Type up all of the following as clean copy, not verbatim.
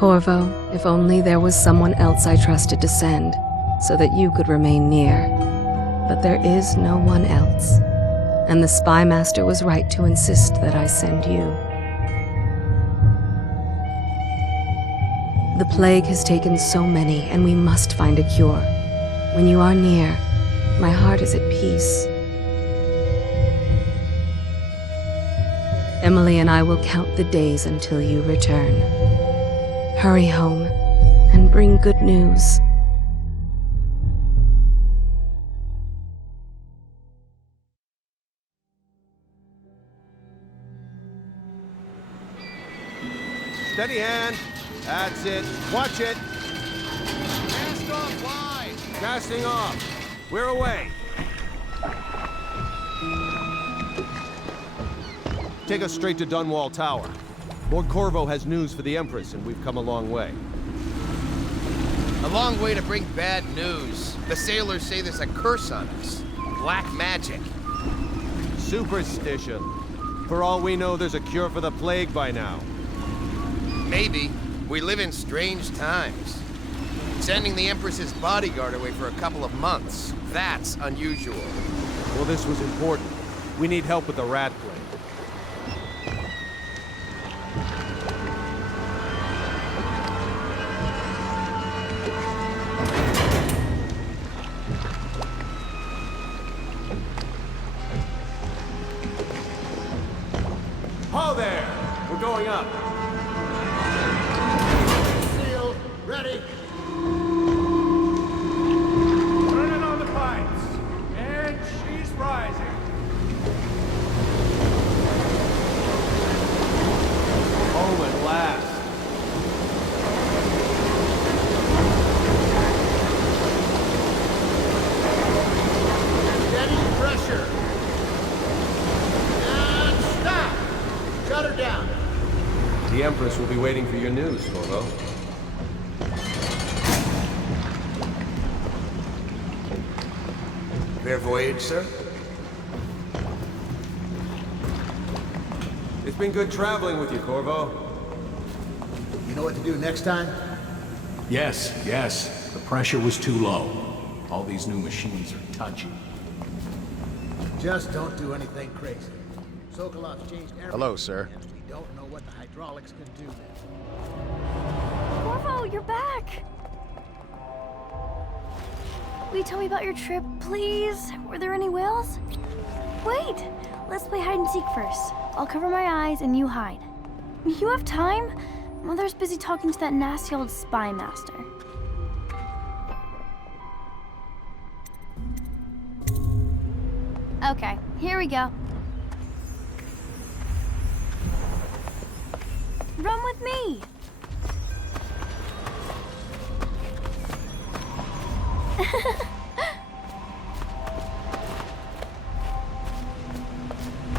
Corvo, if only there was someone else I trusted to send, so that you could remain near. But there is no one else, and the Spy Master was right to insist that I send you. The plague has taken so many, and we must find a cure. When you are near, my heart is at peace. Emily and I will count the days until you return. Hurry home, and bring good news. Steady hand. That's it. Watch it. Cast off wide. Casting off. We're away. Take us straight to Dunwall Tower. Lord Corvo has news for the Empress, and we've come a long way. A long way to bring bad news. The sailors say there's a curse on us. Black magic. Superstition. For all we know, there's a cure for the plague by now. Maybe. We live in strange times. Sending the Empress's bodyguard away for a couple of months. That's unusual. Well, this was important. We need help with the rat plague. Ho there! We're going up. Sealed. Ready. Turning on the pipes. And she's rising. Home at last. Steady pressure. And stop. Shut her down. The Empress will be waiting for your news, Corvo. Fair voyage, sir? It's been good traveling with you, Corvo. You know what to do next time? Yes, yes. The pressure was too low. All these new machines are touchy. Just don't do anything crazy. Sokolov's changed everything. Hello, sir. And we don't know what the hydraulics can do. Corvo, you're back! Will you tell me about your trip, please? Were there any whales? Wait! Let's play hide and seek first. I'll cover my eyes and you hide. You have time? Mother's busy talking to that nasty old spy master. Okay, here we go. Run with me!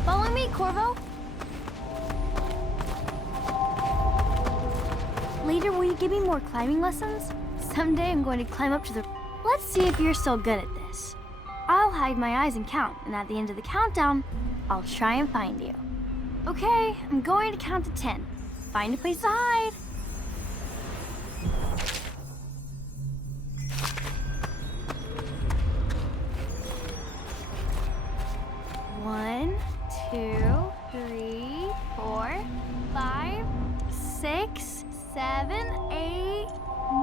Follow me, Corvo. Later, will you give me more climbing lessons? Someday I'm going to climb up to the... Let's see if you're still good at this. I'll hide my eyes and count, and at the end of the countdown, I'll try and find you. Okay, I'm going to count to 10. Find a place to hide. 1, 2, 3, 4, 5, 6, 7, 8,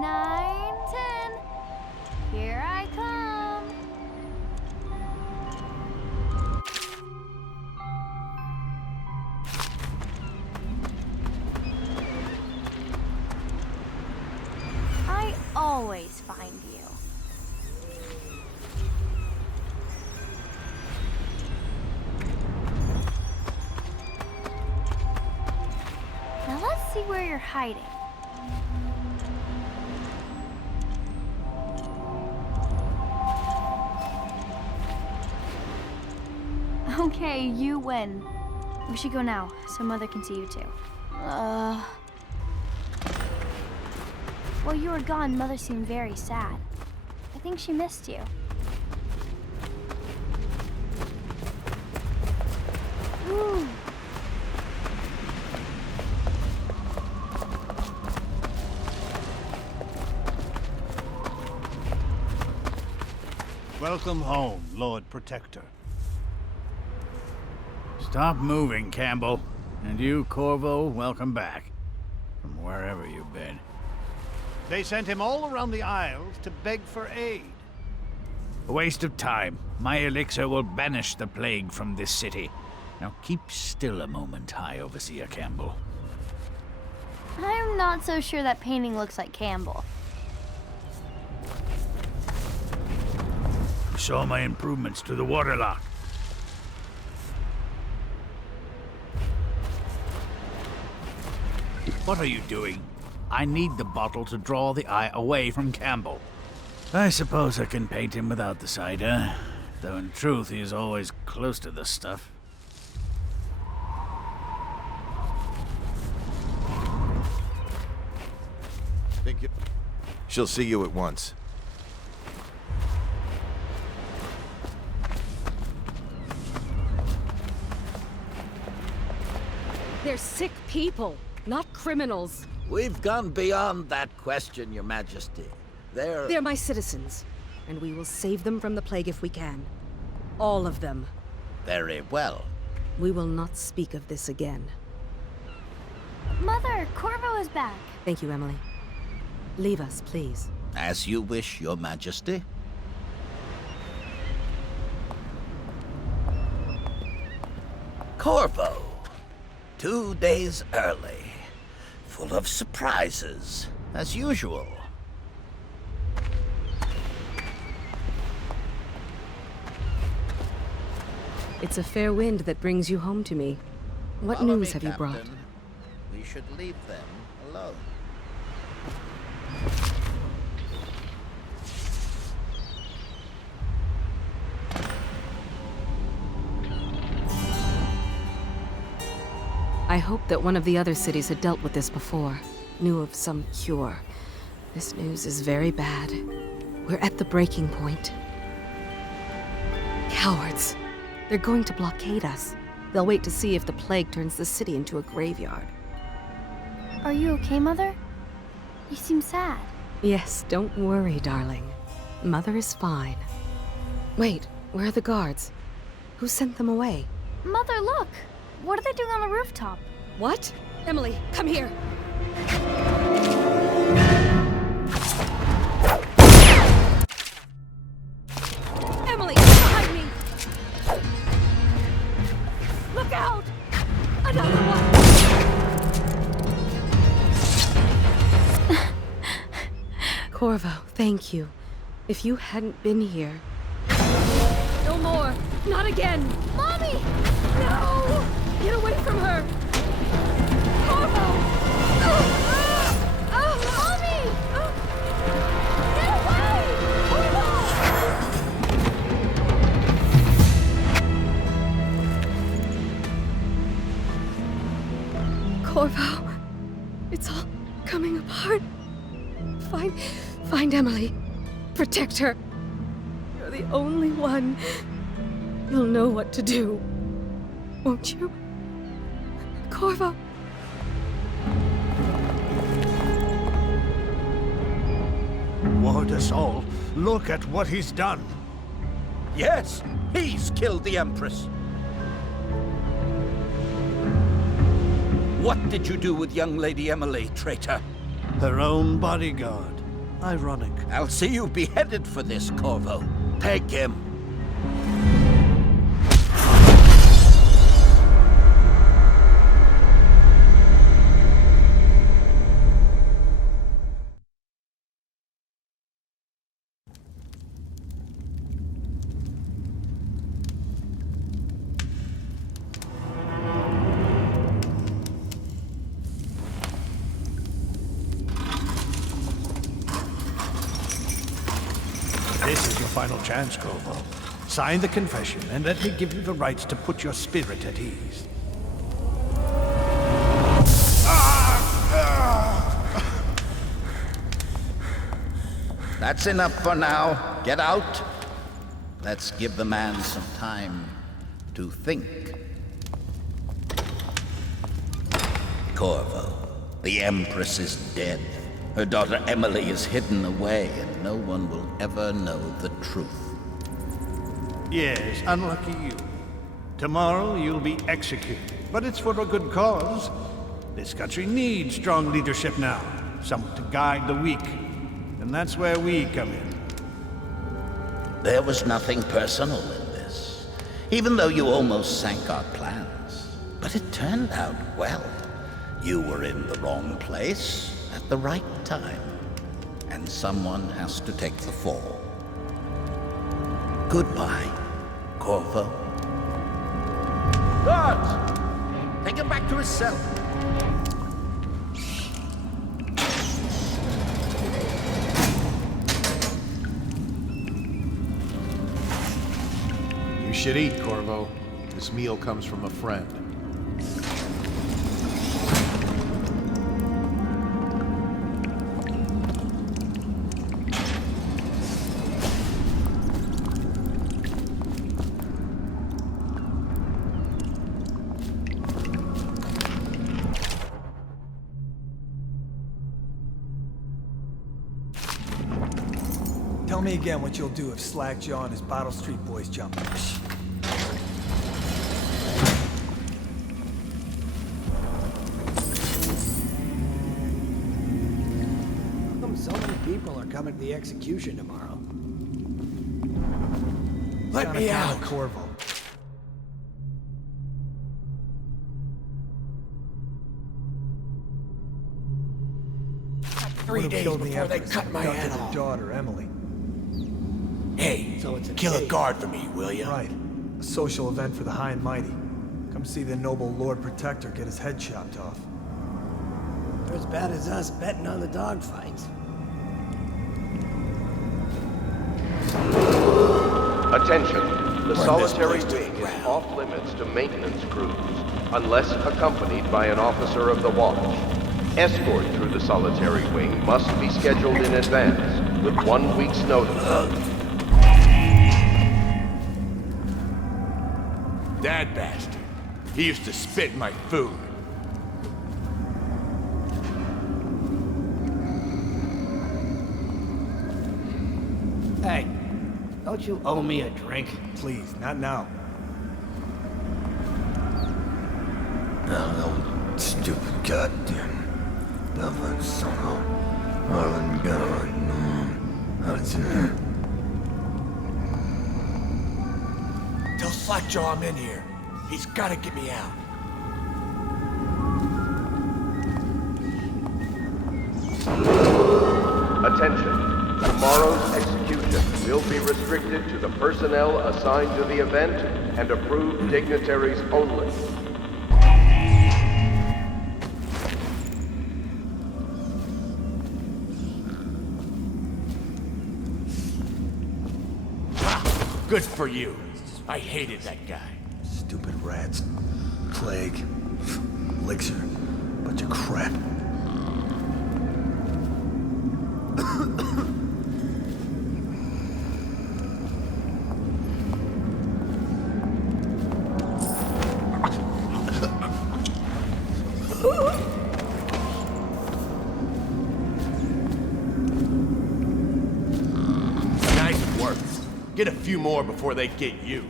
9, 10. Here I come. I always find you. Now let's see where you're hiding. Okay, you win. We should go now, so Mother can see you too. While you were gone, Mother seemed very sad. I think she missed you. Ooh. Welcome home, Lord Protector. Stop moving, Campbell. And you, Corvo, welcome back. From wherever you've been. They sent him all around the Isles to beg for aid. A waste of time. My elixir will banish the plague from this city. Now keep still a moment, High Overseer Campbell. I'm not so sure that painting looks like Campbell. You saw my improvements to the waterlock. What are you doing? I need the bottle to draw the eye away from Campbell. I suppose I can paint him without the cider, though in truth he is always close to the stuff. Think you... She'll see you at once. They're sick people, not criminals. We've gone beyond that question, Your Majesty. They're my citizens, and we will save them from the plague if we can. All of them. Very well. We will not speak of this again. Mother, Corvo is back. Thank you, Emily. Leave us, please. As you wish, Your Majesty. Corvo. 2 days early. Full of surprises, as usual. It's a fair wind that brings you home to me. What Follow news me, have you brought? Captain. We should leave them alone. I hoped that one of the other cities had dealt with this before, knew of some cure. This news is very bad. We're at the breaking point. Cowards. They're going to blockade us. They'll wait to see if the plague turns the city into a graveyard. Are you okay, Mother? You seem sad. Yes, don't worry, darling. Mother is fine. Wait, where are the guards? Who sent them away? Mother, look! What are they doing on the rooftop? What? Emily, come here. Emily, behind me! Look out! Another one! Corvo, thank you. If you hadn't been here... No more! Not again! Mommy! No! Get away from her! Corvo! Mommy! Get away! Corvo, it's all coming apart. Find Emily. Protect her. You're the only one. You'll know what to do. Won't you? Corvo. Ward us all. Look at what he's done. Yes, he's killed the Empress. What did you do with young Lady Emily, traitor? Her own bodyguard. Ironic. I'll see you beheaded for this, Corvo. Take him. This is your final chance, Corvo. Sign the confession, and let me give you the rights to put your spirit at ease. That's enough for now. Get out. Let's give the man some time to think. Corvo, the Empress is dead. Her daughter Emily is hidden away, and no one will ever know the truth. Yes, unlucky you. Tomorrow you'll be executed, but it's for a good cause. This country needs strong leadership now, someone to guide the weak. And that's where we come in. There was nothing personal in this, even though you almost sank our plans. But it turned out well. You were in the wrong place at the right time, and someone has to take the fall. Goodbye, Corvo. Guards! Take him back to his cell. You should eat, Corvo. This meal comes from a friend. Tell me again what you'll do if Slackjaw and his Bottle Street boys jump. How come so many people are coming to the execution tomorrow? Let me out, Corvo. Three days before they cut my head off. off. Daughter, Emily. Hey, so it's Kill a guard for me, will ya? Right. A social event for the high and mighty. Come see the noble Lord Protector get his head chopped off. They're as bad as us betting on the dogfights. Attention, the solitary wing is off limits to maintenance crews, unless accompanied by an officer of the watch. Escort through the solitary wing must be scheduled in advance, with 1 week's notice. That bastard. He used to spit in my food. Hey, don't you owe me a drink? Please, not now. Stupid goddamn. Tell Slackjaw I'm in here. He's gotta get me out. Attention, tomorrow's execution will be restricted to the personnel assigned to the event and approved dignitaries only. Good for you. I hated that guy. Stupid rats. Plague. Elixir. Bunch of crap. Nice work. Get a few more before they get you.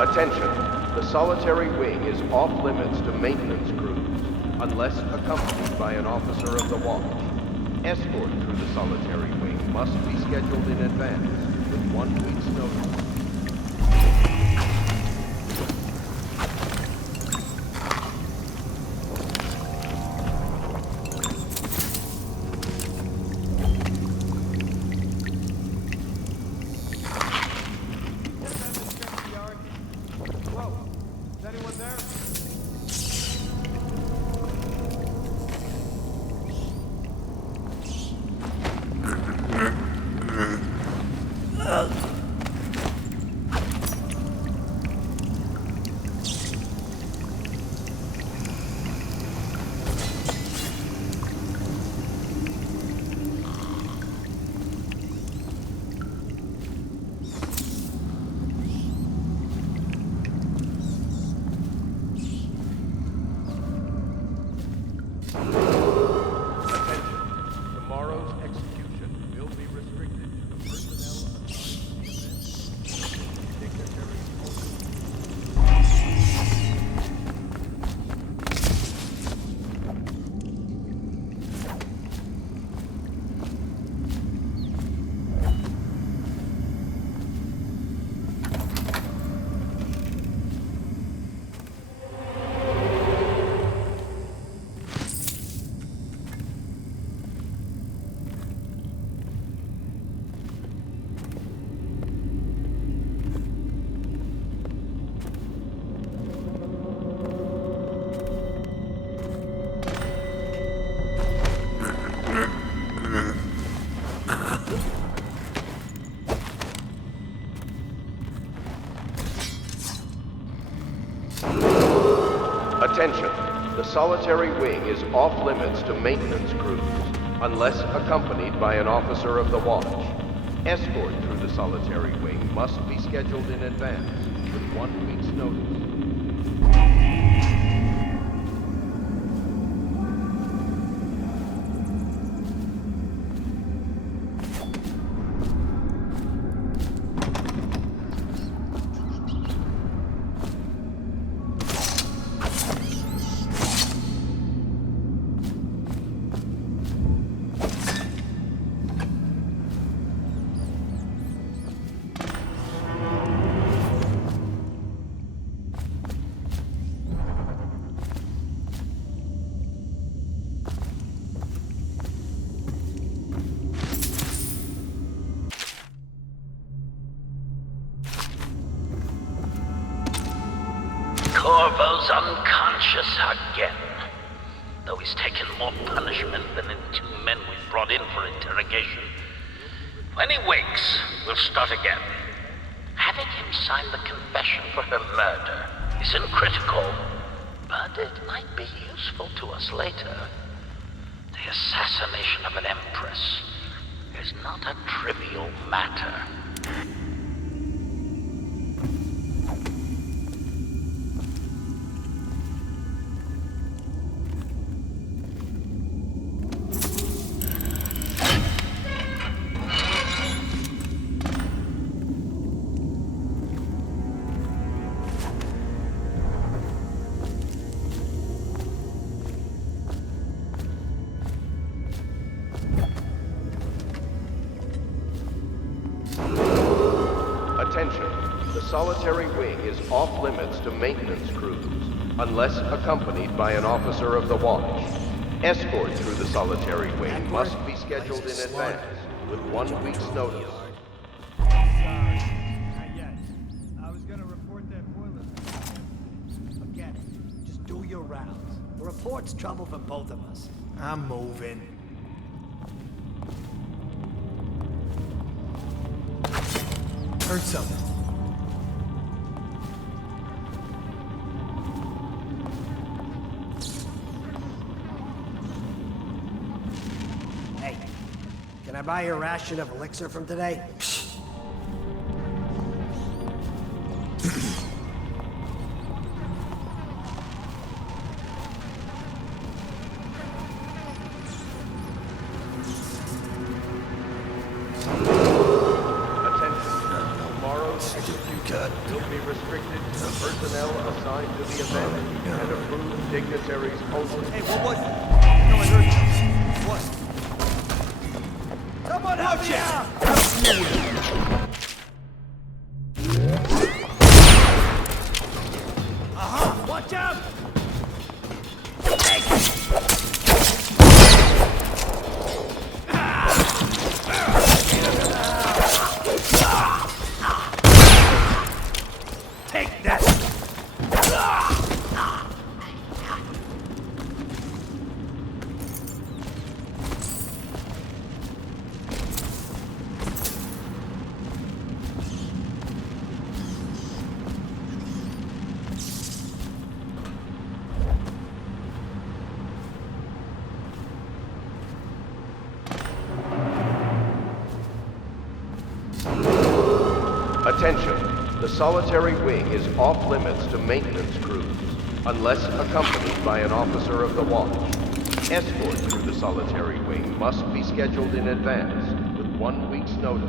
Attention, the solitary wing is off limits to maintenance crews, unless accompanied by an officer of the watch. Escort through the solitary wing must be scheduled in advance, with 1 week's notice. Attention, the solitary wing is off limits to maintenance crews, unless accompanied by an officer of the watch. Escort through the solitary wing must be scheduled in advance, with 1 week's notice. Corvo's unconscious again, though he's taken more punishment than the 2 men we brought in for interrogation. When he wakes, we'll start again. Having him sign the confession for her murder isn't critical, but it might be useful to us later. The assassination of an empress is not a trivial matter. Attention, the solitary wing is off limits to maintenance crews, unless accompanied by an officer of the watch. Escort through the solitary wing must be scheduled in advance, with 1 week's notice. Not yet. I was gonna report that boiler. Forget it. Just do your rounds. The report's trouble for both of us. I'm moving. Heard something. Hey, can I buy you a ration of elixir from today? Will be restricted to personnel assigned to the event and approved dignitaries only. Hey, what was it? No, I heard something. What? Someone help me out! Watch out! Take that! Attention, the solitary wing is off limits to maintenance crews, unless accompanied by an officer of the watch. Escort through the solitary wing must be scheduled in advance, with 1 week's notice.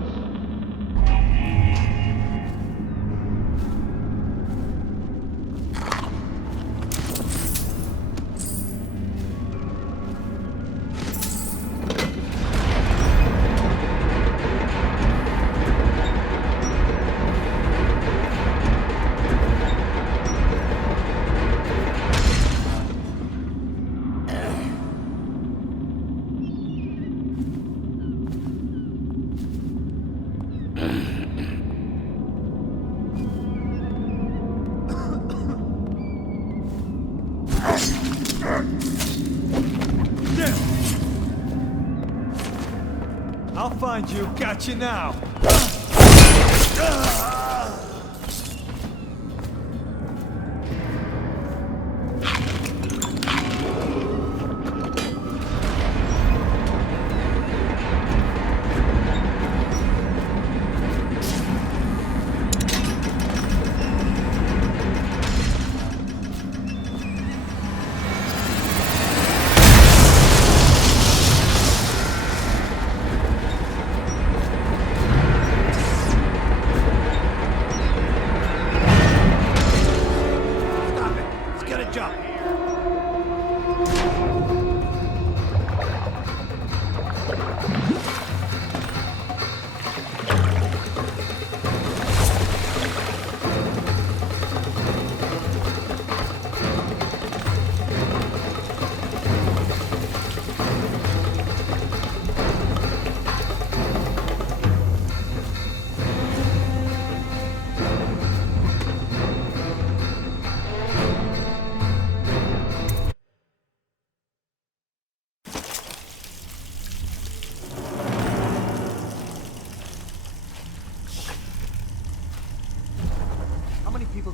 I'll find you. Got you now.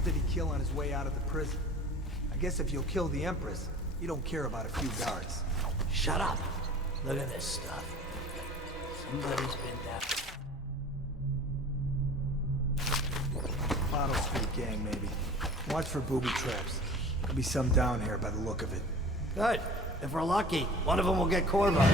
did he kill on his way out of the prison? I guess if you'll kill the Empress, you don't care about a few guards. Shut up. Look at this stuff. Somebody's been down. Bottle Street gang, maybe. Watch for booby traps. There'll be some down here by the look of it. Good. If we're lucky, one of them will get Corvo.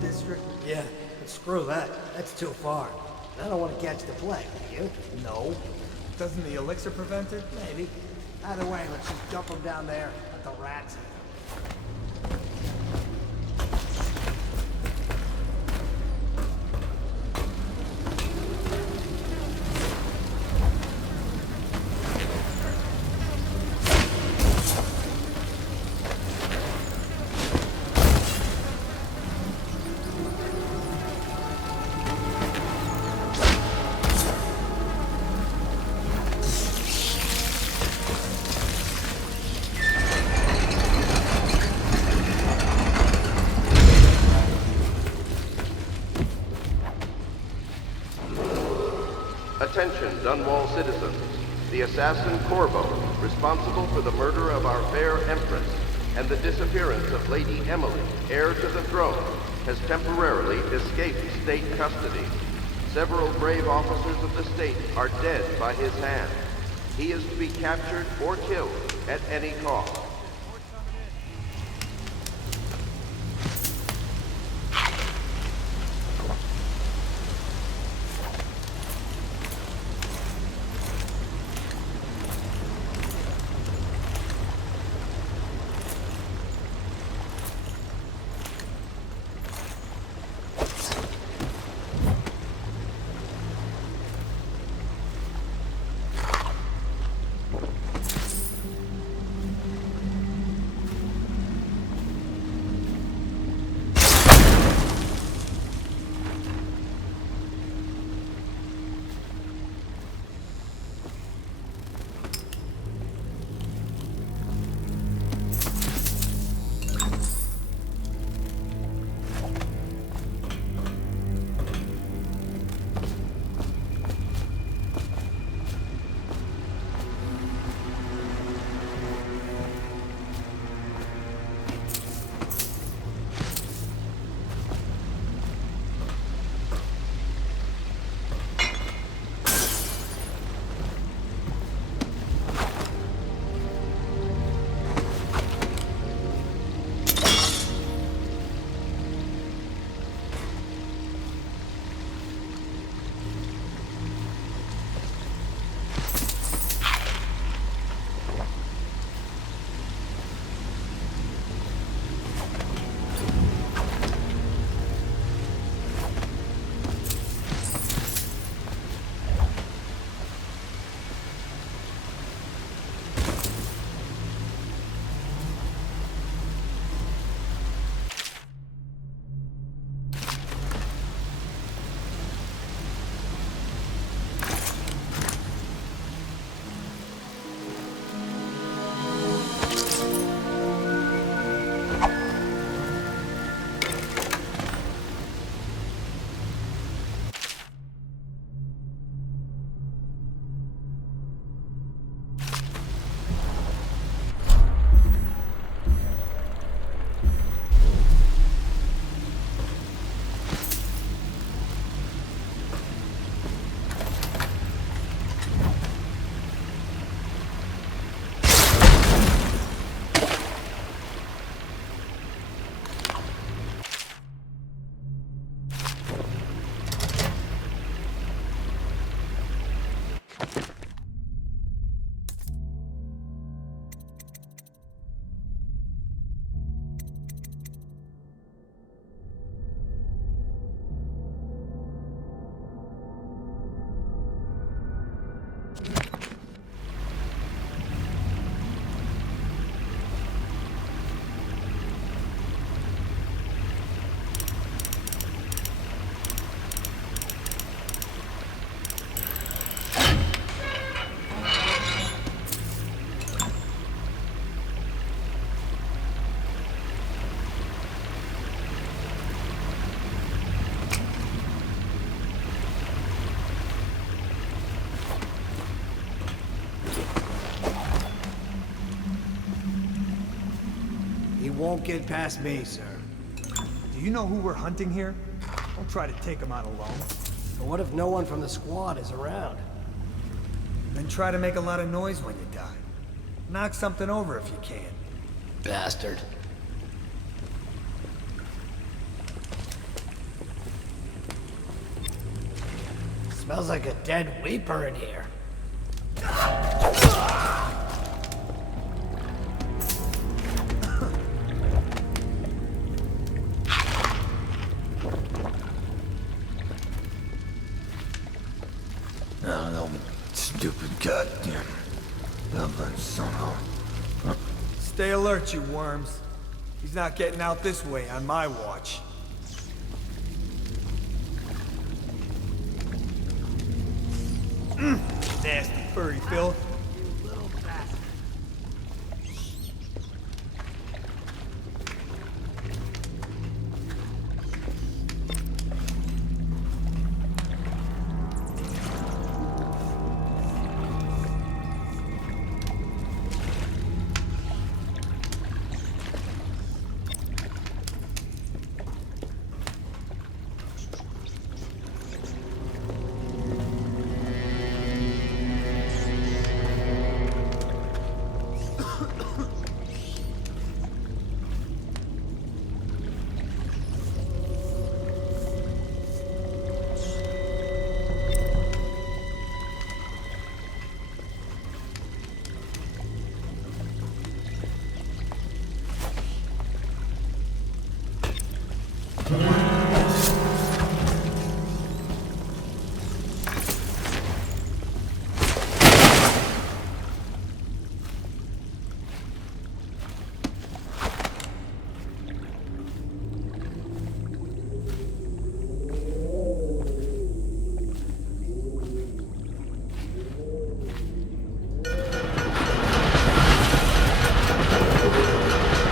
District? Yeah, but screw that. That's too far. I don't want to catch the plague, do you? No. Doesn't the elixir prevent it? Maybe. Either way, let's just dump them down there. Let the rats in. Attention, Dunwall citizens. The assassin Corvo, responsible for the murder of our fair Empress and the disappearance of Lady Emily, heir to the throne, has temporarily escaped state custody. Several brave officers of the state are dead by his hand. He is to be captured or killed at any cost. won't get past me, sir. Do you know who we're hunting here? Don't try to take him out alone. But what if no one from the squad is around? Then try to make a lot of noise when you die. Knock something over if you can. Bastard. Smells like a dead weeper in here. Oh, no, stupid goddamn Dublin son of... Stay alert, you worms. He's not getting out this way on my watch. Nasty furry filth.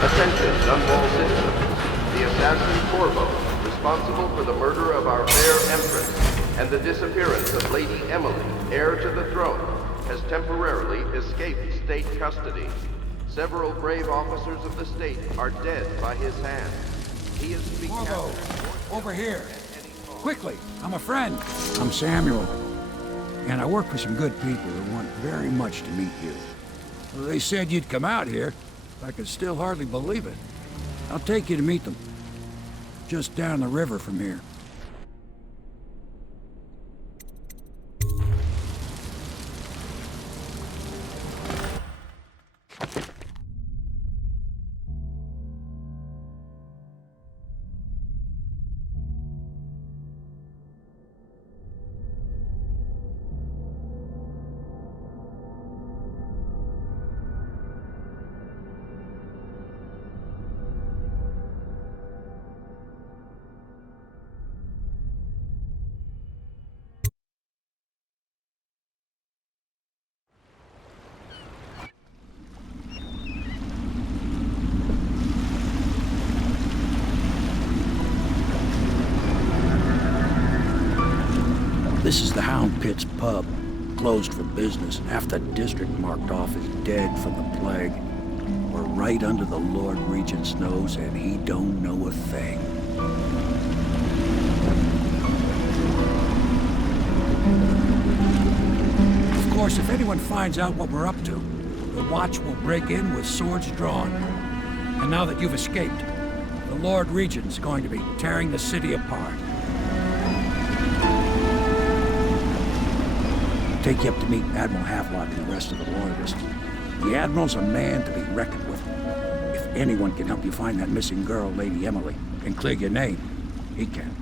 Attention, Dunwall citizens. The assassin Corvo, responsible for the murder of our fair Empress and the disappearance of Lady Emily, heir to the throne, has temporarily escaped state custody. Several brave officers of the state are dead by his hand. He is to be Corvo, captured. over here. Quickly, I'm a friend. I'm Samuel, and I work for some good people who want very much to meet you. Well, they said you'd come out here. I can still hardly believe it. I'll take you to meet them. Just down the river from here. This is the Hound Pit's pub, closed for business. Half the district marked off as dead from the plague. We're right under the Lord Regent's nose, and he don't know a thing. Of course, if anyone finds out what we're up to, the Watch will break in with swords drawn. And now that you've escaped, the Lord Regent's going to be tearing the city apart. Take you up to meet Admiral Havelock and the rest of the Loyalists. The Admiral's a man to be reckoned with. If anyone can help you find that missing girl, Lady Emily, and clear your name, he can.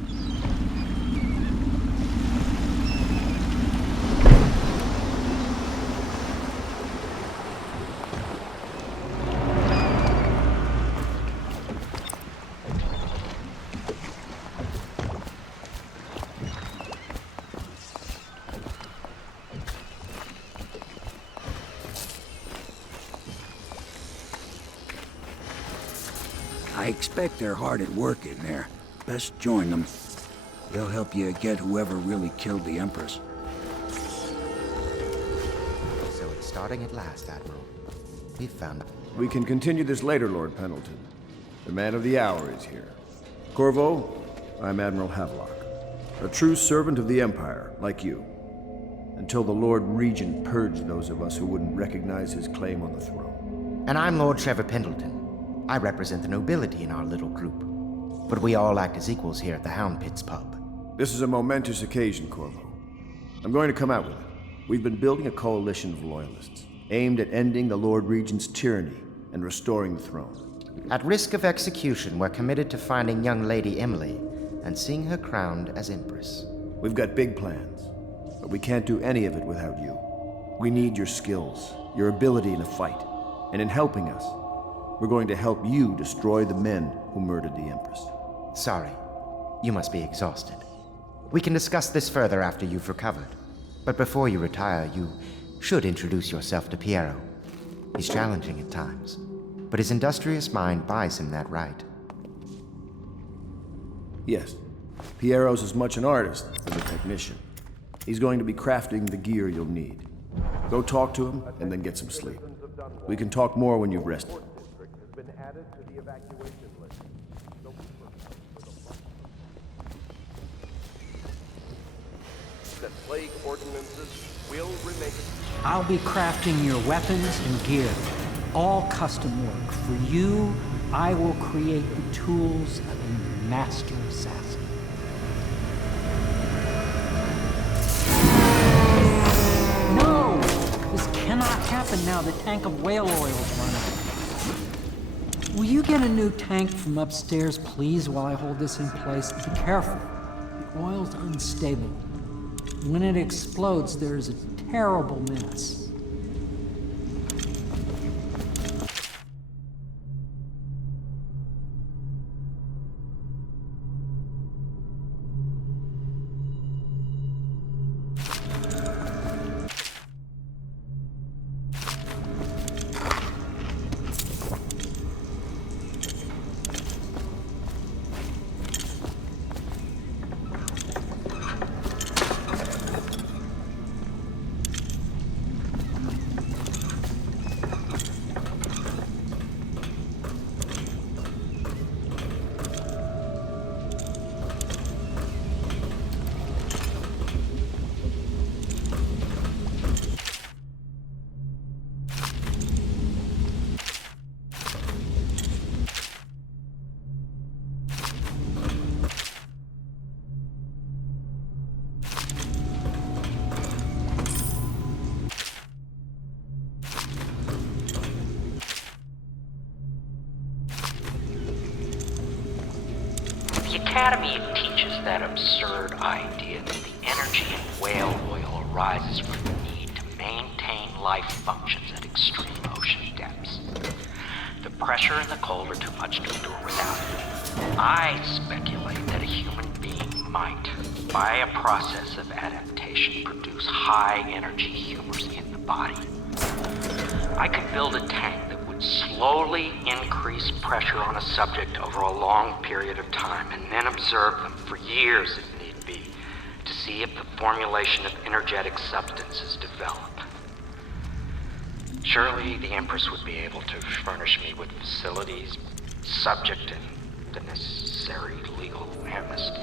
I expect they're hard at work in there. Best join them. They'll help you get whoever really killed the Empress. So it's starting at last, Admiral. We found... We can continue this later, Lord Pendleton. The man of the hour is here. Corvo, I'm Admiral Havelock. A true servant of the Empire, like you. Until the Lord Regent purged those of us who wouldn't recognize his claim on the throne. And I'm Lord Trevor Pendleton. I represent the nobility in our little group. But we all act as equals here at the Hound Pits pub. This is a momentous occasion, Corvo. I'm going to come out with it. We've been building a coalition of loyalists, aimed at ending the Lord Regent's tyranny and restoring the throne. At risk of execution, we're committed to finding young Lady Emily and seeing her crowned as Empress. We've got big plans, but we can't do any of it without you. We need your skills, your ability in a fight, and in helping us, we're going to help you destroy the men who murdered the Empress. Sorry, you must be exhausted. We can discuss this further after you've recovered. But before you retire, you should introduce yourself to Piero. He's challenging at times, but his industrious mind buys him that right. Yes, Piero's as much an artist as a technician. He's going to be crafting the gear you'll need. Go talk to him, and then get some sleep. We can talk more when you've rested. The plague ordinances will remain. I'll be crafting your weapons and gear. All custom work. For you, I will create the tools of a master assassin. No! This cannot happen now. The tank of whale oil is running. Will you get a new tank from upstairs, please, while I hold this in place? Be careful. The oil's unstable. When it explodes, there's a terrible mess. The Academy teaches that absurd idea that the energy in whale oil arises from the need to maintain life functions at extreme ocean depths. The pressure and the cold are too much to endure without it. I speculate that a human being might, by a process of adaptation, produce high-energy humors in the body. I could build a tank that would slowly increase pressure on a subject over a long period of time and then observe them for years if need be to see if the formulation of energetic substances develop. Surely the Empress would be able to furnish me with facilities subject to the necessary legal amnesty.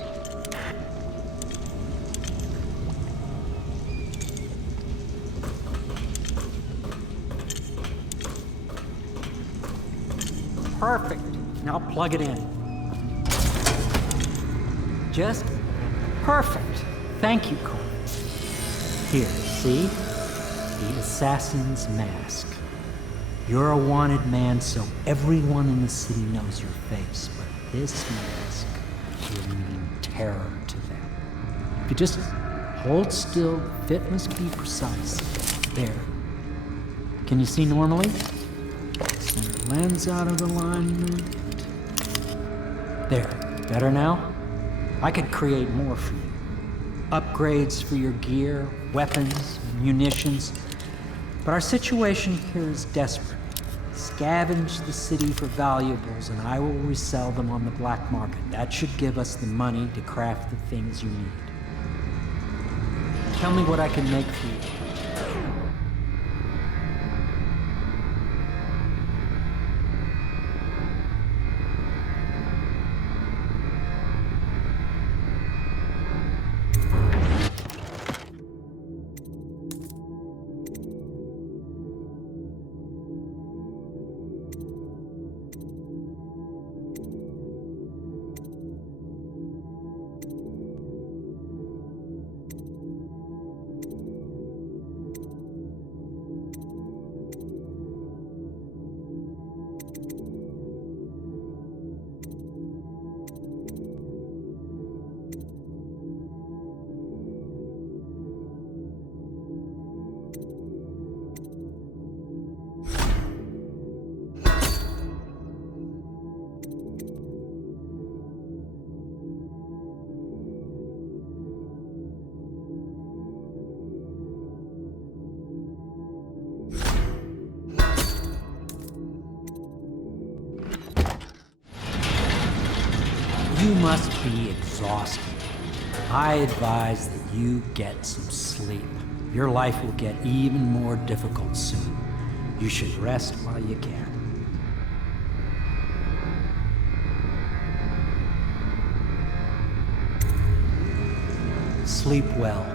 Perfect. Now plug it in. Just perfect. Thank you, Cole. Here, see? The assassin's mask. You're a wanted man, so everyone in the city knows your face, but this mask will mean terror to them. If you just hold still, the fit must be precise. There. Can you see normally? Center lens out of alignment. There. Better now? I could create more for you. Upgrades for your gear, weapons, munitions. But our situation here is desperate. Scavenge the city for valuables and I will resell them on the black market. That should give us the money to craft the things you need. Tell me what I can make for you. You must be exhausted. I advise that you get some sleep. Your life will get even more difficult soon. You should rest while you can. Sleep well.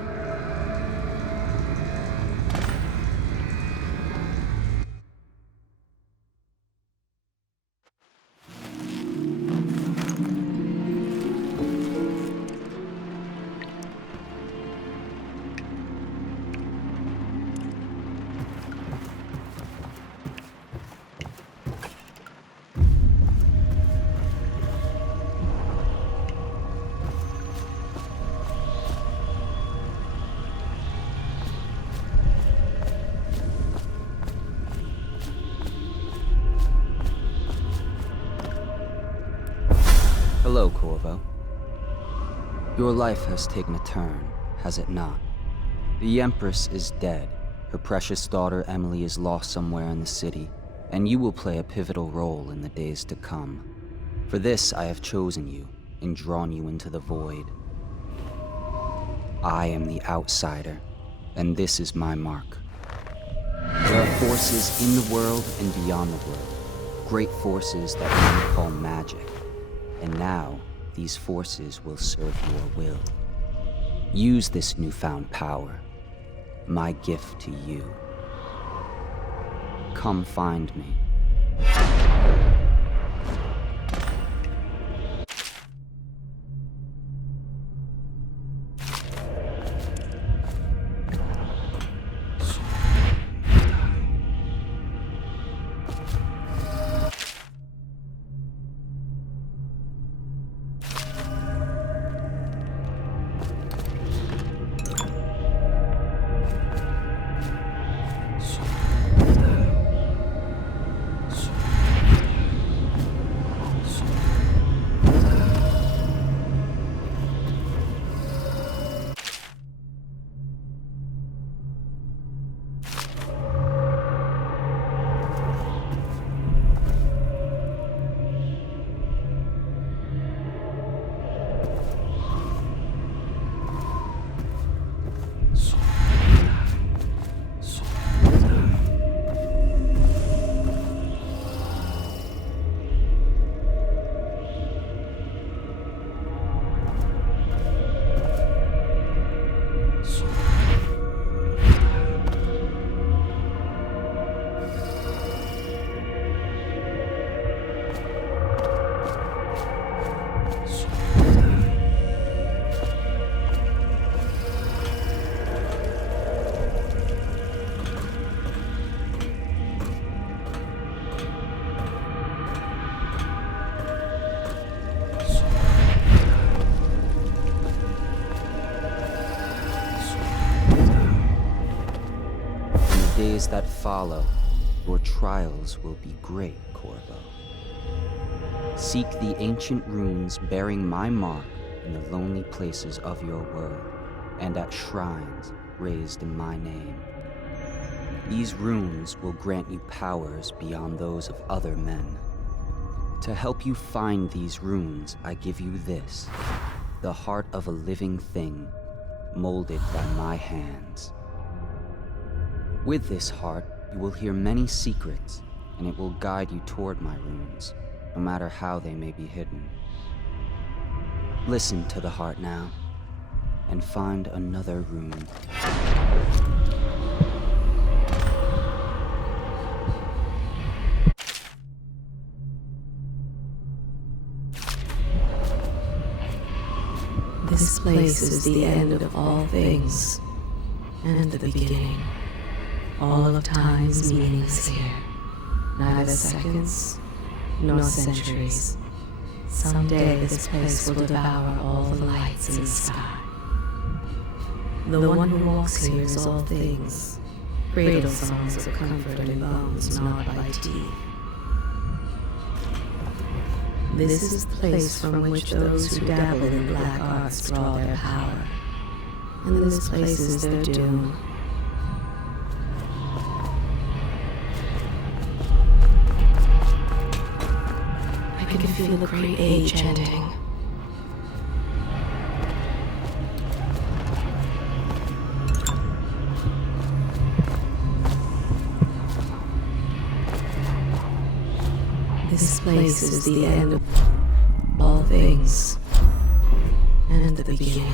Hello, Corvo. Your life has taken a turn, has it not? The Empress is dead. Her precious daughter Emily is lost somewhere in the city, and you will play a pivotal role in the days to come. For this, I have chosen you and drawn you into the void. I am the outsider, and this is my mark. There are forces in the world and beyond the world, great forces that men call magic. And now, these forces will serve your will. Use this newfound power, my gift to you. Come find me. Days that follow, your trials will be great, Corvo. Seek the ancient runes bearing my mark in the lonely places of your world, and at shrines raised in my name. These runes will grant you powers beyond those of other men. To help you find these runes, I give you this, the heart of a living thing, molded by my hands. With this heart, you will hear many secrets, and it will guide you toward my runes, no matter how they may be hidden. Listen to the heart now, and find another rune. This place is the end of all things, and the beginning. All of time's meaningless here. Neither seconds, nor centuries. Someday this place will devour all the lights in the sky. The one who walks here is all things. Cradle songs of comfort in bones gnawed by teeth. This is the place from which those who dabble in black arts draw their power. And this place is their doom. I can feel a great age ending. place is the end of all things, and the beginning.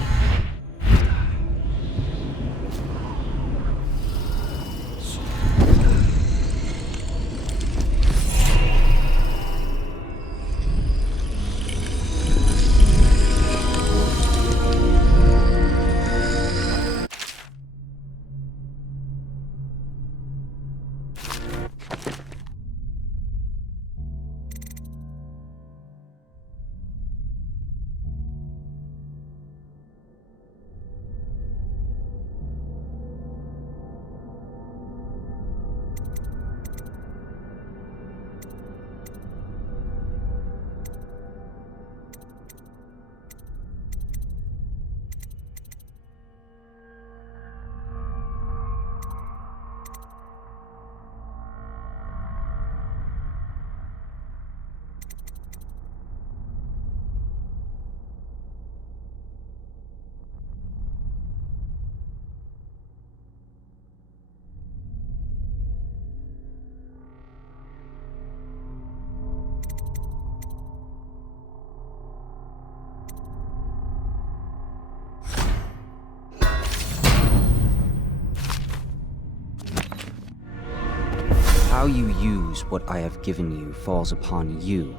How you use what I have given you falls upon you,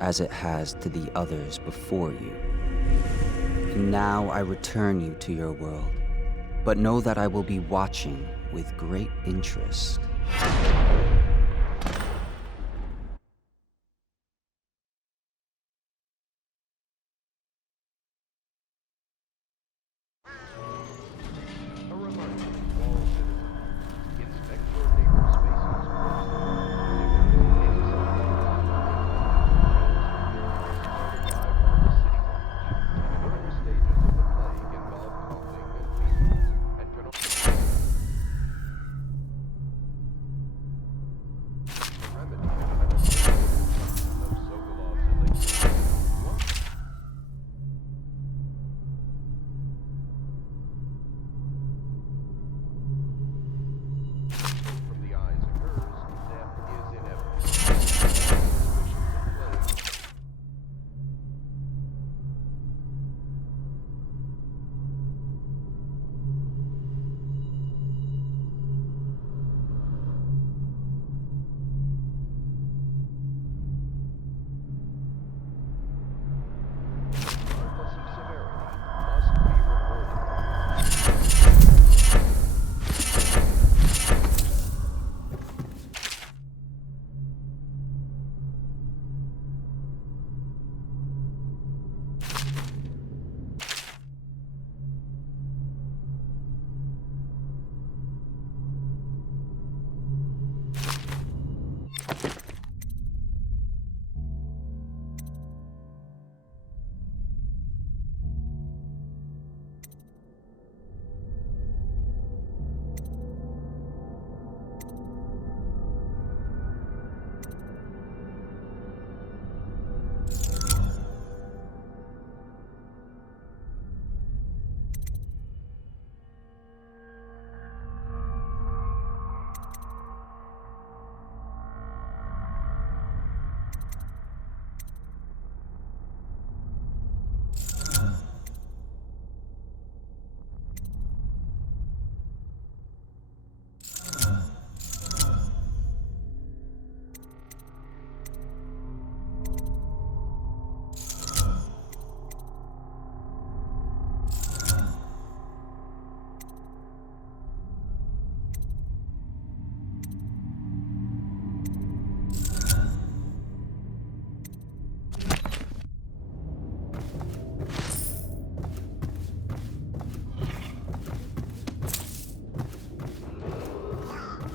as it has to the others before you. And now I return you to your world, but know that I will be watching with great interest.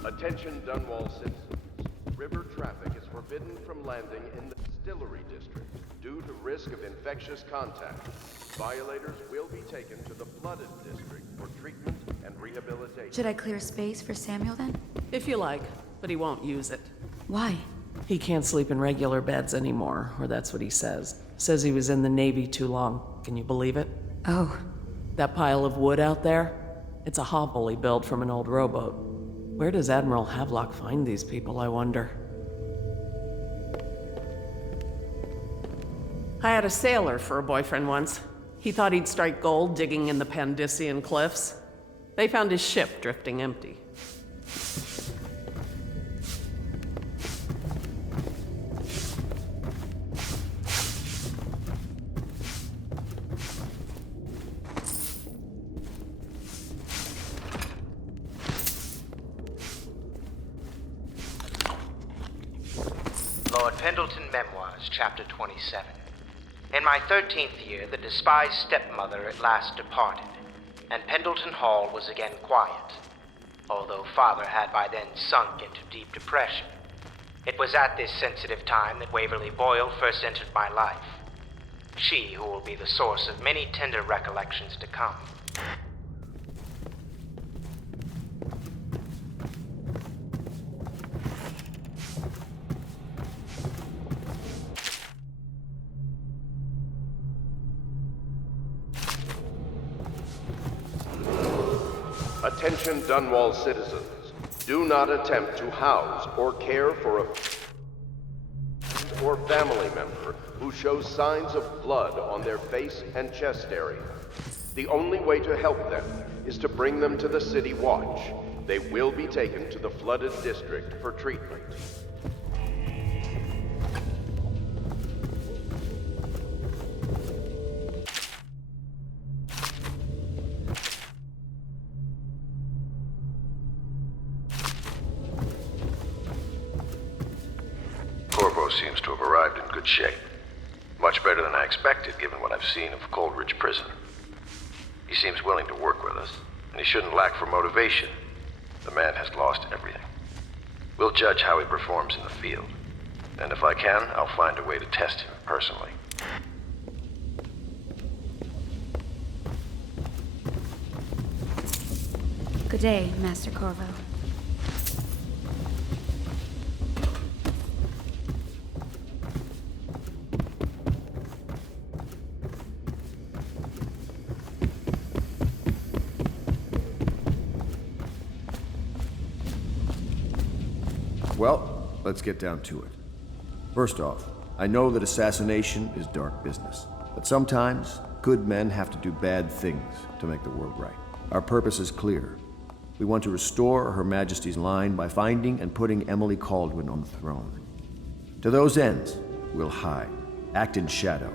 Attention Dunwall citizens. River traffic is forbidden from landing in the Distillery District due to risk of infectious contact. Violators will be taken to the Flooded District for treatment and rehabilitation. Should I clear space for Samuel then? If you like, but he won't use it. Why? He can't sleep in regular beds anymore, or that's what he says. Says he was in the Navy too long. Can you believe it? Oh. That pile of wood out there? It's a hovel he built from an old rowboat. Where does Admiral Havelock find these people, I wonder? I had a sailor for a boyfriend once. He thought he'd strike gold digging in the Pandician cliffs. They found his ship drifting empty. Lord Pendleton Memoirs, Chapter 27. In my 13th year, the despised stepmother at last departed, and Pendleton Hall was again quiet, although Father had by then sunk into deep depression. It was at this sensitive time that Waverly Boyle first entered my life. She who will be the source of many tender recollections to come. Attention Dunwall citizens. Do not attempt to house or care for a or family member who shows signs of blood on their face and chest area. The only way to help them is to bring them to the City Watch. They will be taken to the flooded district for treatment. Corvo seems to have arrived in good shape. Much better than I expected, given what I've seen of Coldridge Prison. He seems willing to work with us, and he shouldn't lack for motivation. The man has lost everything. We'll judge how he performs in the field. And if I can, I'll find a way to test him personally. Good day, Master Corvo. Well, let's get down to it. First off, I know that assassination is dark business, but sometimes good men have to do bad things to make the world right. Our purpose is clear. We want to restore Her Majesty's line by finding and putting Emily Kaldwin on the throne. To those ends, we'll hide, act in shadow,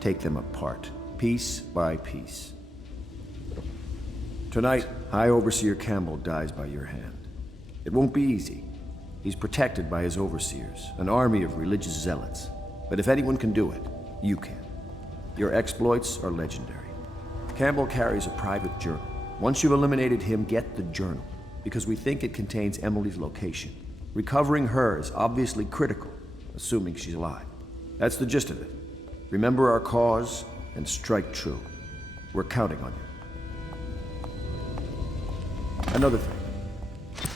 take them apart, piece by piece. Tonight, High Overseer Campbell dies by your hand. It won't be easy. He's protected by his overseers, an army of religious zealots. But if anyone can do it, you can. Your exploits are legendary. Campbell carries a private journal. Once you've eliminated him, get the journal, because we think it contains Emily's location. Recovering her is obviously critical, assuming she's alive. That's the gist of it. Remember our cause and strike true. We're counting on you. Another thing.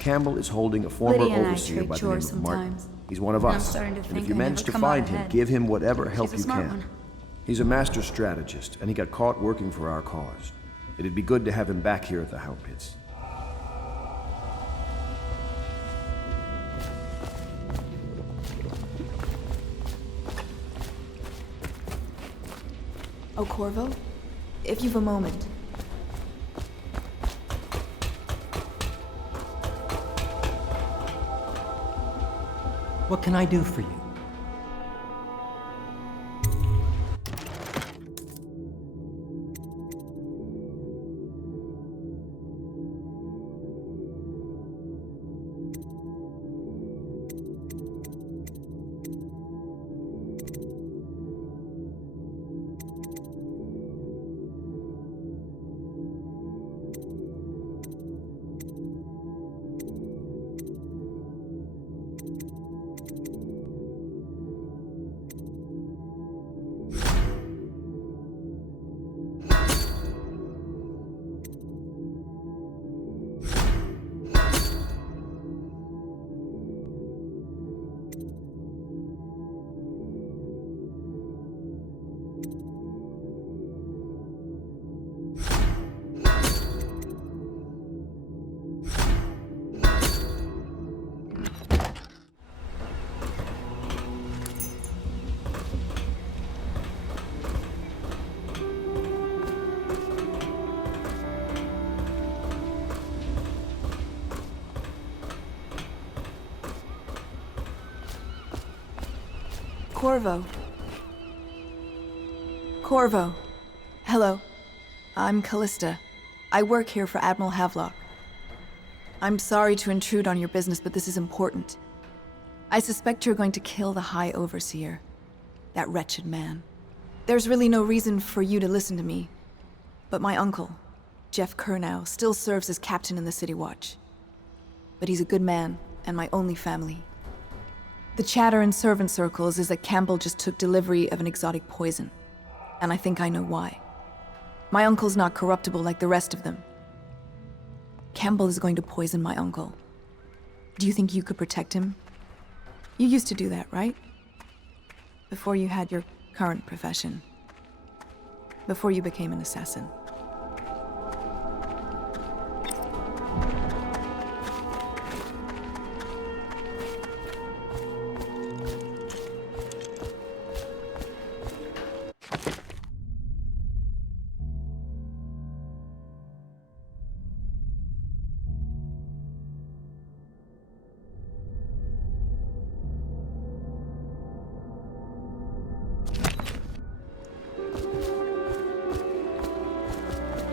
Campbell is holding a former Lydia and I overseer trade by the name chores of Martin. sometimes. He's one of I'm us. starting to And think if you I manage never to come out find him, ahead. give him whatever help She's a you smart can. one. He's a master strategist, and he got caught working for our cause. It'd be good to have him back here at the Hound Pits. Oh, Corvo? If you've a moment. What can I do for you? Corvo. Corvo. Hello. I'm Callista. I work here for Admiral Havelock. I'm sorry to intrude on your business, but this is important. I suspect you're going to kill the High Overseer. That wretched man. There's really no reason for you to listen to me. But my uncle, Jeff Kernow, still serves as captain in the City Watch. But he's a good man, and my only family. The chatter in servant circles is that Campbell just took delivery of an exotic poison. And I think I know why. My uncle's not corruptible like the rest of them. Campbell is going to poison my uncle. Do you think you could protect him? You used to do that, right? Before you had your current profession. Before you became an assassin.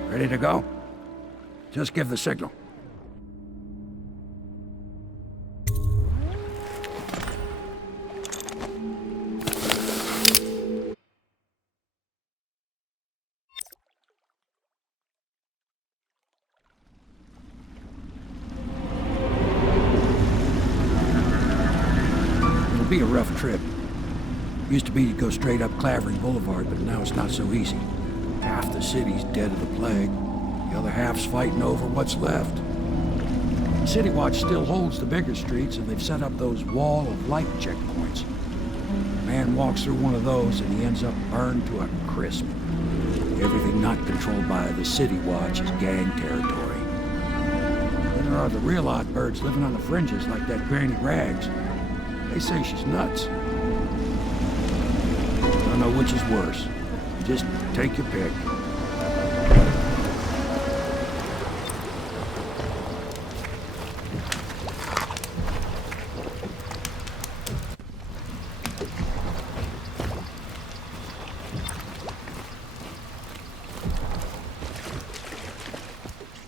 Ready to go? Just give the signal. It'll be a rough trip. Used to be to go straight up Clavering Boulevard, but now it's not so easy. Half the city's dead of the plague. The other half's fighting over what's left. City Watch still holds the bigger streets, and they've set up those wall of light checkpoints. A man walks through one of those, and he ends up burned to a crisp. Everything not controlled by the City Watch is gang territory. Then there are the real odd birds living on the fringes, like that Granny Rags. They say she's nuts. Don't know which is worse. Just take your pick.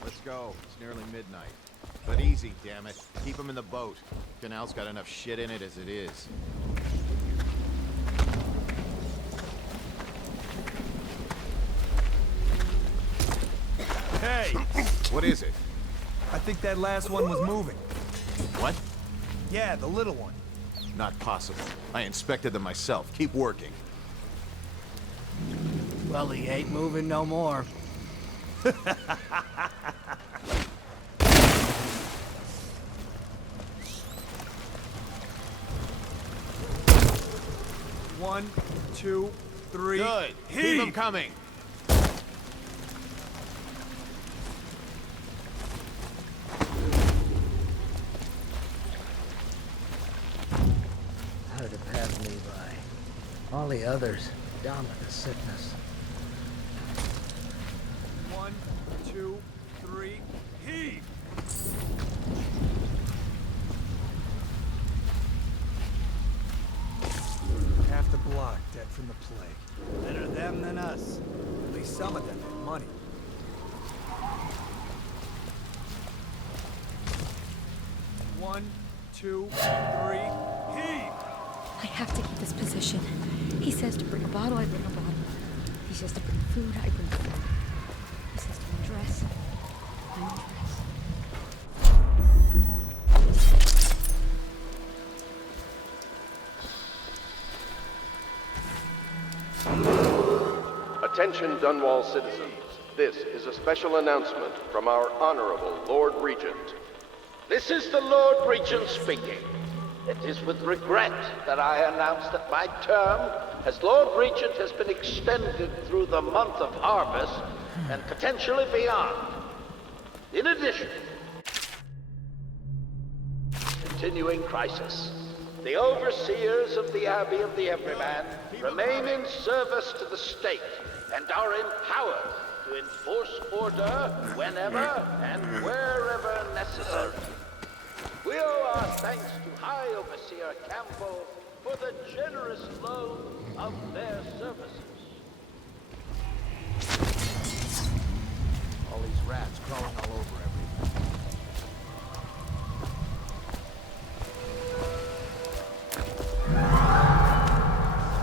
Let's go. It's nearly midnight. But easy, damn it. Keep him in the boat. Canal's got enough shit in it as it is. Hey! What is it? I think that last one was moving. What? Yeah, the little one. Not possible. I inspected them myself. Keep working. Well, he ain't moving no more. One, two, three. Good. Heave! Keep them coming. How'd it pass me by? All the others down with the sickness. One, two, three. Heave! Half the block dead from the plague. Better them than us. At least some of them had money. One, two, three. Heave! I have to keep this position. He says to bring a bottle, I bring a bottle. He says to bring food, I bring food. He says to undress, I undress. Attention Dunwall citizens. This is a special announcement from our Honorable Lord Regent. This is the Lord Regent speaking. It is with regret that I announce that my term as Lord Regent has been extended through the month of harvest and potentially beyond. In addition, continuing crisis. The overseers of the Abbey of the Everyman remain in service to the state and are empowered to enforce order whenever and wherever necessary. We owe our thanks to High Overseer Campbell for the generous loan of their services. All these rats crawling all over everything.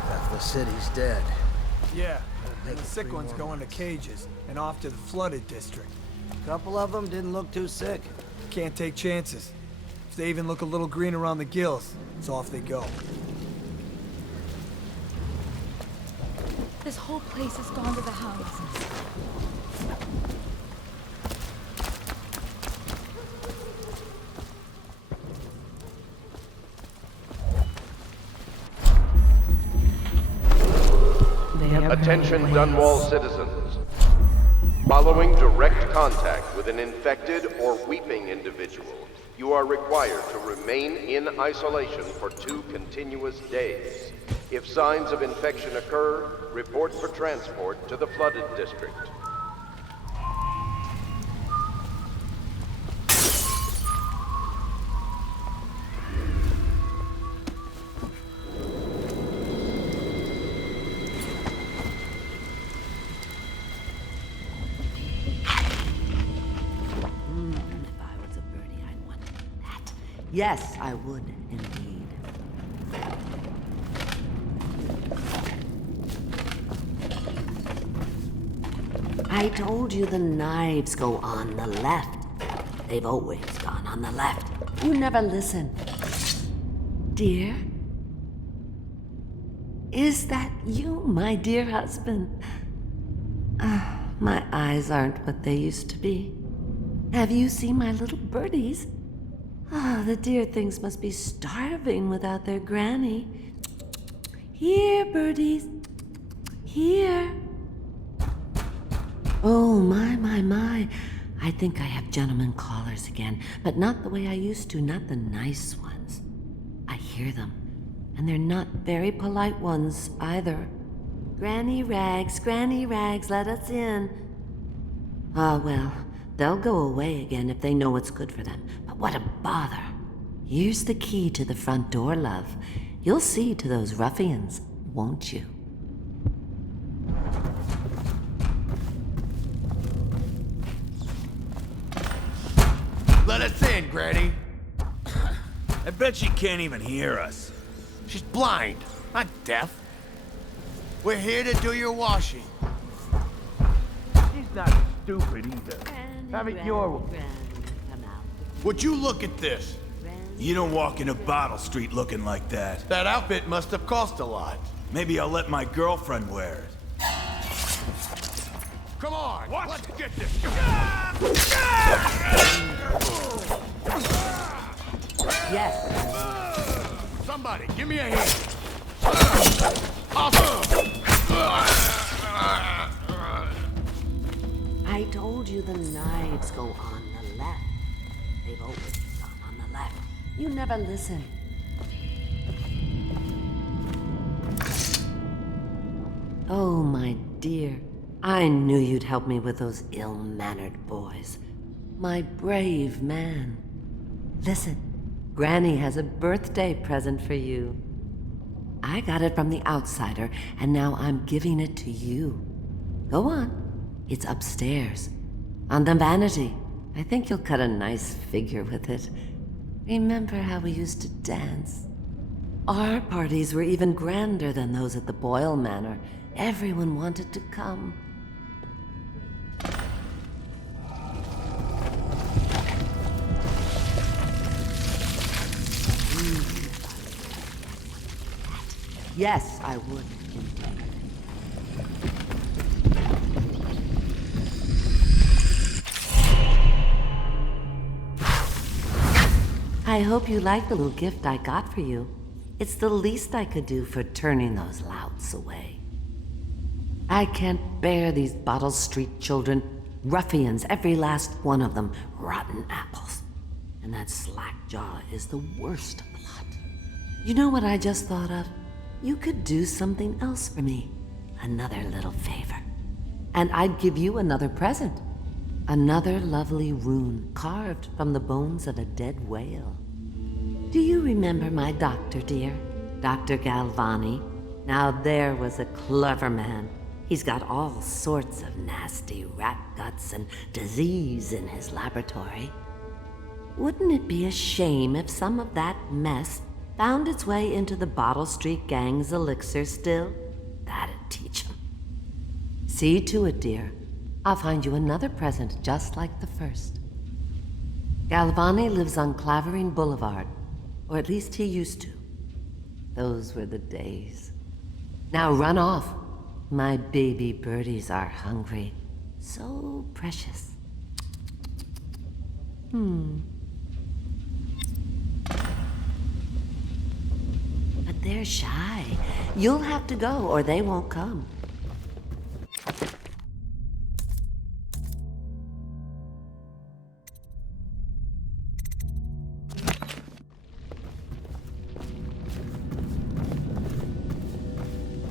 Half the city's dead. Yeah, and the sick ones go into cages and off to the flooded district. A couple of them didn't look too sick. Can't take chances. If they even look a little green around the gills, it's off they go. This whole place has gone to the house. Attention Dunwall citizens. Following direct contact with an infected or weeping individual, you are required to remain in isolation for 2 continuous days. If signs of infection occur, report for transport to the flooded district. Yes, I would, indeed. I told you the knives go on the left. They've always gone on the left. You never listen. Dear? Is that you, my dear husband? My eyes aren't what they used to be. Have you seen my little birdies? The dear things must be starving without their granny. Here, birdies. Here. Oh, my. I think I have gentlemen callers again, but not the way I used to, not the nice ones. I hear them, and they're not very polite ones either. Granny Rags, let us in. Well, they'll go away again if they know what's good for them. But what a bother. Here's the key to the front door, love. You'll see to those ruffians, won't you? Let us in, Granny. I bet she can't even hear us. She's blind, not deaf. We're here to do your washing. She's not stupid either. Have it your way. Would you look at this? You don't walk into Bottle Street looking like that. That outfit must have cost a lot. Maybe I'll let my girlfriend wear it. Come on, let's get this. Yes. Somebody, give me a hand. I told you the knives go on the left. They've always gone on the left. You never listen. Oh, my dear. I knew you'd help me with those ill-mannered boys. My brave man. Listen, Granny has a birthday present for you. I got it from the outsider, and now I'm giving it to you. Go on. It's upstairs. On the vanity. I think you'll cut a nice figure with it. Remember how we used to dance? Our parties were even grander than those at the Boyle Manor. Everyone wanted to come. Yes, I would. I hope you like the little gift I got for you. It's the least I could do for turning those louts away. I can't bear these Bottle Street children. Ruffians, every last one of them. Rotten apples. And that slack-jaw is the worst of the lot. You know what I just thought of? You could do something else for me. Another little favor. And I'd give you another present. Another lovely rune carved from the bones of a dead whale. Do you remember my doctor, dear? Dr. Galvani. Now there was a clever man. He's got all sorts of nasty rat guts and disease in his laboratory. Wouldn't it be a shame if some of that mess found its way into the Bottle Street Gang's elixir still? That'd teach 'em. See to it, dear. I'll find you another present just like the first. Galvani lives on Clavering Boulevard, or at least he used to. Those were the days. Now run off. My baby birdies are hungry. So precious. But they're shy. You'll have to go or they won't come.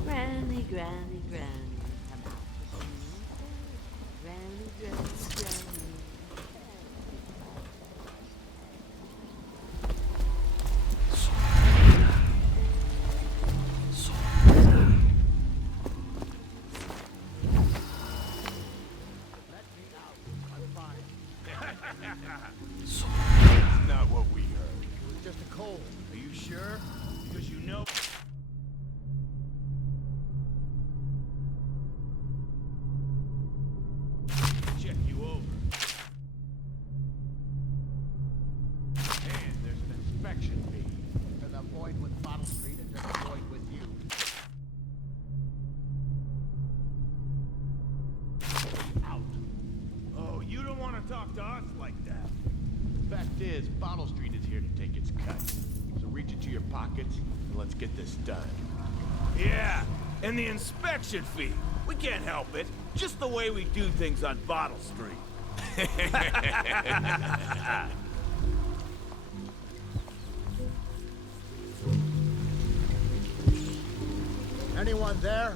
Granny, Granny, Granny, come out with me. Granny, Granny, Granny. That's not what we heard. It was just a cold. Are you sure? Because you know... Check you over. And there's an inspection fee. To the void with Bottle Street and just void with you. Out. Oh, you don't want to talk to us like that. Fact is, Bottle Street is here to take its cut. So reach into your pockets and let's get this done. Yeah, and the inspection fee. We can't help it. Just the way we do things on Bottle Street. Anyone there?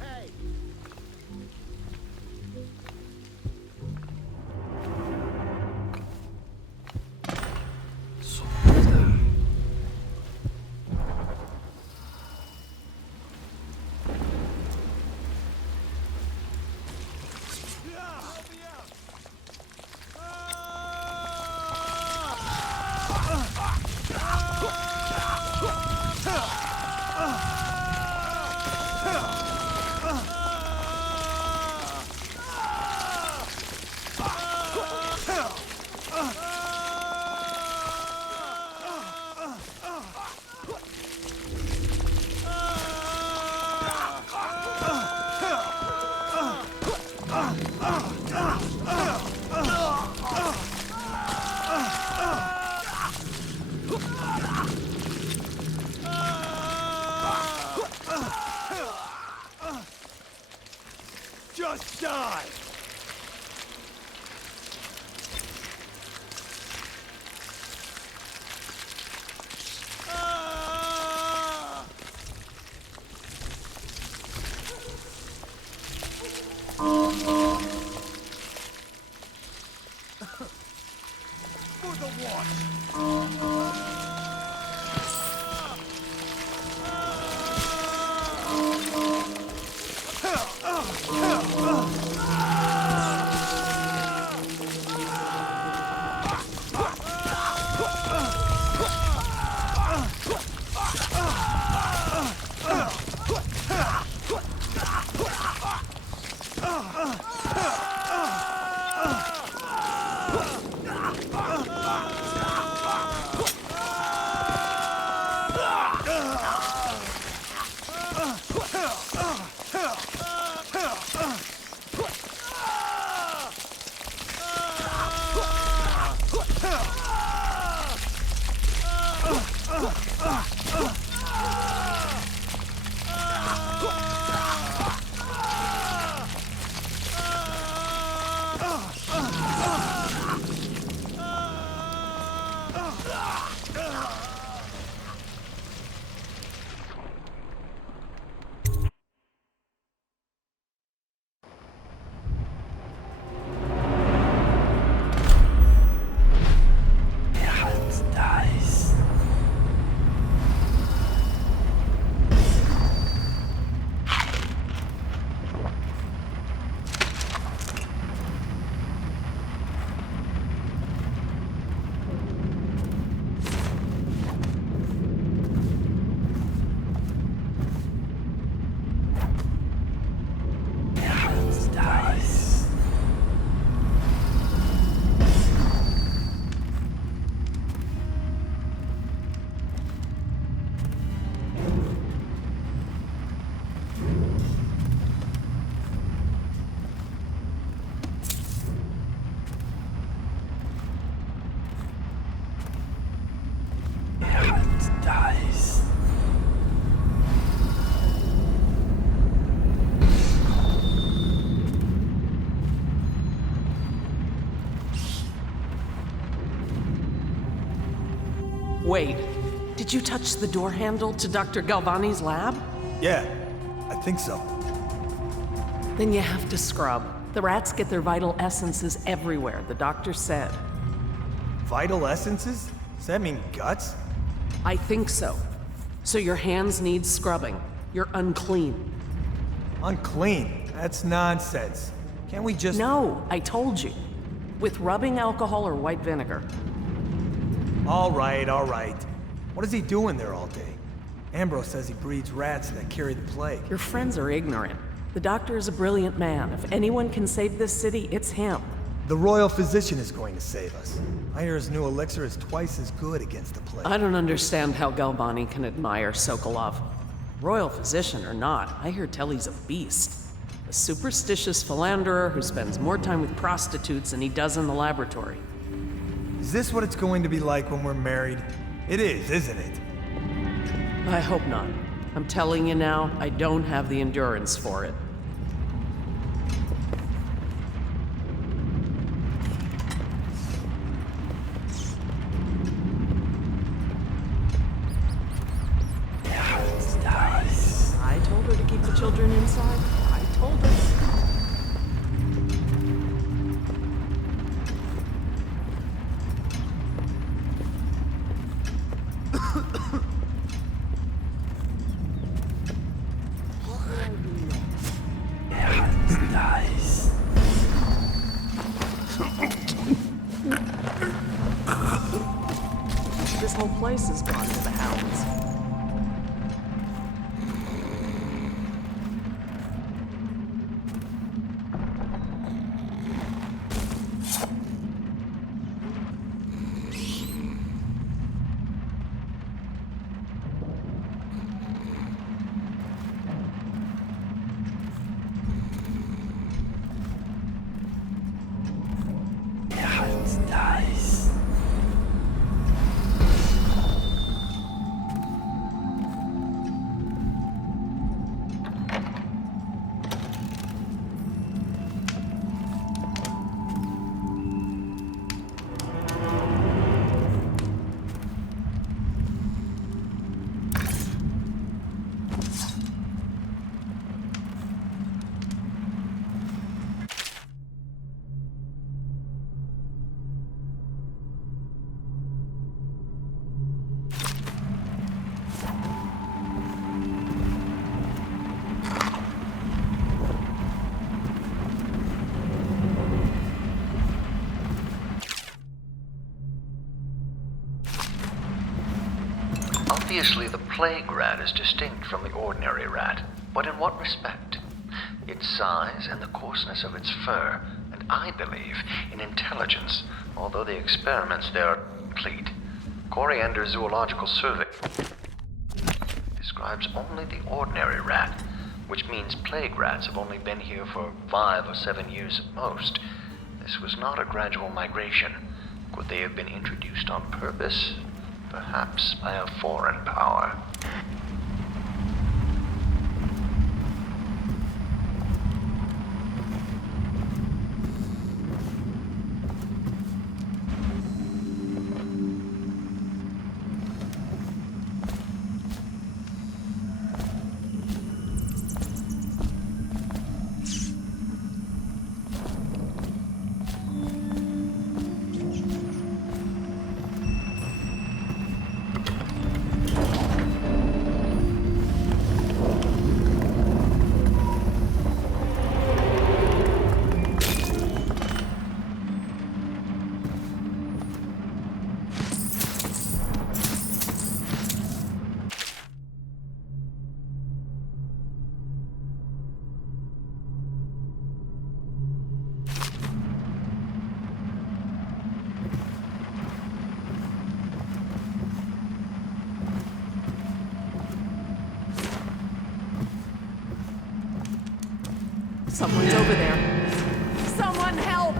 Hey! Just die! For the watch! Wait. Did you touch the door handle to Dr. Galvani's lab? Yeah, I think so. Then you have to scrub. The rats get their vital essences everywhere, the doctor said. Vital essences? Does that mean guts? I think so. So your hands need scrubbing. You're unclean. Unclean? That's nonsense. Can't we just... No, I told you. With rubbing alcohol or white vinegar. All right, all right. What is he doing there all day? Ambrose says he breeds rats that carry the plague. Your friends are ignorant. The doctor is a brilliant man. If anyone can save this city, it's him. The royal physician is going to save us. I hear his new elixir is twice as good against the plague. I don't understand how Galvani can admire Sokolov. Royal physician or not, I hear tell he's a beast. A superstitious philanderer who spends more time with prostitutes than he does in the laboratory. Is this what it's going to be like when we're married? It is, isn't it? I hope not. I'm telling you now, I don't have the endurance for it. I told her to keep the children inside. I told her. This whole place has gone to the hounds. Obviously, the plague rat is distinct from the ordinary rat, but in what respect? Its size and the coarseness of its fur, and I believe in intelligence, although the experiments there are complete. Coriander Zoological Survey describes only the ordinary rat, which means plague rats have only been here for 5 or 7 years at most. This was not a gradual migration. Could they have been introduced on purpose? Perhaps by a foreign power. Someone's over there. Someone help!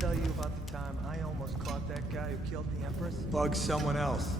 tell you about the time I almost caught that guy who killed the Empress? Bug someone else.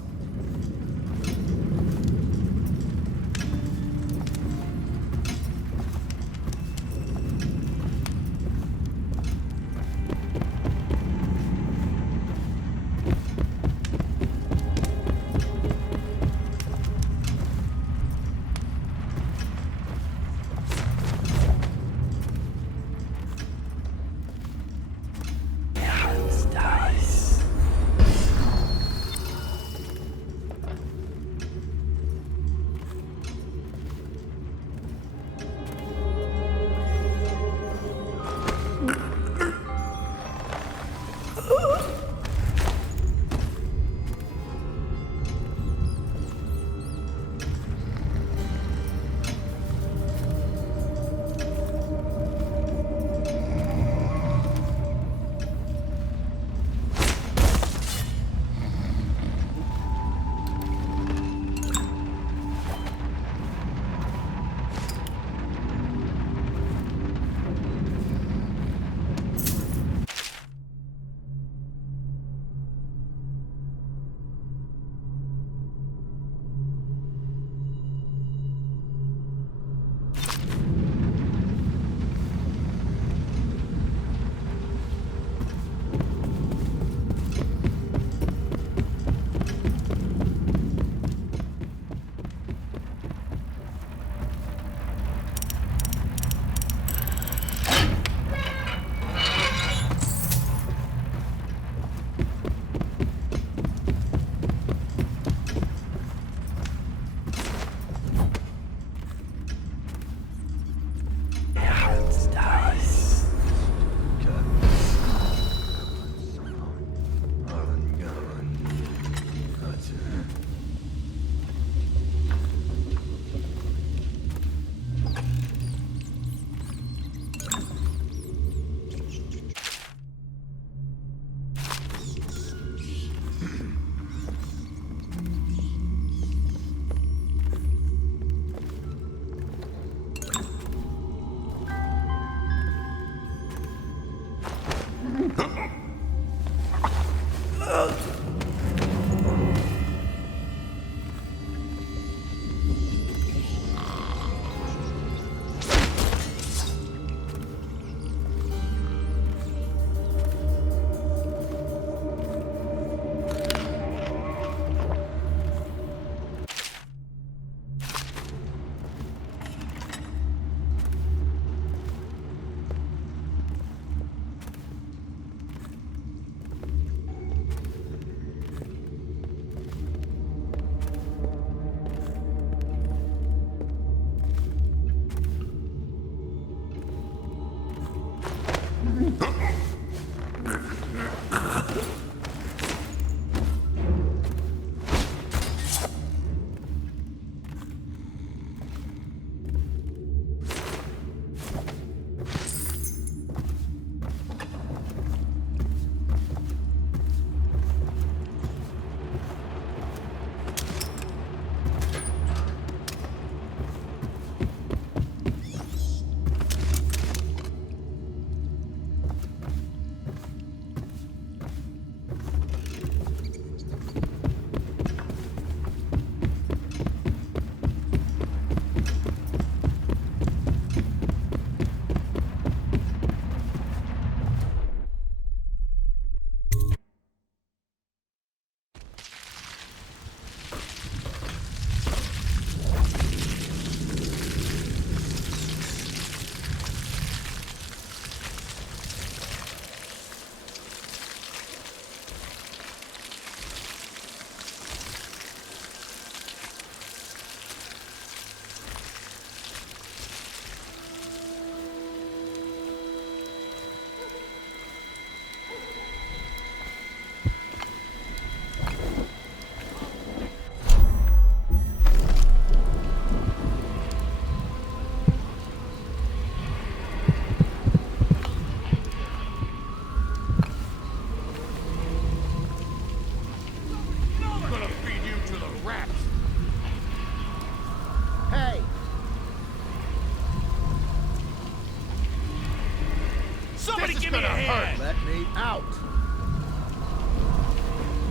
Give me a hand! me out!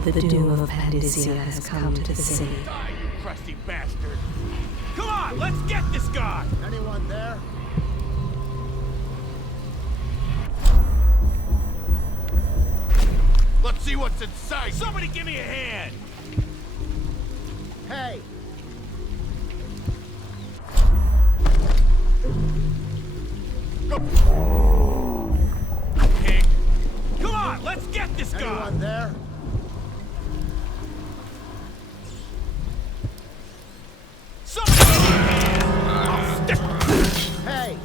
The doom of Pandysia has come to the city. Die, you crusty bastard! Come on, let's get this guy! Anyone there? Let's see what's inside! Somebody give me a hand! Hey! King! Come on, let's get this guy! Anyone there? Somebody give me a hand! Hey!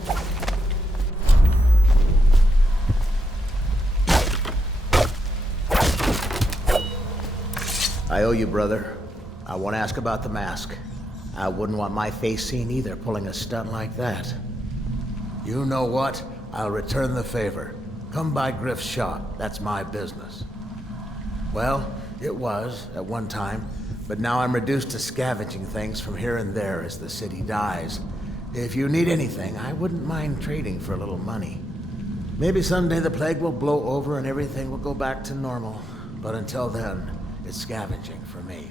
I owe you, brother. I want to ask about the mask. I wouldn't want my face seen either, pulling a stunt like that. You know what? I'll return the favor. Come by Griff's shop. That's my business. Well, it was, at one time, but now I'm reduced to scavenging things from here and there as the city dies. If you need anything, I wouldn't mind trading for a little money. Maybe someday the plague will blow over and everything will go back to normal. But until then, it's scavenging for me.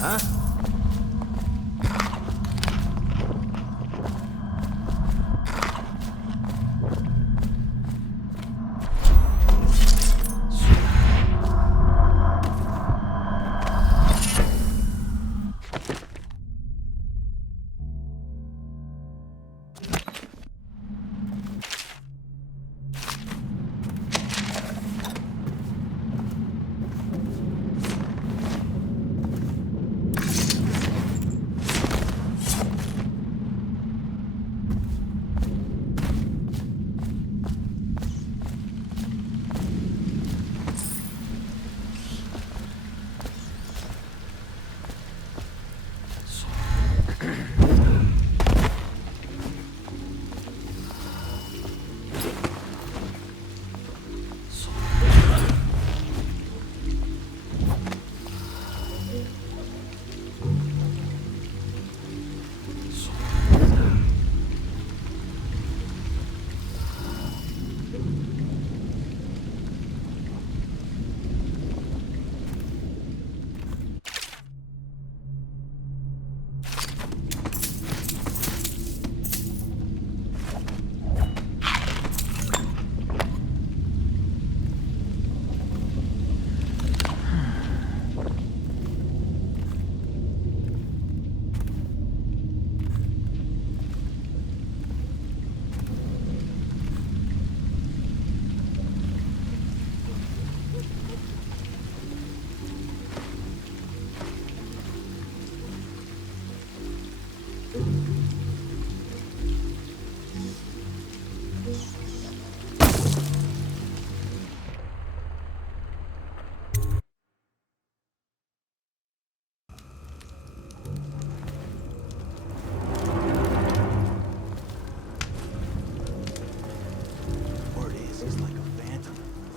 Huh?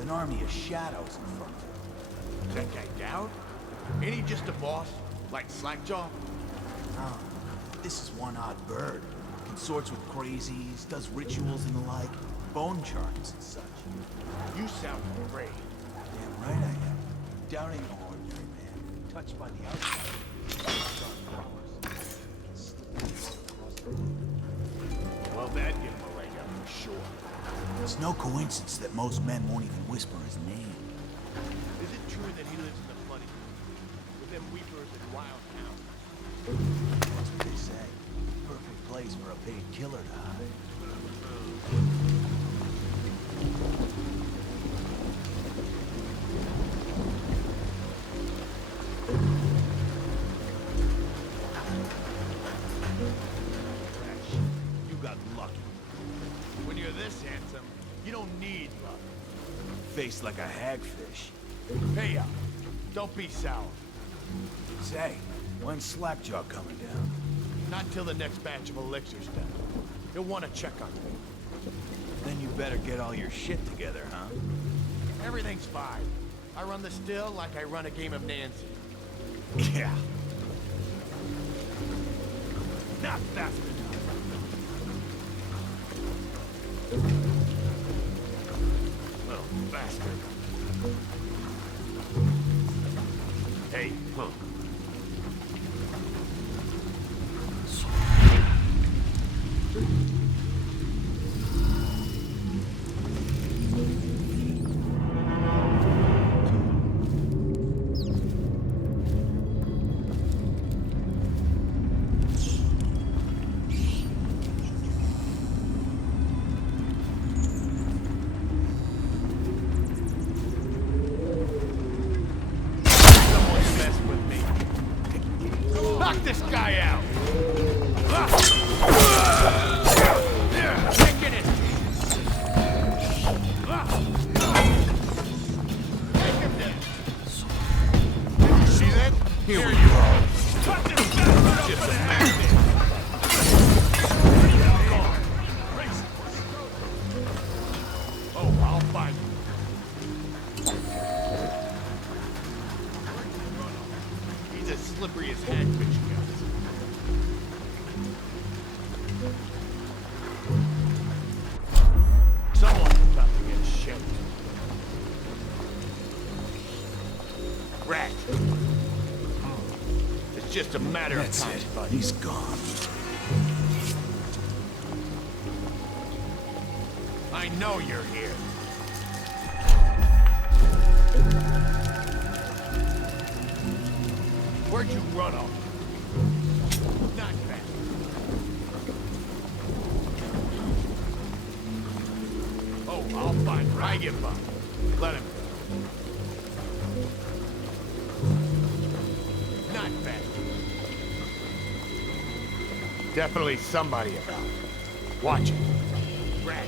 Army of shadows in front of him. Is that guy down? Ain't he just a boss? Like Slackjaw? No. This is one odd bird. Consorts with crazies, does rituals and the like, bone charms and such. You sound great. Damn right I am. Down ain't no ordinary man. Touched by the outside. Well, that'd give him a leg up for sure. It's no coincidence that most men won't even whisper his name. Is it true that he lives in the flooding with them weepers and wild hounds? That's what they say. Perfect place for a paid killer to hide. You got lucky. When you're this handsome, you don't need luck. Face like a hagfish. Hey, don't be sour. Say, when's Slackjaw coming down? Not till the next batch of elixirs done. He'll want to check on me. Then you better get all your shit together, huh? Everything's fine. I run the still like I run a game of Nancy. Yeah. Not fast enough. Knock this guy out! Taking it! Take him down! See that? Here we go! Cut this guy right just a magnet! Oh, I'll find you. He's as slippery as hagfish gets. Someone's about to get shot. Rat. It's just a matter of time, buddy. He's gone. I know you're here. Where'd you run off? Not bad. Oh, I'll find her. I give up. Let him go. Not bad. Definitely somebody about. Watch it. Rat.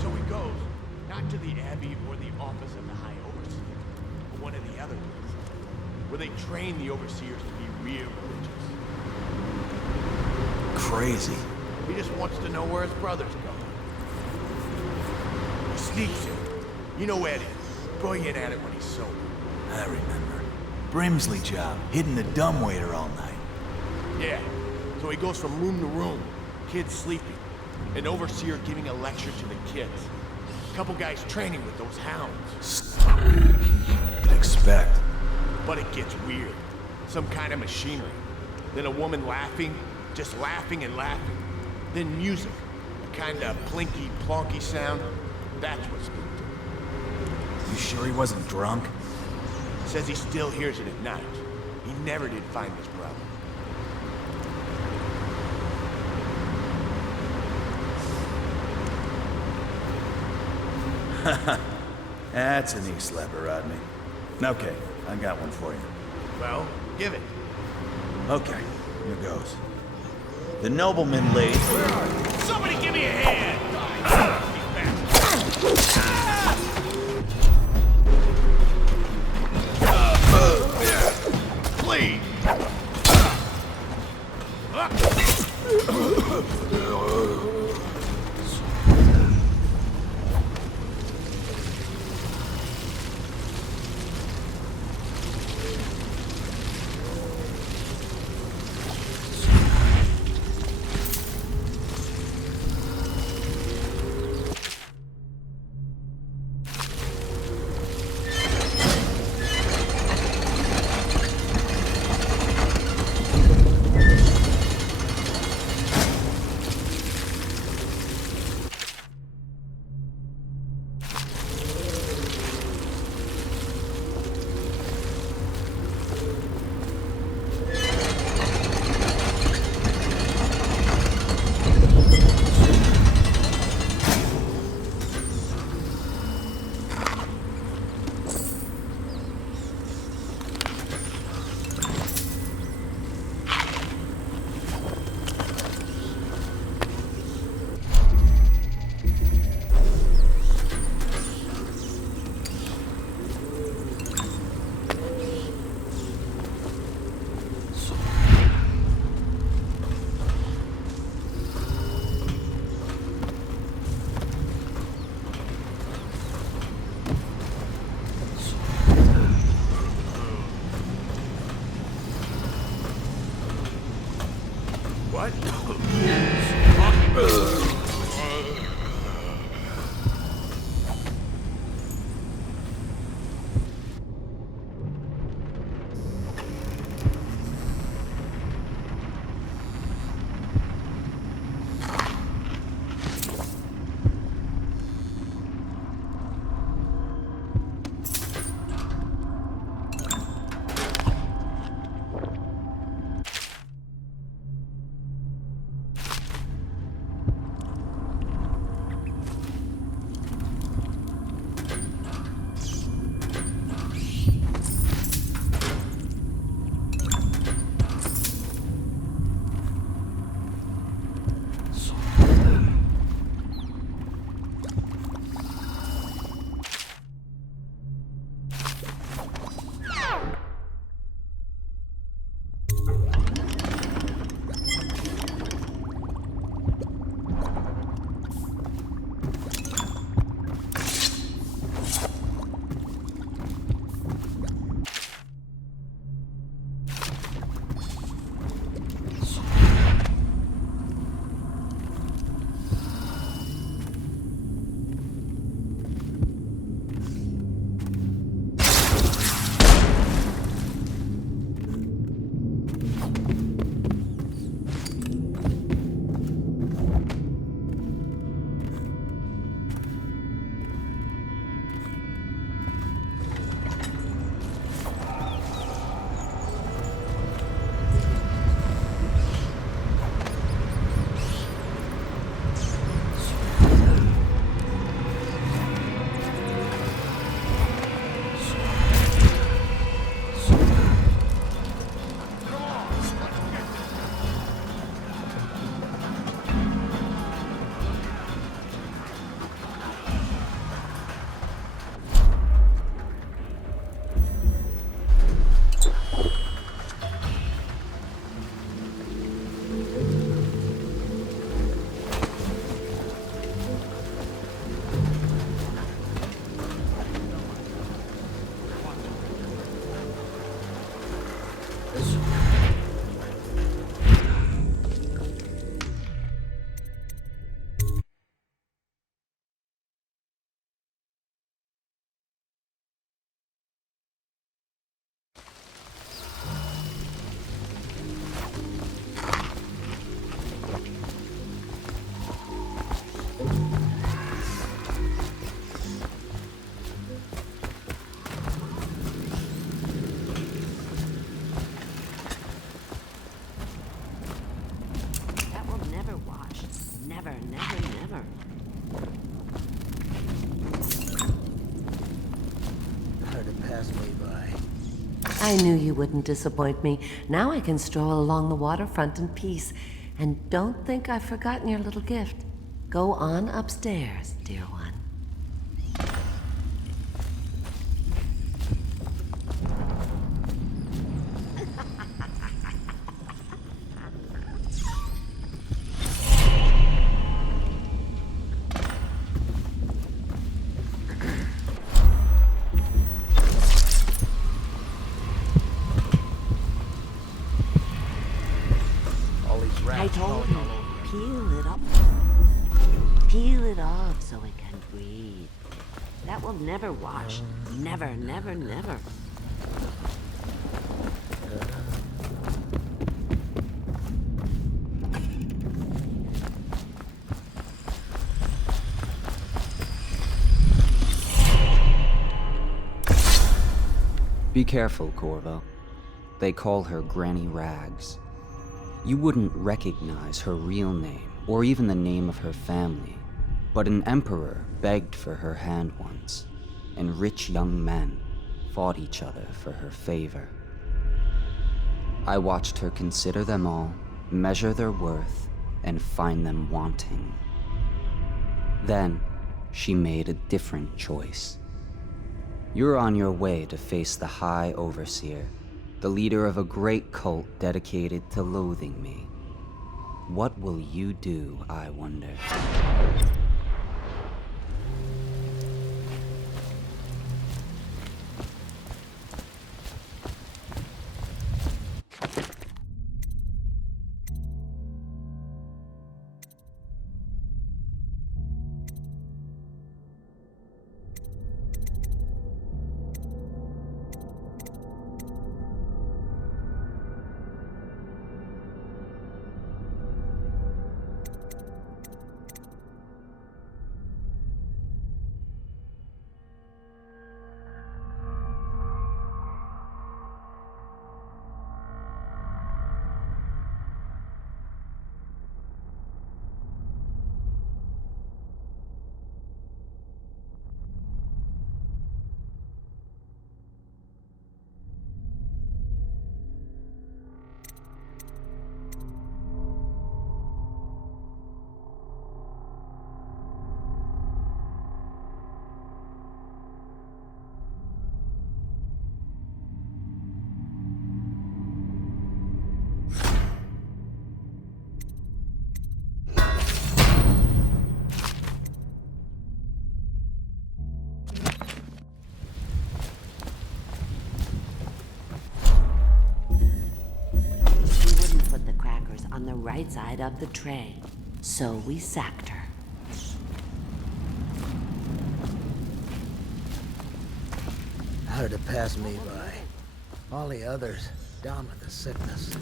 So he goes, not to the Abbey or the office of the High Overseer, but one of the other places, where they train the Overseers to be real religious. Crazy. He just wants to know where his brother's going. He sneaks in. You know Ed is. Brilliant at it when he's sober. I remember. Brimsley job, hitting the dumbwaiter all night. Yeah. So he goes from room to room, kids sleeping, an overseer giving a lecture to the kids. A couple guys training with those hounds. I'd expect. But it gets weird. Some kind of machinery. Then a woman laughing, just laughing and laughing. Then music. A kind of plinky, plonky sound. That's what spooked him. You sure he wasn't drunk? Says he still hears it at night. He never did find his brother. That's a knee slapper, Rodney. Okay, I got one for you. Well, give it. Okay, here goes. The nobleman laid... Somebody give me a hand! Please! What? I knew you wouldn't disappoint me. Now I can stroll along the waterfront in peace. And don't think I've forgotten your little gift. Go on upstairs, dear one. I told you, peel it up. Peel it off so it can breathe. That will never wash. Never, never, never. Be careful, Corvo. They call her Granny Rags. You wouldn't recognize her real name, or even the name of her family, but an emperor begged for her hand once, and rich young men fought each other for her favor. I watched her consider them all, measure their worth, and find them wanting. Then, she made a different choice. You're on your way to face the High Overseer, the leader of a great cult dedicated to loathing me. What will you do, I wonder? On the right side of the tray. So we sacked her. How did it pass me by? All the others down with the sickness.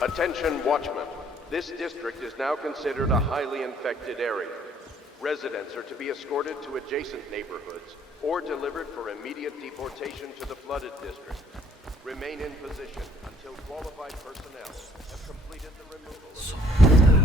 Attention, Watchmen. This district is now considered a highly infected area. Residents are to be escorted to adjacent neighborhoods or delivered for immediate deportation to the flooded district. Remain in position until qualified personnel have completed the removal of...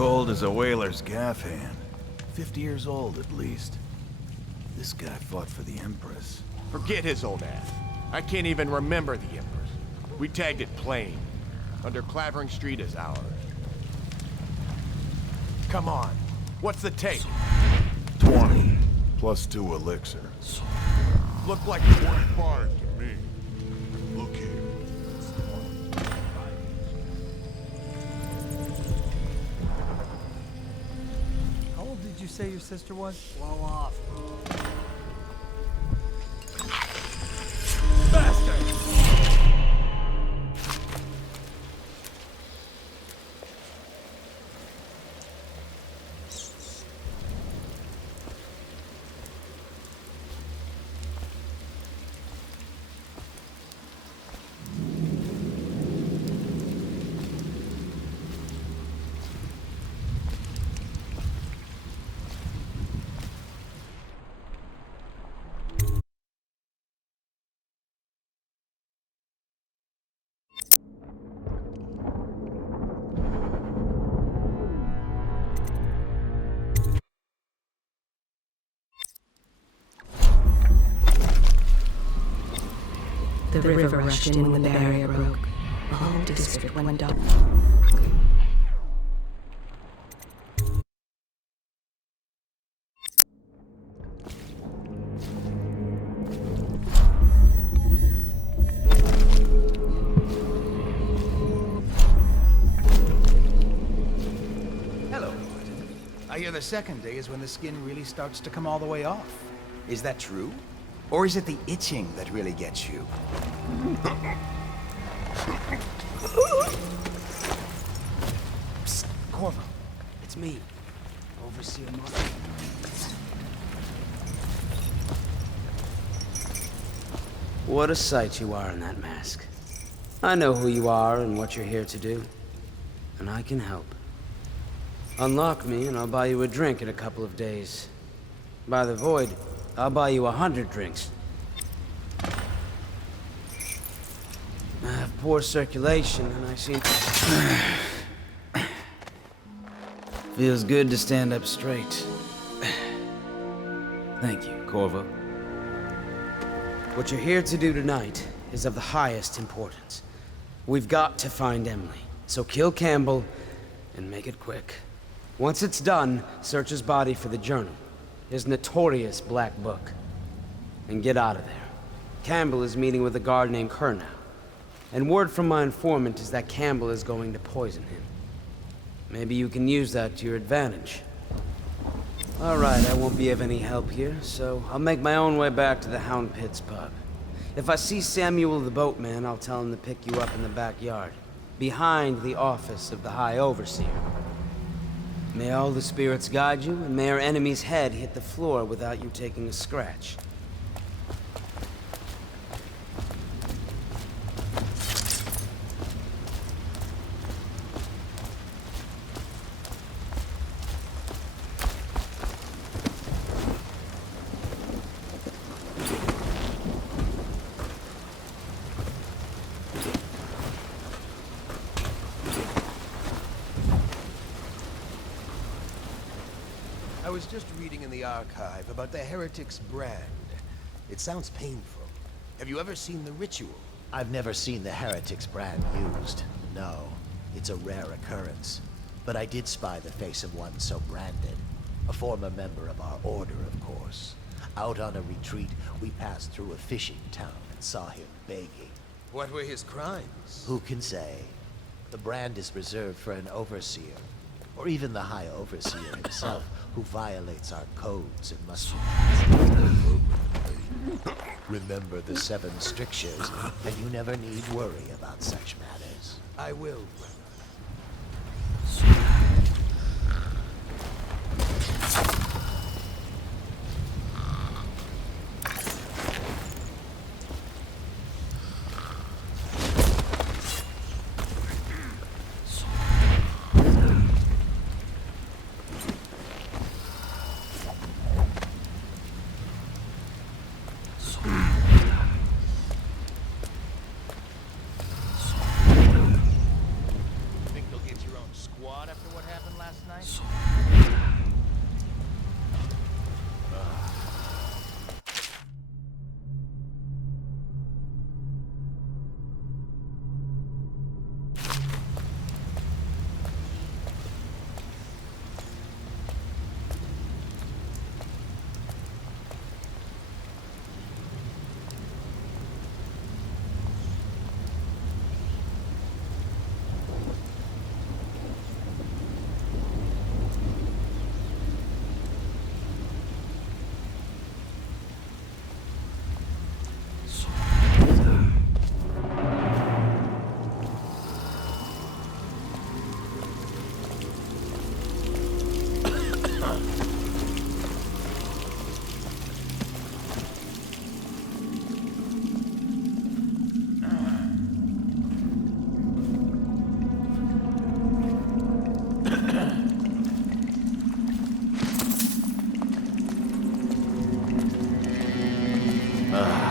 cold as a whaler's gaff hand. 50 years old, at least. This guy fought for the Empress. Forget his old ass. I can't even remember the Empress. We tagged it plain. Under Clavering Street is ours. Come on. What's the take? 20, plus 2 elixir. Look like 25 to me. Look here. How old did you say your sister was? Blow off. The river rushed in when the barrier broke. The whole district went up. Hello, Martin. I hear the second day is when the skin really starts to come all the way off. Is that true? Or is it the itching that really gets you? Psst, Corvo. It's me, Overseer Martin. What a sight you are in that mask. I know who you are and what you're here to do. And I can help. Unlock me and I'll buy you a drink in a couple of days. By the Void, I'll buy you 100 drinks. I have poor circulation, and I seem... Feels good to stand up straight. Thank you, Corvo. What you're here to do tonight is of the highest importance. We've got to find Emily, so kill Campbell and make it quick. Once it's done, search his body for the journal. His notorious black book. And get out of there. Campbell is meeting with a guard named Kernow. And word from my informant is that Campbell is going to poison him. Maybe you can use that to your advantage. Alright, I won't be of any help here, so I'll make my own way back to the Hound Pits pub. If I see Samuel the boatman, I'll tell him to pick you up in the backyard, behind the office of the High Overseer. May all the spirits guide you, and may our enemy's head hit the floor without you taking a scratch. I was just reading in the archive about the Heretic's brand. It sounds painful. Have you ever seen the ritual? I've never seen the Heretic's brand used. No, it's a rare occurrence. But I did spy the face of one so branded. A former member of our order, of course. Out on a retreat, we passed through a fishing town and saw him begging. What were his crimes? Who can say? The brand is reserved for an overseer. Or even the High Overseer himself, who violates our codes and must... Remember the 7 strictures, and you never need worry about such matters. I will, brother. last night?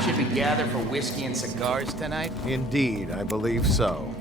Should we gather for whiskey and cigars tonight? Indeed, I believe so.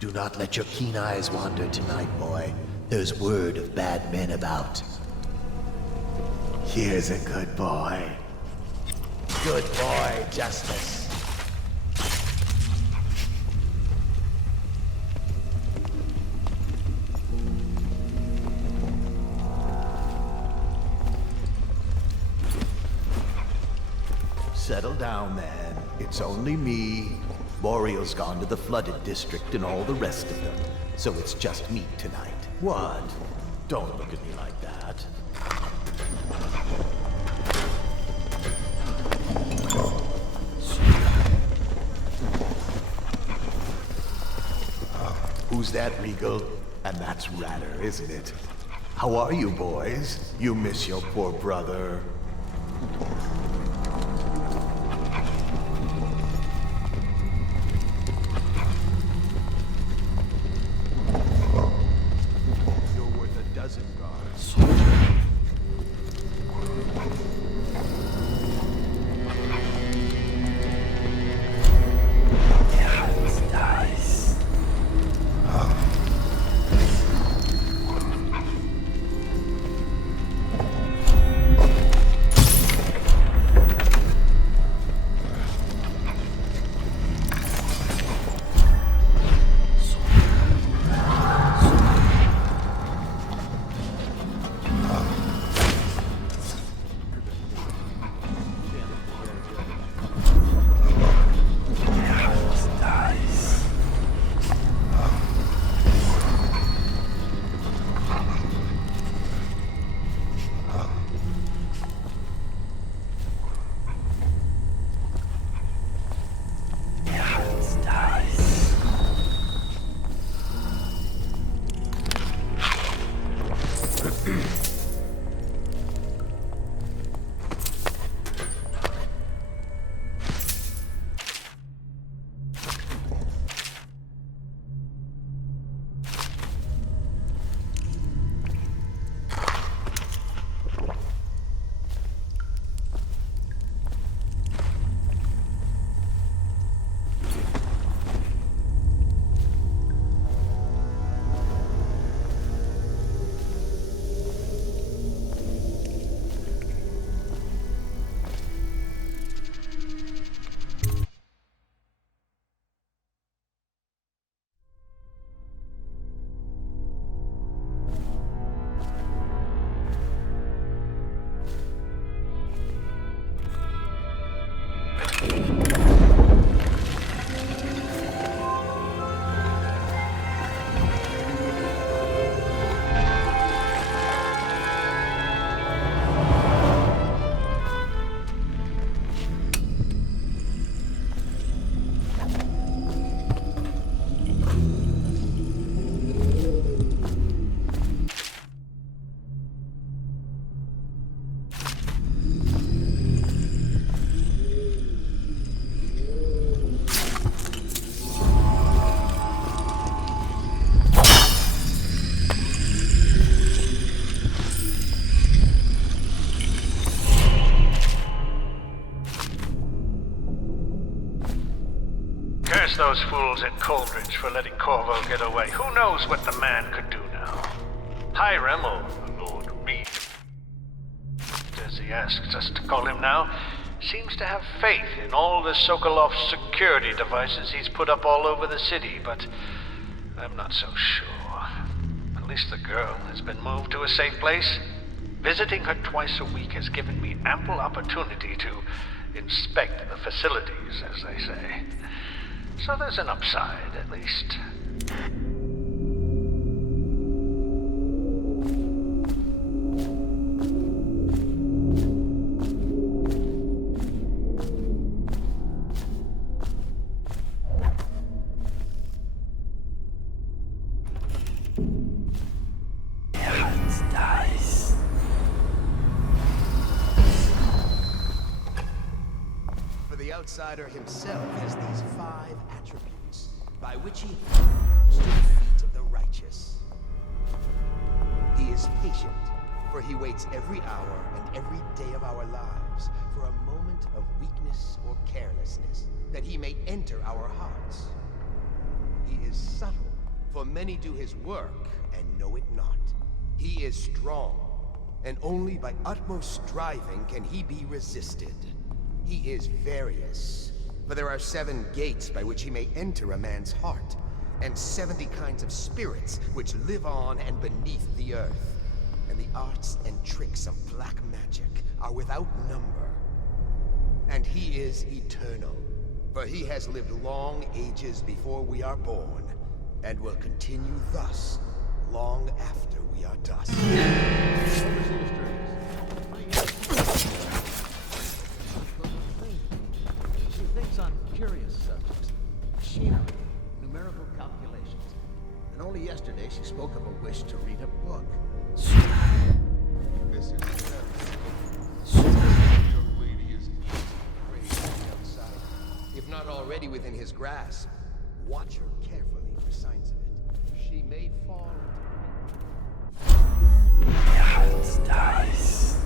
Do not let your keen eyes wander tonight, boy. There's word of bad men about. Here's a good boy. Good boy, Justice. Settle down, man. It's only me. Boreal's gone to the flooded district and all the rest of them. So it's just me tonight. What? Don't look at me like that. Who's that, Regal? And that's Ratter, isn't it? How are you, boys? You miss your poor brother? Curse those fools at Coldridge for letting Corvo get away. Who knows what the man could do now? Hiram, or Lord Reed, as he asks us to call him now, seems to have faith in all the Sokolov security devices he's put up all over the city, but I'm not so sure. At least the girl has been moved to a safe place. Visiting her twice a week has given me ample opportunity to inspect the facilities, as they say. So there's an upside, at least. For the outsider himself has these 5 attributes by which he comes to the feet of the righteous. He is patient, for he waits every hour and every day of our lives for a moment of weakness or carelessness, that he may enter our hearts. He is subtle, for many do his work and know it not. He is strong, and only by utmost striving can he be resisted. He is various, for there are 7 gates by which he may enter a man's heart, and 70 kinds of spirits which live on and beneath the earth. And the arts and tricks of black magic are without number. And he is eternal, for he has lived long ages before we are born, and will continue thus long after we are dust. She thinks on curious subjects. Machinery, numerical calculations. And only yesterday she spoke of a wish to read a book. This is the young lady is crazy on the outside. If not already within his grasp, watch her carefully for signs of it. She may fall into Dice.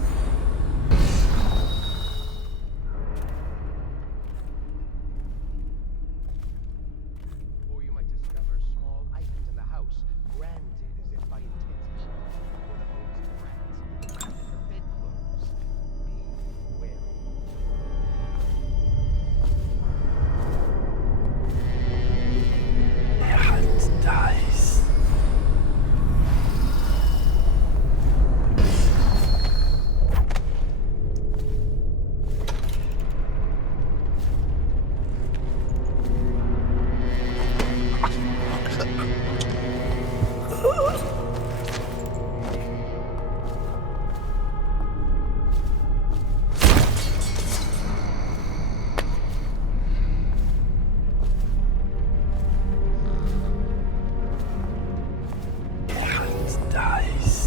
or you might discover small items in the house, branded as if by intent, or the homes of rats, wrapped in her bedclothes. Be wary. Dice. Dice.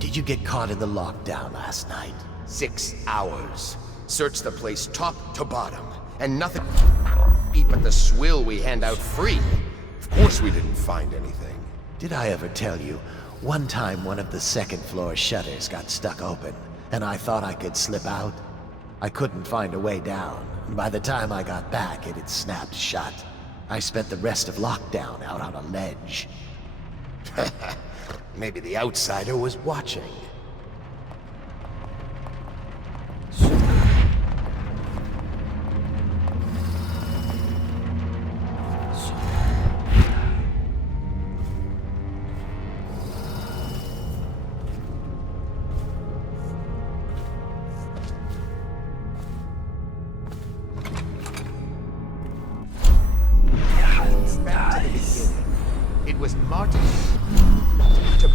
Did you get caught in the lockdown last night? 6 hours. Searched the place top to bottom, and nothing eat but the swill we hand out free. Of course we didn't find anything. Did I ever tell you, one time one of the second floor shutters got stuck open, and I thought I could slip out? I couldn't find a way down, and by the time I got back, it had snapped shut. I spent the rest of lockdown out on a ledge. Maybe the outsider was watching. Back to the beginning. It was Martin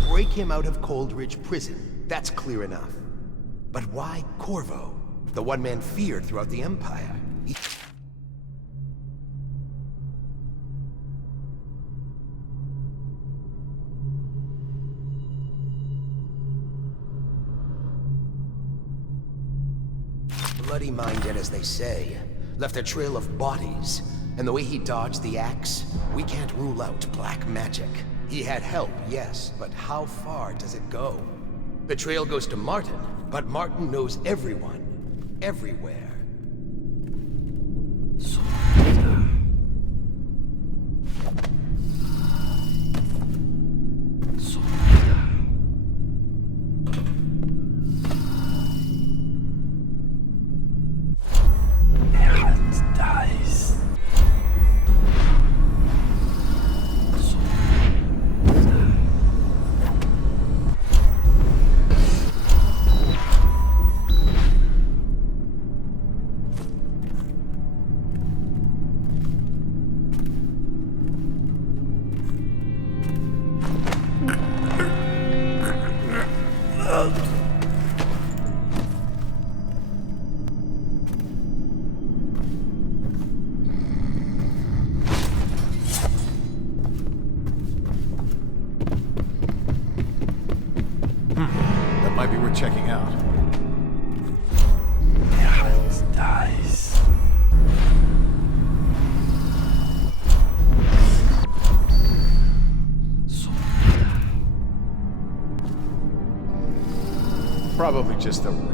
break him out of Coldridge Prison. That's clear enough. But why Corvo? The one man feared throughout the Empire. Bloody-minded, as they say. Left a trail of bodies. And the way he dodged the axe, we can't rule out black magic. He had help, yes, but how far does it go? The trail goes to Martin, but Martin knows everyone. Everywhere. That might be worth checking out. Probably just the wind.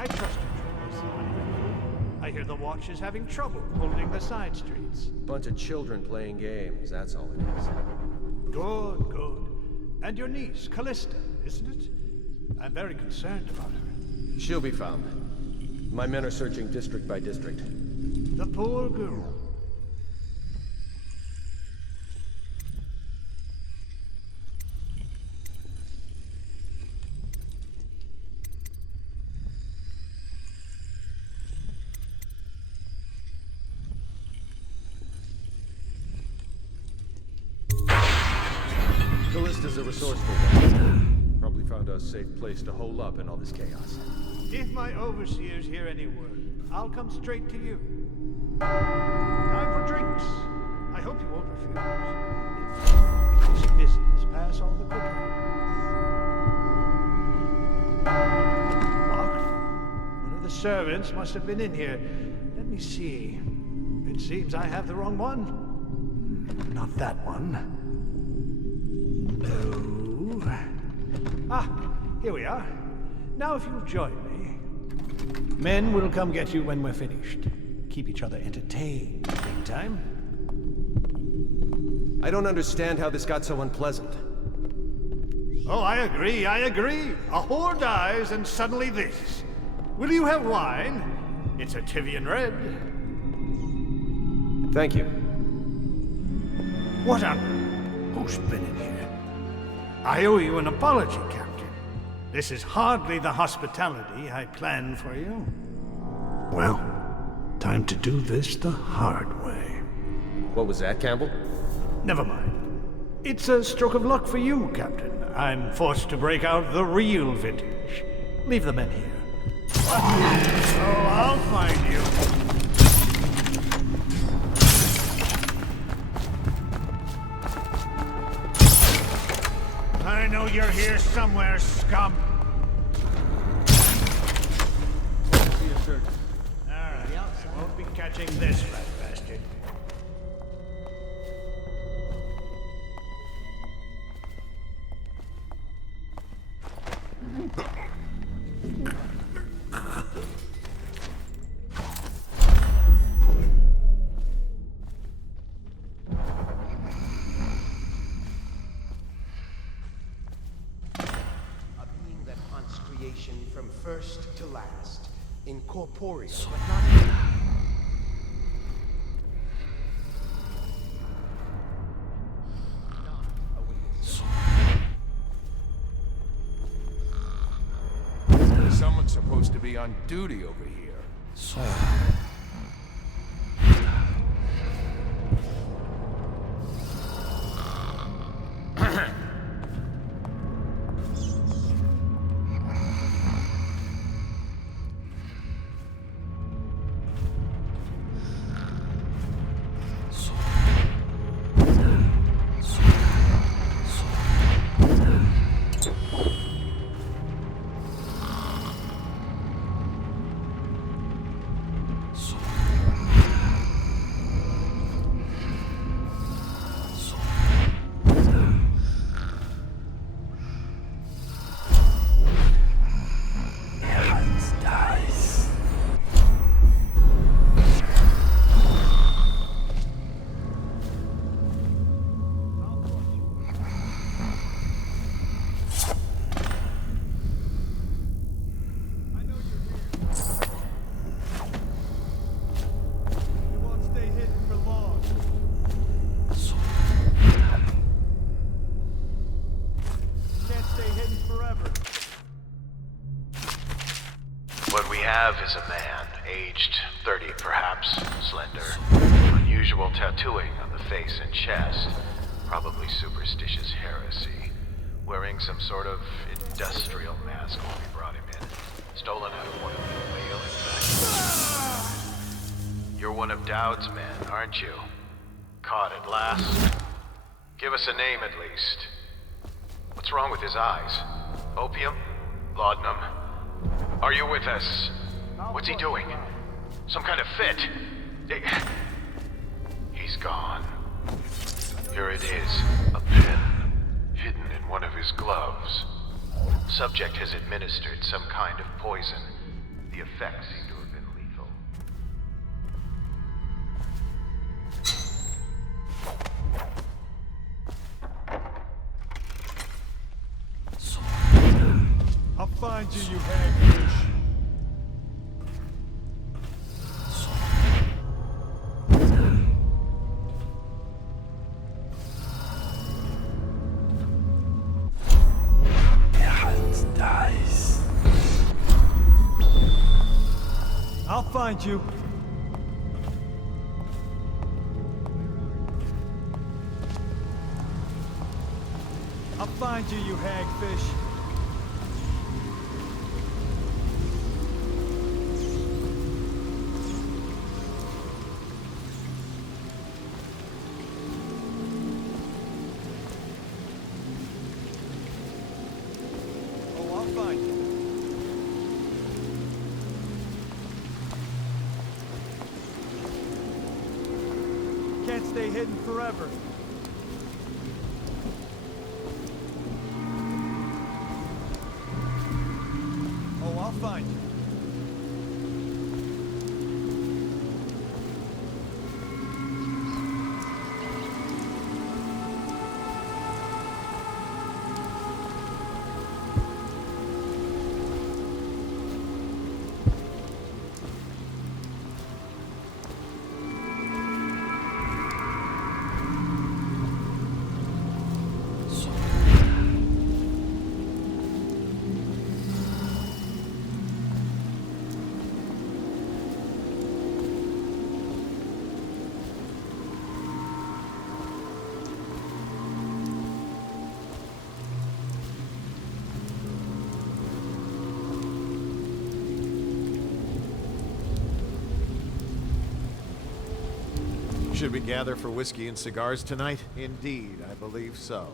I trust you, I hear the Watch is having trouble holding the side streets. Bunch of children playing games, that's all it is. Good, good. And your niece, Callista, isn't it? I'm very concerned about her. She'll be found. My men are searching district by district. The poor girl. Callista's a resourceful one. Probably found a safe place to hole up in all this chaos. If my overseers hear any word, I'll come straight to you. Time for drinks. I hope you won't refuse. If business, pass all the cooking. Locked? One of the servants must have been in here. Let me see. It seems I have the wrong one. Not that one. No. Ah, here we are. Now if you'll join me. Men will come get you when we're finished. Keep each other entertained. Meantime. I don't understand how this got so unpleasant. Oh, I agree. A whore dies and suddenly this. Will you have wine? It's a Tivian red. Thank you. What on... Who's been in here? I owe you an apology, Captain. This is hardly the hospitality I planned for you. Well, time to do this the hard way. What was that, Campbell? Never mind. It's a stroke of luck for you, Captain. I'm forced to break out the real vintage. Leave the men here. Oh, I'll find you. I know you're here somewhere, scum. Alright, I won't be catching this rat bastard. From first to last, incorporeal, Someone's supposed to be on duty over here. What we have is a man, aged 30 perhaps, slender, unusual tattooing on the face and chest, probably superstitious heresy, wearing some sort of industrial mask when we brought him in, stolen out of one of the whaling factories. You're one of Dowd's men, aren't you? Caught at last? Give us a name at least. What's wrong with his eyes? Opium? Laudanum? Are you with us? What's he doing? Some kind of fit? He's gone. Here it is, a pin, hidden in one of his gloves. Subject has administered some kind of poison. The effects seem to have been lethal. I'll find you, you hagfish. I'll find you. I'll find you, you hagfish. Oh, I'll find you. Can't stay hidden forever. Oh, I'll find you. Should we gather for whiskey and cigars tonight? Indeed, I believe so.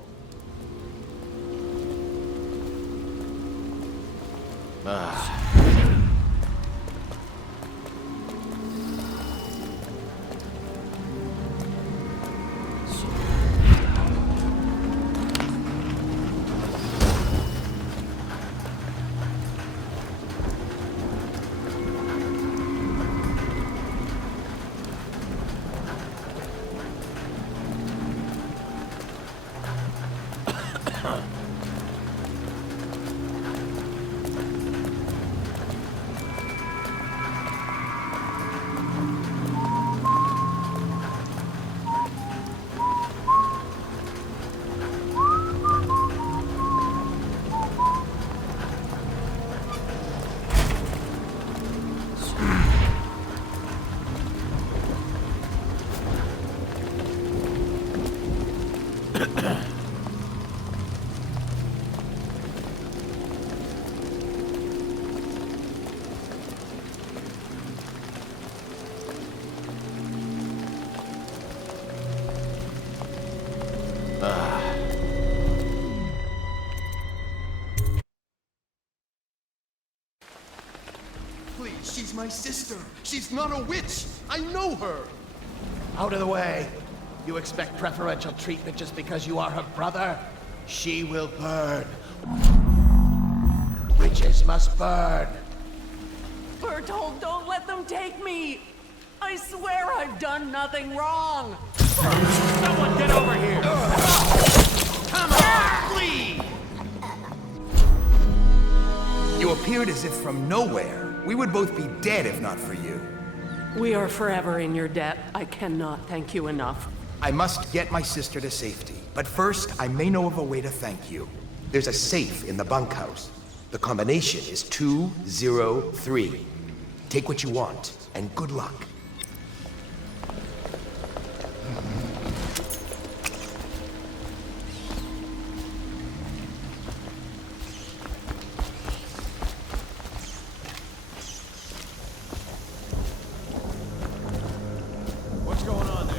Please, she's my sister. She's not a witch. I know her. Out of the way. You expect preferential treatment just because you are her brother? She will burn. Witches must burn. Bertold, don't let them take me! I swear I've done nothing wrong! Someone get over here! Come on, flee! You appeared as if from nowhere. We would both be dead if not for you. We are forever in your debt. I cannot thank you enough. I must get my sister to safety. But first, I may know of a way to thank you. There's a safe in the bunkhouse. The combination is 203. Take what you want, and good luck. What's going on there?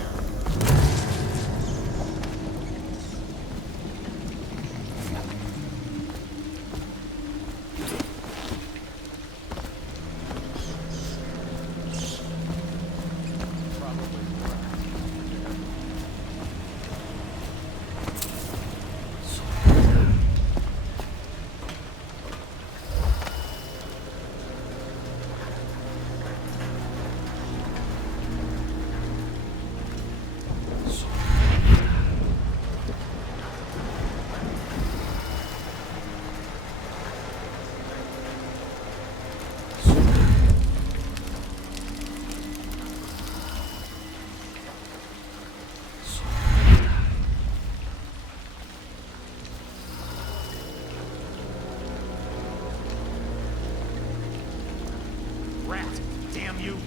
Rat, damn you!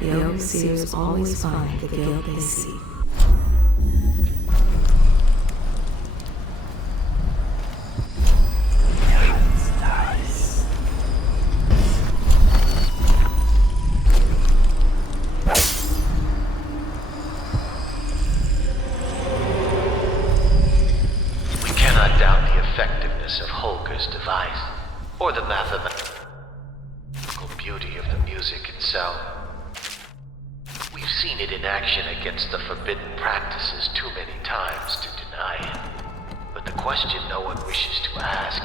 The overseers always find the guilt they seek. We cannot doubt the effectiveness of Holger's device, or the mathematical beauty of the music itself. We've seen it in action against the forbidden practices too many times to deny it. But the question no one wishes to ask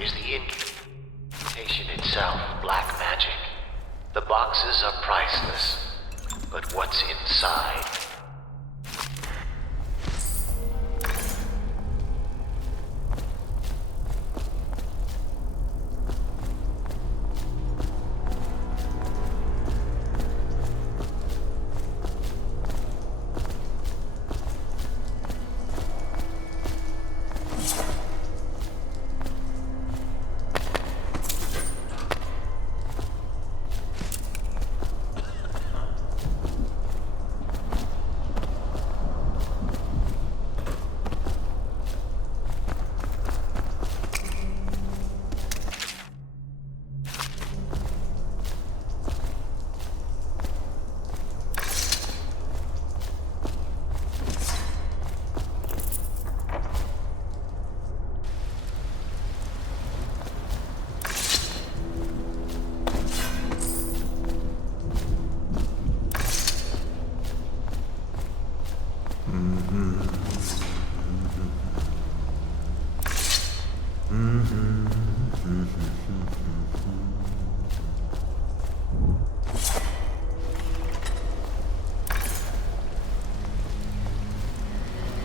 is the incantation itself black magic? The boxes are priceless, but what's inside?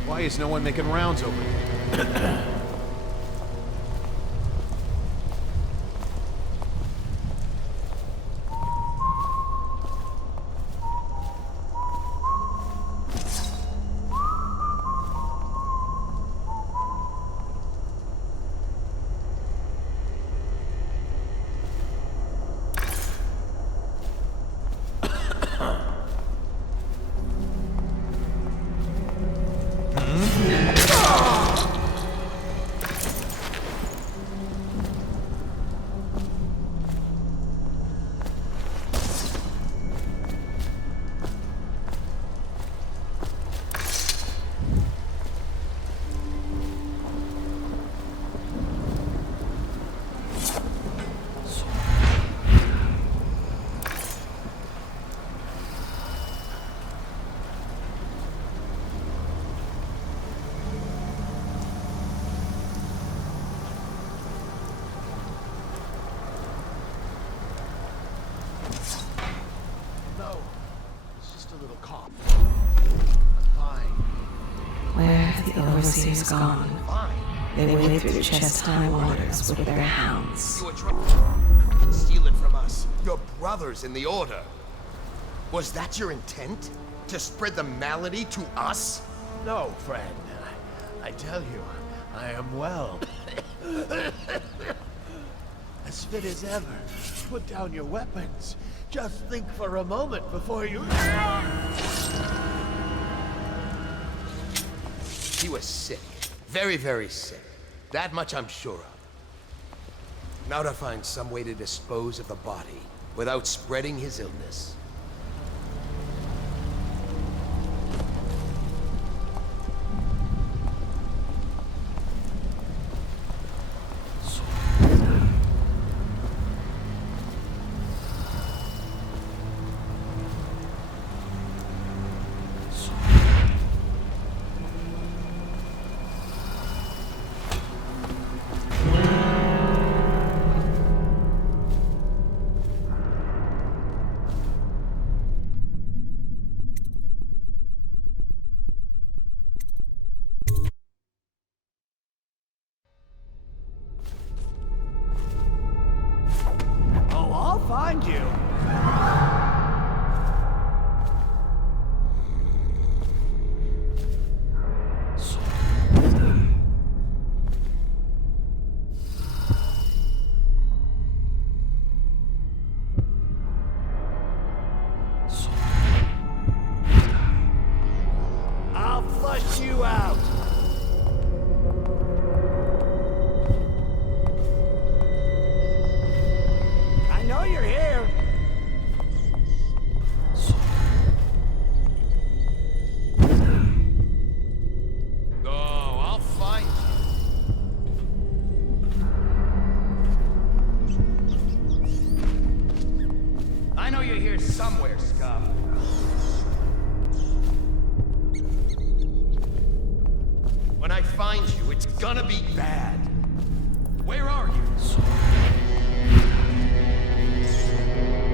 Why is no one making rounds over here? Overseers gone. They wade through chest-high waters with their hounds. You were trying to steal it from us. Your brothers in the Order. Was that your intent? To spread the malady to us? No, friend. I tell you, I am well. As fit as ever. Put down your weapons. Just think for a moment before you... He was sick. Very, very sick. That much I'm sure of. Now to find some way to dispose of the body without spreading his illness. gonna be bad. Where are you?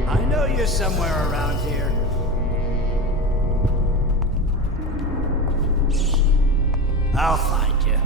I know you're somewhere around here. I'll find you.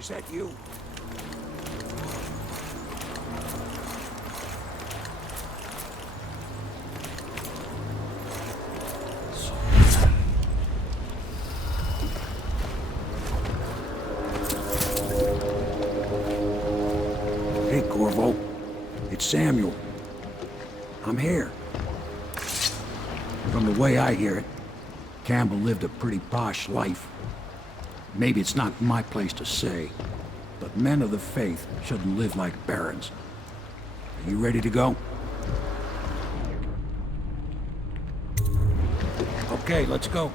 Is that you? Hey, Corvo. It's Samuel. I'm here. From the way I hear it, Campbell lived a pretty posh life. Maybe it's not my place to say, but men of the faith shouldn't live like barons. Are you ready to go? Okay, let's go.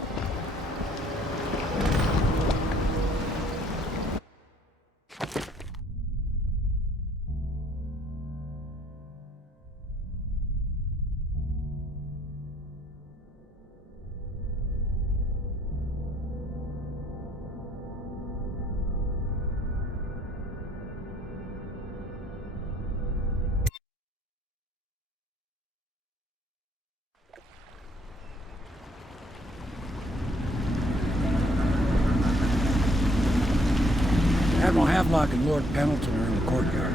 Admiral Havelock and Lord Pendleton are in the courtyard.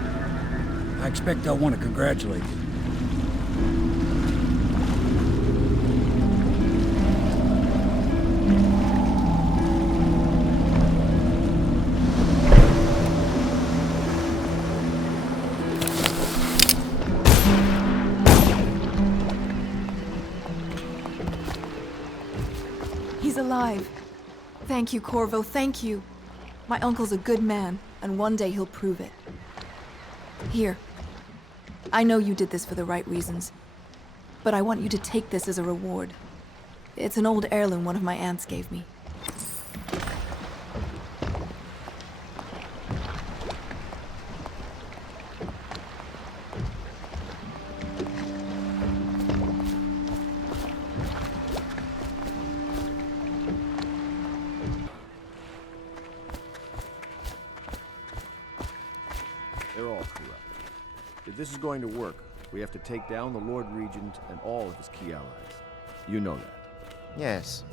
I expect they'll want to congratulate you. He's alive. Thank you, Corvo, thank you. My uncle's a good man, and one day he'll prove it. Here. I know you did this for the right reasons, but I want you to take this as a reward. It's an old heirloom one of my aunts gave me. They're all corrupt. If this is going to work, we have to take down the Lord Regent and all of his key allies. You know that. Yes.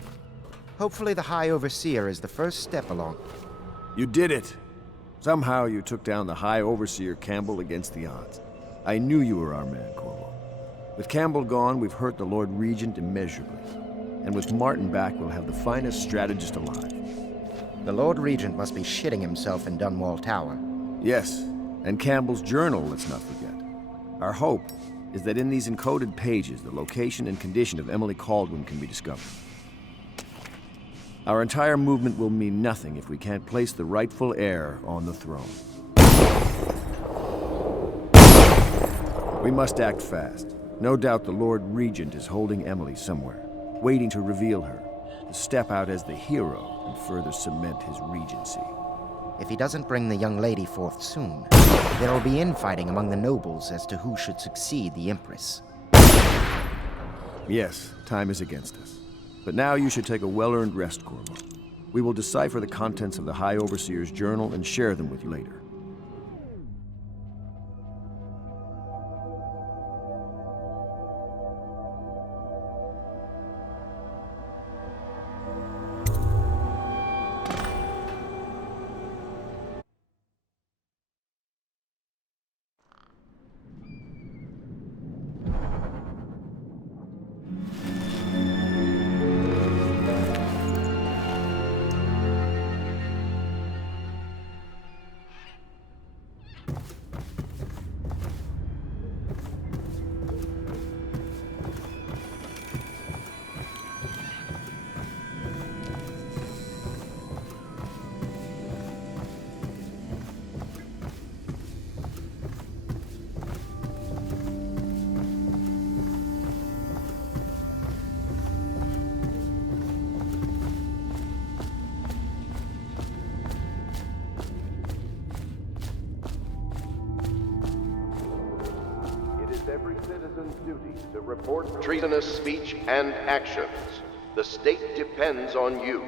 Hopefully the High Overseer is the first step along. You did it! Somehow you took down the High Overseer Campbell against the odds. I knew you were our man, Corvo. With Campbell gone, we've hurt the Lord Regent immeasurably. And with Martin back, we'll have the finest strategist alive. The Lord Regent must be shitting himself in Dunwall Tower. Yes, and Campbell's journal, let's not forget. Our hope is that in these encoded pages, the location and condition of Emily Kaldwin can be discovered. Our entire movement will mean nothing if we can't place the rightful heir on the throne. We must act fast. No doubt the Lord Regent is holding Emily somewhere, waiting to reveal her, to step out as the hero and further cement his regency. If he doesn't bring the young lady forth soon, there will be infighting among the nobles as to who should succeed the Empress. Yes, time is against us. But now you should take a well-earned rest, Corvo. We will decipher the contents of the High Overseer's journal and share them with you later. Every citizen's duty to report treasonous speech and actions. The state depends on you.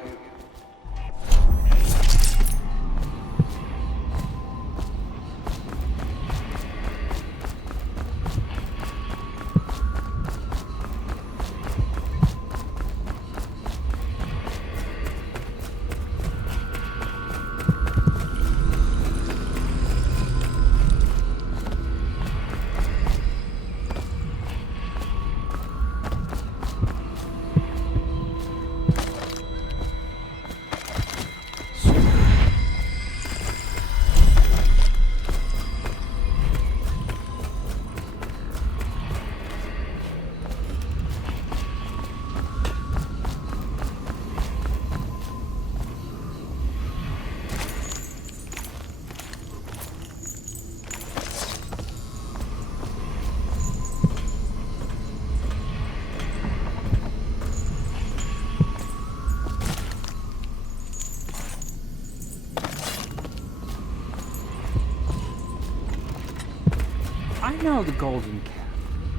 know the Golden Cap.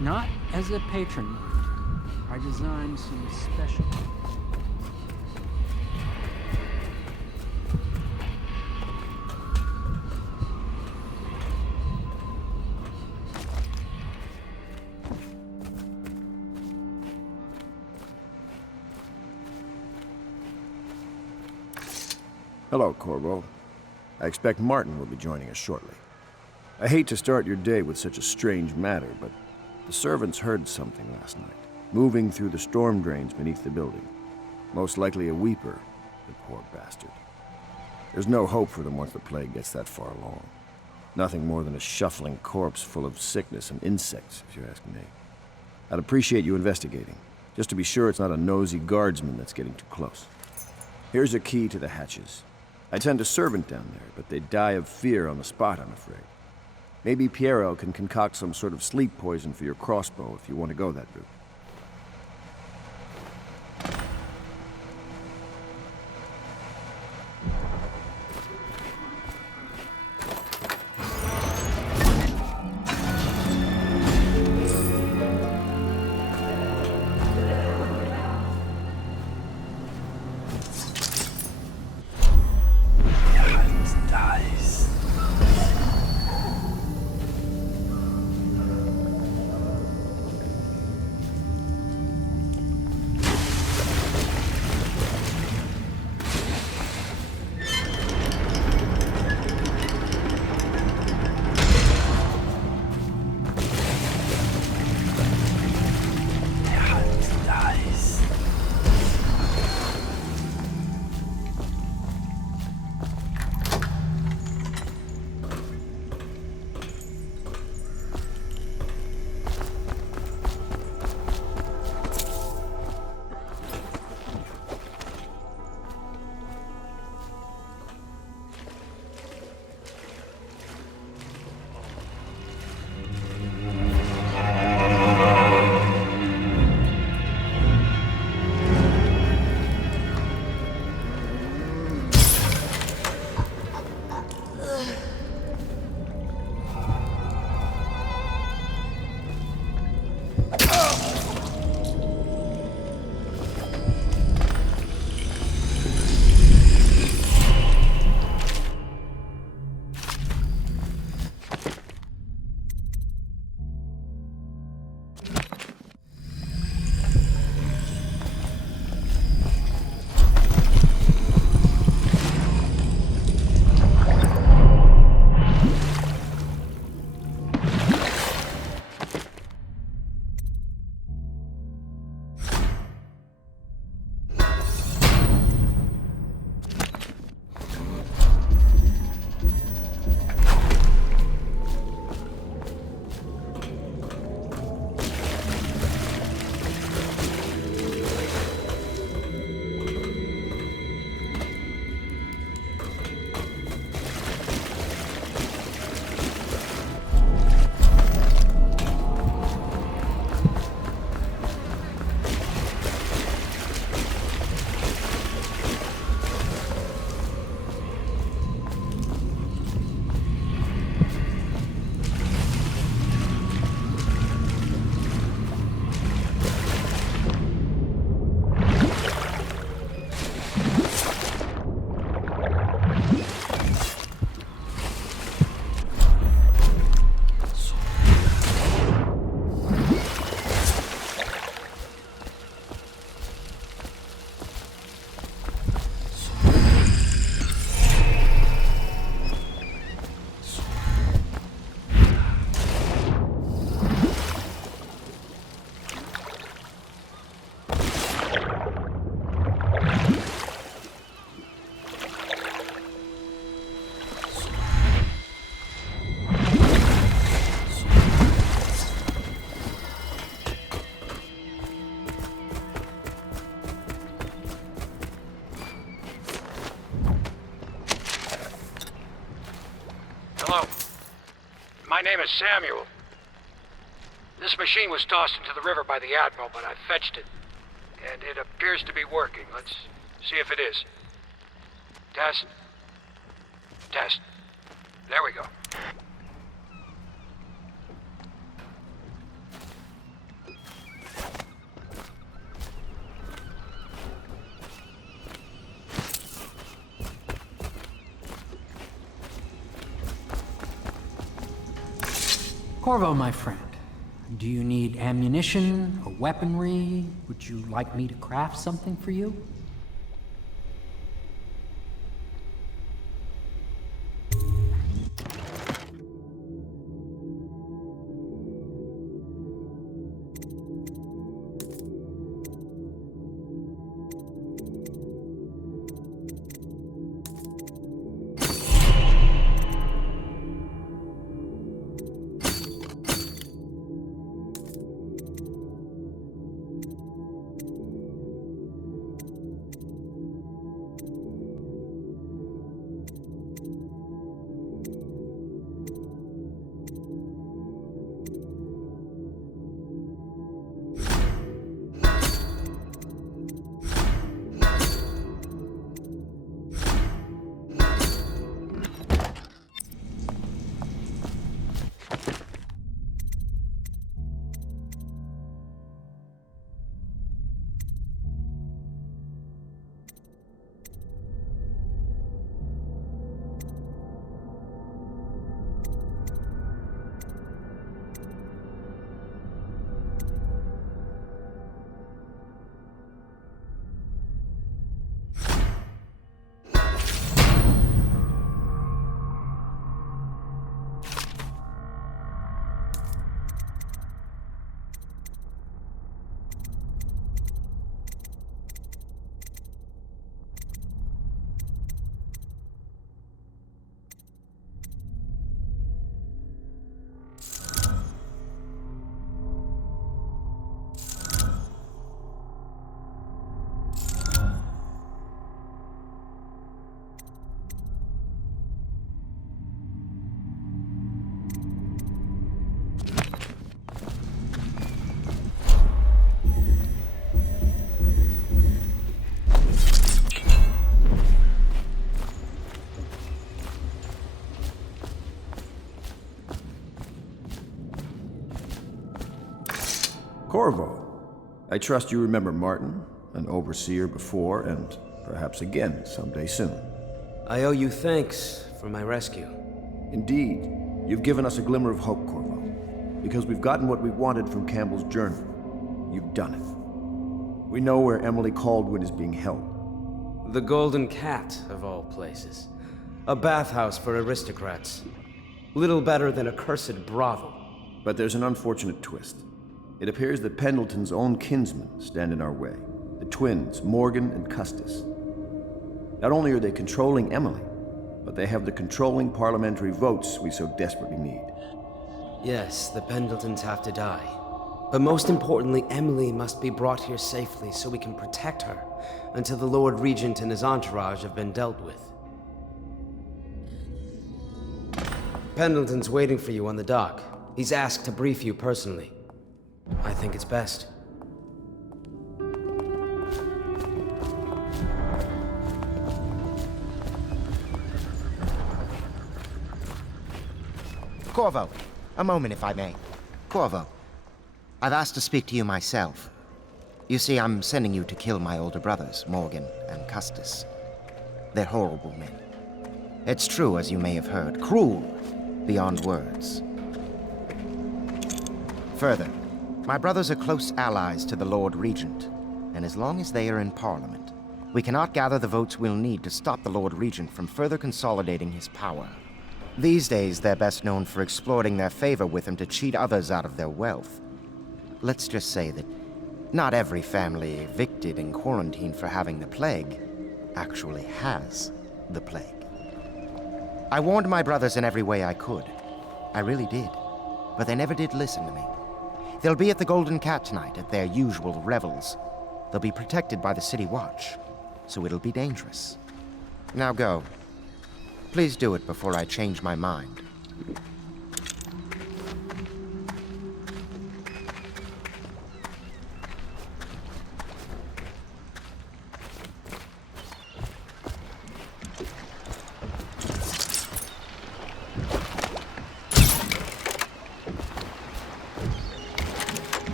Not as a patron, mind. I designed some special. Hello, Corvo. I expect Martin will be joining us shortly. I hate to start your day with such a strange matter, but the servants heard something last night, moving through the storm drains beneath the building. Most likely a weeper, the poor bastard. There's no hope for them once the plague gets that far along. Nothing more than a shuffling corpse full of sickness and insects, if you ask me. I'd appreciate you investigating, just to be sure it's not a nosy guardsman that's getting too close. Here's a key to the hatches. I'd send a servant down there, but they'd die of fear on the spot, I'm afraid. Maybe Piero can concoct some sort of sleep poison for your crossbow if you want to go that route. My name is Samuel. This machine was tossed into the river by the Admiral, but I fetched it. And it appears to be working. Let's see if it is. Test. Test. There we go. Corvo, my friend, do you need ammunition or weaponry? Would you like me to craft something for you? Corvo, I trust you remember Martin, an overseer before, and perhaps again someday soon. I owe you thanks for my rescue. Indeed. You've given us a glimmer of hope, Corvo. Because we've gotten what we wanted from Campbell's journal. You've done it. We know where Emily Caldwin is being held. The Golden Cat, of all places. A bathhouse for aristocrats. Little better than a cursed brothel. But there's an unfortunate twist. It appears that Pendleton's own kinsmen stand in our way. The twins, Morgan and Custis. Not only are they controlling Emily, but they have the controlling parliamentary votes we so desperately need. Yes, the Pendletons have to die. But most importantly, Emily must be brought here safely so we can protect her until the Lord Regent and his entourage have been dealt with. Pendleton's waiting for you on the dock. He's asked to brief you personally. I think it's best. Corvo, a moment if I may. Corvo, I've asked to speak to you myself. You see, I'm sending you to kill my older brothers, Morgan and Custis. They're horrible men. It's true, as you may have heard, cruel beyond words. Further, my brothers are close allies to the Lord Regent, and as long as they are in Parliament, we cannot gather the votes we'll need to stop the Lord Regent from further consolidating his power. These days, they're best known for exploiting their favor with him to cheat others out of their wealth. Let's just say that not every family evicted and quarantined for having the plague actually has the plague. I warned my brothers in every way I could. I really did. But they never did listen to me. They'll be at the Golden Cat tonight at their usual revels. They'll be protected by the City Watch, so it'll be dangerous. Now go. Please do it before I change my mind.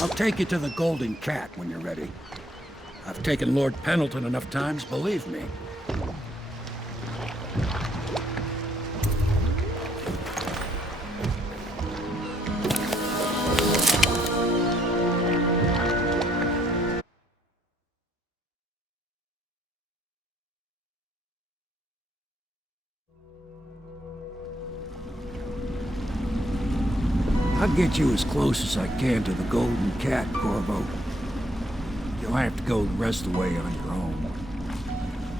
I'll take you to the Golden Cat when you're ready. I've taken Lord Pendleton enough times, believe me. I'll get you as close as I can to the Golden Cat, Corvo. You'll have to go the rest of the way on your own.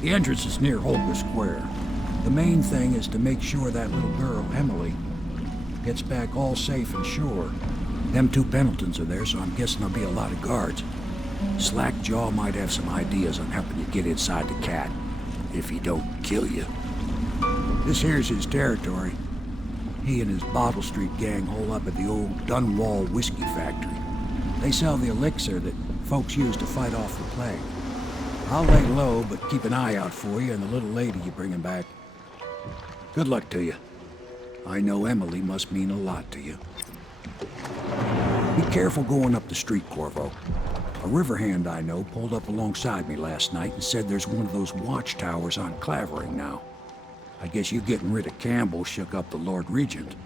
The entrance is near Holker Square. The main thing is to make sure that little girl, Emily, gets back all safe and sure. Them two Pendletons are there, so I'm guessing there'll be a lot of guards. Slackjaw might have some ideas on helping you get inside the cat, if he don't kill you. This here's his territory. He and his Bottle Street gang hole up at the old Dunwall whiskey factory. They sell the elixir that folks use to fight off the plague. I'll lay low, but keep an eye out for you and the little lady you're bringing back. Good luck to you. I know Emily must mean a lot to you. Be careful going up the street, Corvo. A river hand I know pulled up alongside me last night and said there's one of those watchtowers on Clavering now. I guess you getting rid of Campbell shook up the Lord Regent.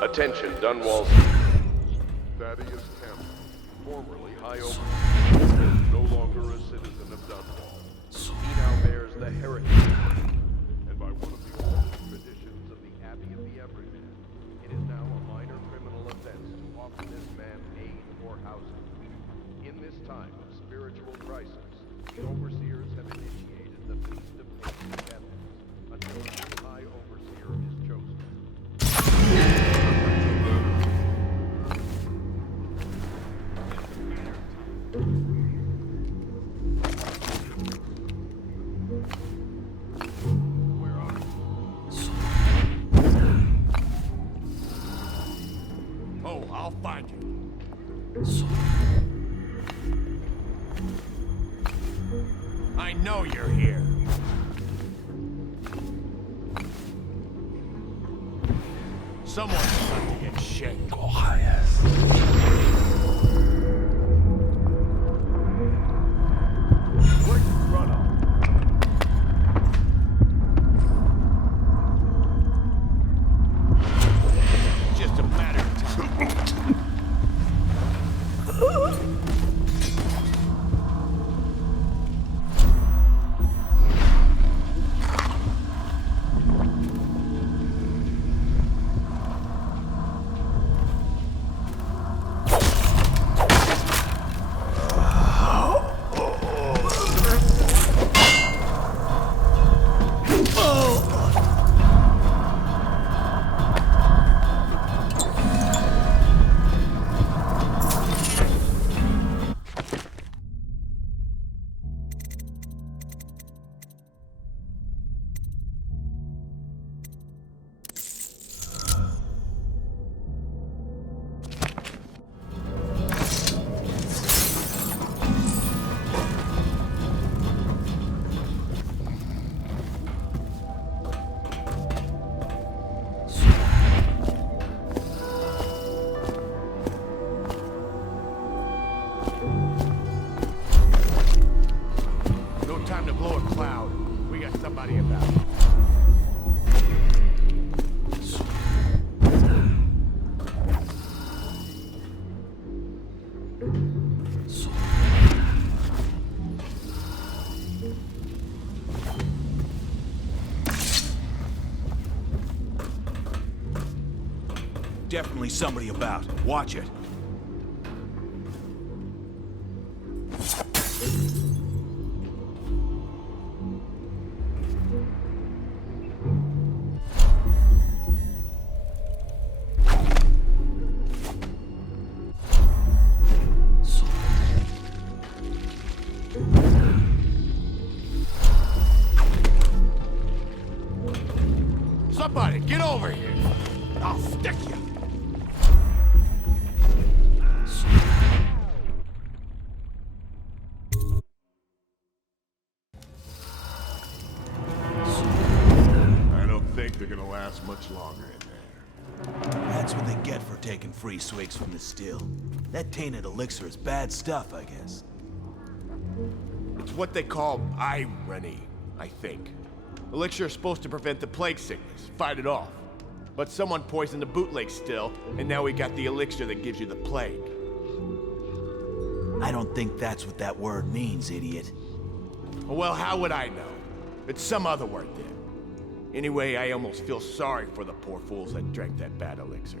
Attention, Dunwall. Thaddeus Campbell, formerly High Overseer, is no longer a citizen of Dunwall. He now bears the heritage, and by one of the oldest traditions of the Abbey of the Everyman, it is now a minor criminal offense to offer this man aid or housing. In this time of spiritual crisis, the Overseers have initiated the Feast of Patient Candles until a new High Overseer is chosen. Oh, I'll find you. I know you're here. Someone's about to get shanked. Where'd you run off? Just a matter of time. Time to blow a cloud. We got somebody about. Definitely somebody about. Watch it. Get over here! I'll stick you! I don't think they're gonna last much longer in there. That's what they get for taking free swigs from the still. That tainted elixir is bad stuff, I guess. It's what they call irony, I think. Elixir is supposed to prevent the plague sickness, fight it off. But someone poisoned the bootleg still, and now we got the elixir that gives you the plague. I don't think that's what that word means, idiot. Well, how would I know? It's some other word then. Anyway, I almost feel sorry for the poor fools that drank that bad elixir.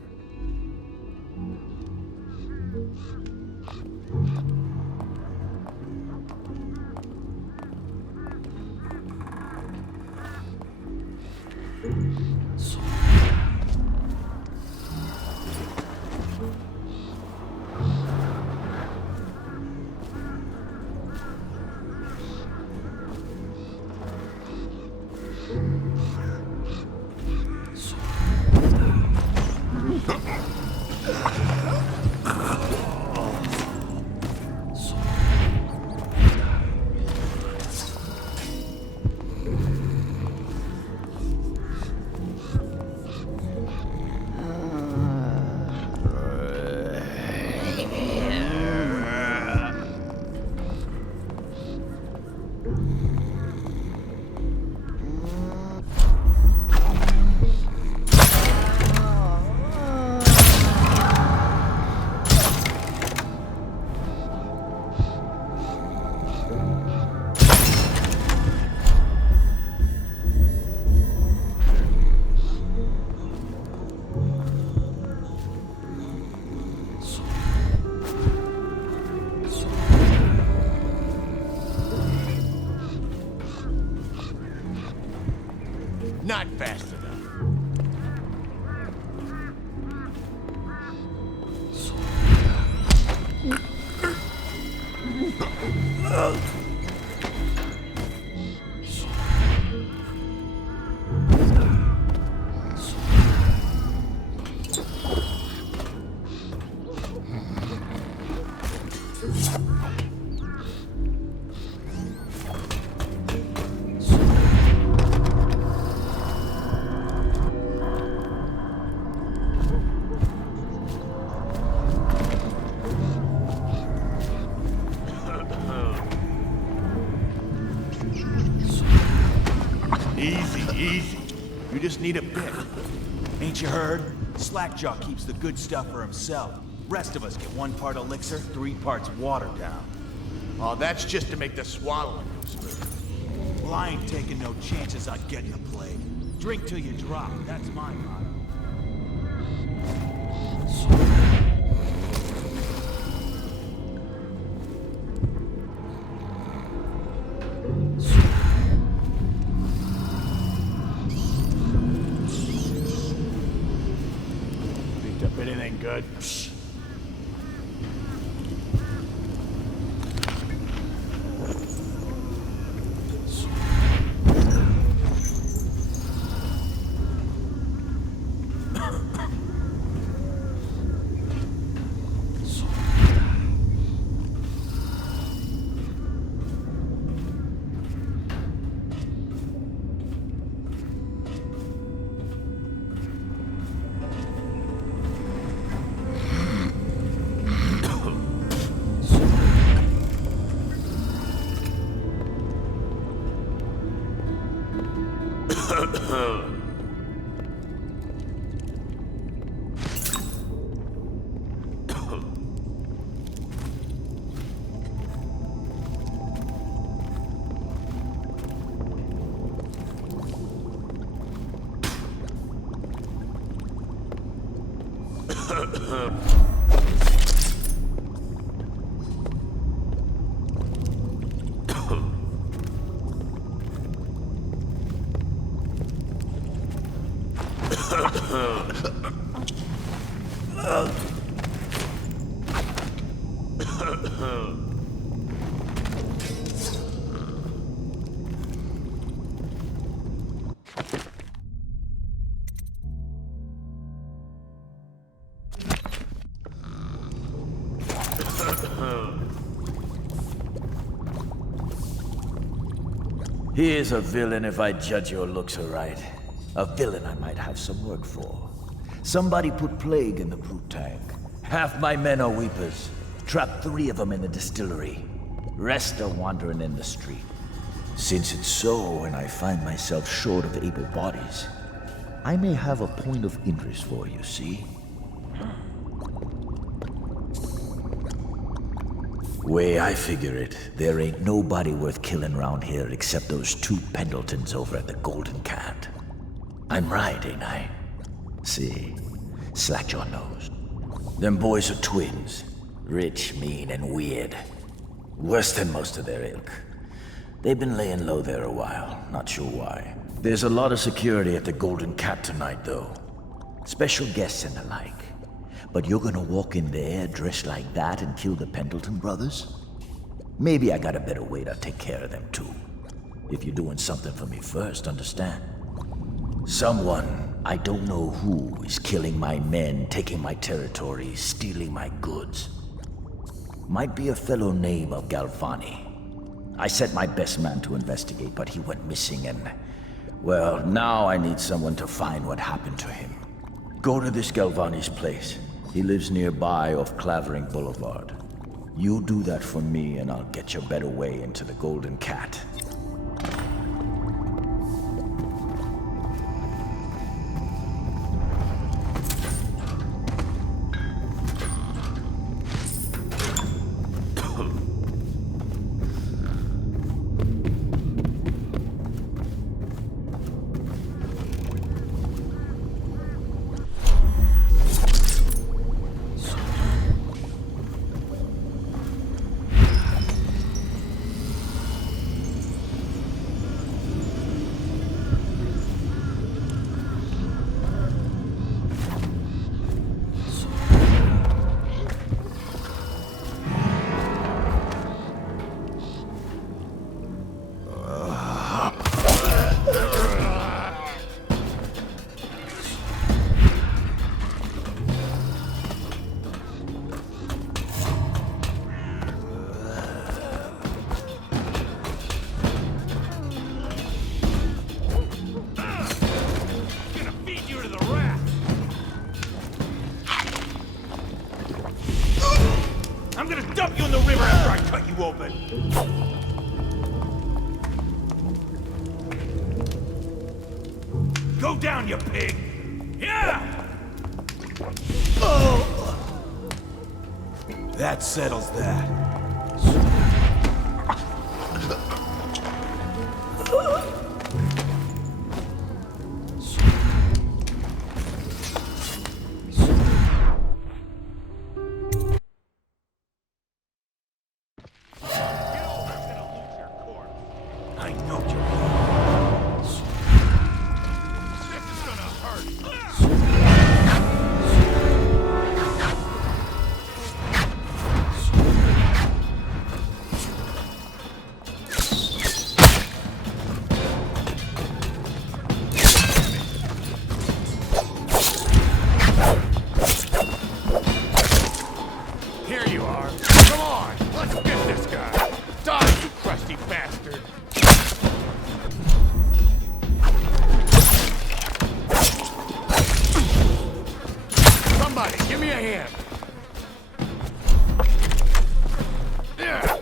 Not fast enough. Easy, easy. You just need a bit. Ain't you heard? Slackjaw keeps the good stuff for himself. Rest of us get 1 part elixir, 3 parts watered down. Oh, that's just to make the swallowing go smooth. Well, I ain't taking no chances on getting the plague. Drink till you drop. That's my motto. Picked up anything good? Psst. He is a villain if I judge your looks aright. A villain I might have some work for. Somebody put plague in the brute tank. Half my men are weepers. Trapped 3 of them in the distillery. Rest are wandering in the street. Since it's so, and I find myself short of able bodies, I may have a point of interest for you, see? Way I figure it, there ain't nobody worth killing around here except those 2 Pendletons over at the Golden Cat. I'm right, ain't I? See, Slackjaw knows. Them boys are twins. Rich, mean, and weird. Worse than most of their ilk. They've been laying low there a while, not sure why. There's a lot of security at the Golden Cat tonight, though. Special guests and the like. But you're gonna walk in there dressed like that and kill the Pendleton brothers? Maybe I got a better way to take care of them, too. If you're doing something for me first, understand? Someone, I don't know who, is killing my men, taking my territory, stealing my goods. Might be a fellow named of Galvani. I sent my best man to investigate, but he went missing and... well, now I need someone to find what happened to him. Go to this Galvani's place. He lives nearby off Clavering Boulevard. You do that for me and I'll get you a better way into the Golden Cat. I'm gonna dump you in the river after I cut you open! Go down, you pig! Yeah! Oh! That settles that. I know you're This is gonna Here you are. Come on, let's get this guy. Die, you crusty bastard. Somebody, give me a hand. Yeah.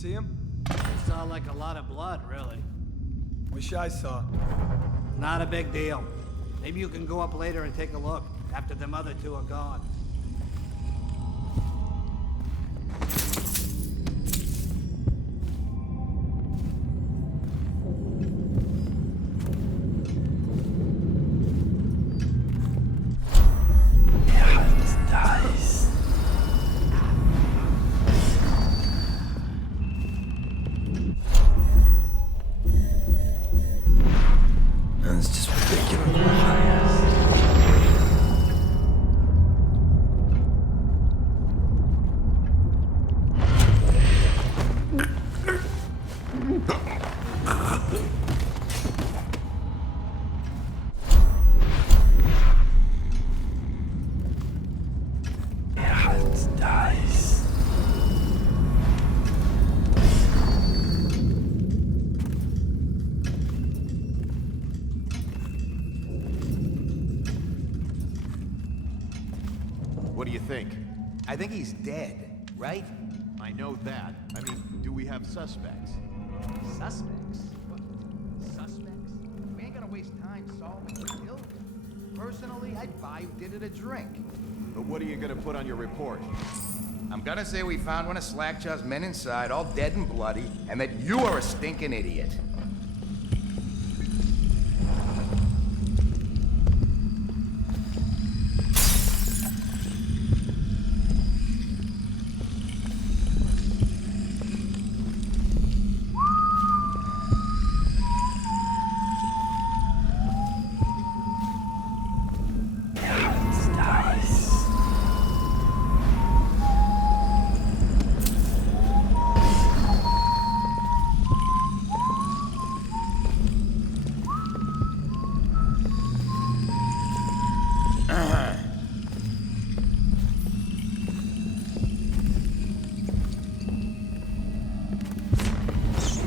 see him? I saw like a lot of blood, really. Wish I saw. Not a big deal. Maybe you can go up later and take a look, after them other two are gone. That's just ridiculous. What do you think? I think he's dead, right? I know that. I mean, do we have suspects? Suspects? What? Suspects? We ain't gonna waste time solving the kill. Personally, I'd buy who did it a drink. But what are you gonna put on your report? I'm gonna say we found one of Slackjaw's men inside, all dead and bloody, and that you are a stinking idiot.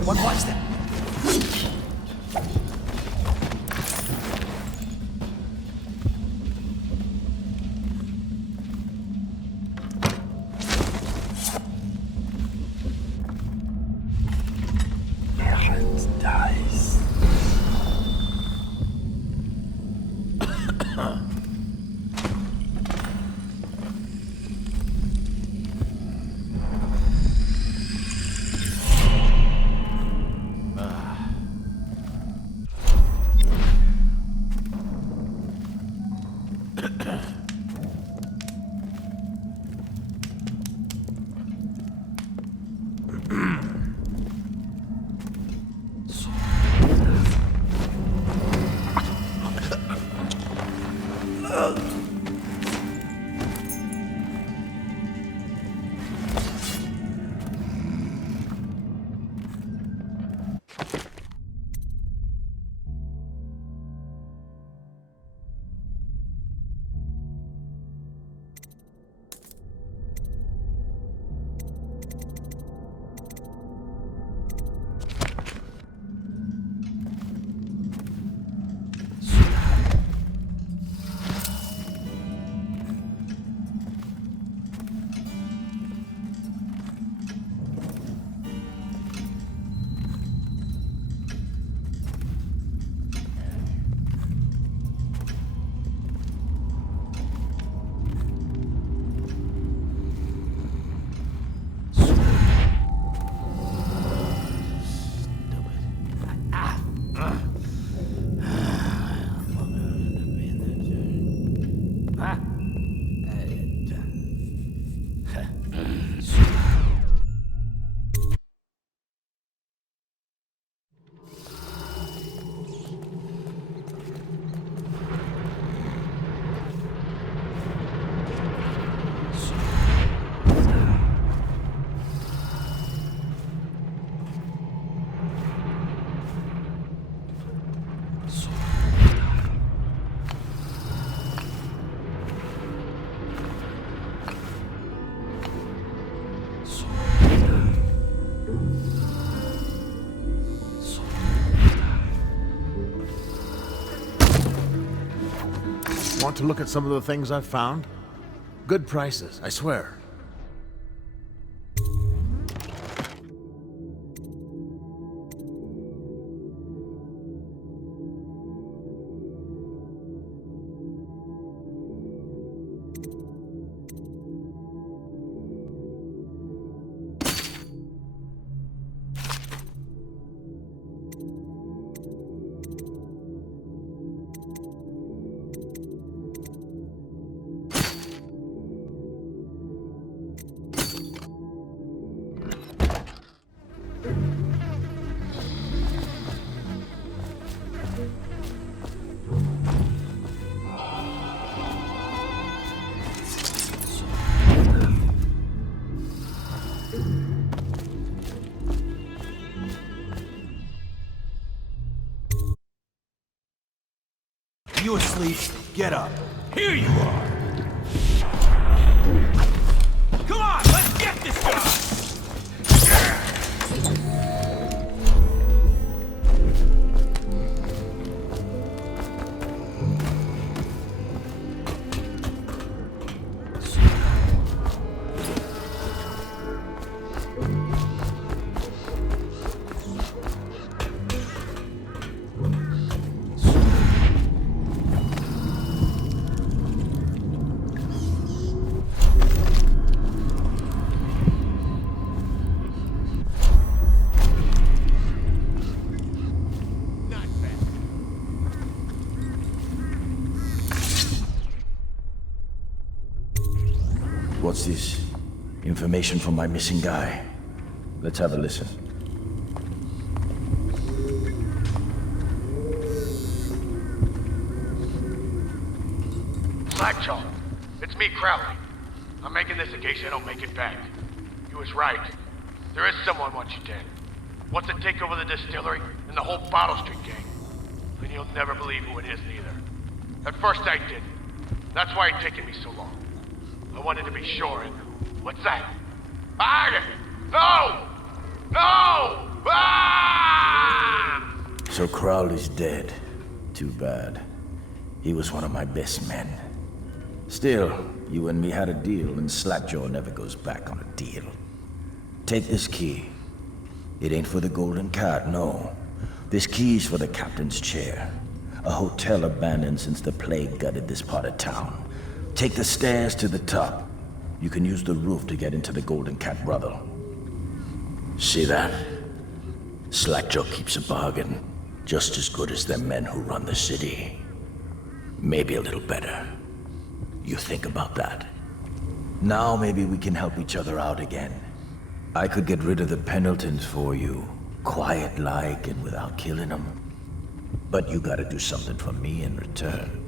What was that? Want to look at some of the things I've found? Good prices, I swear. You asleep? Get up. Here you are. Come on, let's get this guy! What's this? Information from my missing guy. Let's have a listen. Slackjaw, it's me, Crowley. I'm making this in case I don't make it back. You was right. There is someone wants you dead. Wants to take over the distillery and the whole Bottle Street gang. And you'll never believe who it is neither. At first I did. That's why it's taken me so long. I wanted to be sure, and what's that? No! No! Ah! So Crowley's dead. Too bad. He was one of my best men. Still, you and me had a deal, and Slackjaw never goes back on a deal. Take this key. It ain't for the Golden Cat, no. This key's for the captain's chair. A hotel abandoned since the plague gutted this part of town. Take the stairs to the top. You can use the roof to get into the Golden Cat brothel. See that? Slackjaw keeps a bargain, just as good as the men who run the city. Maybe a little better. You think about that. Now maybe we can help each other out again. I could get rid of the Pendletons for you, quiet-like and without killing them. But you gotta do something for me in return.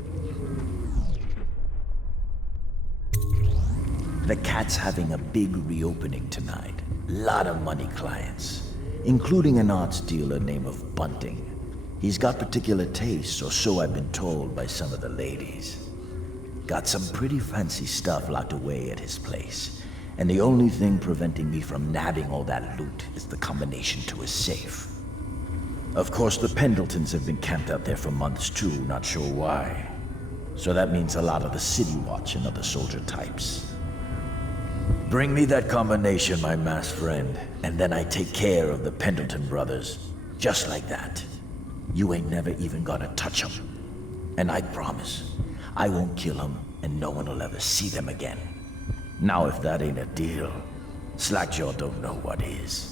The Cat's having a big reopening tonight. Lot of money clients, including an arts dealer named of Bunting. He's got particular tastes, or so I've been told by some of the ladies. Got some pretty fancy stuff locked away at his place, and the only thing preventing me from nabbing all that loot is the combination to his safe. Of course, the Pendletons have been camped out there for months too, not sure why. So that means a lot of the City Watch and other soldier types. Bring me that combination, my masked friend, and then I take care of the Pendleton brothers. Just like that. You ain't never even gonna touch them. And I promise, I won't kill them, and no one will ever see them again. Now if that ain't a deal, Slackjaw don't know what is.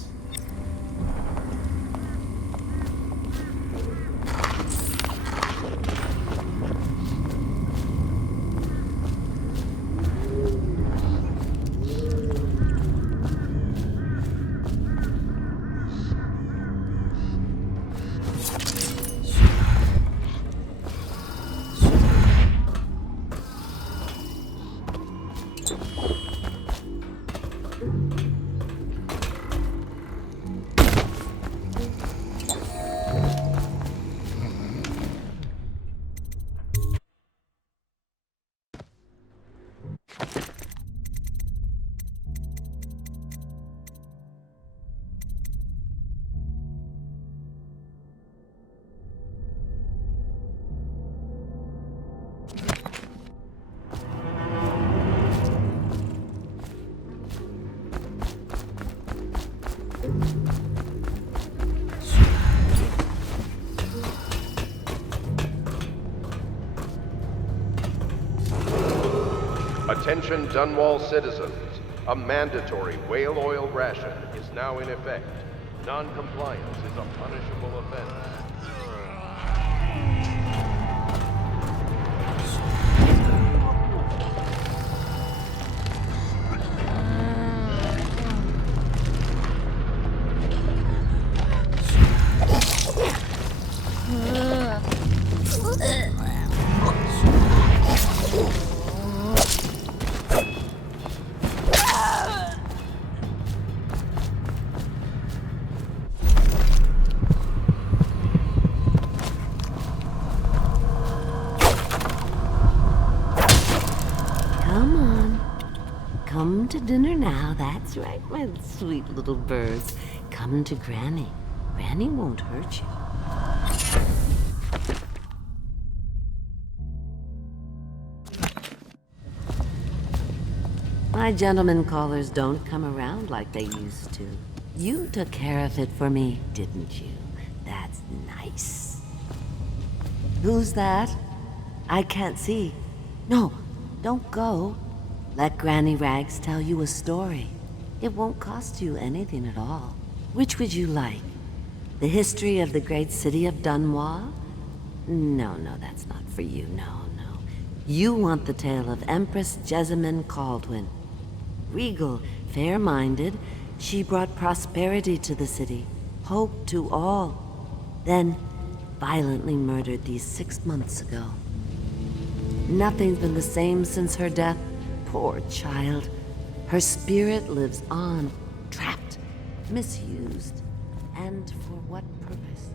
Attention Dunwall citizens. A mandatory whale oil ration is now in effect. Non-compliance is a punishable offense. Come to dinner now, that's right, my sweet little birds. Come to Granny. Granny won't hurt you. My gentlemen callers don't come around like they used to. You took care of it for me, didn't you? That's nice. Who's that? I can't see. No, don't go. Let Granny Rags tell you a story. It won't cost you anything at all. Which would you like? The history of the great city of Dunwall? No, that's not for you, no. You want the tale of Empress Jessamine Caldwin. Regal, fair-minded, she brought prosperity to the city, hope to all. Then, violently murdered these 6 months ago. Nothing's been the same since her death. Poor child. Her spirit lives on, trapped, misused. And for what purpose?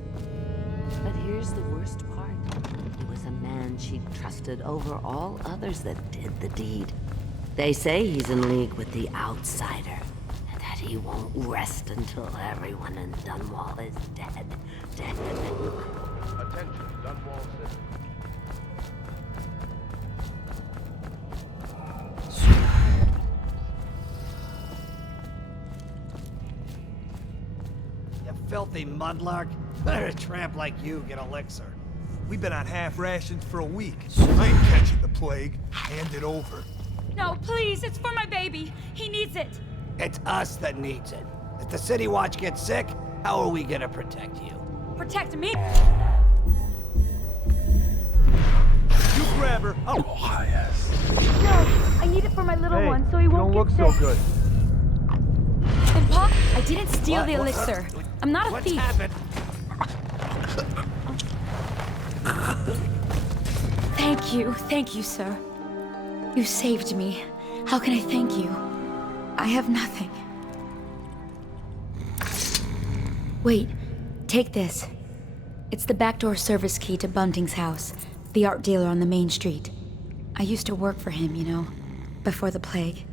But here's the worst part. It was a man she trusted over all others that did the deed. They say he's in league with the outsider, and that he won't rest until everyone in Dunwall is dead. Attention, Dunwall City. You filthy mudlark. Let a tramp like you get elixir. We've been on half rations for a week. I ain't catching the plague. Hand it over. No, please, it's for my baby. He needs it. It's us that needs it. If the City Watch gets sick, how are we gonna protect you? Protect me? You grab her. Oh, yes. No, I need it for my little one so he won't don't get look sick. so good. And Pop, I didn't steal the What's elixir. up? I'm not a What's thief. happened? Thank you, sir. You saved me. How can I thank you? I have nothing. Wait, take this. It's the backdoor service key to Bunting's house, the art dealer on the main street. I used to work for him, you know, before the plague.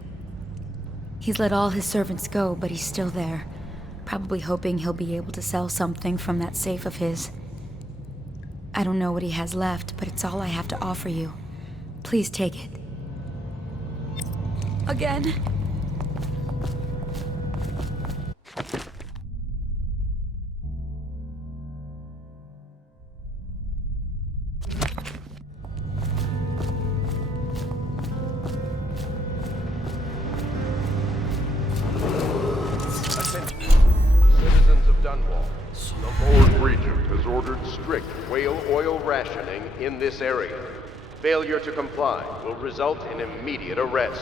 He's let all his servants go, but he's still there, probably hoping he'll be able to sell something from that safe of his. I don't know what he has left, but it's all I have to offer you. Please take it. Again. Citizens of Dunwall, the Lord Regent has ordered strict whale oil rationing in this area. Failure to comply will result in immediate arrest.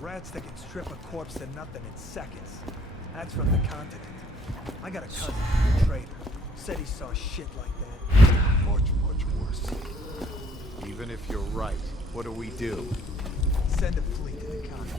Rats that can strip a corpse to nothing in seconds. That's from the continent. I got a cousin, a traitor. Said he saw shit like that. Much, much worse. Even if you're right, what do we do? Send a fleet to the continent.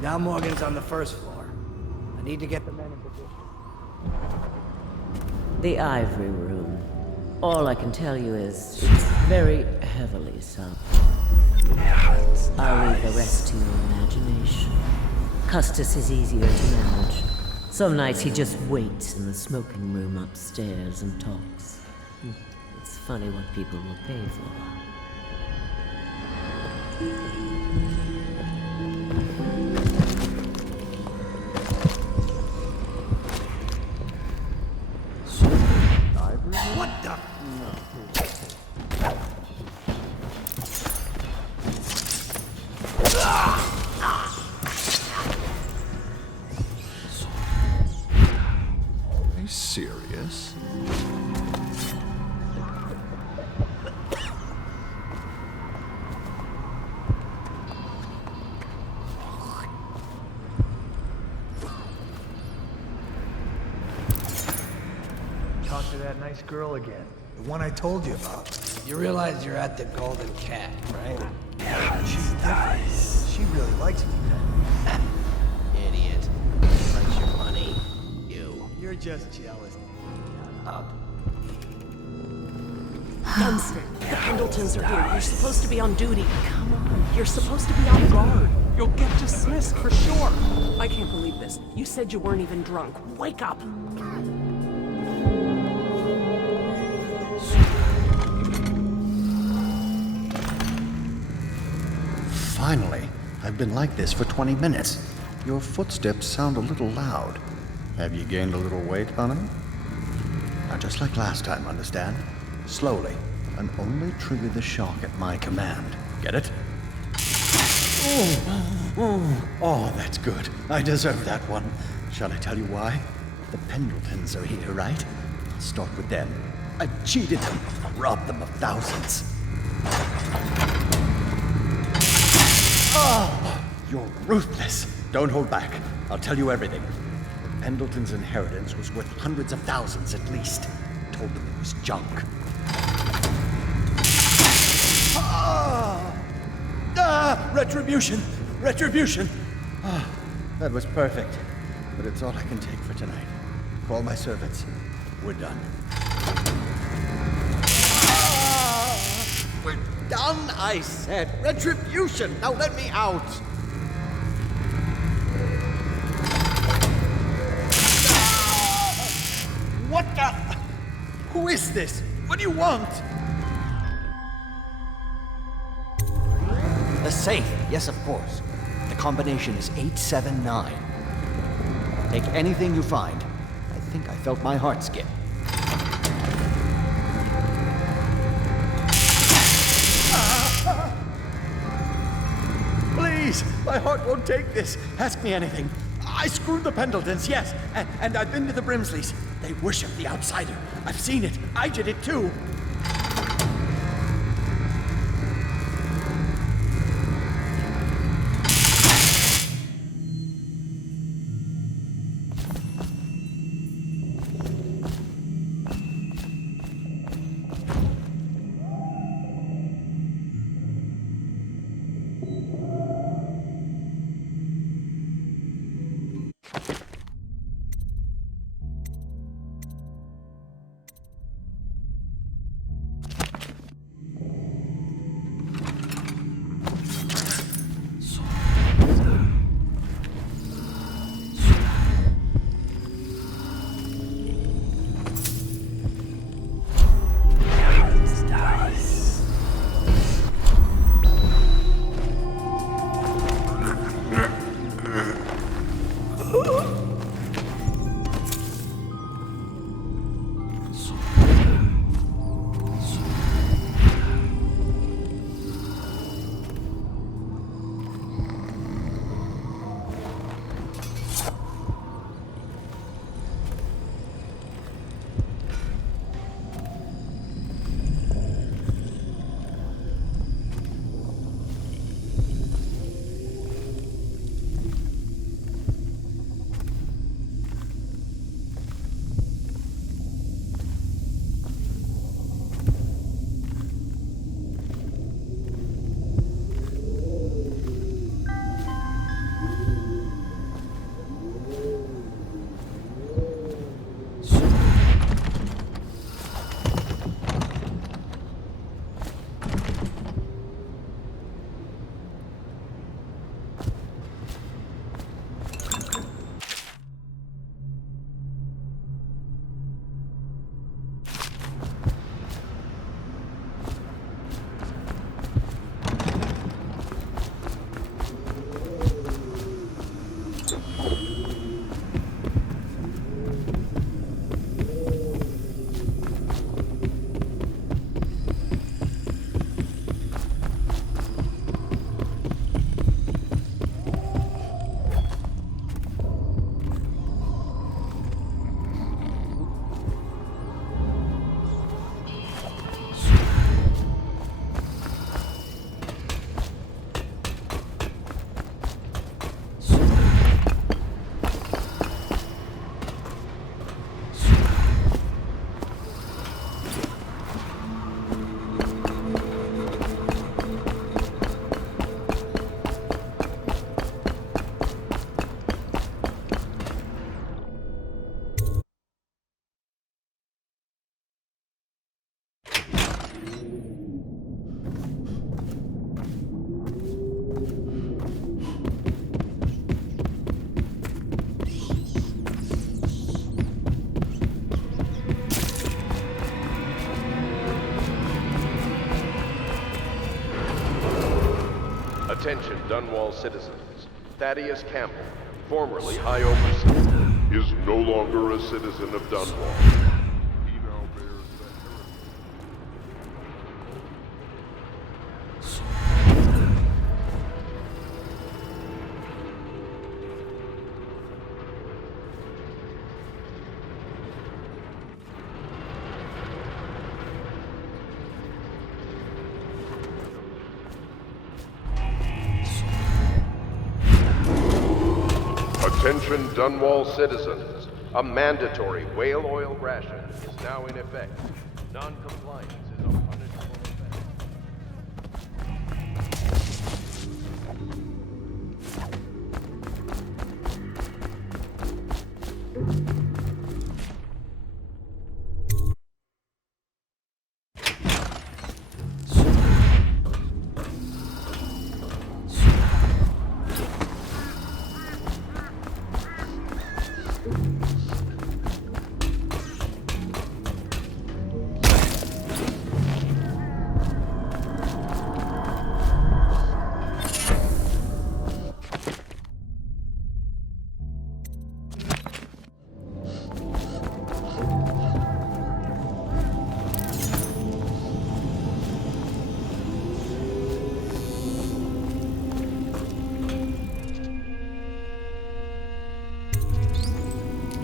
Now Morgan's on the first floor. I need to get the men in position. The ivory room. All I can tell you is it's very heavily sunk. I'll leave the rest to your imagination. Custis is easier to manage. Some nights he just waits in the smoking room upstairs and talks. It's funny what people will pay for. What the? Are you serious? Talk to that nice girl again. The one I told you about. You realize you're at the Golden Cat, right? She's different. She really likes me then. Idiot. Where's your money? You. You're just jealous. Up. Dunstan, the Pendletons are here. You're supposed to be on duty. Come on. You're supposed to be on guard. You'll get dismissed for sure. I can't believe this. You said you weren't even drunk. Wake up. Finally. I've been like this for 20 minutes. Your footsteps sound a little loud. Have you gained a little weight, honey? Now, just like last time, understand? Slowly, and only trigger the shock at my command. Get it? Oh, that's good. I deserve that one. Shall I tell you why? The Pendletons are here, right? I'll start with them. I've cheated them, robbed them of thousands. Oh, you're ruthless. Don't hold back. I'll tell you everything. The Pendleton's inheritance was worth hundreds of thousands at least. Told them it was junk. Retribution! Retribution! That was perfect. But it's all I can take for tonight. Call my servants. We're done. We're done, I said. Retribution! Now let me out! What the? Who is this? What do you want? The safe, yes, of course. The combination is 879. Take anything you find. I think I felt my heart skip. Please! Please, my heart won't take this. Ask me anything. I screwed the Pendletons, yes, and I've been to the Brimsleys. They worship the outsider. I've seen it. I did it too. Attention, Dunwall citizens. Thaddeus Campbell, formerly High Overseer, is no longer a citizen of Dunwall. He now bears Attention Dunwall citizens. A mandatory whale oil ration is now in effect. Non-compliance is a punishable offense.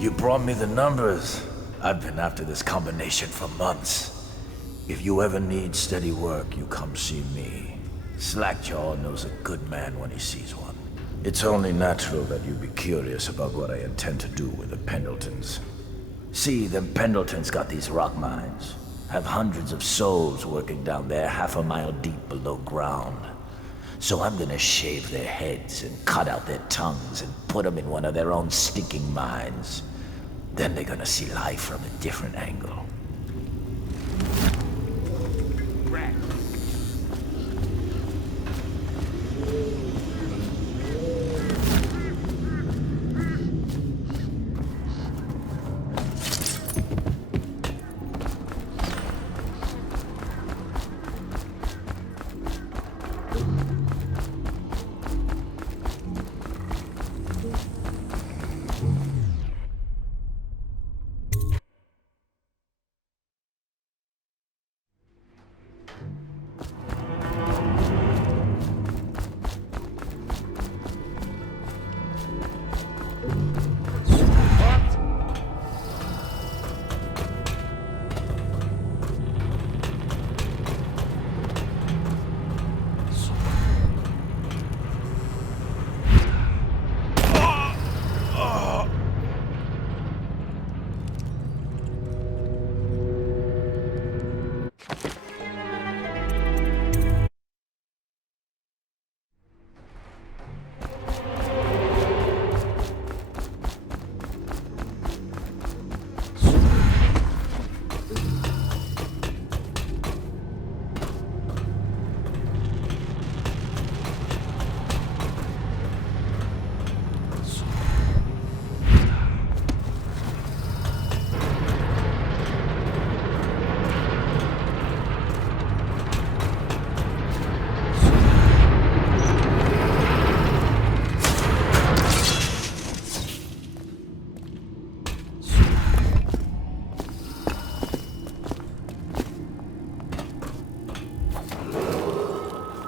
You brought me the numbers. I've been after this combination for months. If you ever need steady work, you come see me. Slackjaw knows a good man when he sees one. It's only natural that you be curious about what I intend to do with the Pendletons. See, them Pendletons got these rock mines. Have hundreds of souls working down there 1/2 a mile deep below ground. So I'm gonna shave their heads and cut out their tongues and put them in one of their own stinking mines. Then they're gonna see life from a different angle.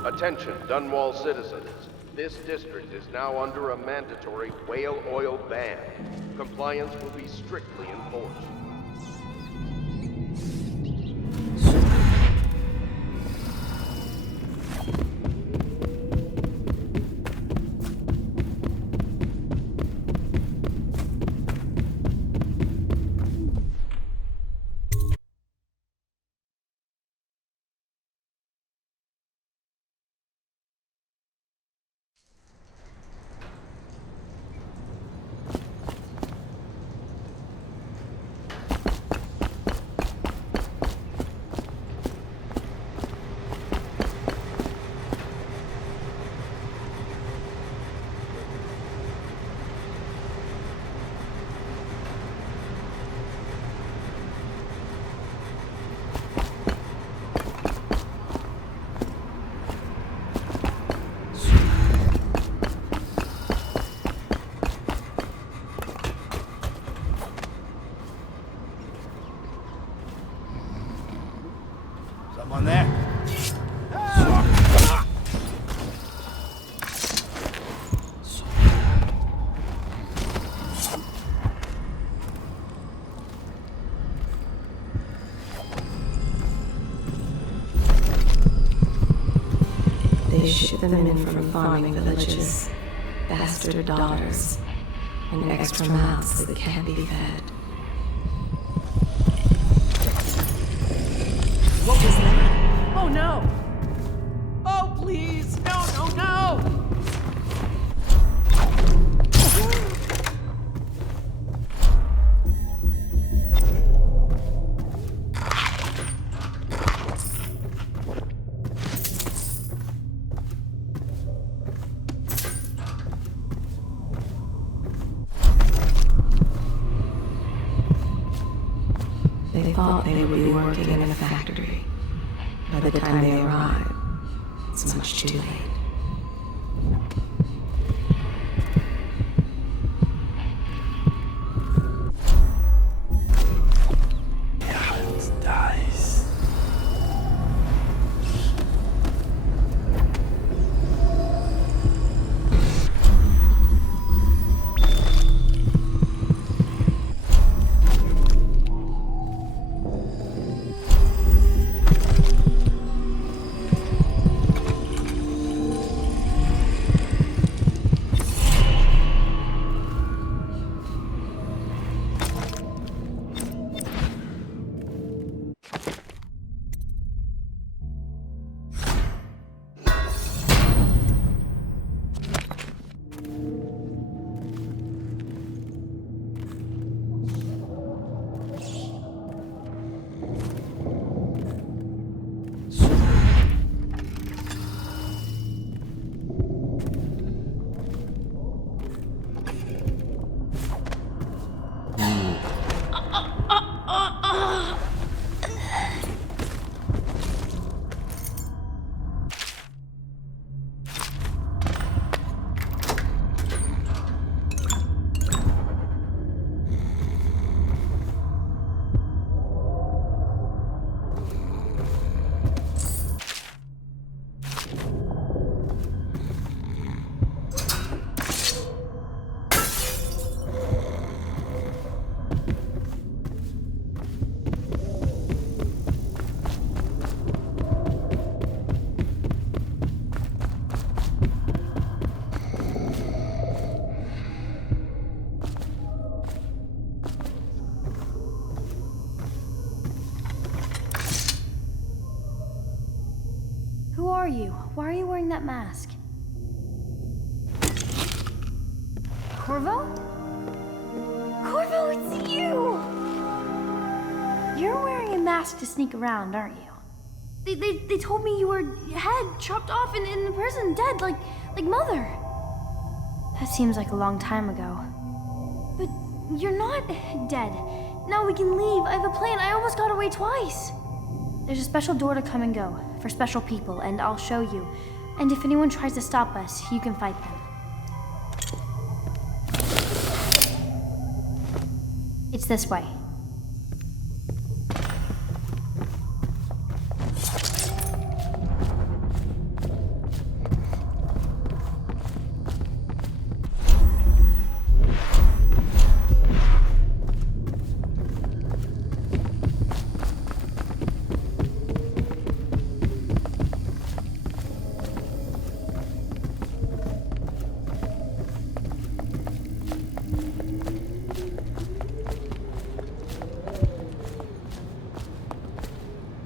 Attention, Dunwall citizens. This district is now under a mandatory whale oil ban. Compliance will be strictly enforced. Someone there? They ship them in from farming villages, bastard daughters, and extra mouths that can't be fed. What was that? Oh no! Oh please! No, no, no! They thought they would be working in a factory. By the time they arrive, it's much too late. wearing that mask? Corvo? Corvo, it's you! You're wearing a mask to sneak around, aren't you? They told me you were head chopped off and in the prison, dead, like Mother. That seems like a long time ago. But you're not dead. Now we can leave. I have a plan. I almost got away twice. There's a special door to come and go for special people, and I'll show you. And if anyone tries to stop us, you can fight them. It's this way.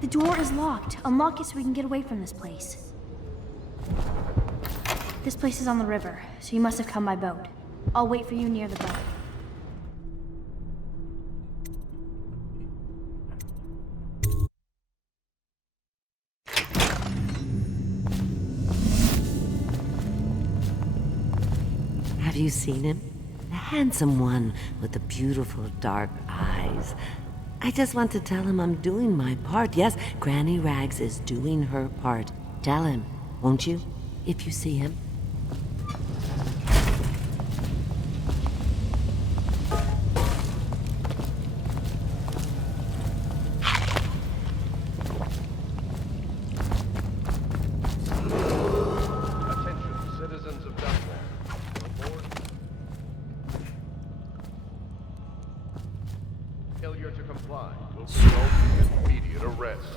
The door is locked. Unlock it so we can get away from this place. This place is on the river, so you must have come by boat. I'll wait for you near the boat. Have you seen him? The handsome one with the beautiful dark eyes. I just want to tell him I'm doing my part. Yes, Granny Rags is doing her part. Tell him, won't you, if you see him? Attention, citizens of Dunbar. Aboard. Failure to comply will result in immediate arrest.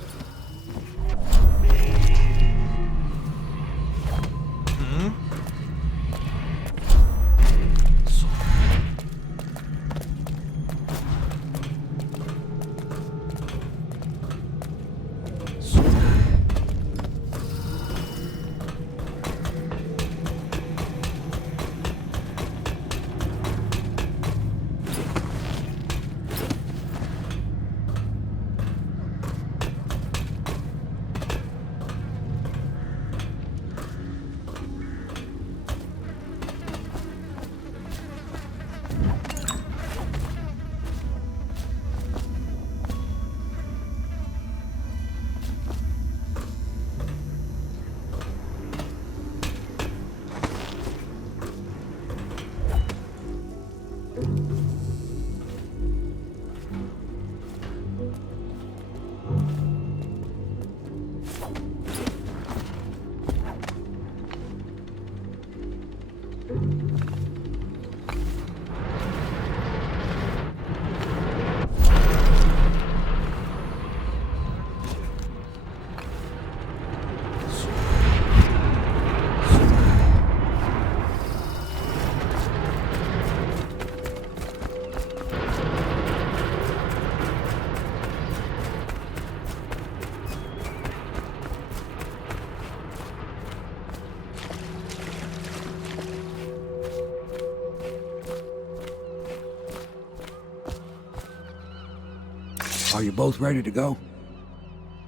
Are you both ready to go?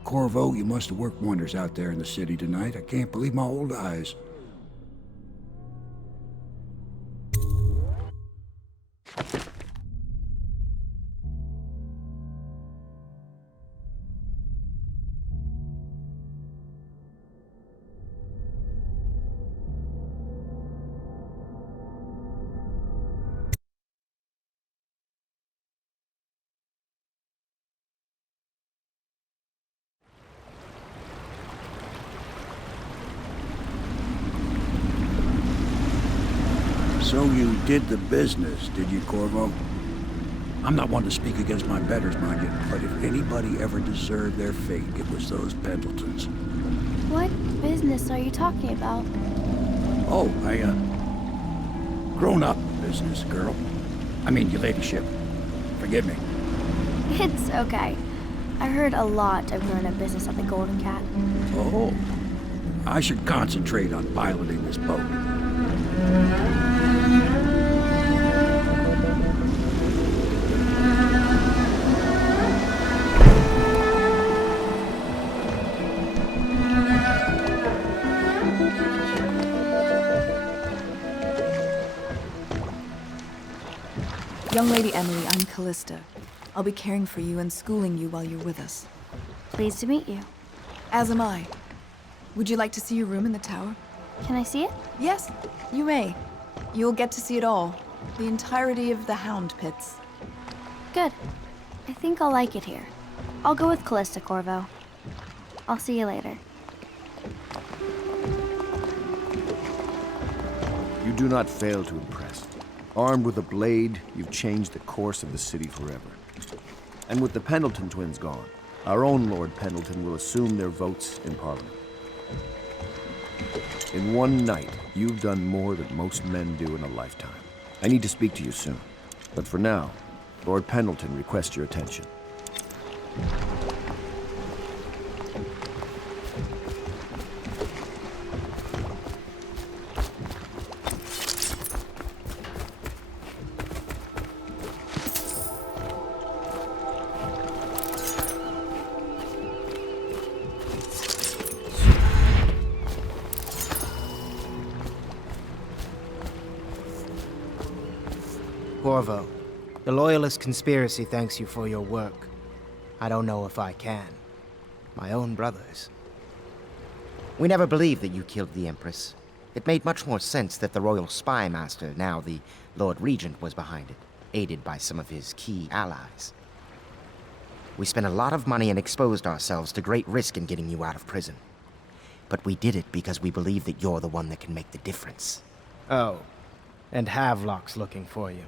Corvo, you must have worked wonders out there in the city tonight. I can't believe my old eyes. So you did the business, did you, Corvo? I'm not one to speak against my betters, mind you, but if anybody ever deserved their fate, it was those Pendletons. What business are you talking about? Oh, grown-up business, girl. I mean, your ladyship. Forgive me. It's okay. I heard a lot of grown-up business at the Golden Cat. Oh, I should concentrate on piloting this boat. Young Lady Emily, I'm Callista. I'll be caring for you and schooling you while you're with us. Pleased to meet you. As am I. Would you like to see your room in the tower? Can I see it? Yes, you may. You'll get to see it all. The entirety of the Hound Pits. Good. I think I'll like it here. I'll go with Callista, Corvo. I'll see you later. You do not fail to impress. Armed with a blade, you've changed the course of the city forever. And with the Pendleton twins gone, our own Lord Pendleton will assume their votes in Parliament. In one night, you've done more than most men do in a lifetime. I need to speak to you soon. But for now, Lord Pendleton requests your attention. Corvo, the Loyalist conspiracy thanks you for your work. I don't know if I can. My own brothers. We never believed that you killed the Empress. It made much more sense that the Royal Spy Master, now the Lord Regent, was behind it, aided by some of his key allies. We spent a lot of money and exposed ourselves to great risk in getting you out of prison. But we did it because we believe that you're the one that can make the difference. Oh, and Havelock's looking for you.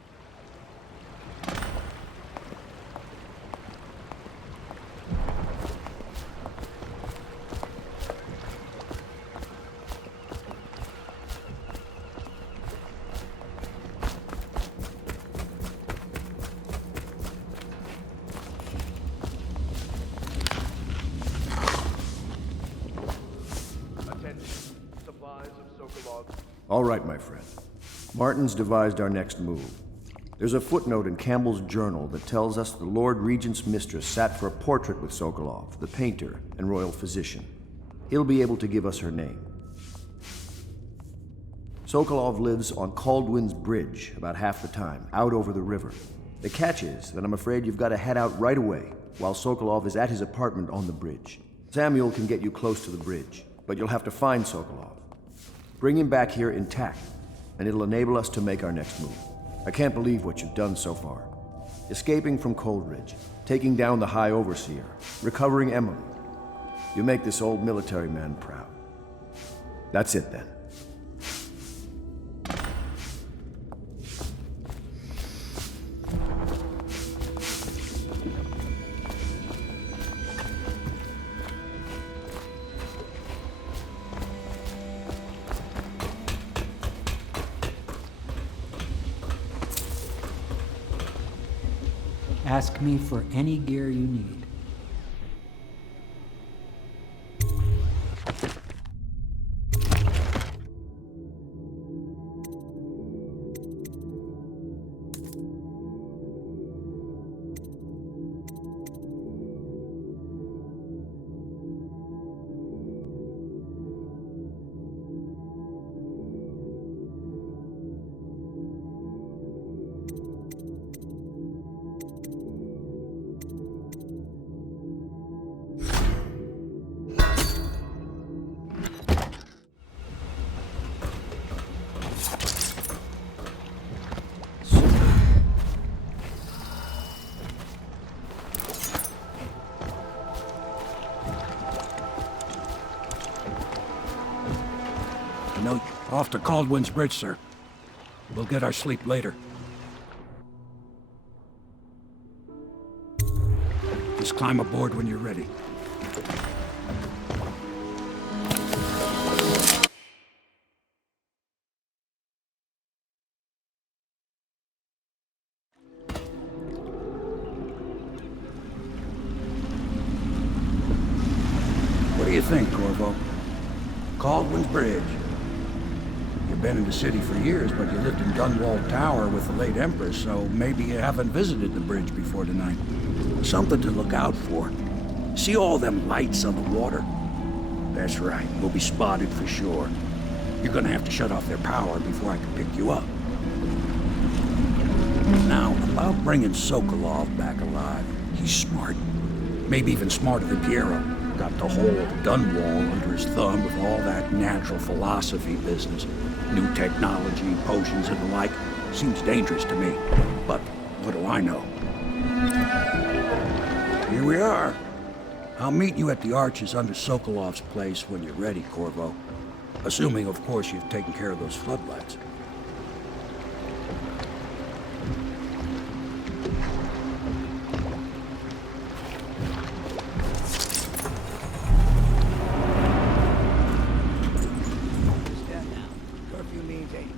All right, my friend. Martin's devised our next move. There's a footnote in Campbell's journal that tells us the Lord Regent's mistress sat for a portrait with Sokolov, the painter and royal physician. He'll be able to give us her name. Sokolov lives on Caldwin's Bridge about half the time, out over the river. The catch is that I'm afraid you've got to head out right away, while Sokolov is at his apartment on the bridge. Samuel can get you close to the bridge, but you'll have to find Sokolov. Bring him back here intact, and it'll enable us to make our next move. I can't believe what you've done so far. Escaping from Coldridge, taking down the High Overseer, recovering Emily. You make this old military man proud. That's it then. Ask me for any gear you need. Off to Caldwin's Bridge, sir. We'll get our sleep later. Just climb aboard when you're ready. What do you think, Corvo? Caldwell's Bridge. You've been in the city for years, but you lived in Dunwall Tower with the late Empress, so maybe you haven't visited the bridge before tonight. Something to look out for. See all them lights on the water? That's right, we'll be spotted for sure. You're gonna have to shut off their power before I can pick you up. Now, about bringing Sokolov back alive, he's smart. Maybe even smarter than Piero. Got the whole Dunwall under his thumb with all that natural philosophy business. New technology, potions and the like. Seems dangerous to me. But what do I know? Here we are. I'll meet you at the arches under Sokolov's place when you're ready, Corvo. Assuming, of course, you've taken care of those floodlights.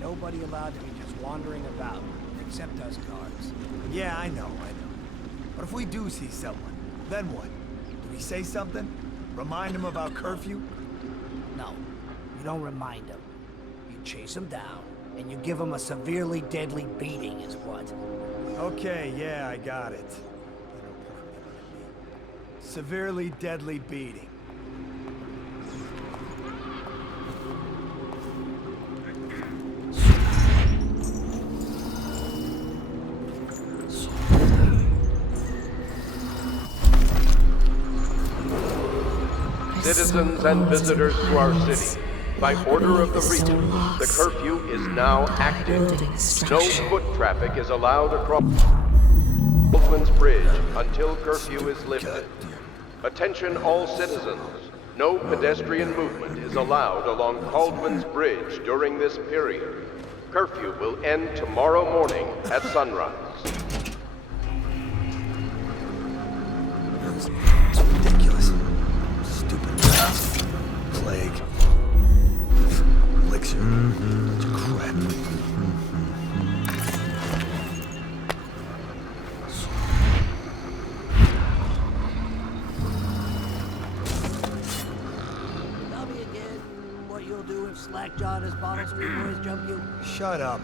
Nobody allowed to be just wandering about, except us guards. Yeah, I know. But if we do see someone, then what? Do we say something? Remind them about curfew? No, you don't remind them. You chase them down, and you give them a severely deadly beating is what. Okay, yeah, I got it. Severely deadly beating. Citizens and visitors to our city, by order of the Regent, the curfew is now active. No foot traffic is allowed across Caldwell's Bridge until curfew is lifted. Attention all citizens. No pedestrian movement is allowed along Caldwell's Bridge during this period. Curfew will end tomorrow morning at sunrise. Plague. Elixir. Crap. Tell me again what you'll do if Slackjaw and his Bottle Street boys jump you. Shut up.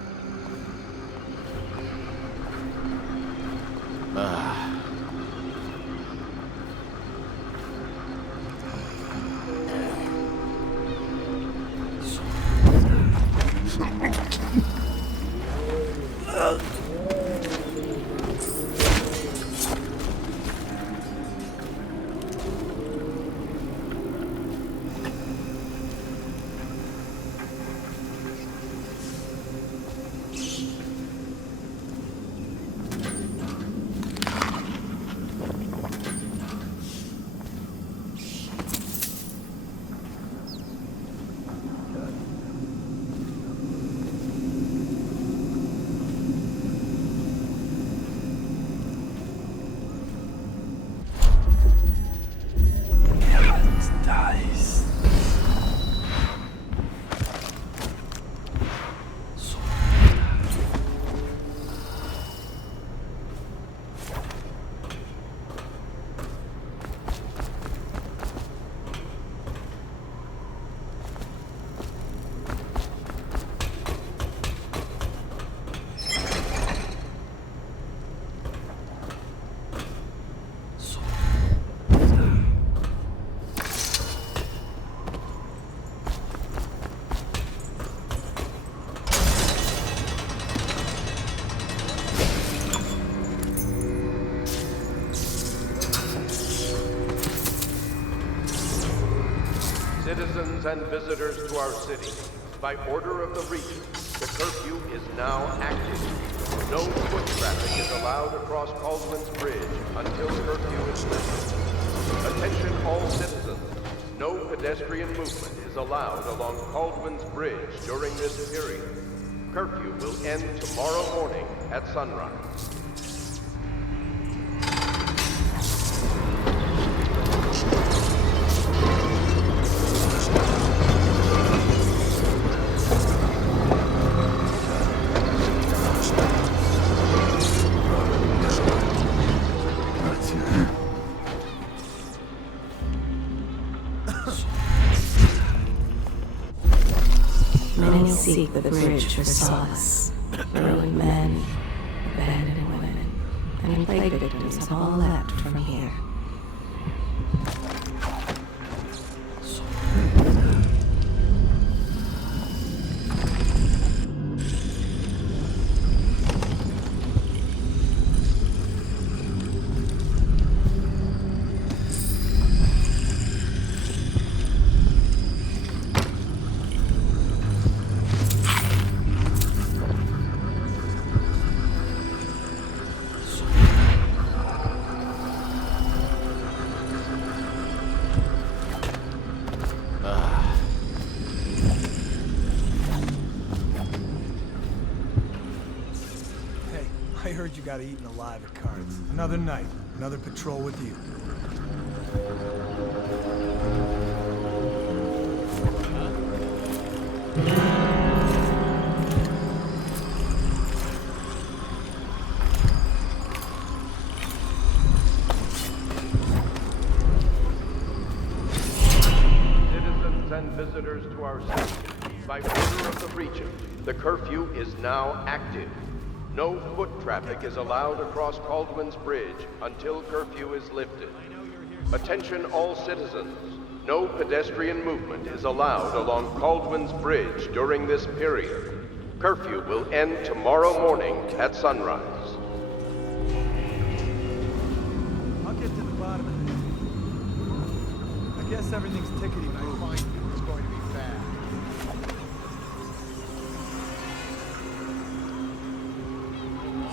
Citizens and visitors to our city, by order of the Regent, the curfew is now active. No foot traffic is allowed across Caldwell's Bridge until curfew is lifted. Attention all citizens. No pedestrian movement is allowed along Caldwell's Bridge during this period. Curfew will end tomorrow morning at sunrise. take the bridge for solace. Ruined men, abandoned women, and plague victims have all left from here. I heard you got eaten alive at cards. Another night, another patrol with you. Citizens and visitors to our city, by order of the Regent, the curfew is now active. No foot traffic is allowed across Caldwin's Bridge until curfew is lifted. Attention all citizens. No pedestrian movement is allowed along Caldwin's Bridge during this period. Curfew will end tomorrow morning at sunrise. I'll get to the bottom of this. I guess everything's tickety-boo. It's going to be bad.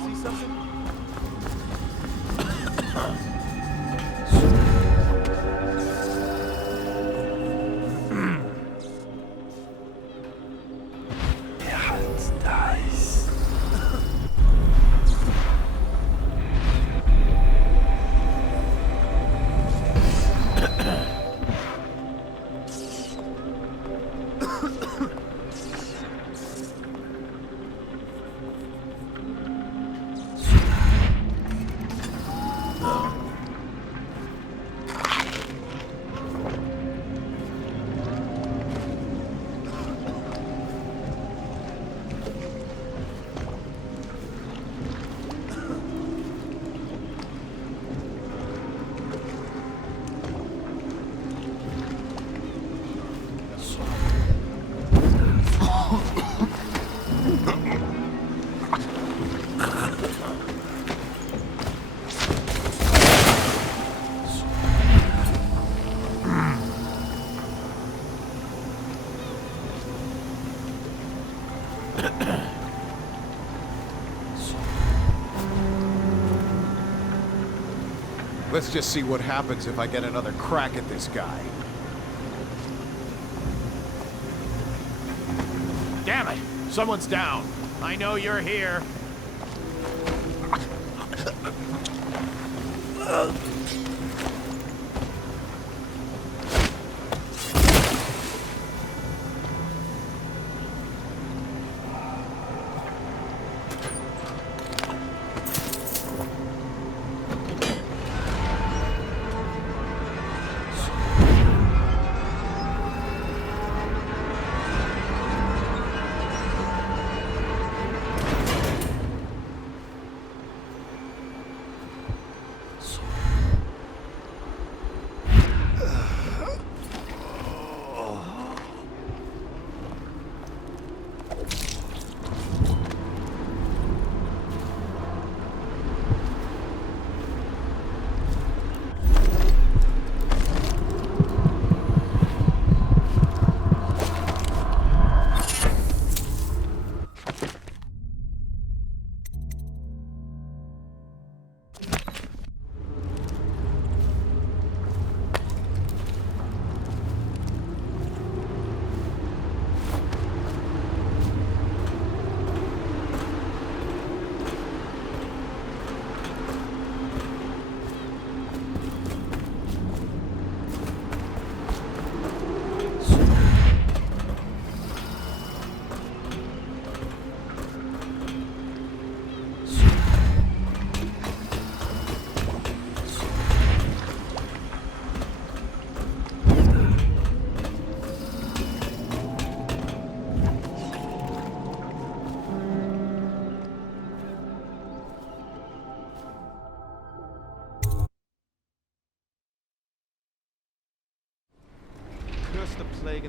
See something? Let's just see what happens if I get another crack at this guy. Damn it! Someone's down. I know you're here.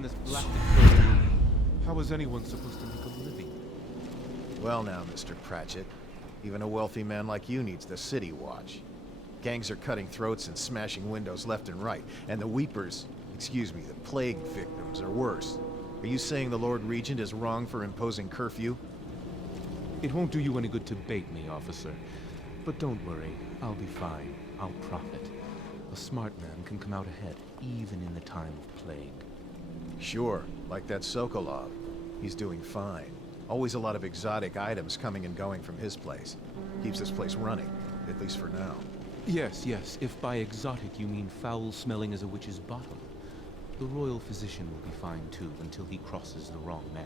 as black as gold. How is anyone supposed to make a living? Well now, Mr. Pratchett. Even a wealthy man like you needs the city watch. Gangs are cutting throats and smashing windows left and right, and the Weepers, excuse me, the plague victims are worse. Are you saying the Lord Regent is wrong for imposing curfew? It won't do you any good to bait me, officer. But don't worry, I'll be fine. I'll profit. A smart man can come out ahead, even in the time of plague. Sure, like that Sokolov. He's doing fine. Always a lot of exotic items coming and going from his place. Keeps this place running, at least for now. Yes, yes, if by exotic you mean foul-smelling as a witch's bottom. The royal physician will be fine too, until he crosses the wrong man.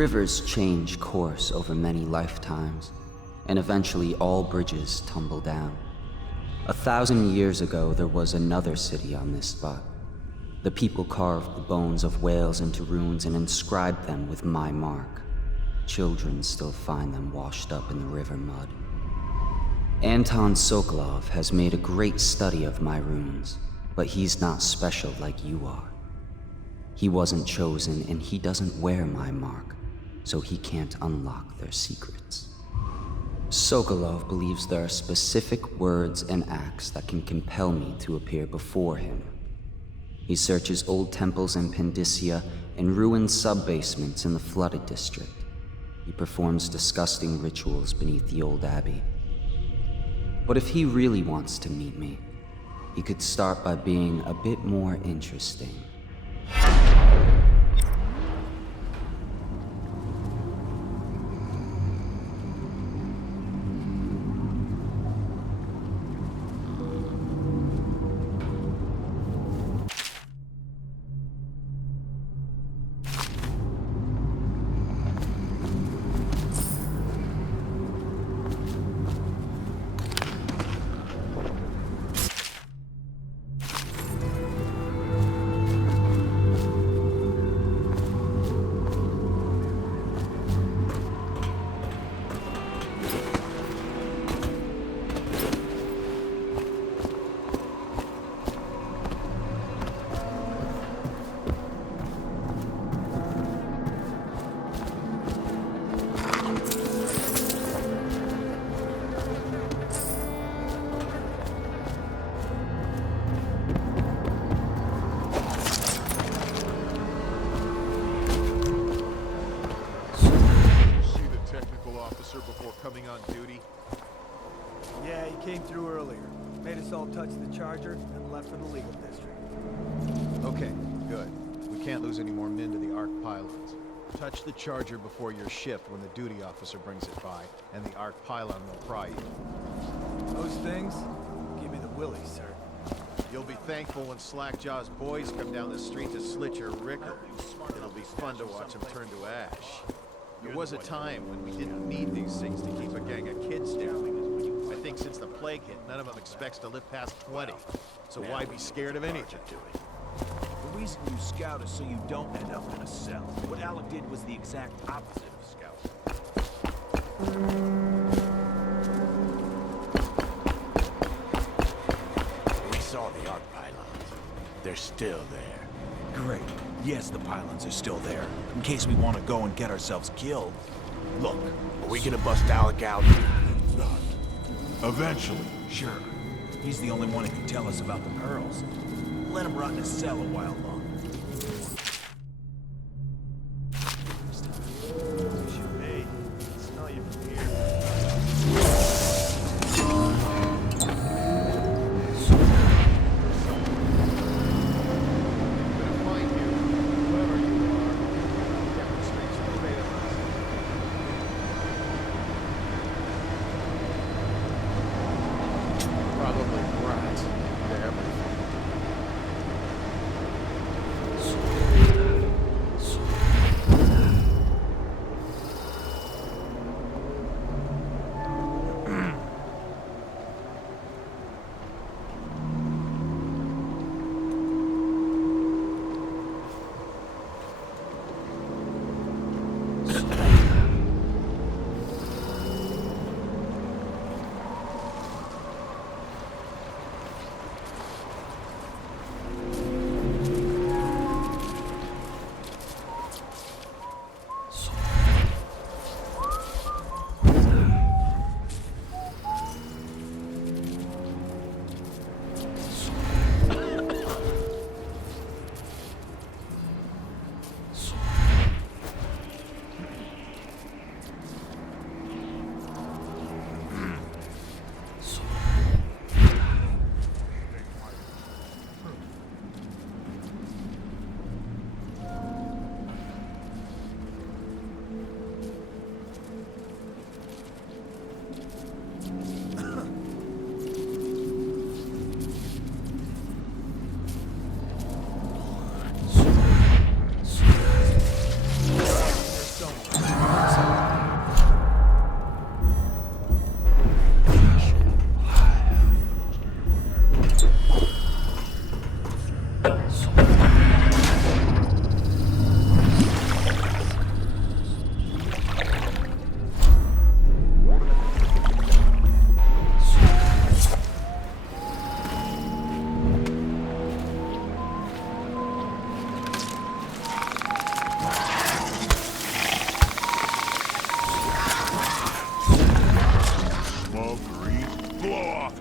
Rivers change course over many lifetimes, and eventually all bridges tumble down. 1,000 years ago, there was another city on this spot. The people carved the bones of whales into runes and inscribed them with my mark. Children still find them washed up in the river mud. Anton Sokolov has made a great study of my runes, but he's not special like you are. He wasn't chosen, and he doesn't wear my mark, so he can't unlock their secrets. Sokolov believes there are specific words and acts that can compel me to appear before him. He searches old temples in Pendicia and ruined sub-basements in the flooded district. He performs disgusting rituals beneath the old abbey. But if he really wants to meet me, he could start by being a bit more interesting. Before coming on duty? Yeah, he came through earlier. Made us all touch the charger and left for the legal district. Okay, good. We can't lose any more men to the Arc pylons. Touch the charger before your shift when the duty officer brings it by, and the Arc pylon will pry you. Those things? Give me the willies, sir. You'll be thankful when Slackjaw's boys come down the street to slit your ricker. It'll be fun to watch them turn to ash. There was a time when we didn't need these things to keep a gang of kids down. I think since the plague hit, none of them expects to live past 20. So why be scared of anything? The reason you scout is so you don't end up in a cell. What Alec did was the exact opposite of scout. We saw the arc pylons. They're still there. Great. Yes, the pylons are still there, in case we want to go and get ourselves killed. Look, are we gonna bust Alec out? Not. Eventually, sure. He's the only one who can tell us about the pearls. Let him rot in his cell a while longer.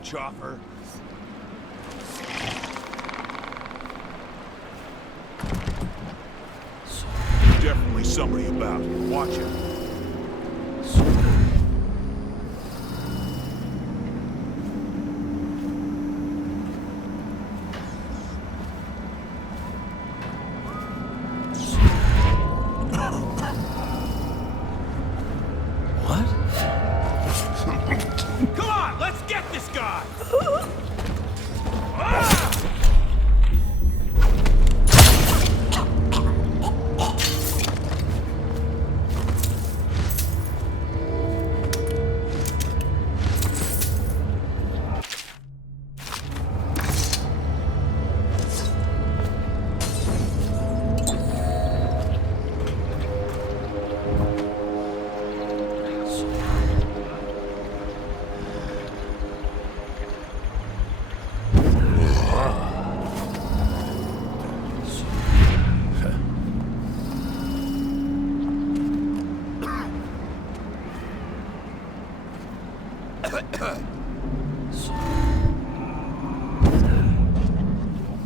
Chopper. Definitely somebody about. Watch it. Come on, let's get this guy!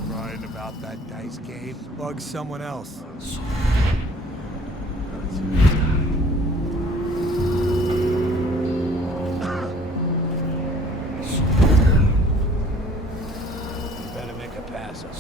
Crying about that dice game? Bug someone else. Better make a pass on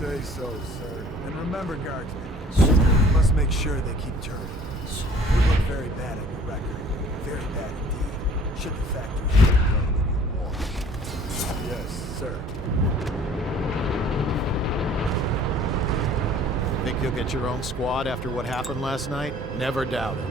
say so, sir. And remember, guardsmen, you must make sure they keep turning. It would look very bad on your record. Very bad indeed. Should the factory shut down any more. Yes, sir. Think you'll get your own squad after what happened last night? Never doubt it.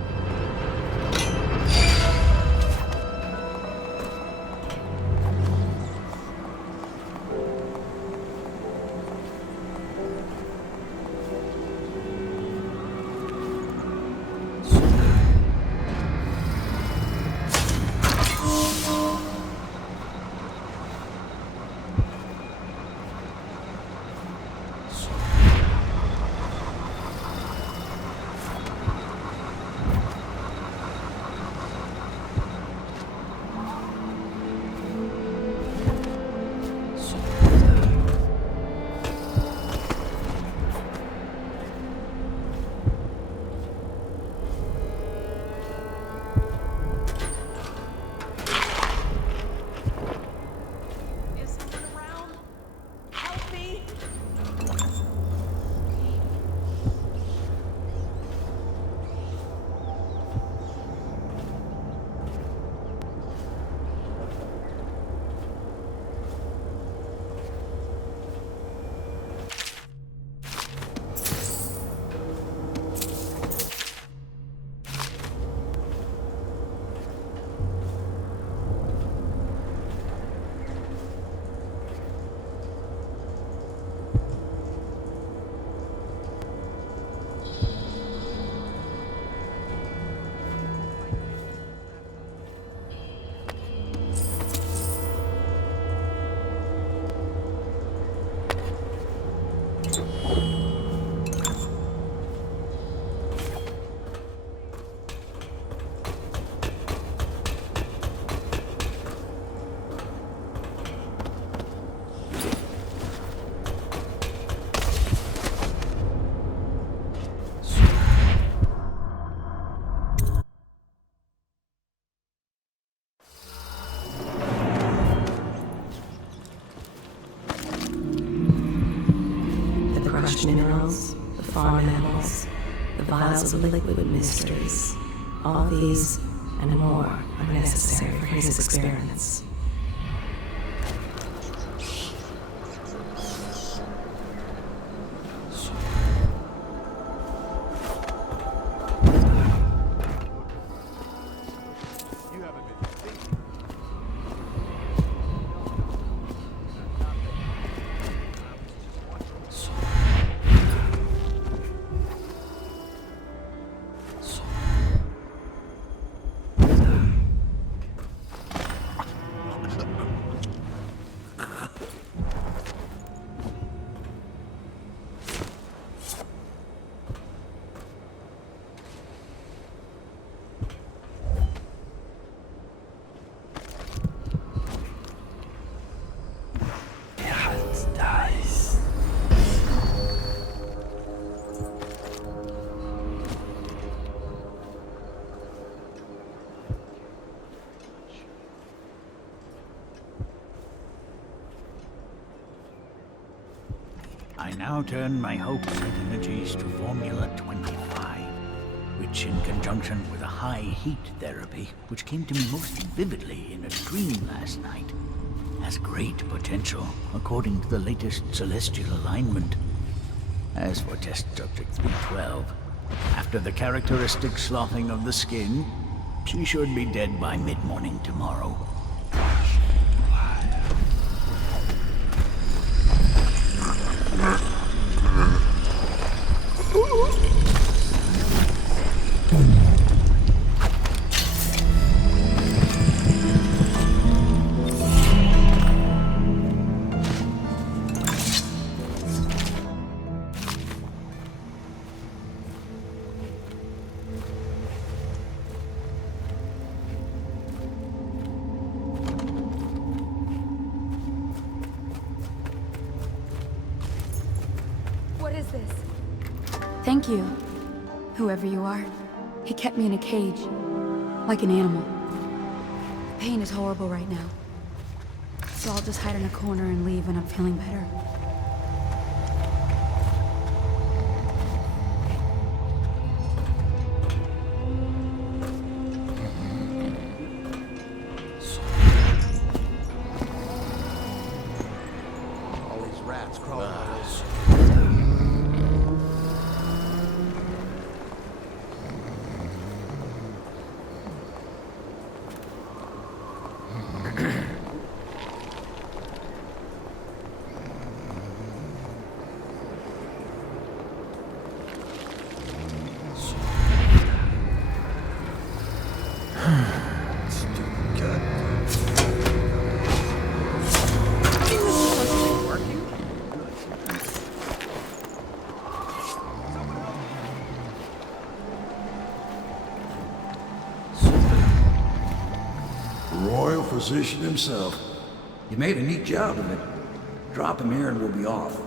crushed minerals, the farm animals, the vials of liquid mysteries. All these and more are necessary for his experiments. I now turn my hopes and energies to Formula 25, which in conjunction with a high heat therapy, which came to me most vividly in a dream last night, has great potential according to the latest celestial alignment. As for test subject 312, after the characteristic sloughing of the skin, she should be dead by mid-morning tomorrow. What is this? Thank you, whoever you are. He kept me in a cage, like an animal. The pain is horrible right now. So I'll just hide in a corner and leave when I'm feeling better. All these rats crawling on this. Royal physician himself. You made a neat job of it. Drop him here and we'll be off.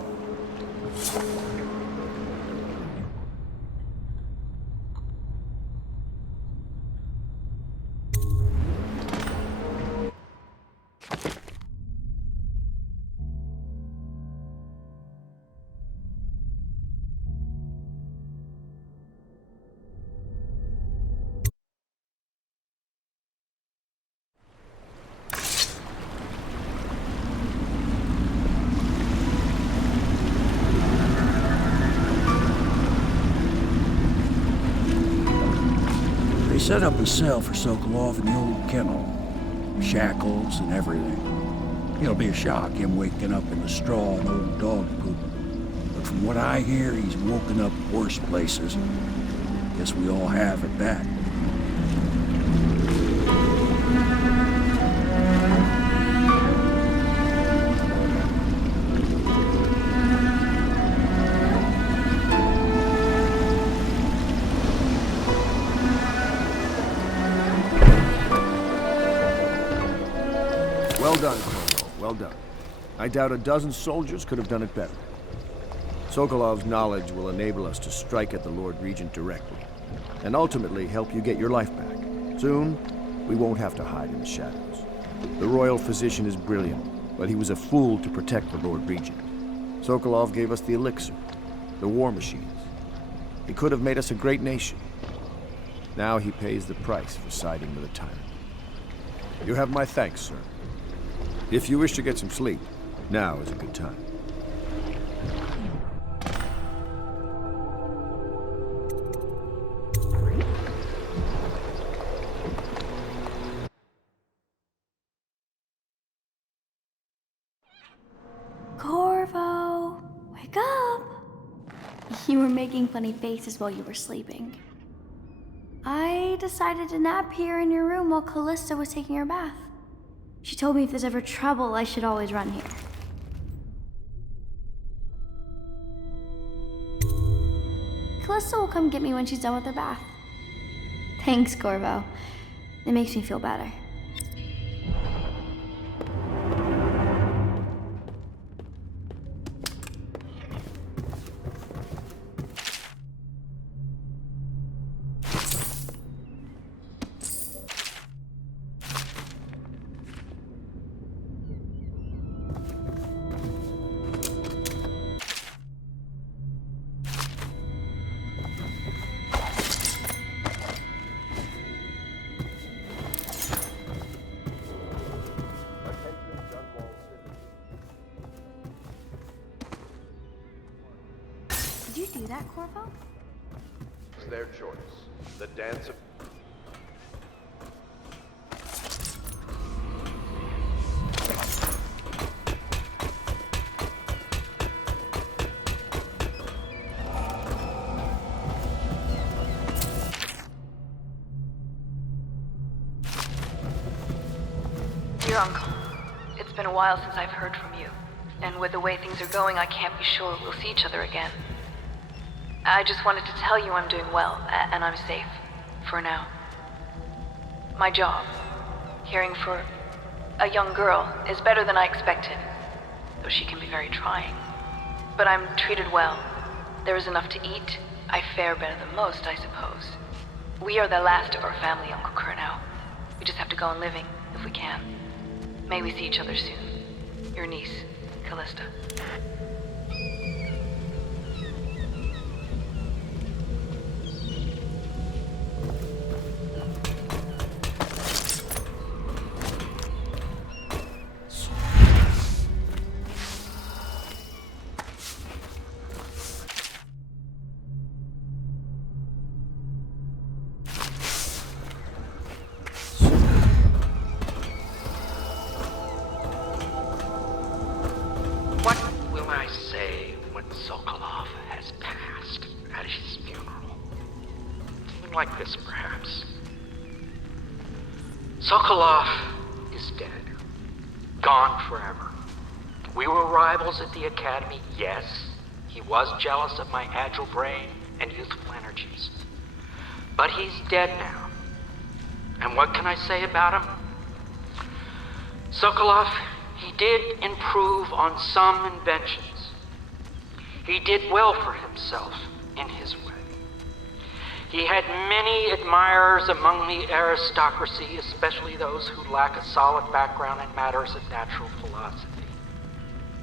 They set up a cell for Sokolov in the old kennel. Shackles and everything. It'll be a shock, him waking up in the straw and old dog poop. But from what I hear, he's woken up worse places. Guess we all have at that. Well done, Colonel. Well done. I doubt a dozen soldiers could have done it better. Sokolov's knowledge will enable us to strike at the Lord Regent directly, and ultimately help you get your life back. Soon, we won't have to hide in the shadows. The royal physician is brilliant, but he was a fool to protect the Lord Regent. Sokolov gave us the elixir, the war machines. He could have made us a great nation. Now he pays the price for siding with a tyrant. You have my thanks, sir. If you wish to get some sleep, now is a good time. Corvo, wake up! You were making funny faces while you were sleeping. I decided to nap here in your room while Callista was taking her bath. She told me if there's ever trouble, I should always run here. Callista will come get me when she's done with her bath. Thanks, Corvo. It makes me feel better. Did you do that, Corvo? It's their choice. The dance of... Dear Uncle, it's been a while since I've heard from you. And with the way things are going, I can't be sure we'll see each other again. I just wanted to tell you I'm doing well, and I'm safe. For now. My job, caring for a young girl, is better than I expected. Though she can be very trying. But I'm treated well. There is enough to eat. I fare better than most, I suppose. We are the last of our family, Uncle Kurnow. We just have to go on living, if we can. May we see each other soon. Your niece, Callista. What will I say when Sokolov has passed at his funeral? Something like this, perhaps. Sokolov is dead. Gone forever. We were rivals at the academy, yes. He was jealous of my agile brain and youthful energies. But he's dead now. And what can I say about him? Sokolov, he did improve on some inventions. He did well for himself in his way. He had many admirers among the aristocracy, especially those who lack a solid background in matters of natural philosophy.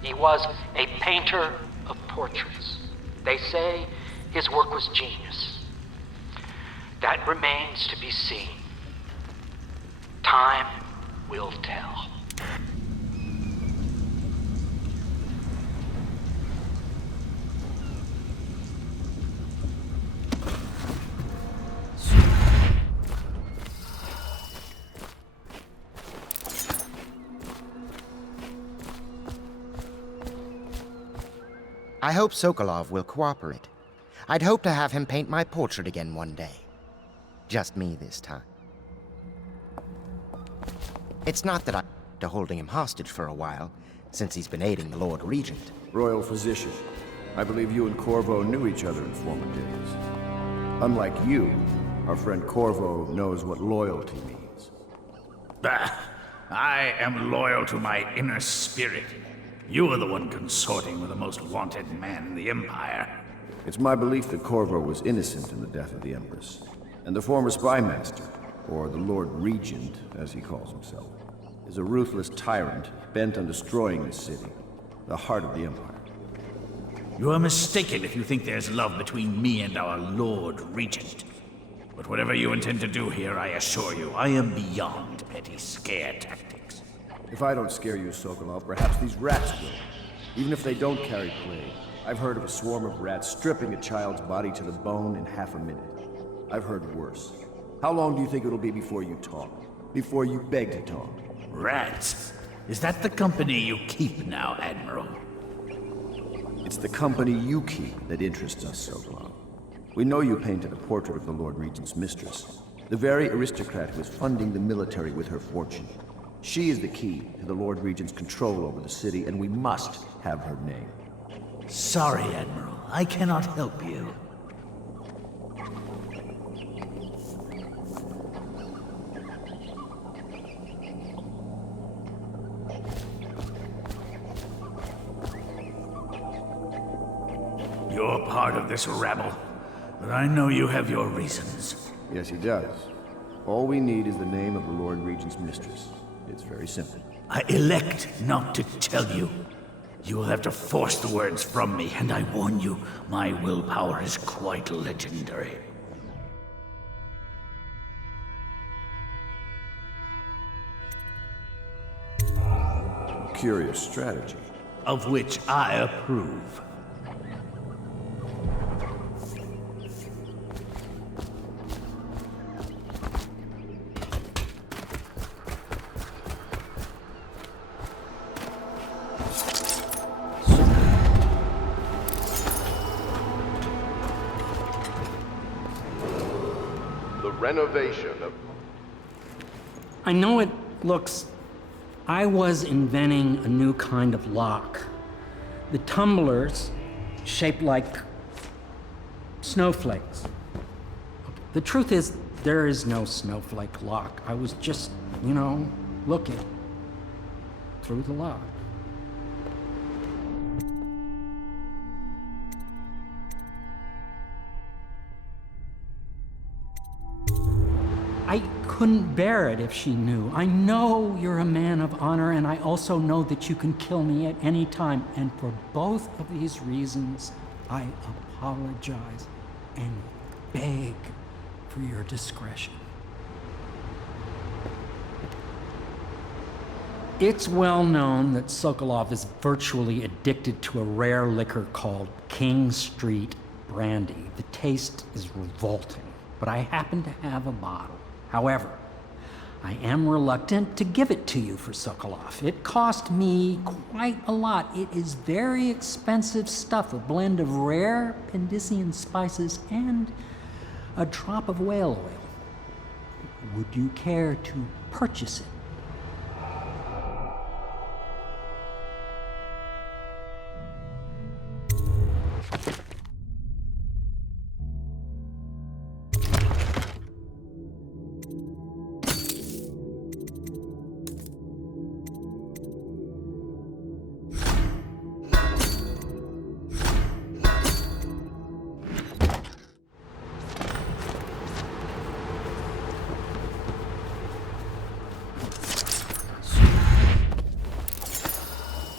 He was a painter of portraits. They say his work was genius. That remains to be seen. Time will tell. I hope Sokolov will cooperate. I'd hope to have him paint my portrait again one day. Just me this time. It's not that I'm holding him hostage for a while, since he's been aiding the Lord Regent. Royal Physician, I believe you and Corvo knew each other in former days. Unlike you, our friend Corvo knows what loyalty means. Bah! I am loyal to my inner spirit. You are the one consorting with the most wanted man in the Empire. It's my belief that Corvo was innocent in the death of the Empress, and the former spy master, or the Lord Regent, as he calls himself, is a ruthless tyrant bent on destroying this city, the heart of the Empire. You are mistaken if you think there's love between me and our Lord Regent. But whatever you intend to do here, I assure you, I am beyond petty scare tactics. If I don't scare you, Sokolov, perhaps these rats will. Even if they don't carry plague. I've heard of a swarm of rats stripping a child's body to the bone in half a minute. I've heard worse. How long do you think it'll be before you talk? Before you beg to talk? Rats? Is that the company you keep now, Admiral? It's the company you keep that interests us, Sokolov. We know you painted a portrait of the Lord Regent's mistress, the very aristocrat who is funding the military with her fortune. She is the key to the Lord Regent's control over the city, and we must have her name. Sorry, Admiral. I cannot help you. You're part of this rabble, but I know you have your reasons. Yes, he does. All we need is the name of the Lord Regent's mistress. It's very simple. I elect not to tell you. You will have to force the words from me, and I warn you, my willpower is quite legendary. Curious strategy. Of which I approve. Renovation of... I know it looks... I was inventing a new kind of lock. The tumblers, shaped like snowflakes. The truth is, there is no snowflake lock. I was just, looking through the lock. I couldn't bear it if she knew. I know you're a man of honor, and I also know that you can kill me at any time. And for both of these reasons, I apologize and beg for your discretion. It's well known that Sokolov is virtually addicted to a rare liquor called King Street Brandy. The taste is revolting, but I happen to have a bottle. However, I am reluctant to give it to you for Sokolov. It cost me quite a lot. It is very expensive stuff, a blend of rare Pendician spices and a drop of whale oil. Would you care to purchase it?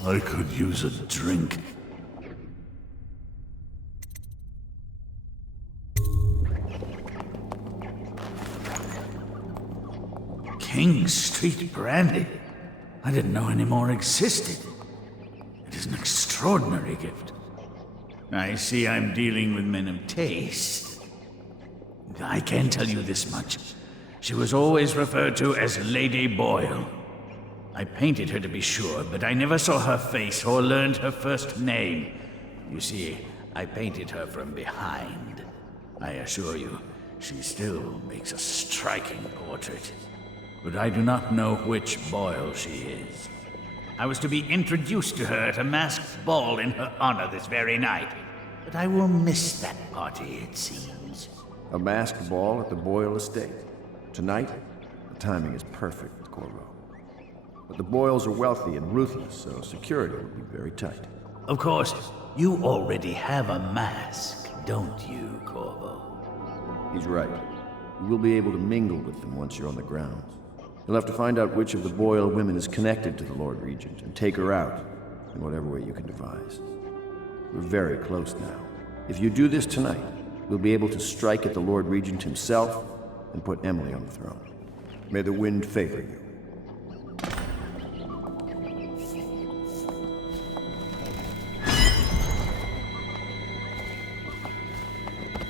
I could use a drink. King Street Brandy? I didn't know any more existed. It is an extraordinary gift. I see I'm dealing with men of taste. I can tell you this much. She was always referred to as Lady Boyle. I painted her to be sure, but I never saw her face or learned her first name. You see, I painted her from behind. I assure you, she still makes a striking portrait. But I do not know which Boyle she is. I was to be introduced to her at a masked ball in her honor this very night. But I will miss that party, it seems. A masked ball at the Boyle estate. Tonight? The timing is perfect, Corvo. But the Boyles are wealthy and ruthless, so security will be very tight. Of course, you already have a mask, don't you, Corvo? He's right. You will be able to mingle with them once you're on the grounds. You'll have to find out which of the Boyle women is connected to the Lord Regent and take her out in whatever way you can devise. We're very close now. If you do this tonight, we'll be able to strike at the Lord Regent himself and put Emily on the throne. May the wind favor you.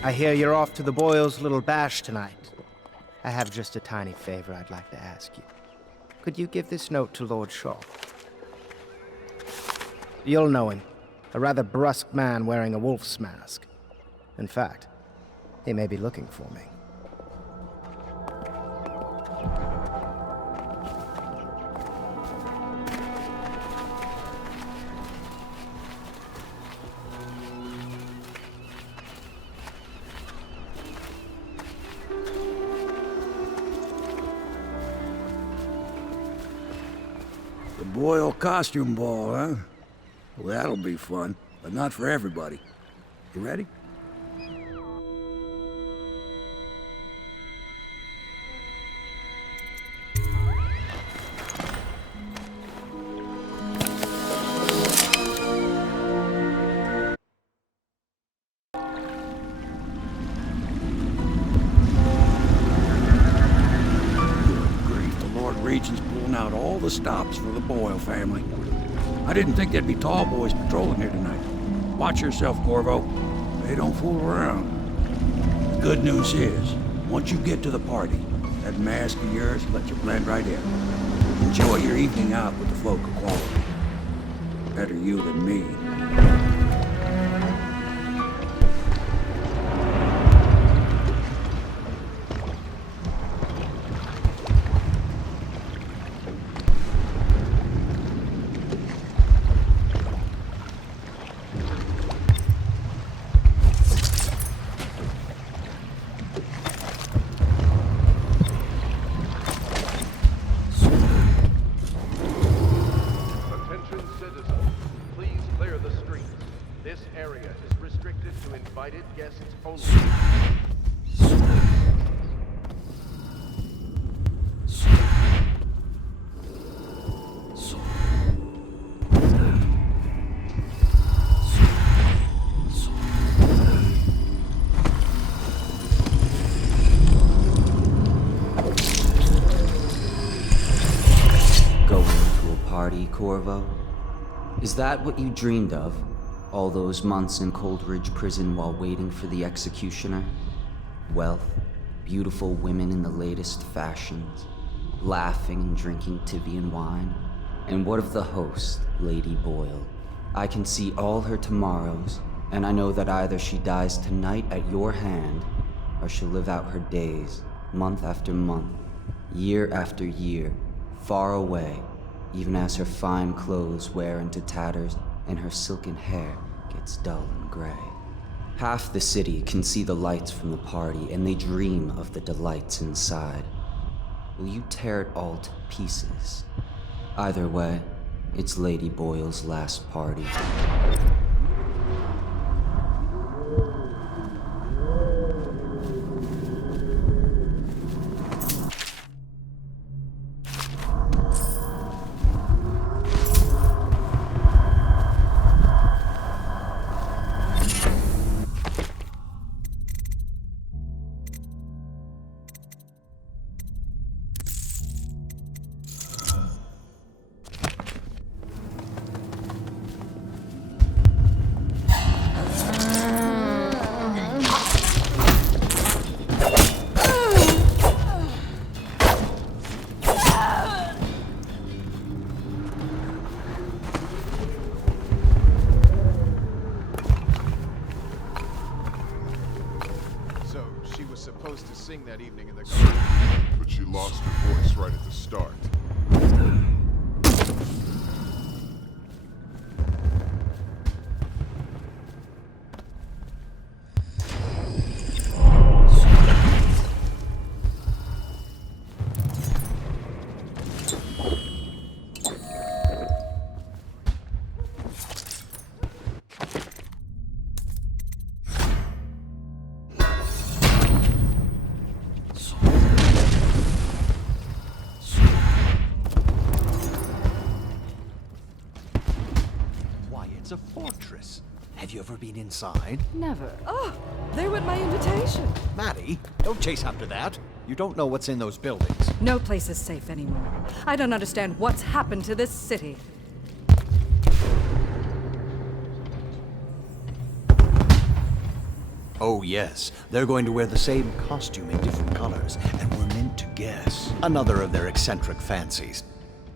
I hear you're off to the Boyles' little bash tonight. I have just a tiny favor I'd like to ask you. Could you give this note to Lord Shaw? You'll know him. A rather brusque man wearing a wolf's mask. In fact, he may be looking for me. The Boyle costume ball, huh? Well, that'll be fun, but not for everybody. You ready? Regent's pulling out all the stops for the Boyle family. I didn't think there'd be tall boys patrolling here tonight. Watch yourself, Corvo. They don't fool around. The good news is, once you get to the party, that mask of yours will let you blend right in. Enjoy your evening out with the folk of quality. Better you than me. Corvo? Is that what you dreamed of? All those months in Coldridge Prison while waiting for the executioner? Wealth, beautiful women in the latest fashions, laughing and drinking Tivian wine? And what of the host, Lady Boyle? I can see all her tomorrows, and I know that either she dies tonight at your hand, or she'll live out her days, month after month, year after year, far away, even as her fine clothes wear into tatters and her silken hair gets dull and gray. Half the city can see the lights from the party, and they dream of the delights inside. Will you tear it all to pieces? Either way, it's Lady Boyle's last party. Supposed to sing that evening in the garden. But she lost her voice right at the start. It's a fortress. Have you ever been inside? Never. Oh, they were at my invitation. Maddie, don't chase after that. You don't know what's in those buildings. No place is safe anymore. I don't understand what's happened to this city. Oh yes, they're going to wear the same costume in different colors, and we're meant to guess. Another of their eccentric fancies.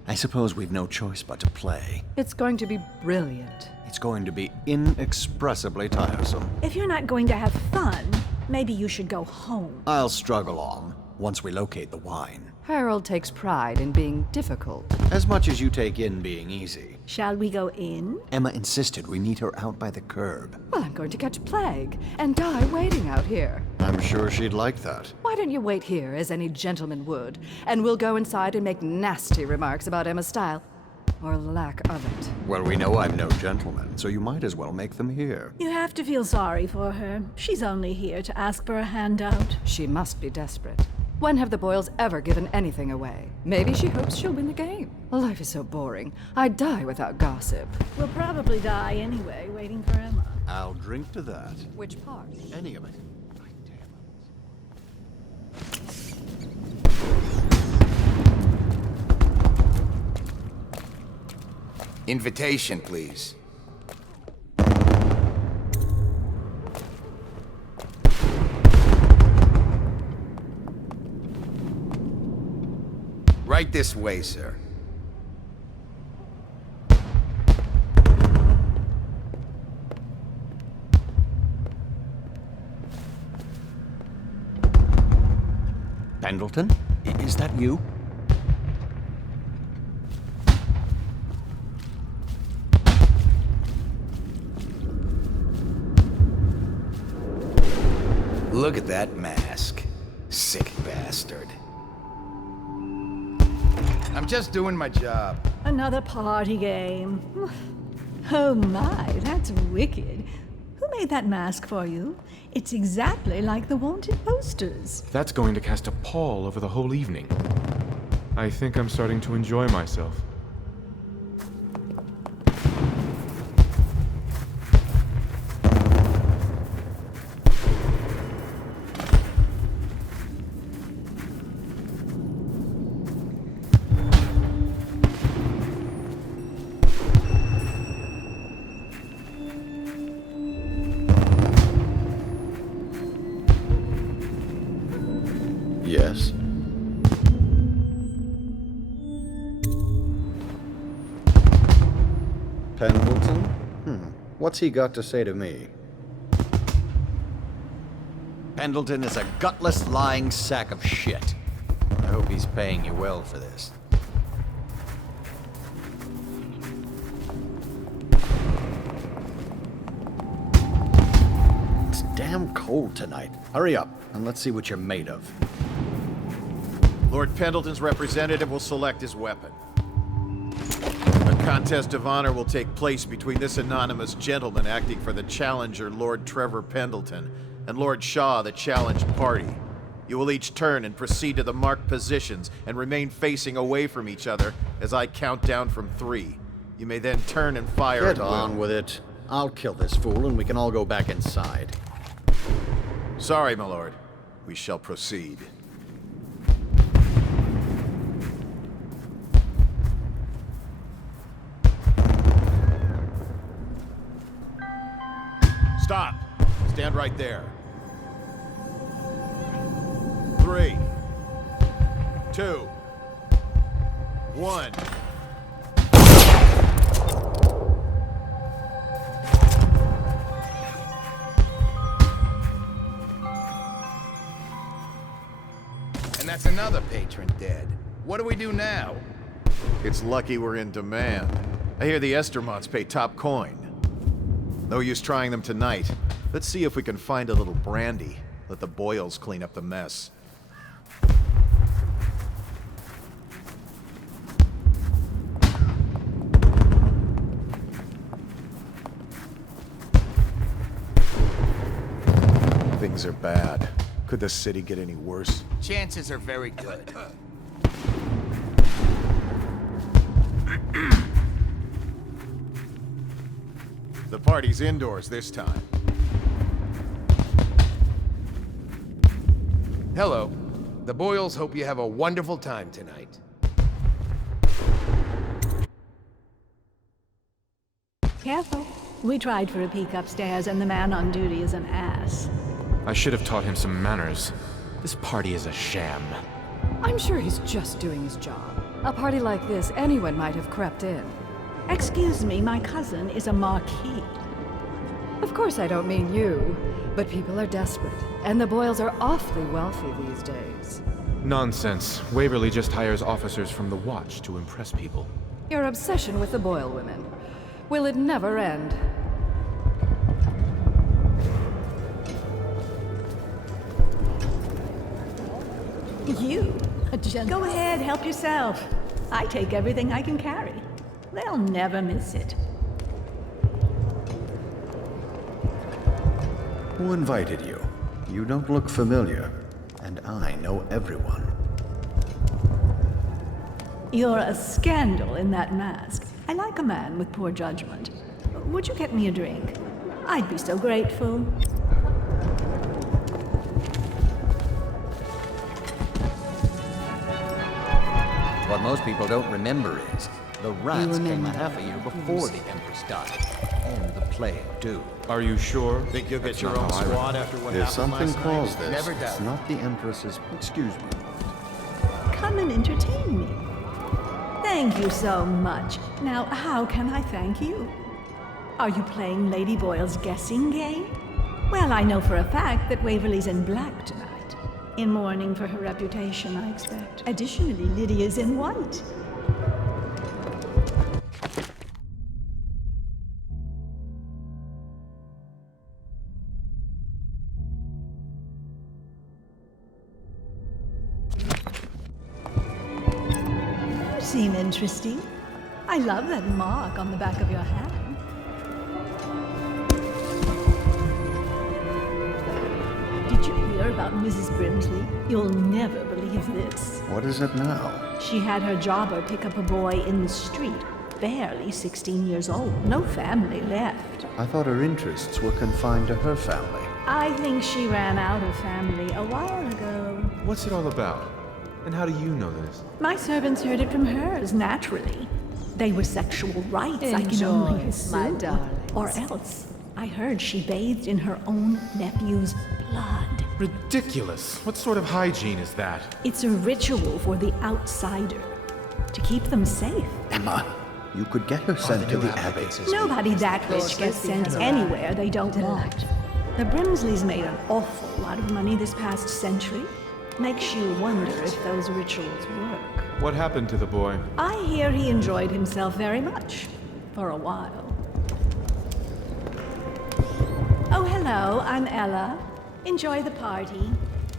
I suppose we've no choice but to play. It's going to be brilliant. It's going to be inexpressibly tiresome. If you're not going to have fun, maybe you should go home. I'll struggle on, once we locate the wine. Harold takes pride in being difficult. As much as you take in being easy. Shall we go in? Emma insisted we meet her out by the curb. Well, I'm going to catch plague and die waiting out here. I'm sure she'd like that. Why don't you wait here, as any gentleman would, and we'll go inside and make nasty remarks about Emma's style. Or lack of it. Well, we know I'm no gentleman, so you might as well make them here. You have to feel sorry for her. She's only here to ask for a handout. She must be desperate. When have the Boyles ever given anything away? Maybe she hopes she'll win the game. Life is so boring. I'd die without gossip. We'll probably die anyway, waiting for Emma. I'll drink to that. Which part? Any of it. Invitation, please. Right this way, sir. Pendleton? Is that you? Look at that mask. Sick bastard. I'm just doing my job. Another party game. Oh my, that's wicked. Who made that mask for you? It's exactly like the wanted posters. That's going to cast a pall over the whole evening. I think I'm starting to enjoy myself. Yes. Pendleton? What's he got to say to me? Pendleton is a gutless, lying sack of shit. I hope he's paying you well for this. It's damn cold tonight. Hurry up, and let's see what you're made of. Lord Pendleton's representative will select his weapon. A contest of honor will take place between this anonymous gentleman acting for the challenger, Lord Trevor Pendleton, and Lord Shaw, the challenged party. You will each turn and proceed to the marked positions and remain facing away from each other as I count down from 3. You may then turn and fire at Get will. on with it. I'll kill this fool and we can all go back inside. Sorry, my lord. We shall proceed. Stop! Stand right there. 3, 2, 1. And that's another patron dead. What do we do now? It's lucky we're in demand. I hear the Estermonts pay top coin. No use trying them tonight. Let's see if we can find a little brandy. Let the Boyles clean up the mess. Things are bad. Could the city get any worse? Chances are very good. The party's indoors this time. Hello. The Boyles hope you have a wonderful time tonight. Careful. We tried for a peek upstairs, and the man on duty is an ass. I should have taught him some manners. This party is a sham. I'm sure he's just doing his job. A party like this, anyone might have crept in. Excuse me, my cousin is a marquis. Of course I don't mean you, but people are desperate, and the Boyles are awfully wealthy these days. Nonsense. Waverly just hires officers from the Watch to impress people. Your obsession with the Boyle women. Will it never end? You? Go ahead, help yourself. I take everything I can carry. They'll never miss it. Who invited you? You don't look familiar, and I know everyone. You're a scandal in that mask. I like a man with poor judgment. Would you get me a drink? I'd be so grateful. What most people don't remember is the rats came a half a year before the Empress died. And the plague, too. Are you sure? Think you'll That's get your not own how I read squad it. after what If happened something last caused night? this, Never it's doubt. not the Empress's... Excuse me. Come and entertain me. Thank you so much. Now, how can I thank you? Are you playing Lady Boyle's guessing game? Well, I know for a fact that Waverly's in black tonight. In mourning for her reputation, I expect. Additionally, Lydia's in white. You seem interesting. I love that mark on the back of your hand. Did you hear about Mrs. Brimsley? You'll never believe this. What is it now? She had her jobber pick up a boy in the street, barely 16 years old, no family left. I thought her interests were confined to her family. I think she ran out of family a while ago. What's it all about? And how do you know this? My servants heard it from hers, naturally. They were sexual rights, I can Enjoy, only my assume. darlings. Or else, I heard she bathed in her own nephew's blood. Ridiculous. What sort of hygiene is that? It's a ritual for the outsider, to keep them safe. Emma, you could get her sent to the Abbey. Nobody that rich gets sent anywhere they don't want. The Brimsleys made an awful lot of money this past century. Makes you wonder if those rituals work. What happened to the boy? I hear he enjoyed himself very much. For a while. Oh, hello, I'm Ella. Enjoy the party.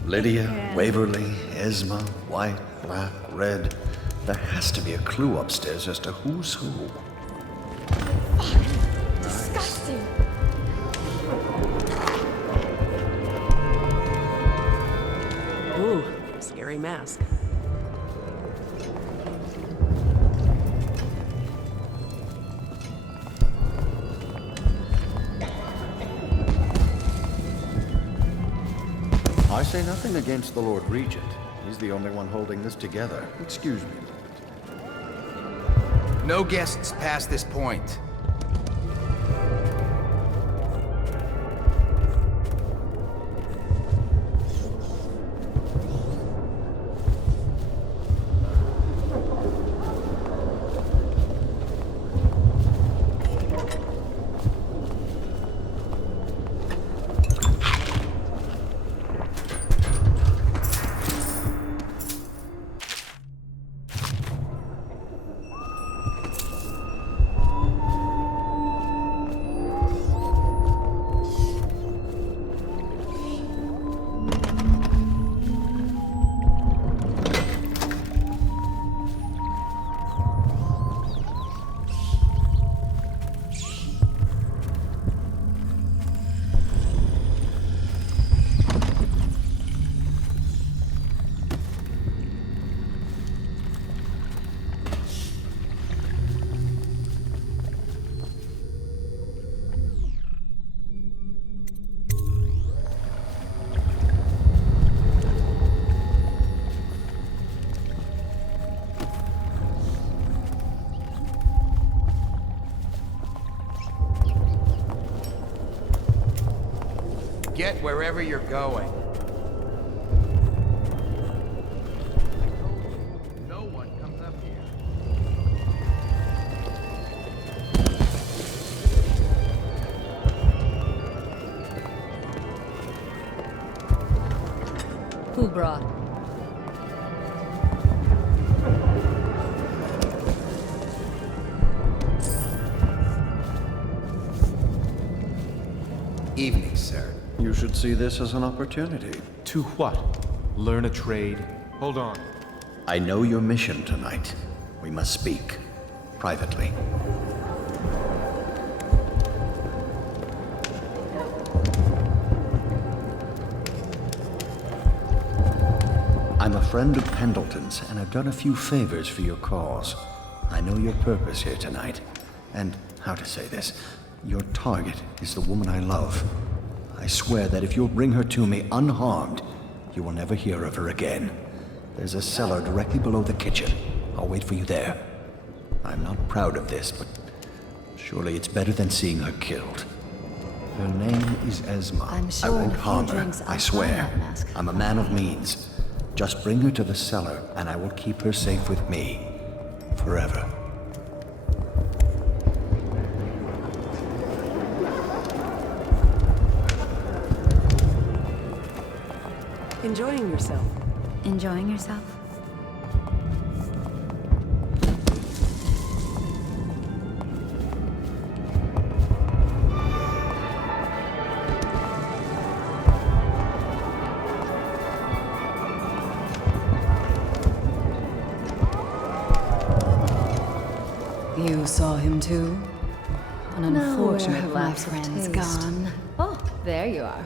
Lydia, Waverly, Esma, white, black, red. There has to be a clue upstairs as to who's who. Disgusting. Ooh, scary mask. I say nothing against the Lord Regent. He's the only one holding this together. Excuse me. No guests past this point. get wherever you're going. No one comes up here. Who brought? Evening, sir. You should see this as an opportunity. To what? Learn a trade? Hold on. I know your mission tonight. We must speak. Privately. I'm a friend of Pendleton's, and I've done a few favors for your cause. I know your purpose here tonight, and how to say this, your target is the woman I love. I swear that if you'll bring her to me unharmed, you will never hear of her again. There's a cellar directly below the kitchen. I'll wait for you there. I'm not proud of this, but surely it's better than seeing her killed. Her name is Esma. I'm sure I won't in a few harm her, drinks I I'll swear. find that mask. I'm a man of means. Just bring her to the cellar, and I will keep her safe with me. Forever. Enjoying yourself. Enjoying yourself? You saw him too? An Nowhere unfortunate have my lapse of friends taste. gone. Oh, there you are.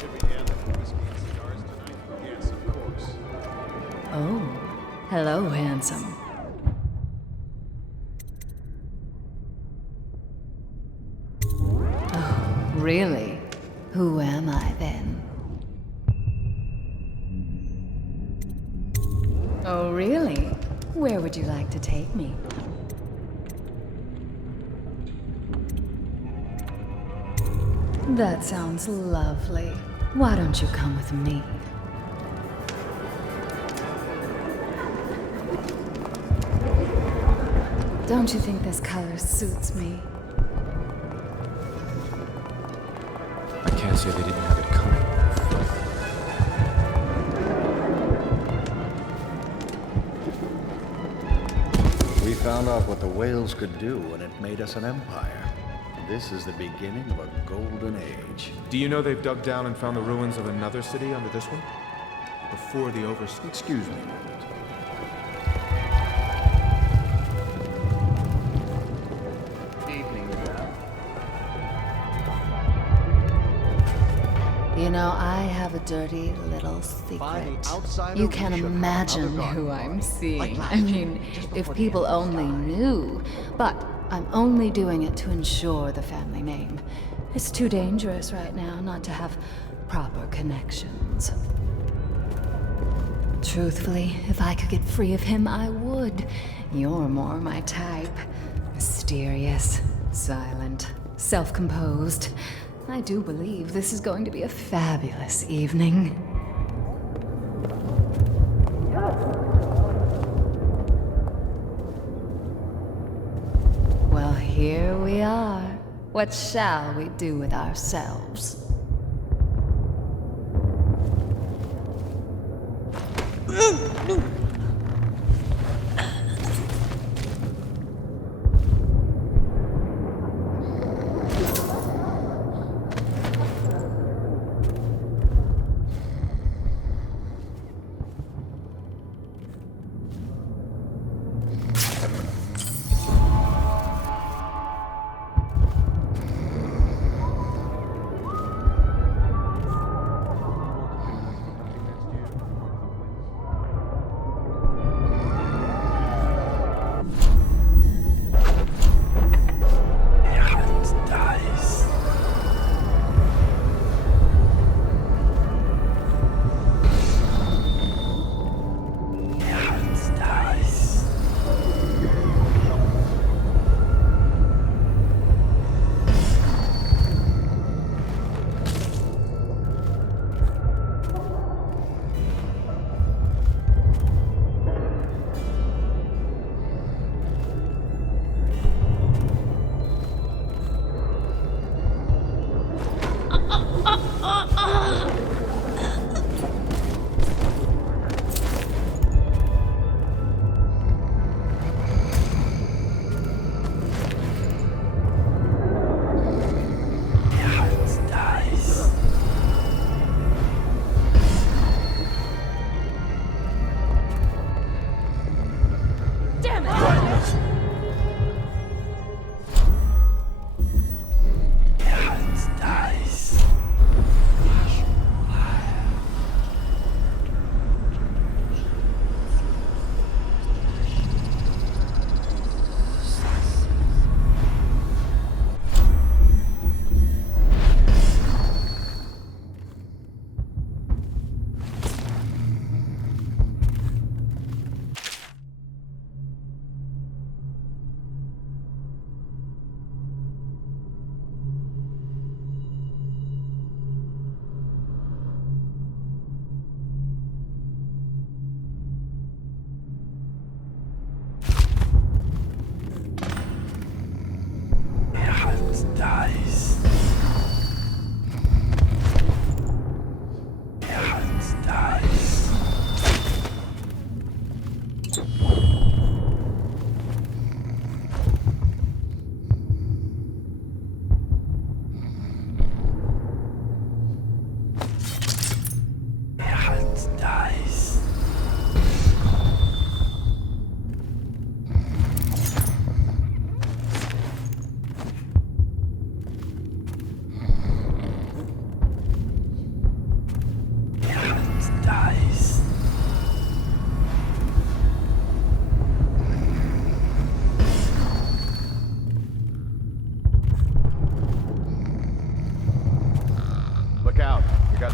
Should we gather for whiskey and cigars tonight? Yes, of course. Oh, hello, handsome. Oh, really? Who am I then? Oh, really? Where would you like to take me? That sounds lovely. Why don't you come with me? Don't you think this color suits me? I can't say they didn't have it coming. We found out what the whales could do, and it made us an empire. This is the beginning of a golden age. Do you know they've dug down and found the ruins of another city under this one? Before the oversea. Excuse me a moment. Evening, Val. You know, I have a dirty little secret. You can't imagine who I'm seeing. I mean, if people only knew. But I'm only doing it to ensure the family name. It's too dangerous right now not to have proper connections. Truthfully, if I could get free of him, I would. You're more my type. Mysterious, silent, self-composed. I do believe this is going to be a fabulous evening. Well, here we are. What shall we do with ourselves?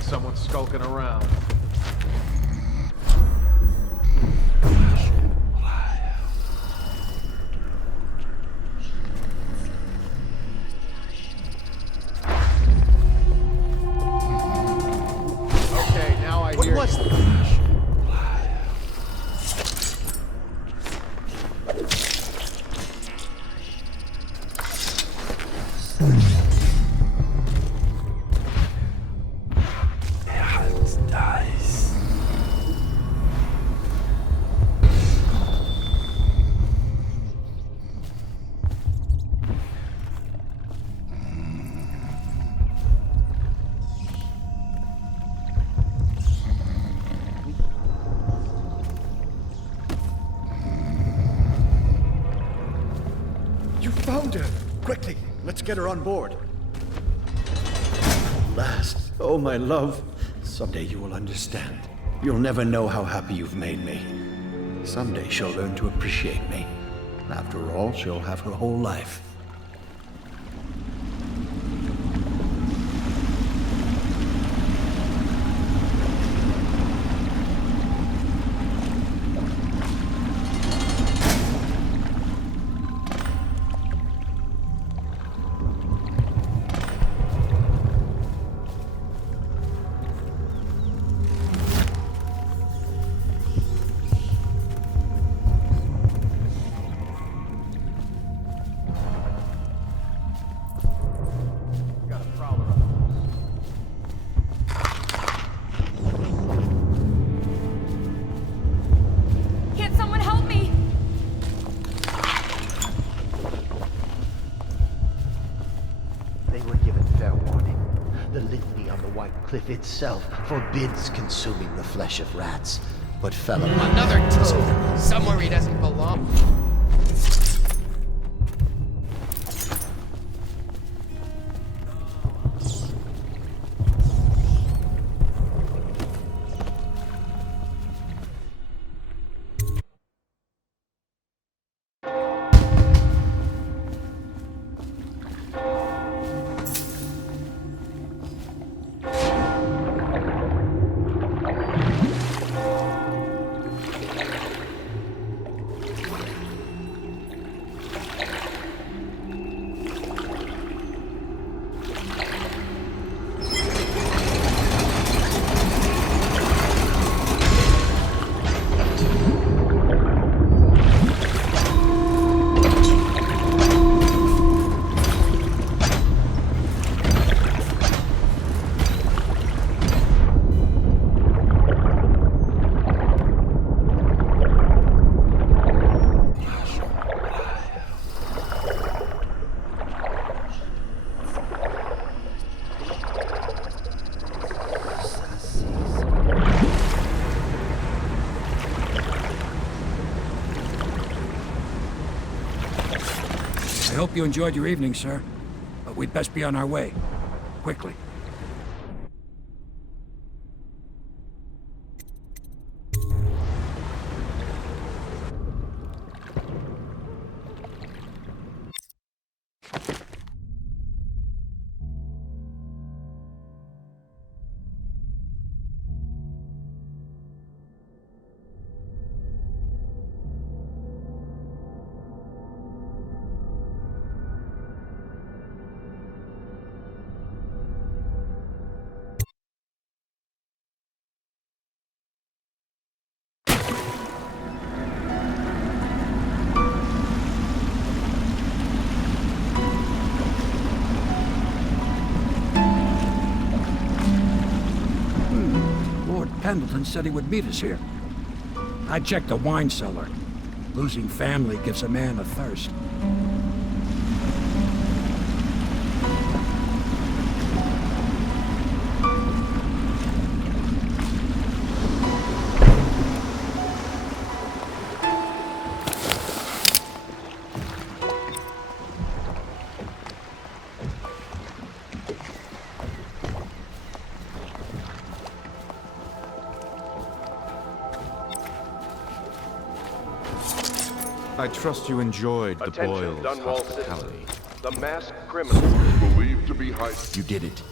someone's skulking around. Okay, now I hear. What was that? You found her! Quickly, let's get her on board. At last, oh my love. Someday you will understand. You'll never know how happy you've made me. Someday she'll learn to appreciate me. After all, she'll have her whole life. Can't someone help me? They were given fair warning. The litany on the White Cliff itself forbids consuming the flesh of rats, but fell upon Another toad, somewhere he doesn't belong. I hope you enjoyed your evening, sir. But we'd best be on our way. Quickly. Pendleton said he would meet us here. I checked the wine cellar. Losing family gives a man a thirst. I trust you enjoyed the Attention, Boyle's Dunwall hospitality. citizens. The masked criminal is believed to be hiding. You did it.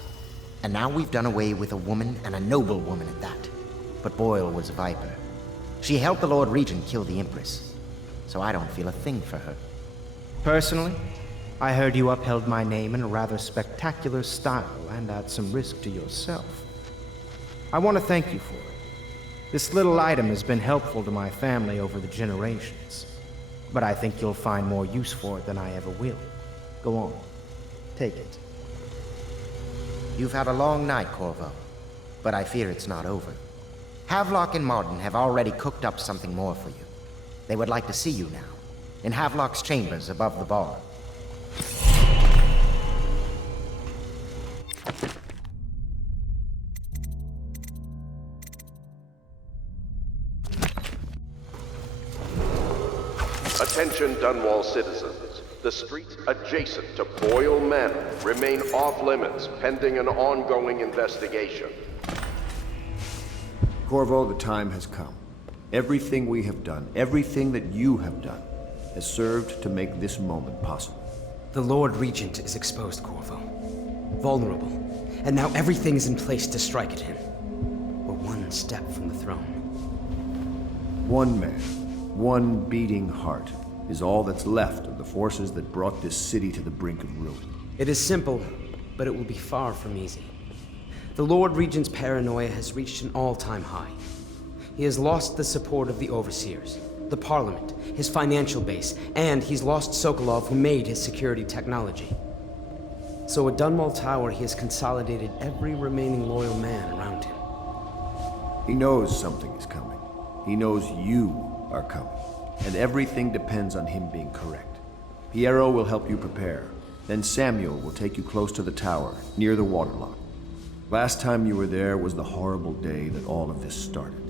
And now we've done away with a woman, and a noble woman at that. But Boyle was a viper. She helped the Lord Regent kill the Empress, so I don't feel a thing for her. Personally, I heard you upheld my name in a rather spectacular style and at some risk to yourself. I want to thank you for it. This little item has been helpful to my family over the generations, but I think you'll find more use for it than I ever will. Go on, take it. You've had a long night, Corvo, but I fear it's not over. Havelock and Martin have already cooked up something more for you. They would like to see you now, in Havelock's chambers above the bar. Attention Dunwall citizens. The streets adjacent to Boyle Manor remain off-limits pending an ongoing investigation. Corvo, the time has come. Everything we have done, everything that you have done, has served to make this moment possible. The Lord Regent is exposed, Corvo. Vulnerable. And now everything's in place to strike at him. We're one step from the throne. One man, one beating heart, is all that's left of the forces that brought this city to the brink of ruin. It is simple, but it will be far from easy. The Lord Regent's paranoia has reached an all-time high. He has lost the support of the Overseers, the Parliament, his financial base, and he's lost Sokolov, who made his security technology. So at Dunwall Tower, he has consolidated every remaining loyal man around him. He knows something is coming. He knows you are coming. And everything depends on him being correct. Piero will help you prepare. Then Samuel will take you close to the tower, near the waterlock. Last time you were there was the horrible day that all of this started.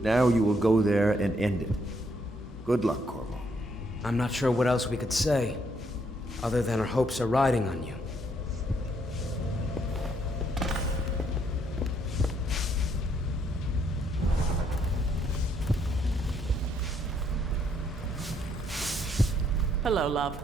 Now you will go there and end it. Good luck, Corvo. I'm not sure what else we could say, other than our hopes are riding on you. Hello, love.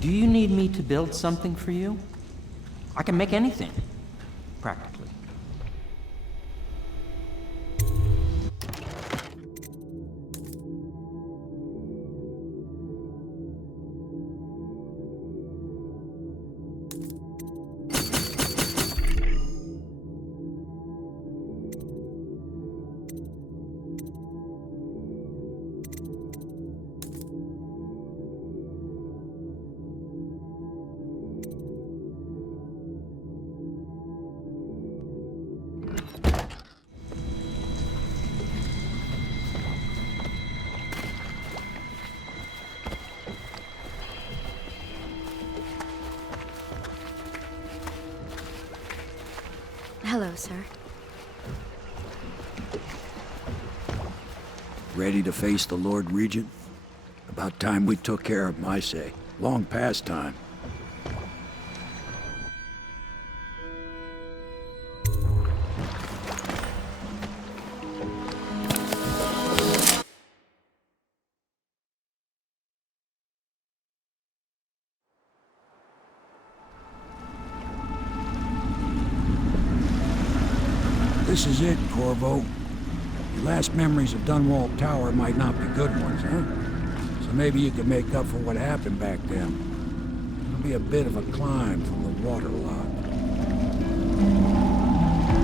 Do you need me to build something for you? I can make anything, practically. Hello, sir. Ready to face the Lord Regent? About time we took care of my say. Long past time. This is it, Corvo. Your last memories of Dunwall Tower might not be good ones, huh? So maybe you could make up for what happened back then. It'll be a bit of a climb from the waterlock.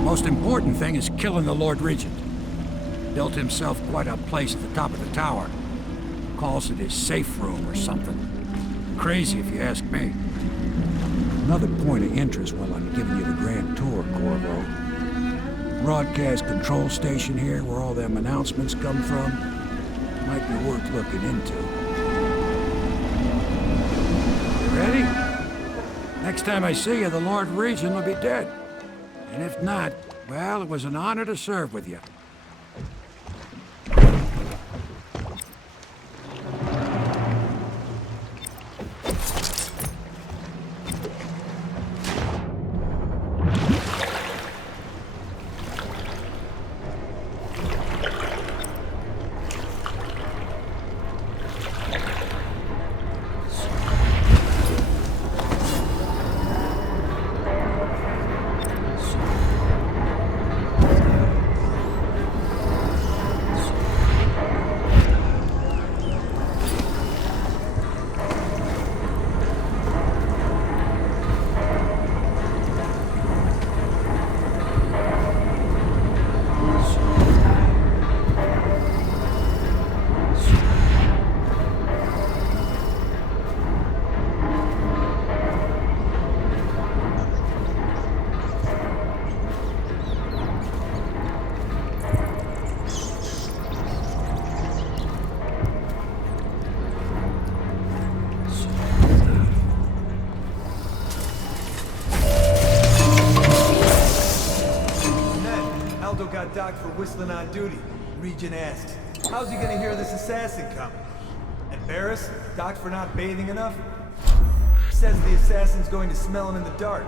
Most important thing is killing the Lord Regent. Built himself quite a place at the top of the tower. Calls it his safe room or something. Crazy if you ask me. Another point of interest while I'm giving you the grand tour, Corvo. Broadcast control station here where all them announcements come from might be worth looking into. You ready? Next time I see you, the Lord Regent will be dead. And if not, well, it was an honor to serve with you. docked for whistling on duty. Regent asks, how's he gonna hear this assassin coming? And Barris, docked for not bathing enough? Says the assassin's going to smell him in the dark.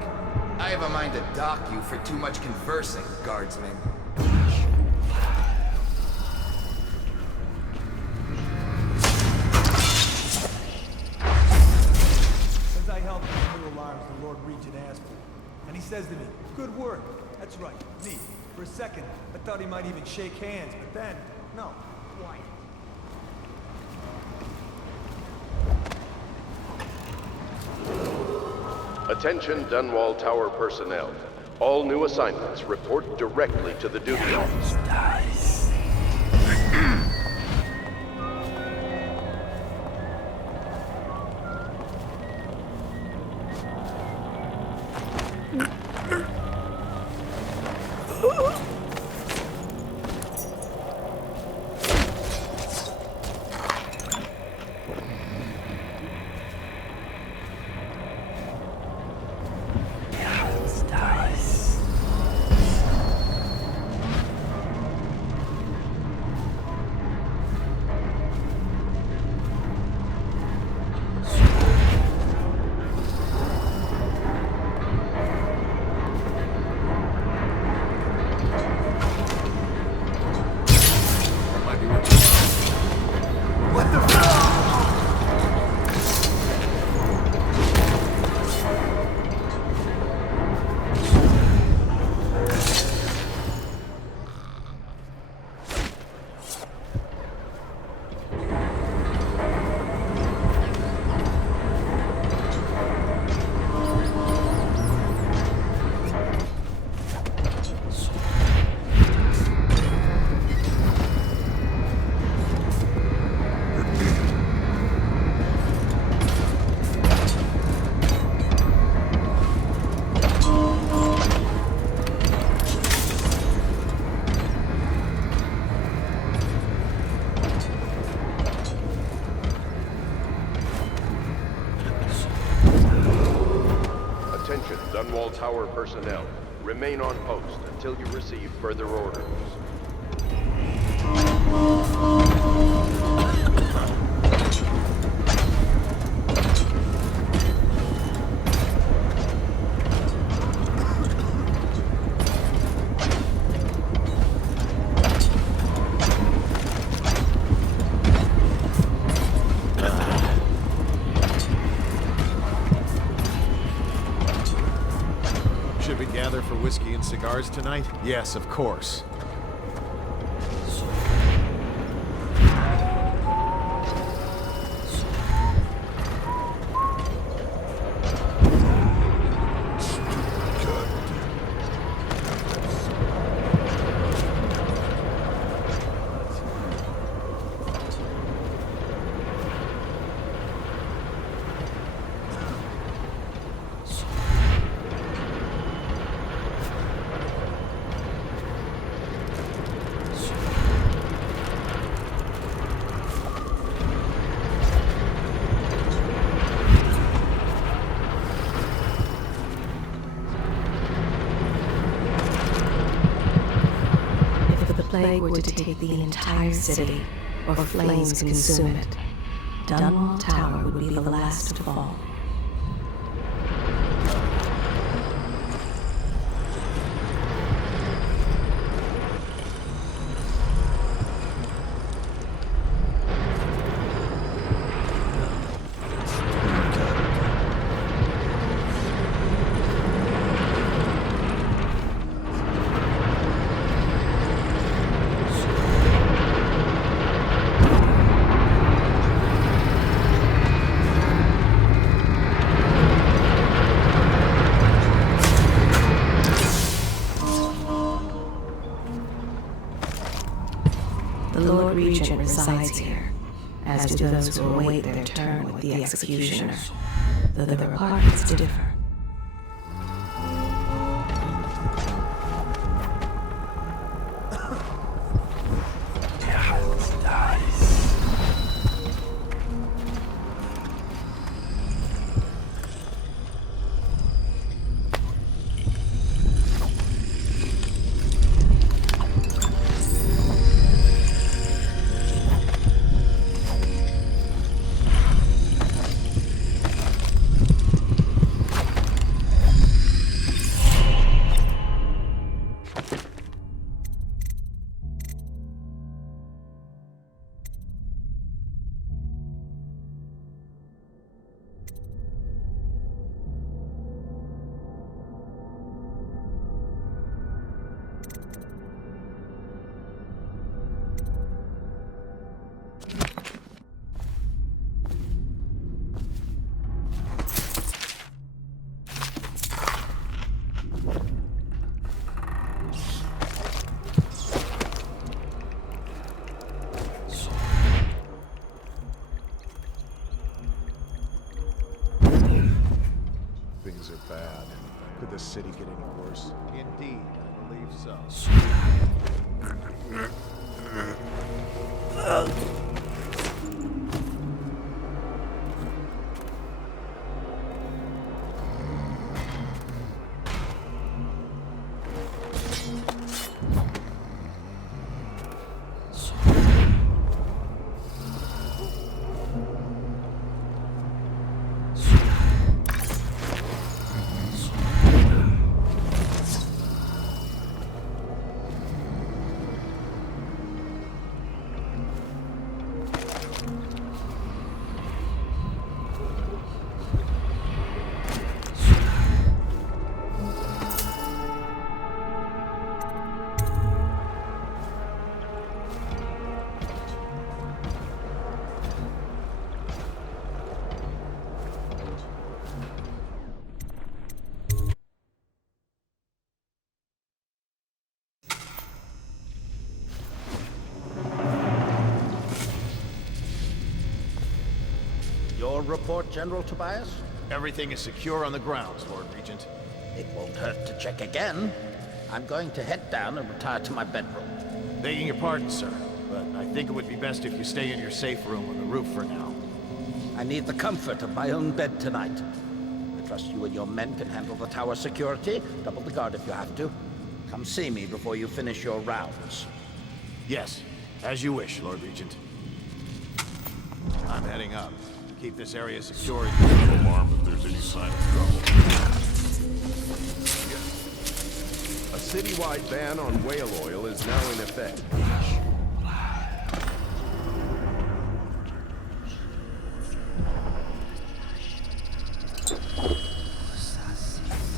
I have a mind to dock you for too much conversing, guardsman. Since I helped with the new alarms the Lord Regent asked for. And he says to me, good work. That's right, me. For a second, I thought he might even shake hands, but then, no. Why? Attention Dunwall Tower personnel. All new assignments report directly to the duty office. Dunwall Tower personnel, remain on post until you receive further orders. Whiskey and cigars tonight? Yes, of course. Plague were to take the entire city, or flames consume it, Dunwall Tower would be the last to fall. The Lord Regent resides here, as do those who await their turn with the executioner, though their requirements differ. this city get any worse? Indeed, I believe so. Your report, General Tobias? Everything is secure on the grounds, Lord Regent. It won't hurt to check again. I'm going to head down and retire to my bedroom. Begging your pardon, sir, but I think it would be best if you stay in your safe room on the roof for now. I need the comfort of my own bed tonight. I trust you and your men can handle the tower security. Double the guard if you have to. Come see me before you finish your rounds. Yes, as you wish, Lord Regent. I'm heading up. Keep this area secure. No alarm if there's any sign of trouble. A citywide ban on whale oil is now in effect.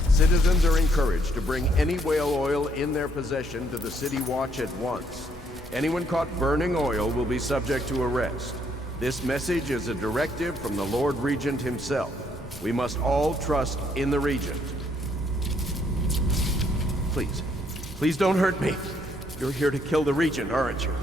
Citizens are encouraged to bring any whale oil in their possession to the City Watch at once. Anyone caught burning oil will be subject to arrest. This message is a directive from the Lord Regent himself. We must all trust in the Regent. Please don't hurt me. You're here to kill the Regent, aren't you?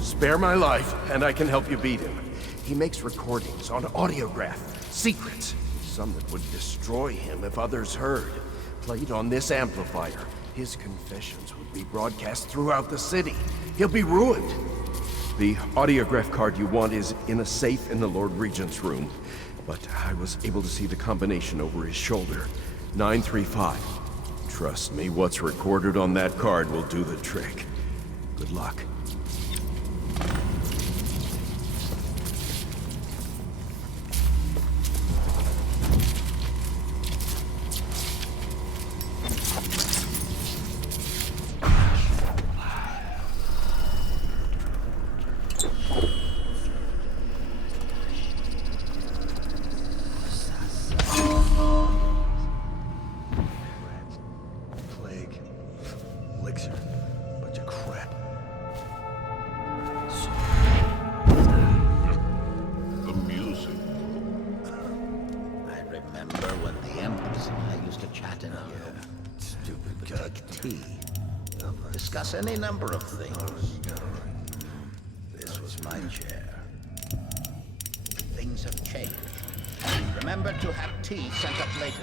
Spare my life, and I can help you beat him. He makes recordings on audiograph, secrets. Some that would destroy him if others heard. Played on this amplifier, his confessions would be broadcast throughout the city. He'll be ruined. The audiograph card you want is in a safe in the Lord Regent's room, but I was able to see the combination over his shoulder. 935. Trust me, what's recorded on that card will do the trick. Good luck. Discuss any number of things. This was my chair. Things have changed. Remember to have tea sent up later.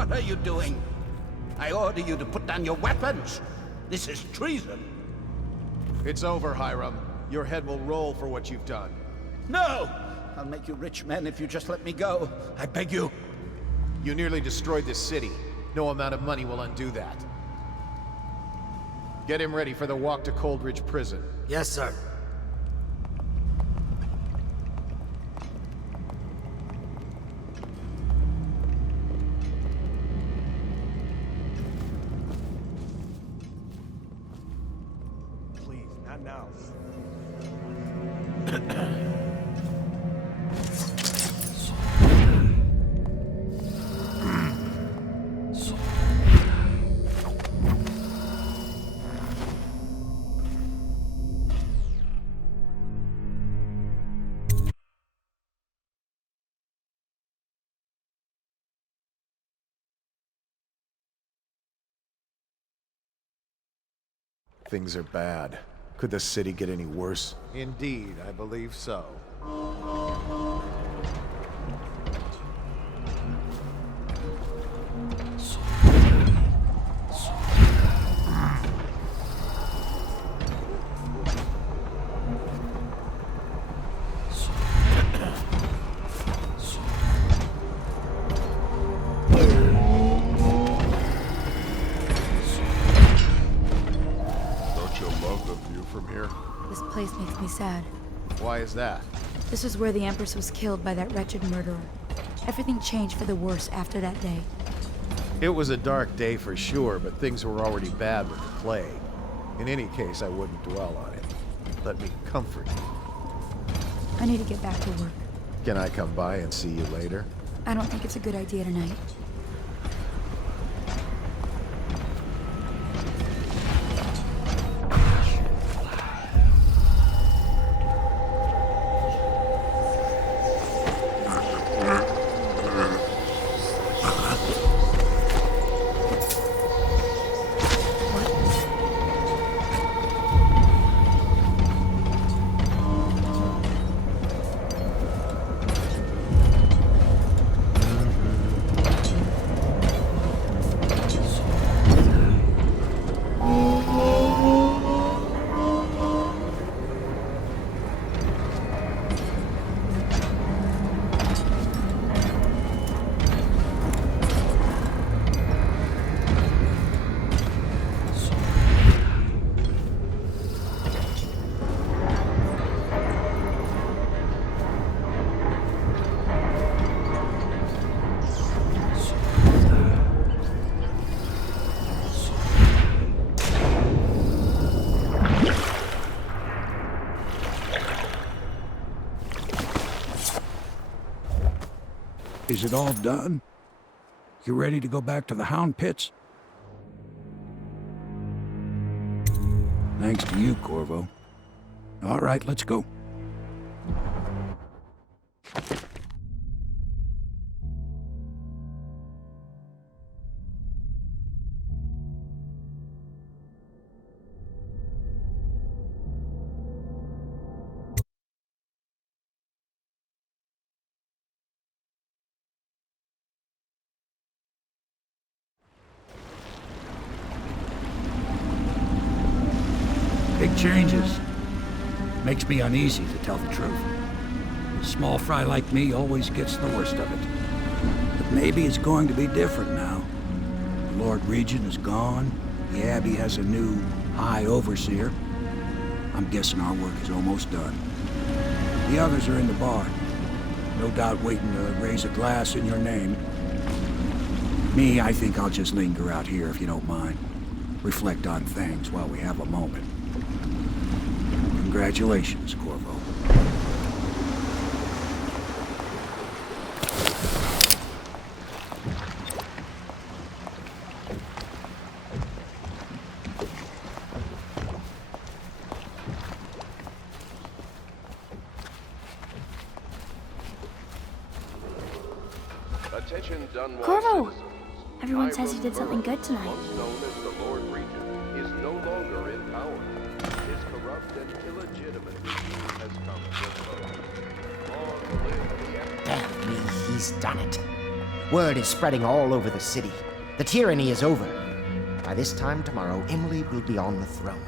What are you doing? I order you to put down your weapons. This is treason. It's over, Hiram. Your head will roll for what you've done. No! I'll make you rich men if you just let me go. I beg you. You nearly destroyed this city. No amount of money will undo that. Get him ready for the walk to Coldridge Prison. Yes, sir. Please, not now. Things are bad. Could the city get any worse? Indeed, I believe so. From here? This place makes me sad. Why is that? This is where the Empress was killed by that wretched murderer. Everything changed for the worse after that day. It was a dark day for sure, but things were already bad with the plague. In any case, I wouldn't dwell on it. Let me comfort you. I need to get back to work. Can I come by and see you later? I don't think it's a good idea tonight. Is it all done? You ready to go back to the Hound Pits? Thanks to you, Corvo. All right, let's go. Big changes. Makes me uneasy, to tell the truth. A small fry like me always gets the worst of it. But maybe it's going to be different now. The Lord Regent is gone. The Abbey has a new High Overseer. I'm guessing our work is almost done. The others are in the bar. No doubt waiting to raise a glass in your name. Me, I think I'll just linger out here if you don't mind. Reflect on things while we have a moment. Congratulations, Corvo. Attention Dunwall Corvo! citizens. Everyone says he did something good tonight. Once known as the Lord Regent, is no longer in power. His corrupt and illegitimate regime has come to a close. Long live the Emperor. Damn me, he's done it. Word is spreading all over the city. The tyranny is over. By this time tomorrow, Emily will be on the throne.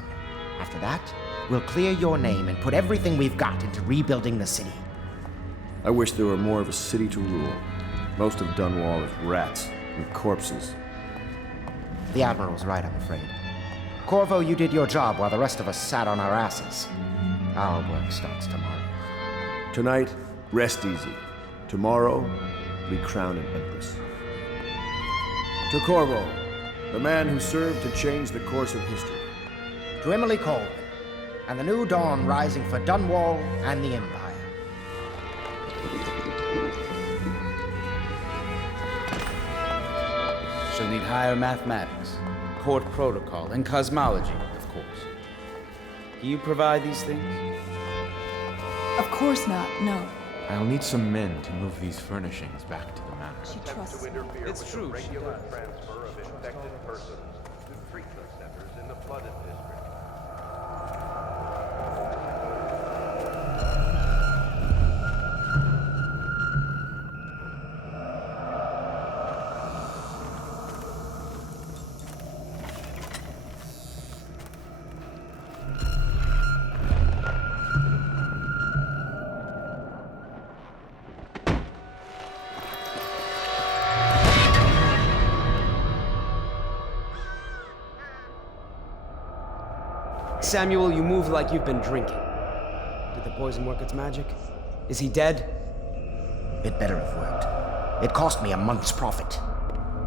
After that, we'll clear your name and put everything we've got into rebuilding the city. I wish there were more of a city to rule. Most of Dunwall is rats and corpses. The Admiral's right, I'm afraid. Corvo, you did your job while the rest of us sat on our asses. Our work starts tomorrow. Tonight, rest easy. Tomorrow, we crown an empress. To Corvo, the man who served to change the course of history. To Emily Colvin, and the new dawn rising for Dunwall and the Empire. She'll need higher mathematics, court protocol, and cosmology, of course. Do you provide these things? Of course not, no. I'll need some men to move these furnishings back to the manor. She trusts me. It's true, regular transfer of infected persons to treatment centers in the flooded district. Samuel, you move like you've been drinking. Did the poison work its magic? Is he dead? It better have worked. It cost me a month's profit.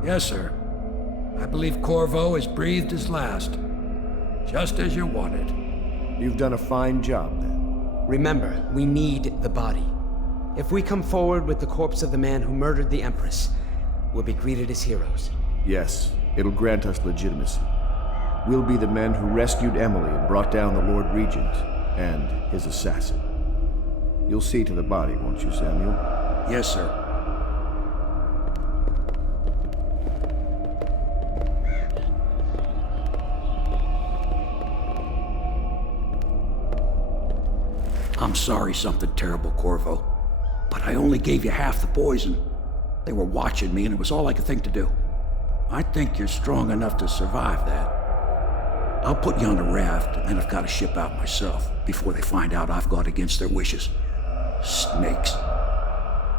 Yes, sir. I believe Corvo has breathed his last. Just as you wanted. You've done a fine job, then. Remember, we need the body. If we come forward with the corpse of the man who murdered the Empress, we'll be greeted as heroes. Yes, it'll grant us legitimacy. We'll be the men who rescued Emily and brought down the Lord Regent and his assassin. You'll see to the body, won't you, Samuel? Yes, sir. I'm sorry something terrible, Corvo, but I only gave you half the poison. They were watching me and it was all I could think to do. I think you're strong enough to survive that. I'll put you on a raft, and then I've got to ship out myself before they find out I've gone against their wishes. Snakes.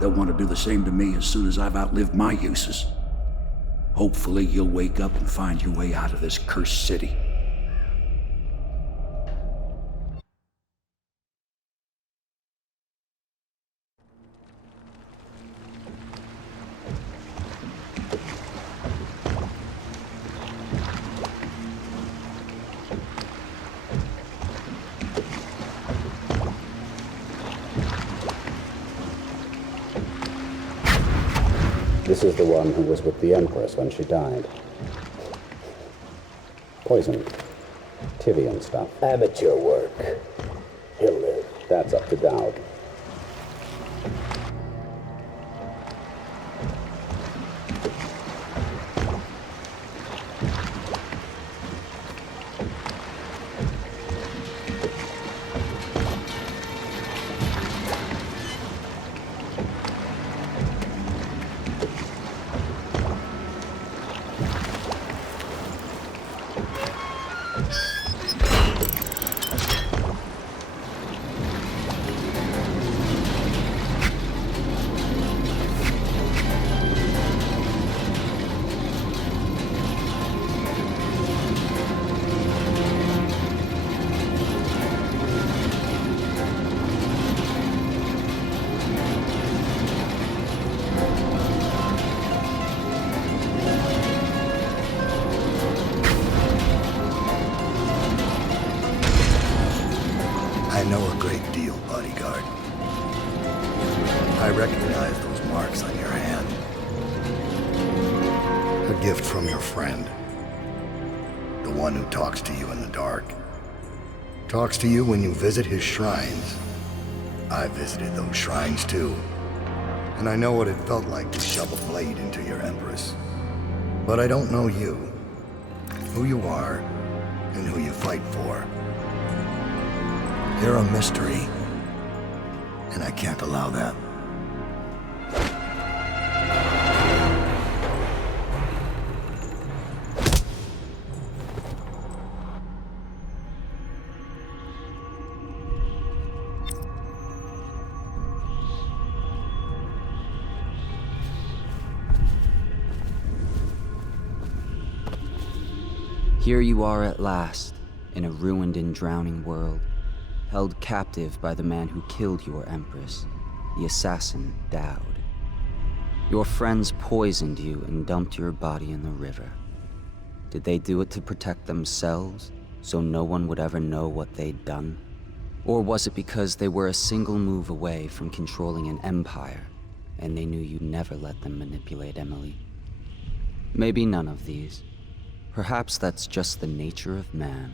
They'll want to do the same to me as soon as I've outlived my uses. Hopefully you'll wake up and find your way out of this cursed city. This is the one who was with the Empress when she died. Poison. Tivian stuff. Amateur work. He'll live. That's up to Dowd. I know a great deal, bodyguard. I recognize those marks on your hand. A gift from your friend. The one who talks to you in the dark. Talks to you when you visit his shrines. I visited those shrines too. And I know what it felt like to shove a blade into your Empress. But I don't know you. Who you are, and who you fight for. You're a mystery, and I can't allow that. Here you are at last, in a ruined and drowning world, held captive by the man who killed your empress, the assassin Dowd. Your friends poisoned you and dumped your body in the river. Did they do it to protect themselves, so no one would ever know what they'd done? Or was it because they were a single move away from controlling an empire, and they knew you'd never let them manipulate Emily? Maybe none of these. Perhaps that's just the nature of man.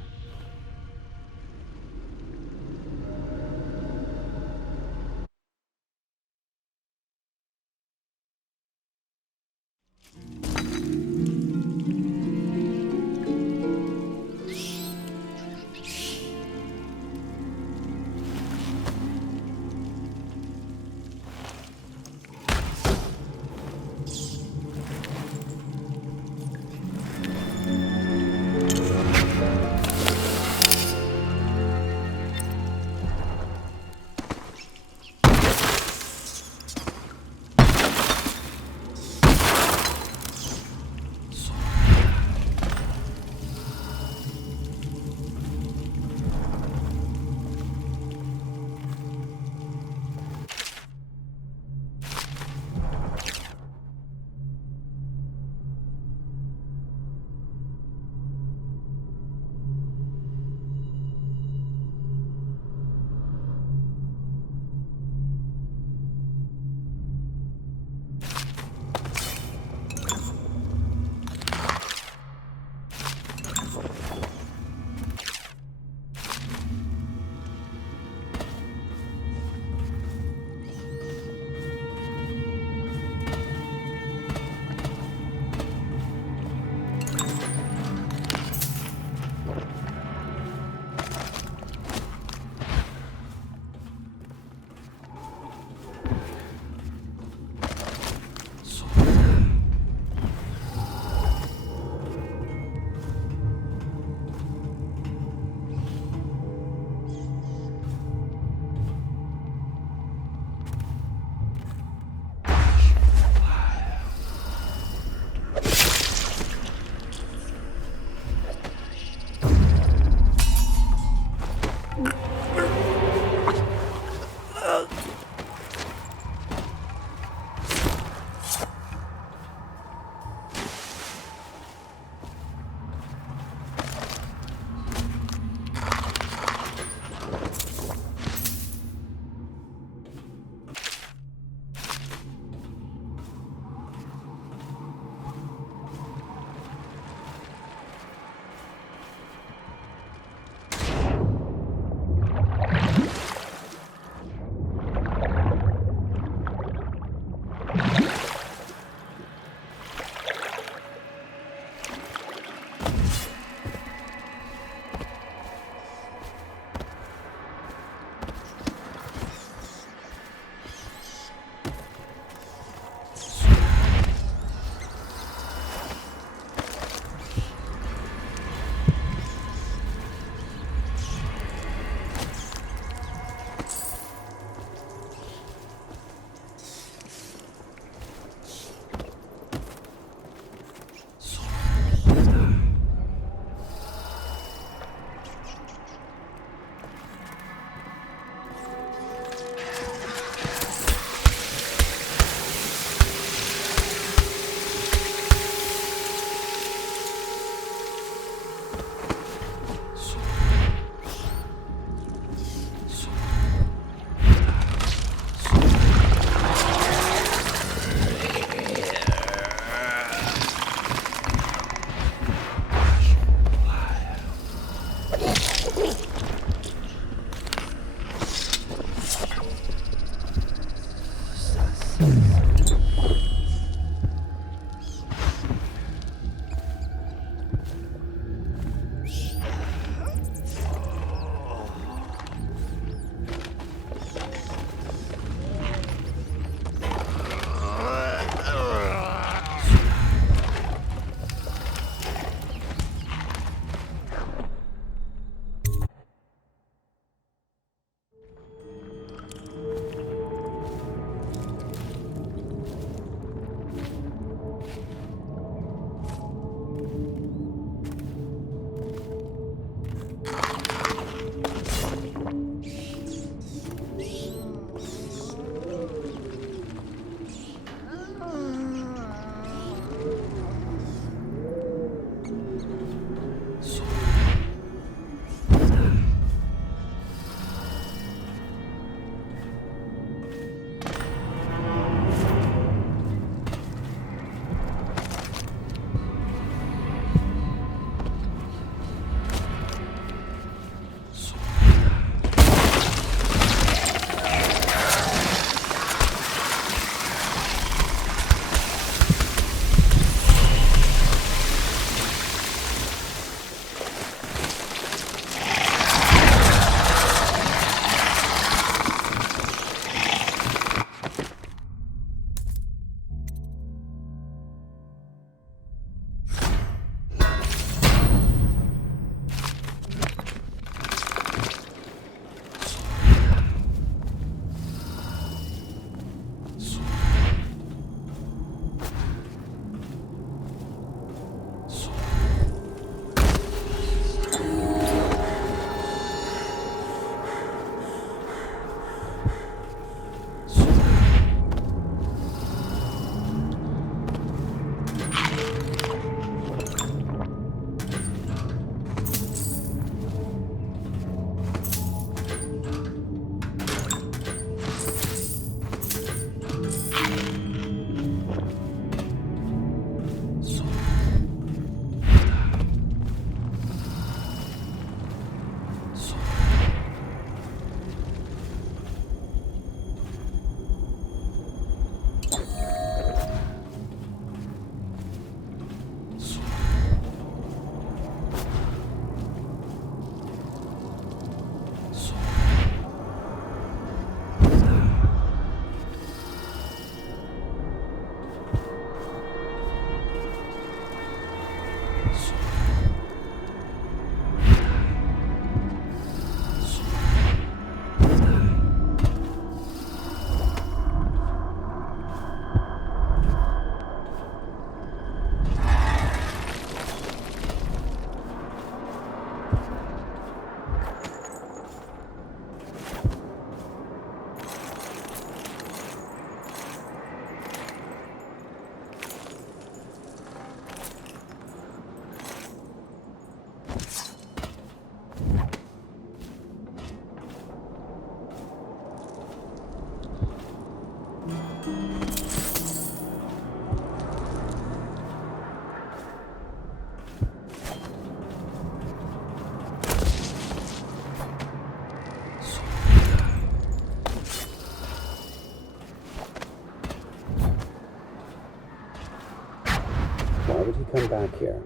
Might he come back here?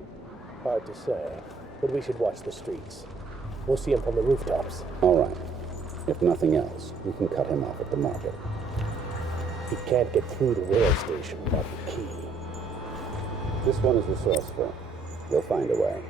Hard to say, but we should watch the streets. We'll see him from the rooftops. All right. If nothing else, we can cut him off at the market. He can't get through the rail station without the key. This one is resourceful. He'll find a way.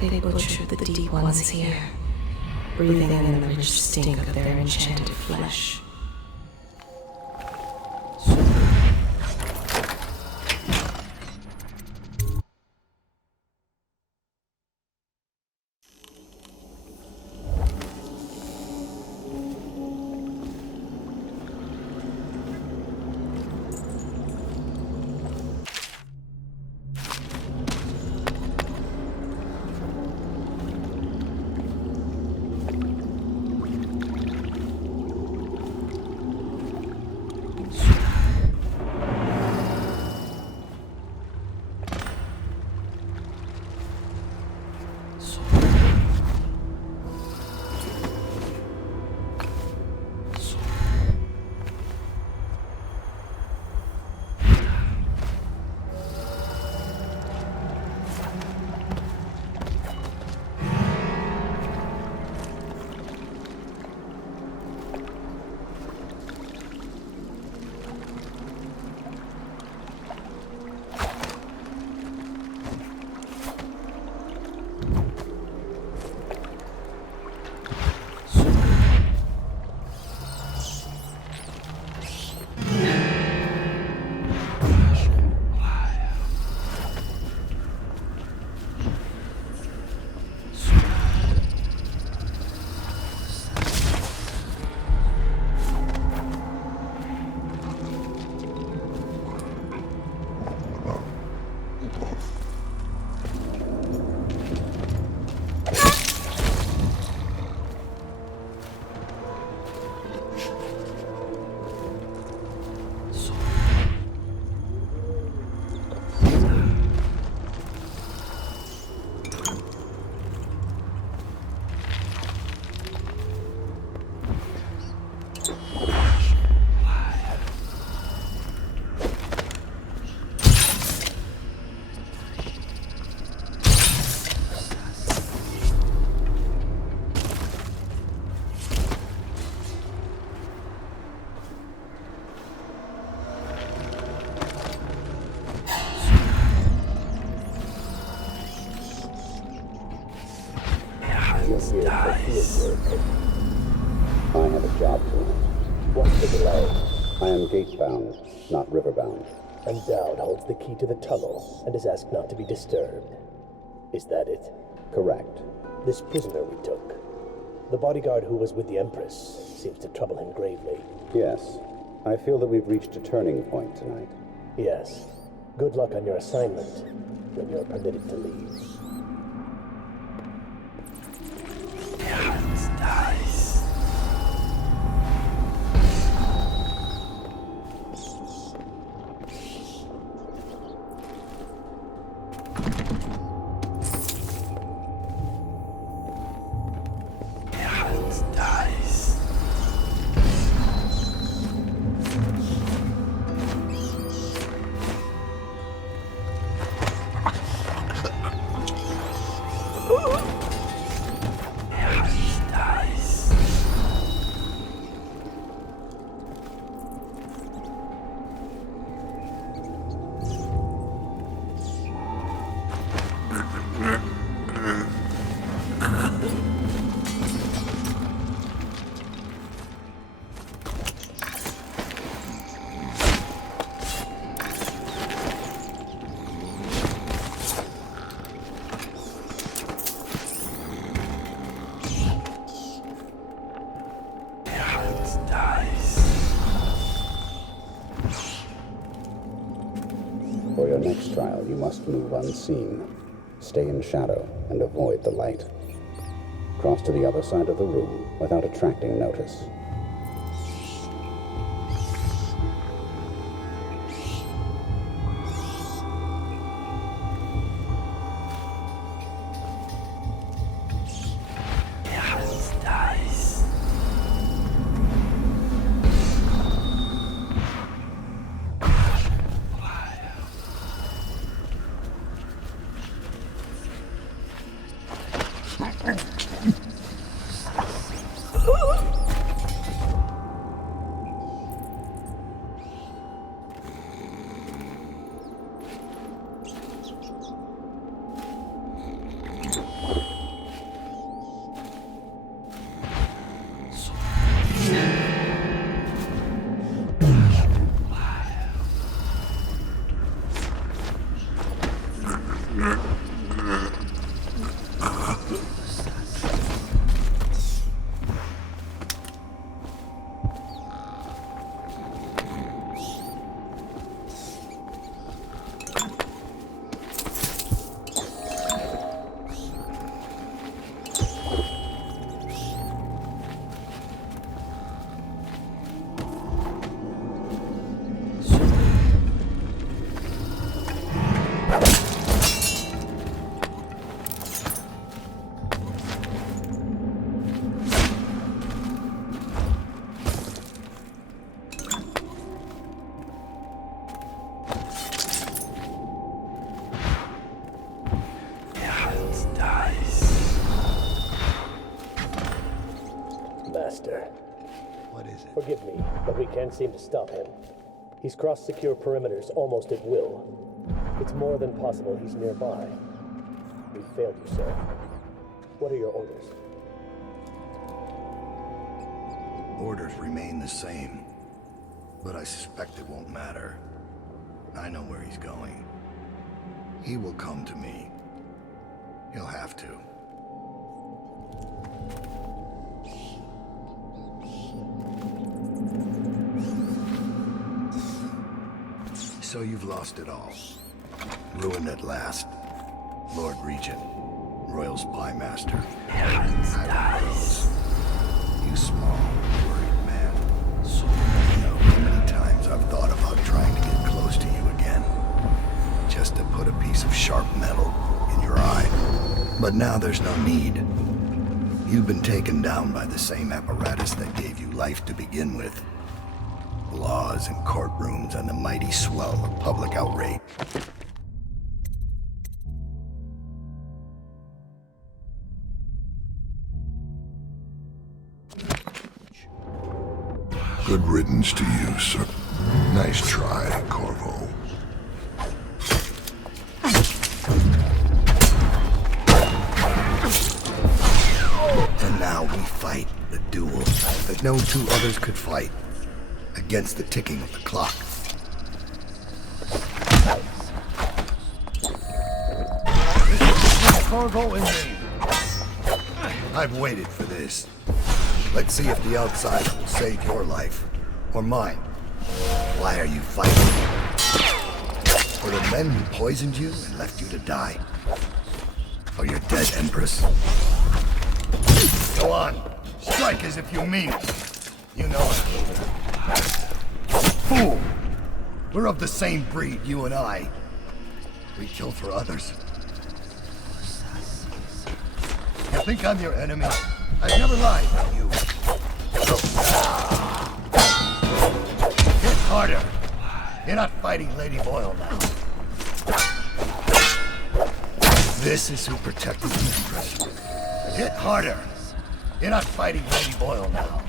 They butchered the deep ones here, breathing in the rich stink of their enchanted flesh. I have a job tonight. What's the delay? I am gate-bound, not river-bound. And Dowd holds the key to the tunnel and is asked not to be disturbed. Is that it? Correct. This prisoner we took, the bodyguard who was with the Empress, seems to trouble him gravely. Yes. I feel that we've reached a turning point tonight. Yes. Good luck on your assignment when you're permitted to leave. Nice. For your next trial, you must move unseen. Stay in shadow and avoid the light. Cross to the other side of the room without attracting notice. Forgive me, but we can't seem to stop him. He's crossed secure perimeters almost at will. It's more than possible he's nearby. We failed you, sir. What are your orders? Orders remain the same, but I suspect it won't matter. I know where he's going. He will come to me. He'll have to. So you've lost it all. Ruined at last. Lord Regent, Royal Spy Master. You small, worried man. You know how many times I've thought about trying to get close to you again. Just to put a piece of sharp metal in your eye. But now there's no need. You've been taken down by the same apparatus that gave you life to begin with. Laws and courtrooms and the mighty swell of public outrage. Good riddance to you, sir. Nice try, Corvo. And now we fight the duel that no two others could fight. Against the ticking of the clock. Corvo and me. I've waited for this. Let's see if the outsider will save your life. Or mine. Why are you fighting? For the men who poisoned you and left you to die? For your dead Empress? Go on. Strike as if you mean it. You know it. Fool! We're of the same breed, you and I. We kill for others. You think I'm your enemy? I've never lied about you. Hit harder. You're not fighting Lady Boyle now. This is who protected the Empress. Hit harder. You're not fighting Lady Boyle now.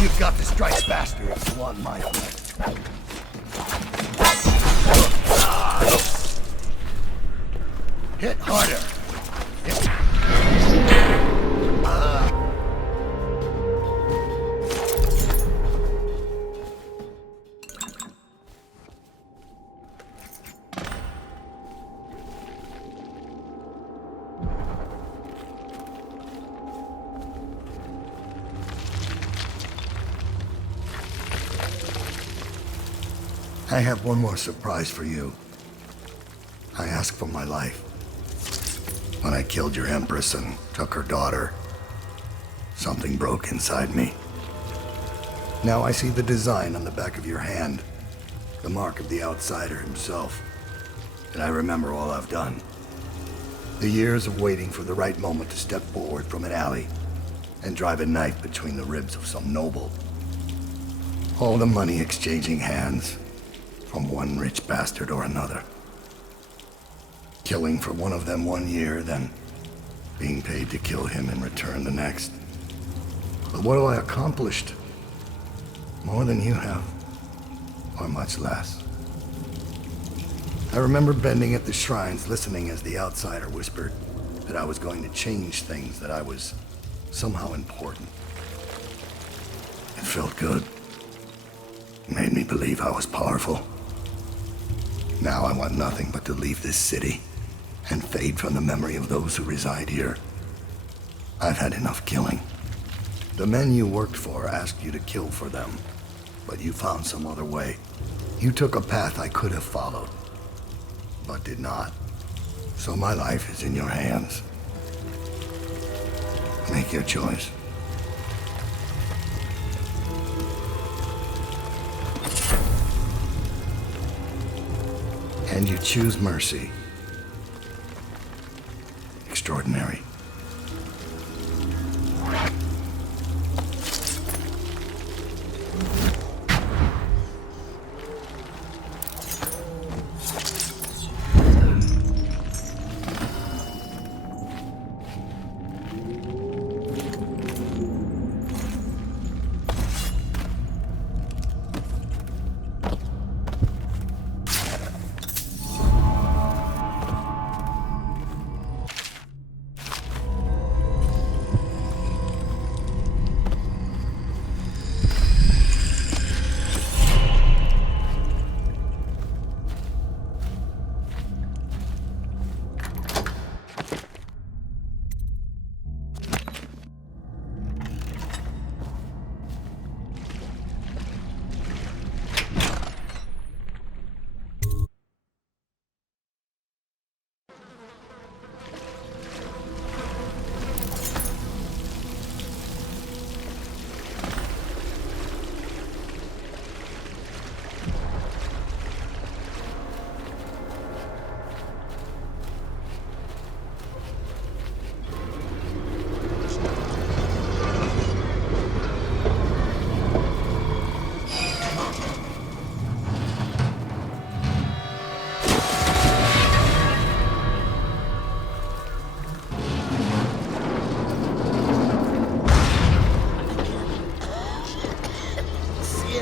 You've got to strike faster if you want my blood. Hit harder. I have one more surprise for you. I asked for my life. When I killed your Empress and took her daughter, something broke inside me. Now I see the design on the back of your hand, the mark of the outsider himself. And I remember all I've done. The years of waiting for the right moment to step forward from an alley and drive a knife between the ribs of some noble. All the money exchanging hands from one rich bastard or another. Killing for one of them 1 year, then being paid to kill him in return the next. But what have I accomplished? More than you have, or much less. I remember bending at the shrines, listening as the outsider whispered that I was going to change things, that I was somehow important. It felt good. It made me believe I was powerful. Now I want nothing but to leave this city and fade from the memory of those who reside here. I've had enough killing. The men you worked for asked you to kill for them, but you found some other way. You took a path I could have followed, but did not. So my life is in your hands. Make your choice. And you choose mercy. Extraordinary.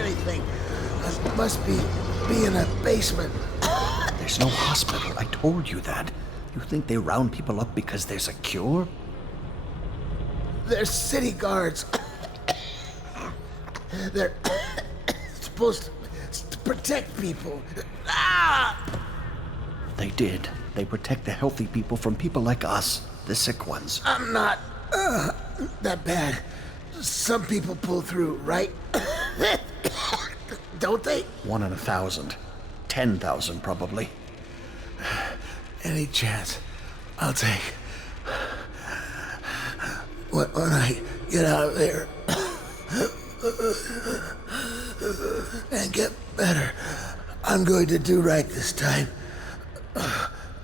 anything. Must be in a basement. There's no hospital. I told you that. You think they round people up because there's a cure? They're city guards. They're supposed to protect people. They did. They protect the healthy people from people like us, the sick ones. I'm not that bad. Some people pull through, right? Don't they? 1 in 1,000. 10,000 probably. Any chance I'll take. When I get out of there and get better, I'm going to do right this time.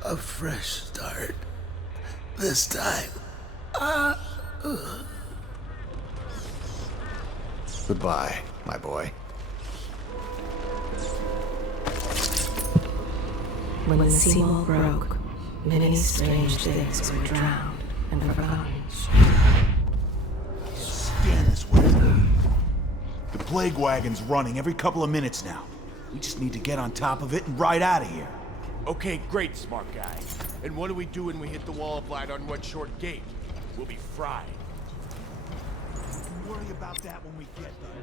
A fresh start. This time. Goodbye, my boy. When the seawall broke, many strange things were drowned and forgotten. Stand this way. The plague wagon's running every couple of minutes now. We just need to get on top of it and ride out of here. Okay, great, smart guy. And what do we do when we hit the wall of light on Red Short Gate? We'll be fried. Don't worry about that when we get there.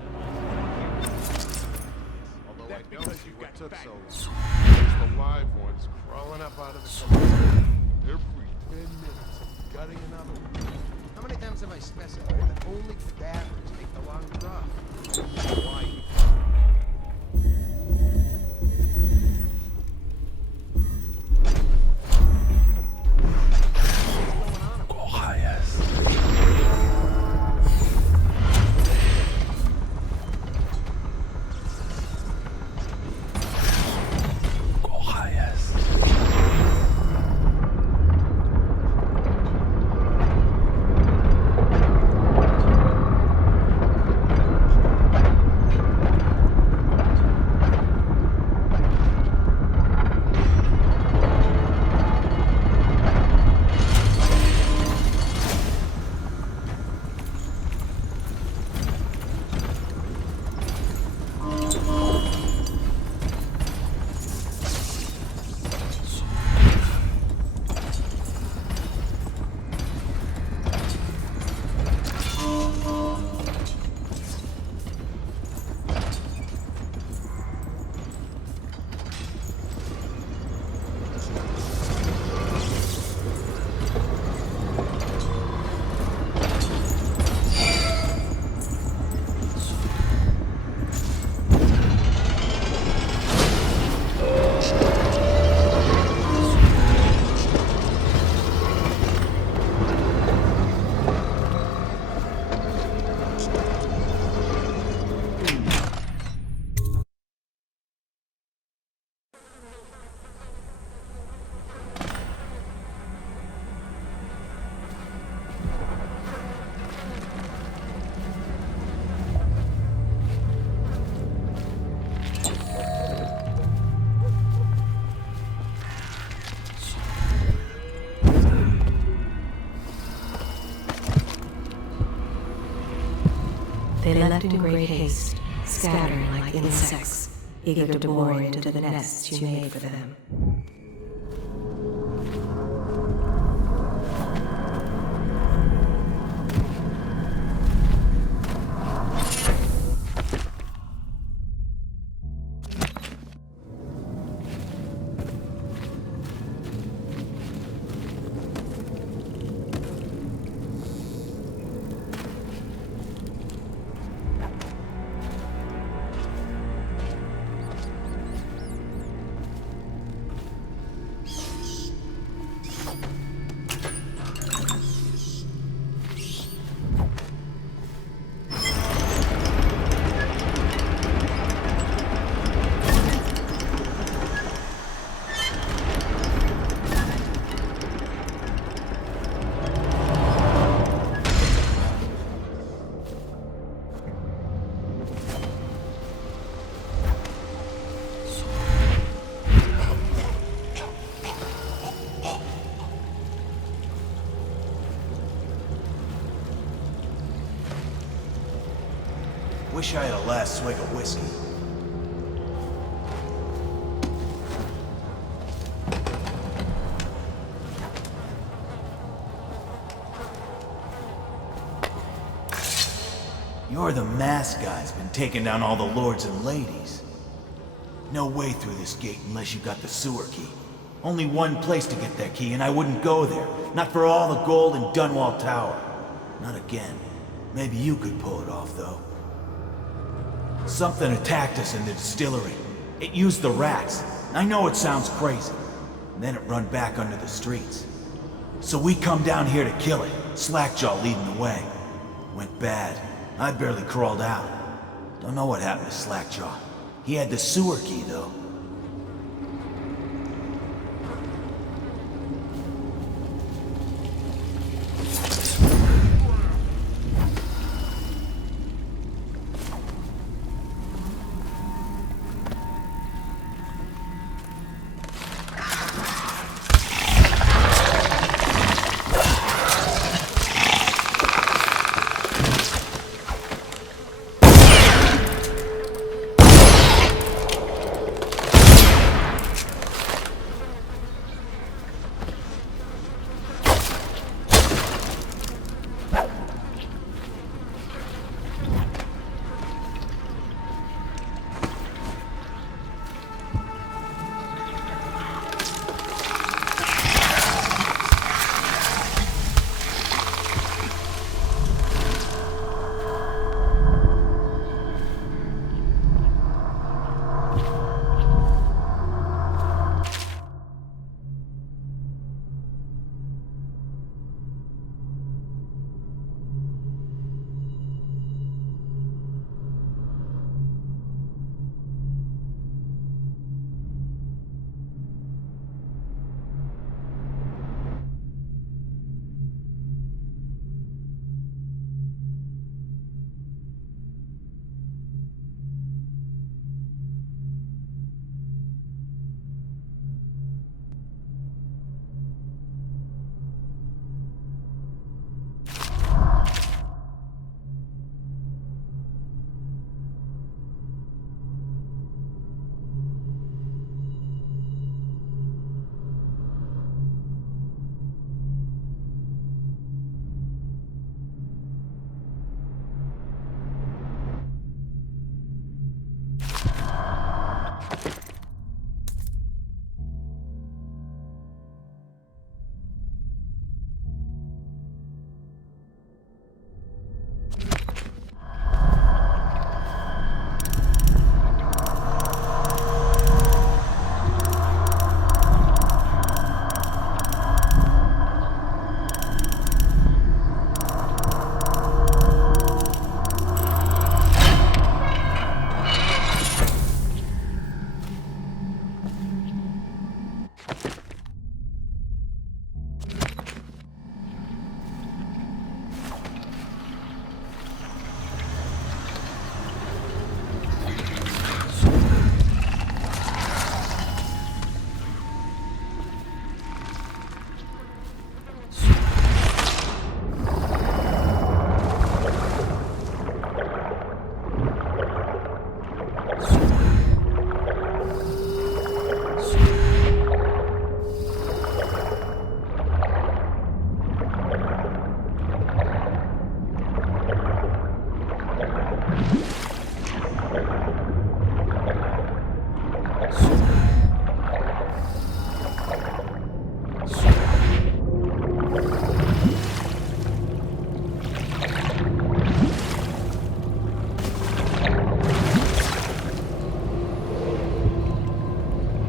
Although That's I don't because see you what got took fat. so long. There's the live ones crawling up out of the cupboard. Every 10 minutes, gutting another one. How many times have I specified that only cadavers take the long drop? Why? They left in great haste, scattering like insects, eager to bore into the nests you made for them. wish I had a last swig of whiskey. You're the masked guy's been taking down all the lords and ladies. No way through this gate unless you got the sewer key. Only one place to get that key, and I wouldn't go there. Not for all the gold in Dunwall Tower. Not again. Maybe you could pull it off, though. Something attacked us in the distillery. It used the rats. I know it sounds crazy. And then it run back under the streets. So we come down here to kill it. Slackjaw leading the way. Went bad. I barely crawled out. Don't know what happened to Slackjaw. He had the sewer key, though.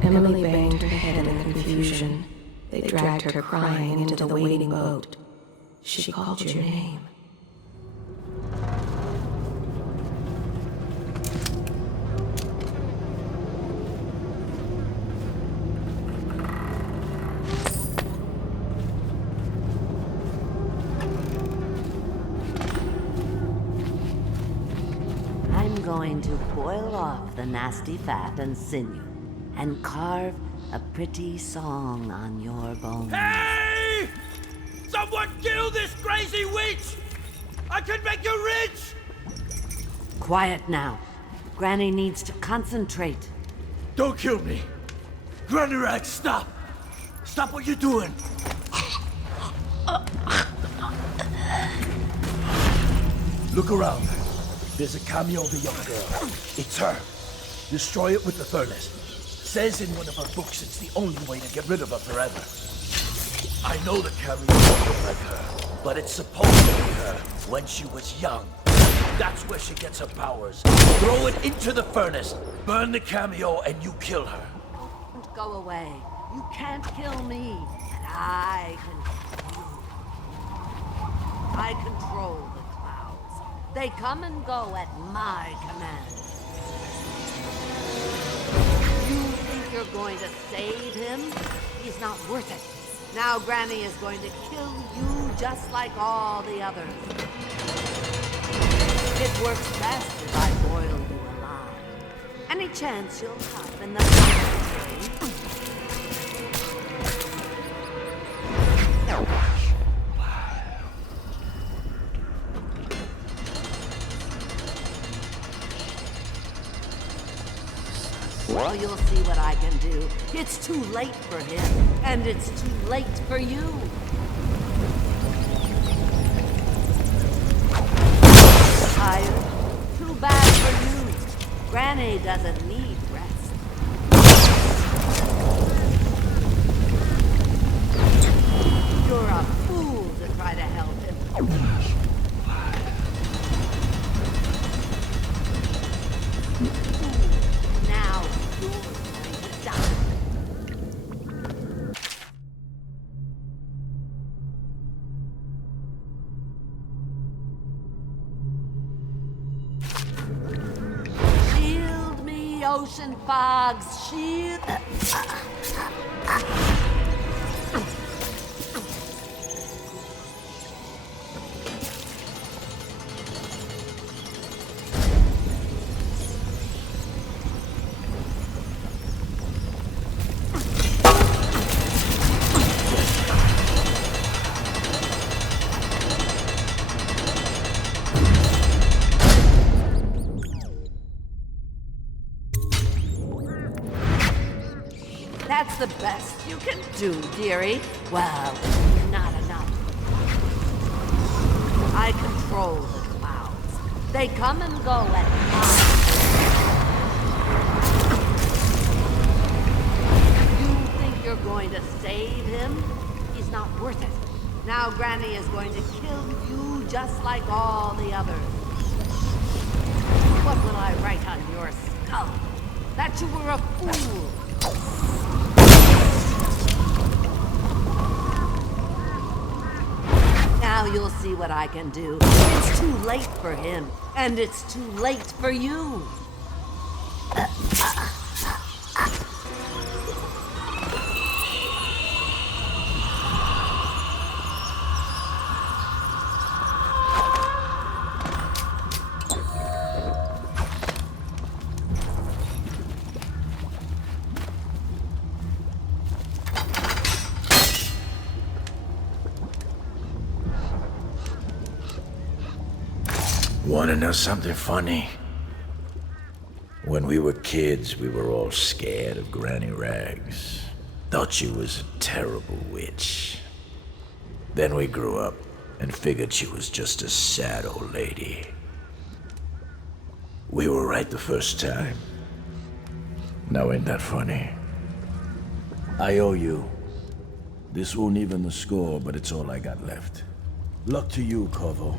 Emily banged her head in the confusion. They dragged her crying into the waiting boat. She called your name. I'm going to boil off the nasty fat and sinew and carve a pretty song on your bones. Hey! Someone kill this crazy witch! I can make you rich! Quiet now. Granny needs to concentrate. Don't kill me. Granny Rag, stop. Stop what you're doing. Look around. There's a cameo of a young girl. It's her. Destroy it with the furnace. Says in one of her books it's the only way to get rid of her forever. I know the cameo doesn't look like her, but it's supposed to be her when she was young. That's where she gets her powers. Throw it into the furnace, burn the cameo, and you kill her. Don't go away. You can't kill me. And I control the clouds. They come and go at my command. You think you're going to save him? He's not worth it. Now Granny is going to kill you just like all the others. It works best if I boil you alive. Any chance you'll have in the monastery? Well, you'll see what I can do. It's too late for him, and it's too late for you. Tired? Too bad for you. Granny doesn't need rest. You're a fool to try to help him. Now you're going to die. Shield me, ocean fogs, shield. That's the best you can do, dearie. Well, not enough. I control the clouds. They come and go at night. You think you're going to save him? He's not worth it. Now Granny is going to kill you just like all the others. What will I write on your skull? That you were a fool. Now you'll see what I can do. It's too late for him, and it's too late for you. Wanna know something funny? When we were kids, we were all scared of Granny Rags. Thought she was a terrible witch. Then we grew up and figured she was just a sad old lady. We were right the first time. Now ain't that funny? I owe you. This won't even the score, but it's all I got left. Luck to you, Corvo.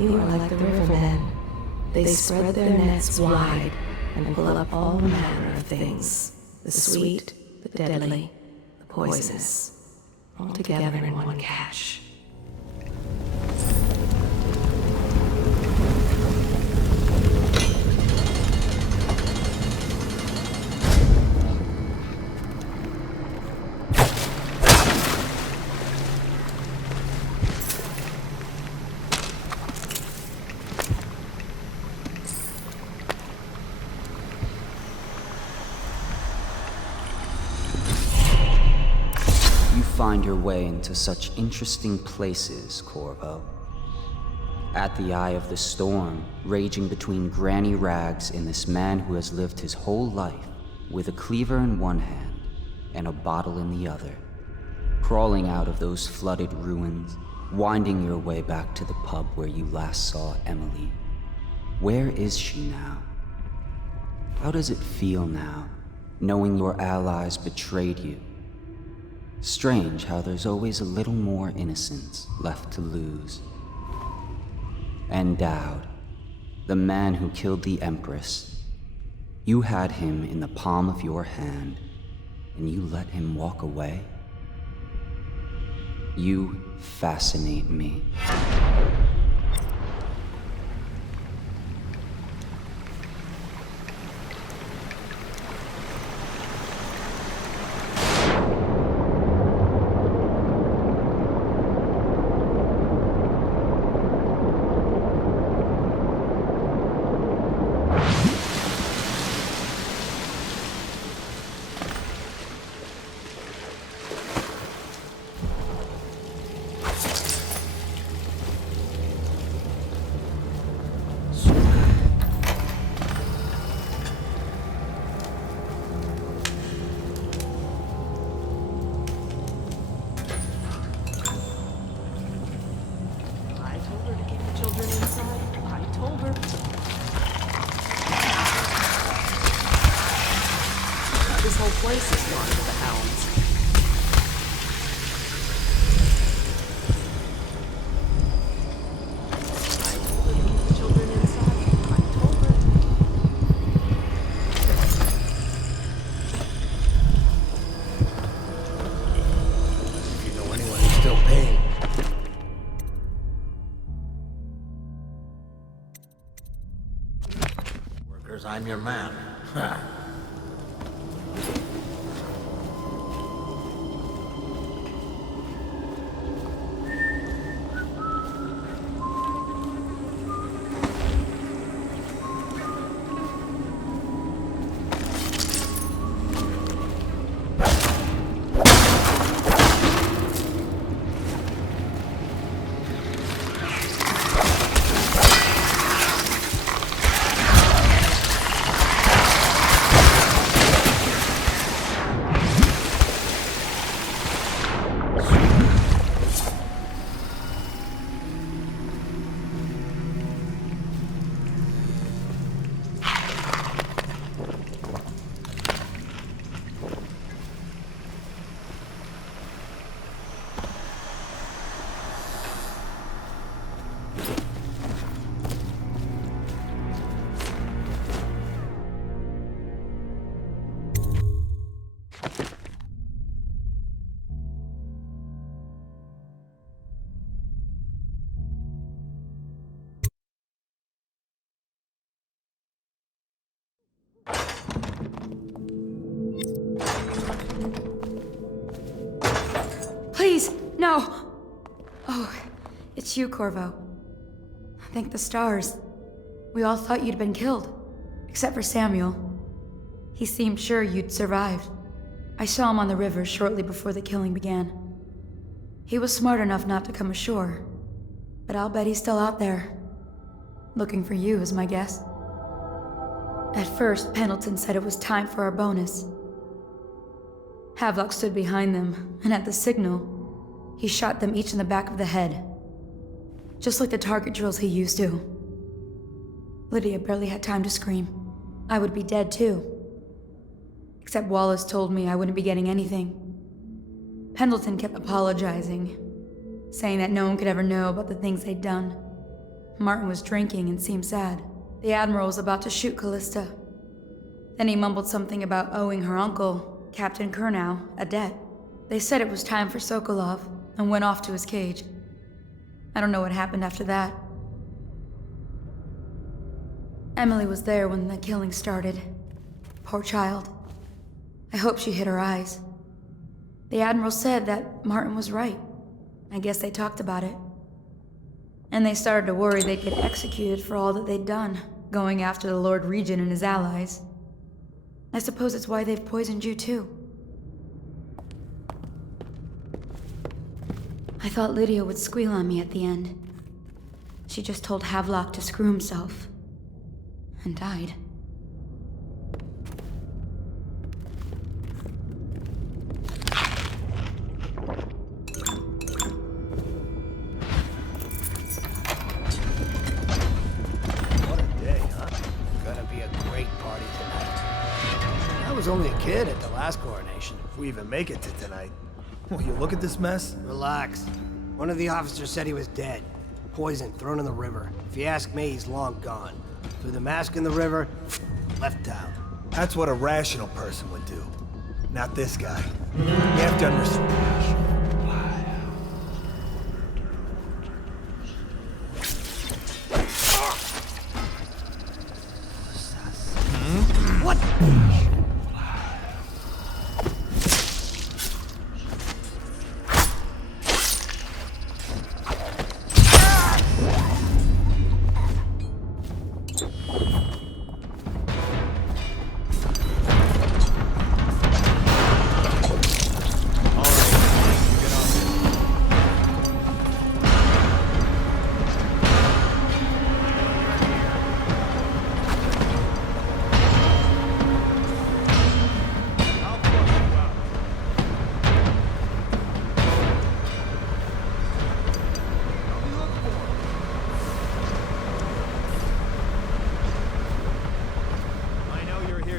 You are like the rivermen. They spread their nets wide and pull up all manner of things. The sweet, the deadly, the poisonous. All together in one catch. find your way into such interesting places, Corvo? At the eye of the storm, raging between granny rags and this man who has lived his whole life with a cleaver in one hand and a bottle in the other. Crawling out of those flooded ruins, winding your way back to the pub where you last saw Emily. Where is she now? How does it feel now, knowing your allies betrayed you? Strange how there's always a little more innocence left to lose. And Dowd, the man who killed the Empress. You had him in the palm of your hand, and you let him walk away? You fascinate me. This whole place is gone to the hounds. I told her to keep the children inside. I told her. If you know anyone who's still paying. Workers, I'm your man. Ha. Please, no! Oh, it's you, Corvo. Thank the stars. We all thought you'd been killed, except for Samuel. He seemed sure you'd survived. I saw him on the river shortly before the killing began. He was smart enough not to come ashore, but I'll bet he's still out there. Looking for you is my guess. At first, Pendleton said it was time for our bonus. Havelock stood behind them, and at the signal, he shot them each in the back of the head. Just like the target drills he used to. Lydia barely had time to scream. I would be dead too. Except Wallace told me I wouldn't be getting anything. Pendleton kept apologizing, saying that no one could ever know about the things they'd done. Martin was drinking and seemed sad. The Admiral was about to shoot Callista. Then he mumbled something about owing her uncle, Captain Kurnow, a debt. They said it was time for Sokolov, and went off to his cage. I don't know what happened after that. Emily was there when the killing started. Poor child. I hope she hid her eyes. The Admiral said that Martin was right. I guess they talked about it. And they started to worry they'd get executed for all that they'd done, going after the Lord Regent and his allies. I suppose it's why they've poisoned you too. I thought Lydia would squeal on me at the end. She just told Havelock to screw himself. And died. What a day, huh? Gonna be a great party tonight. I was only a kid at the last coronation, if we even make it to tonight. Will you look at this mess? Relax. One of the officers said he was dead. Poisoned, thrown in the river. If you ask me, he's long gone. Threw the mask in the river, left town. That's what a rational person would do. Not this guy. You have to understand. What?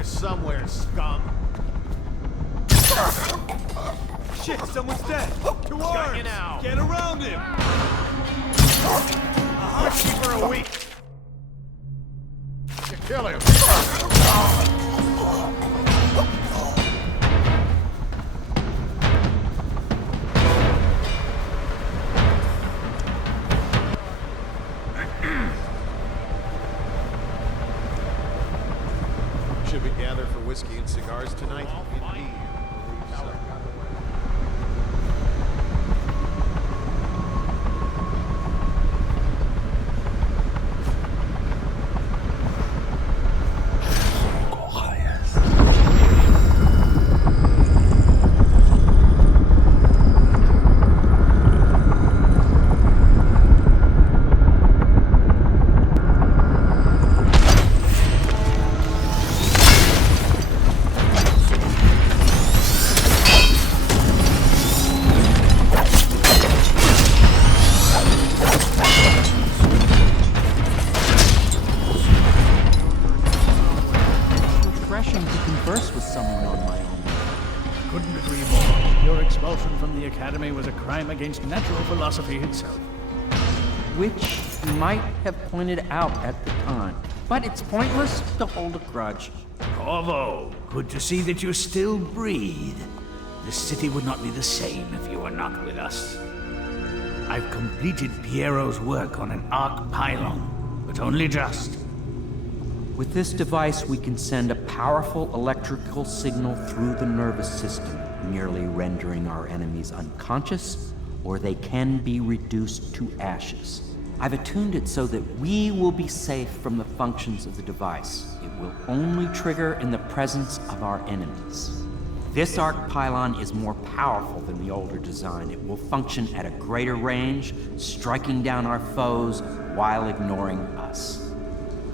Somewhere, scum. Shit, someone's dead. To arms! Now. Get around him! Whiskey for a week. You kill him. Should we gather for whiskey and cigars tonight? Indeed. Converse with someone on my own. Couldn't agree more. Your expulsion from the Academy was a crime against natural philosophy itself. Which you might have pointed out at the time. But it's pointless to hold a grudge. Corvo, good to see that you still breathe. The city would not be the same if you were not with us. I've completed Piero's work on an arc pylon, but only just. With this device, we can send a powerful electrical signal through the nervous system, nearly rendering our enemies unconscious, or they can be reduced to ashes. I've attuned it so that we will be safe from the functions of the device. It will only trigger in the presence of our enemies. This arc pylon is more powerful than the older design. It will function at a greater range, striking down our foes while ignoring us.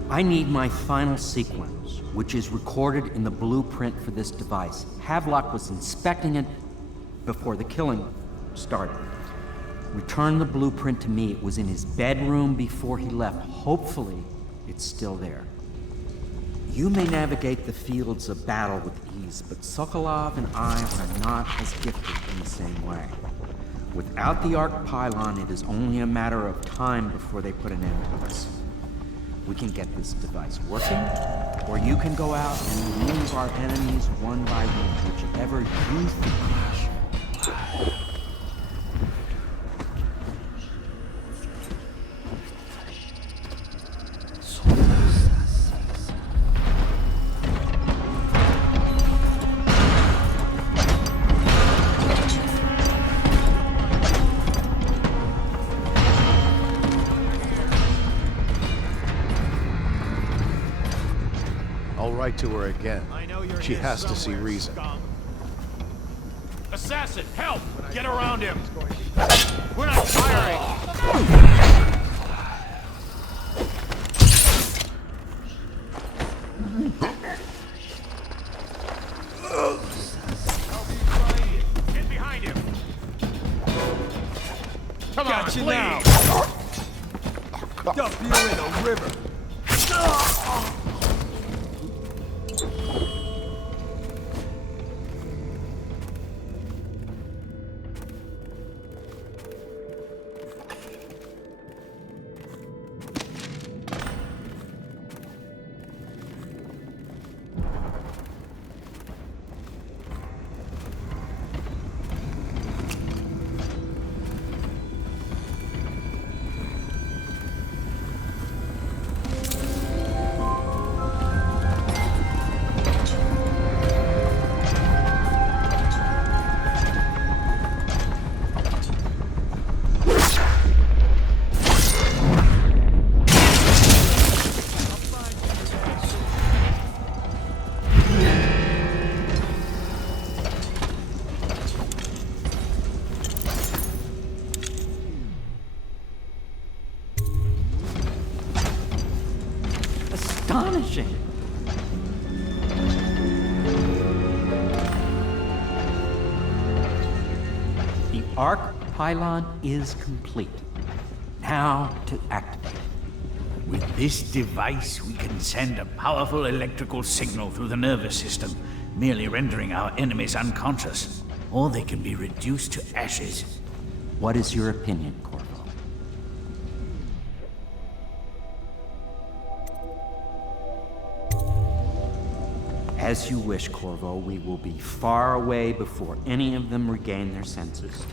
I need my final sequence, which is recorded in the blueprint for this device. Havelock was inspecting it before the killing started. Return the blueprint to me. It was in his bedroom before he left. Hopefully, it's still there. You may navigate the fields of battle with ease, but Sokolov and I are not as gifted in the same way. Without the arc pylon, it is only a matter of time before they put an end to us. We can get this device working, or you can go out and remove our enemies one by one, whichever you think. I'll write to her again. She has to see reason. assassin! Help! Get around him! We're not firing! Get behind him! Come on, Got you please! now. Dump you in the river. Astonishing! The arc pylon is complete. Now to activate it. With this device, we can send a powerful electrical signal through the nervous system, merely rendering our enemies unconscious, or they can be reduced to ashes. What is your opinion, Corvo? As you wish, Corvo. We will be far away before any of them regain their senses.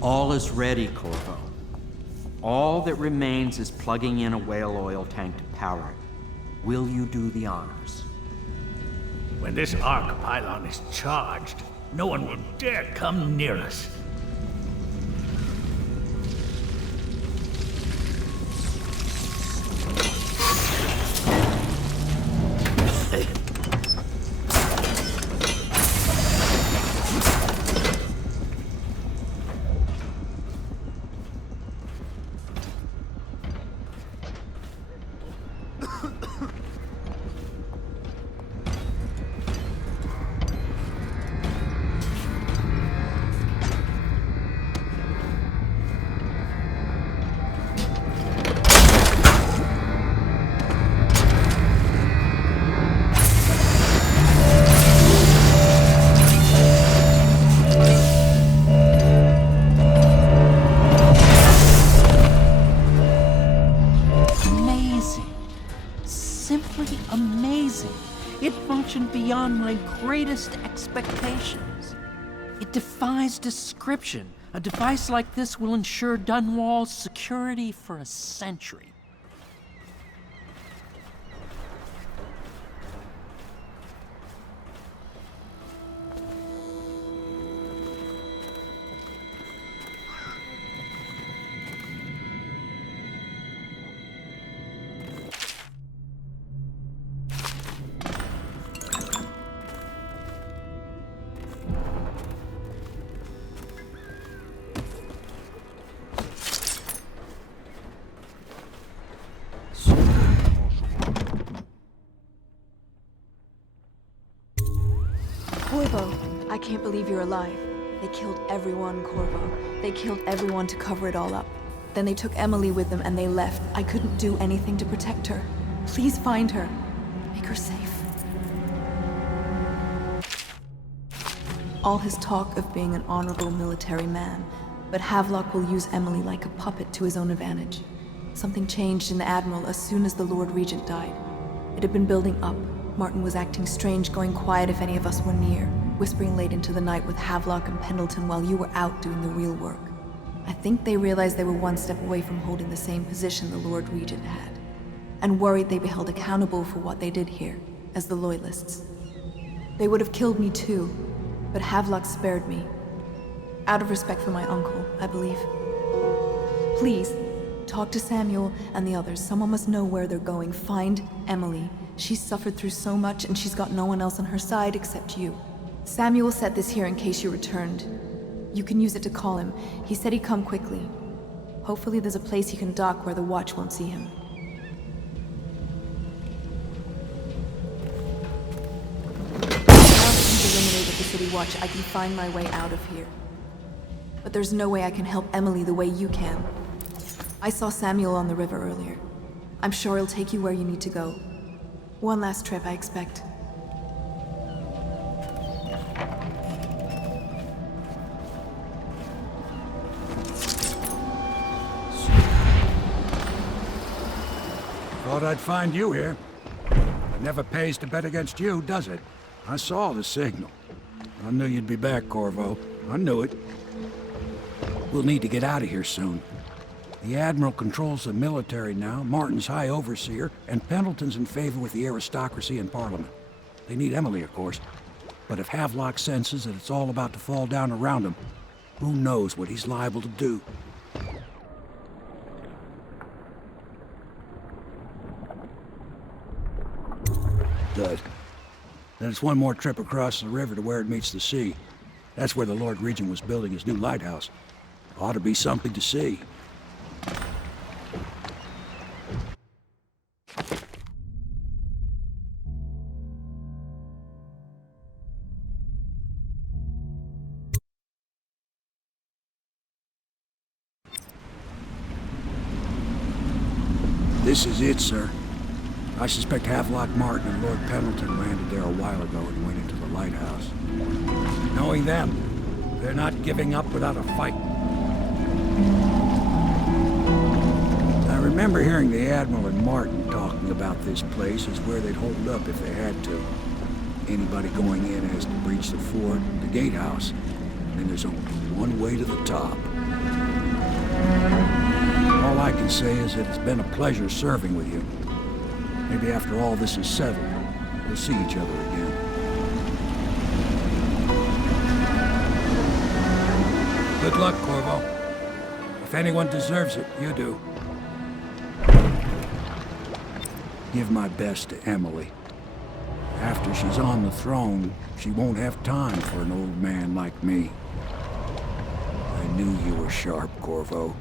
All is ready, Corvo. All that remains is plugging in a whale oil tank to power it. Will you do the honors? When this arc pylon is charged, no one will dare come near us. Beyond my greatest expectations. It defies description. A device like this will ensure Dunwall's security for a century. Corvo, I can't believe you're alive. They killed everyone, Corvo. They killed everyone to cover it all up. Then they took Emily with them and they left. I couldn't do anything to protect her. Please find her. Make her safe. All his talk of being an honorable military man, but Havelock will use Emily like a puppet to his own advantage. Something changed in the Admiral as soon as the Lord Regent died. It had been building up. Martin was acting strange, going quiet if any of us were near, whispering late into the night with Havelock and Pendleton while you were out doing the real work. I think they realized they were one step away from holding the same position the Lord Regent had, and worried they'd be held accountable for what they did here, as the Loyalists. They would have killed me too, but Havelock spared me. Out of respect for my uncle, I believe. Please, Talk to Samuel and the others. Someone must know where they're going. Find Emily. She's suffered through so much, and she's got no one else on her side except you. Samuel set this here in case you returned. You can use it to call him. He said he'd come quickly. Hopefully there's a place he can dock where the watch won't see him. Now that he's eliminated the city watch, I can find my way out of here. But there's no way I can help Emily the way you can. I saw Samuel on the river earlier. I'm sure he'll take you where you need to go. One last trip, I expect. Thought I'd find you here. It never pays to bet against you, does it? I saw the signal. I knew you'd be back, Corvo. I knew it. We'll need to get out of here soon. The Admiral controls the military now, Martin's High Overseer, and Pendleton's in favor with the aristocracy and Parliament. They need Emily, of course. But if Havelock senses that it's all about to fall down around him, who knows what he's liable to do? Good. Then it's one more trip across the river to where it meets the sea. That's where the Lord Regent was building his new lighthouse. Ought to be something to see. This is it, sir. I suspect Havelock Martin and Lord Pendleton landed there a while ago and went into the lighthouse. Knowing them, they're not giving up without a fight. I remember hearing the Admiral and Martin talking about this place as where they'd hold up if they had to. Anybody going in has to breach the fort, the gatehouse, and then there's only one way to the top. All I can say is that it's been a pleasure serving with you. Maybe after all this is settled, we'll see each other again. Good luck, Corvo. If anyone deserves it, you do. Give my best to Emily. After she's on the throne, she won't have time for an old man like me. I knew you were sharp, Corvo.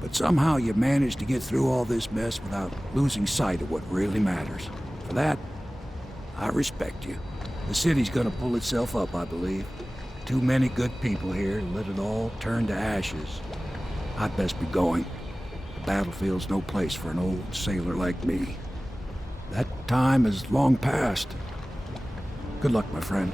But somehow you managed to get through all this mess without losing sight of what really matters. For that, I respect you. The city's gonna pull itself up, I believe. Too many good people here to let it all turn to ashes. I'd best be going. The battlefield's no place for an old sailor like me. That time is long past. Good luck, my friend.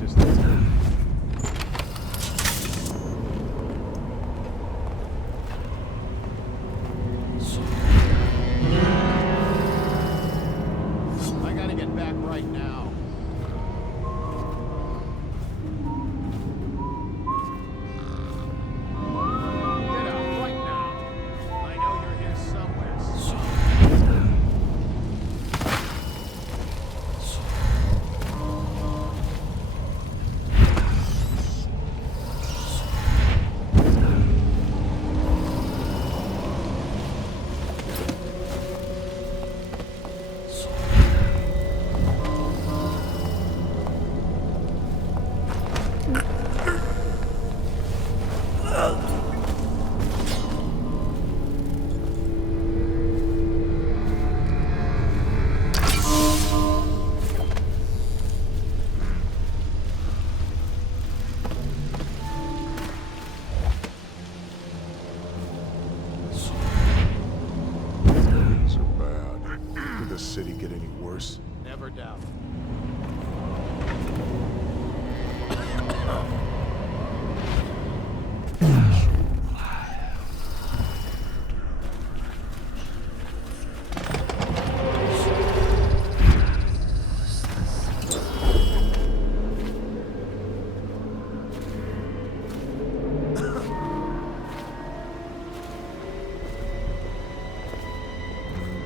Just that's good. I gotta get back right now. Get out right now. I know you're here somewhere. Things are bad. Could the city get any worse? Never doubt.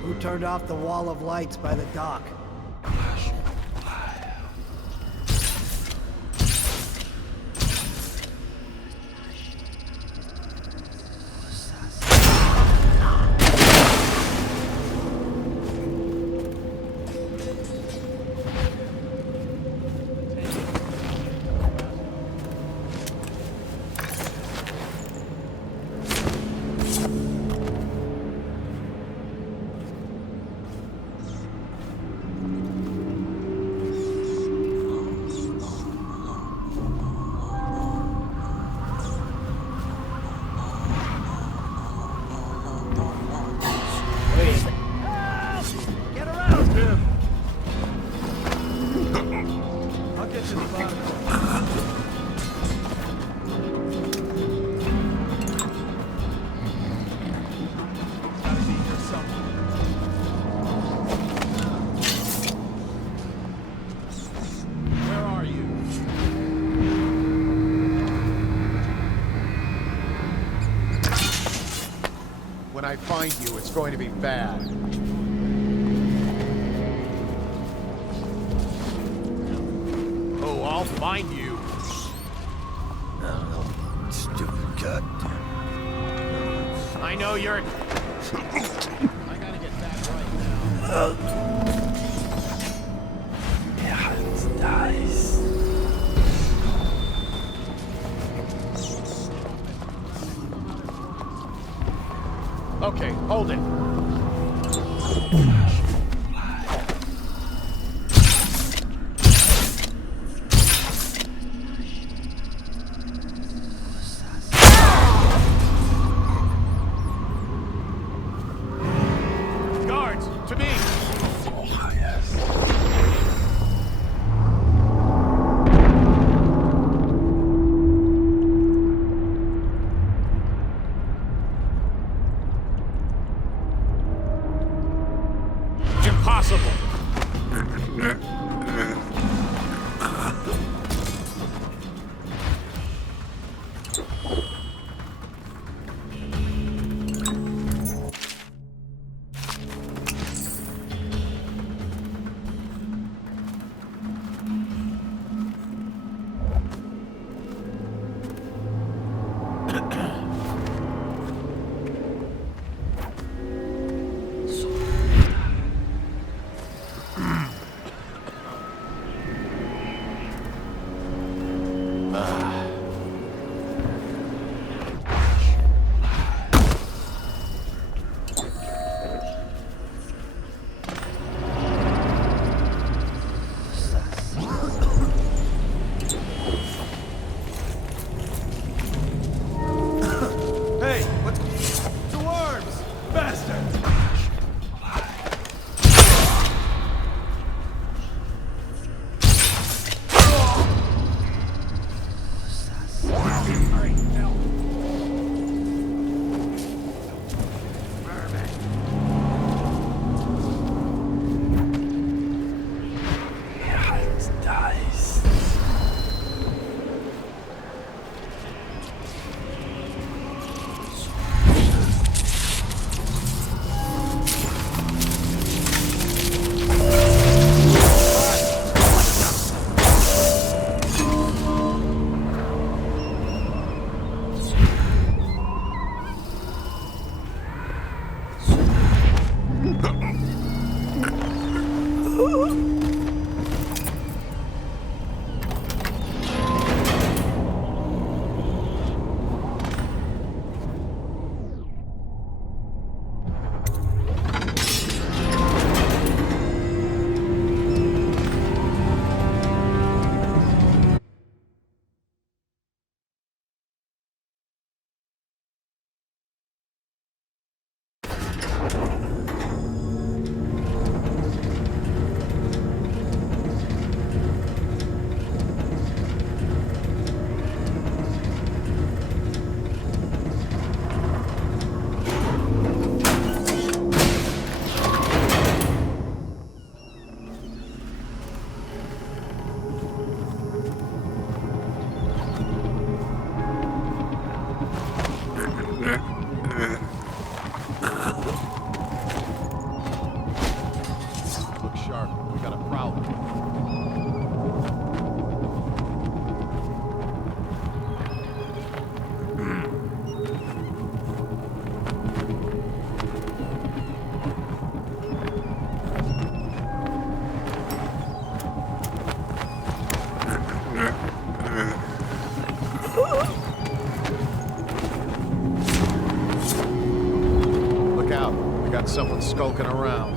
Who turned off the wall of lights by the dock? Get around him! I'll get to the bottom. Gotta be here somewhere. Where are you? When I find you, it's going to be bad. Oh, I'll find you. Stupid goddamn. I know you're... I gotta get back right now. Yeah, it's nice. Okay, hold it. Guards, to me! Oh, yes. dies. Look sharp. We got a prowler. Look out. We got someone skulking around.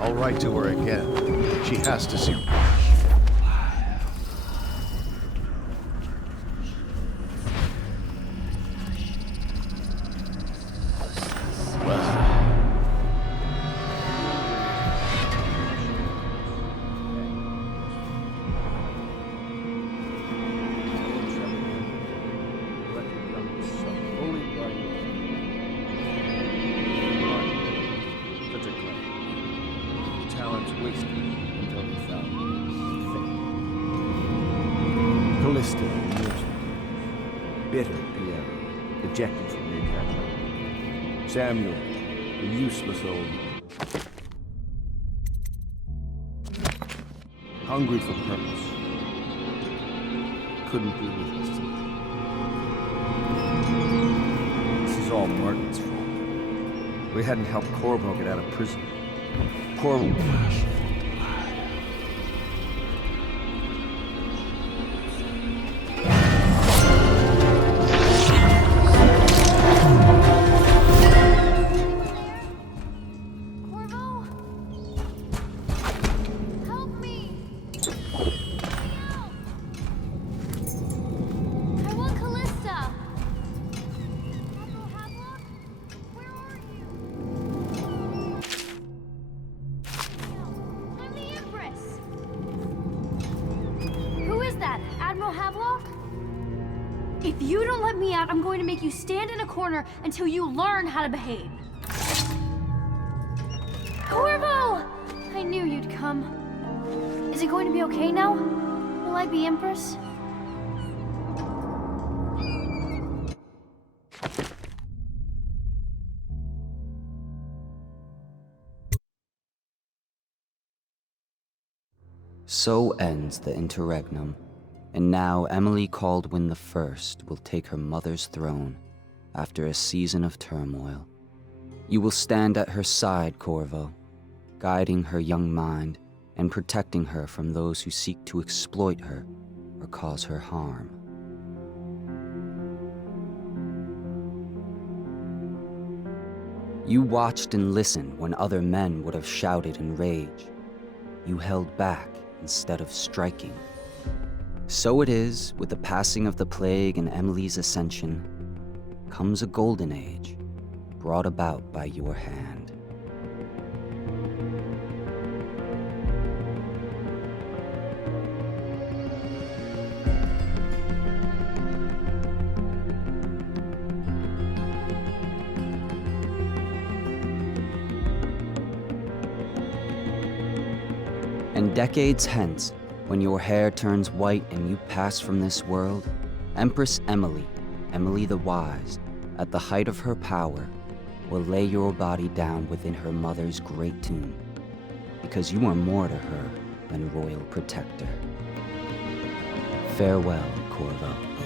I'll write to her again. She has to see. Talents wasted until he found his fate. Callista, the merchant. Bitter, Pierre, ejected from the academy. Samuel, the useless old man. Hungry for purpose. Couldn't be with us today. This is all Martin's fault. We hadn't helped Corvo get out of prison. Poor If you don't let me out, I'm going to make you stand in a corner until you learn how to behave. Corvo! I knew you'd come. Is it going to be okay now? Will I be Empress? So ends the interregnum, and now Emily Caldwin I will take her mother's throne after a season of turmoil. You will stand at her side, Corvo, guiding her young mind and protecting her from those who seek to exploit her or cause her harm. You watched and listened when other men would have shouted in rage. You held back instead of striking. So it is, with the passing of the plague and Emily's ascension, comes a golden age, brought about by your hand. And decades hence, when your hair turns white and you pass from this world, Empress Emily, Emily the Wise, at the height of her power, will lay your body down within her mother's great tomb, because you are more to her than royal protector. Farewell, Corvo.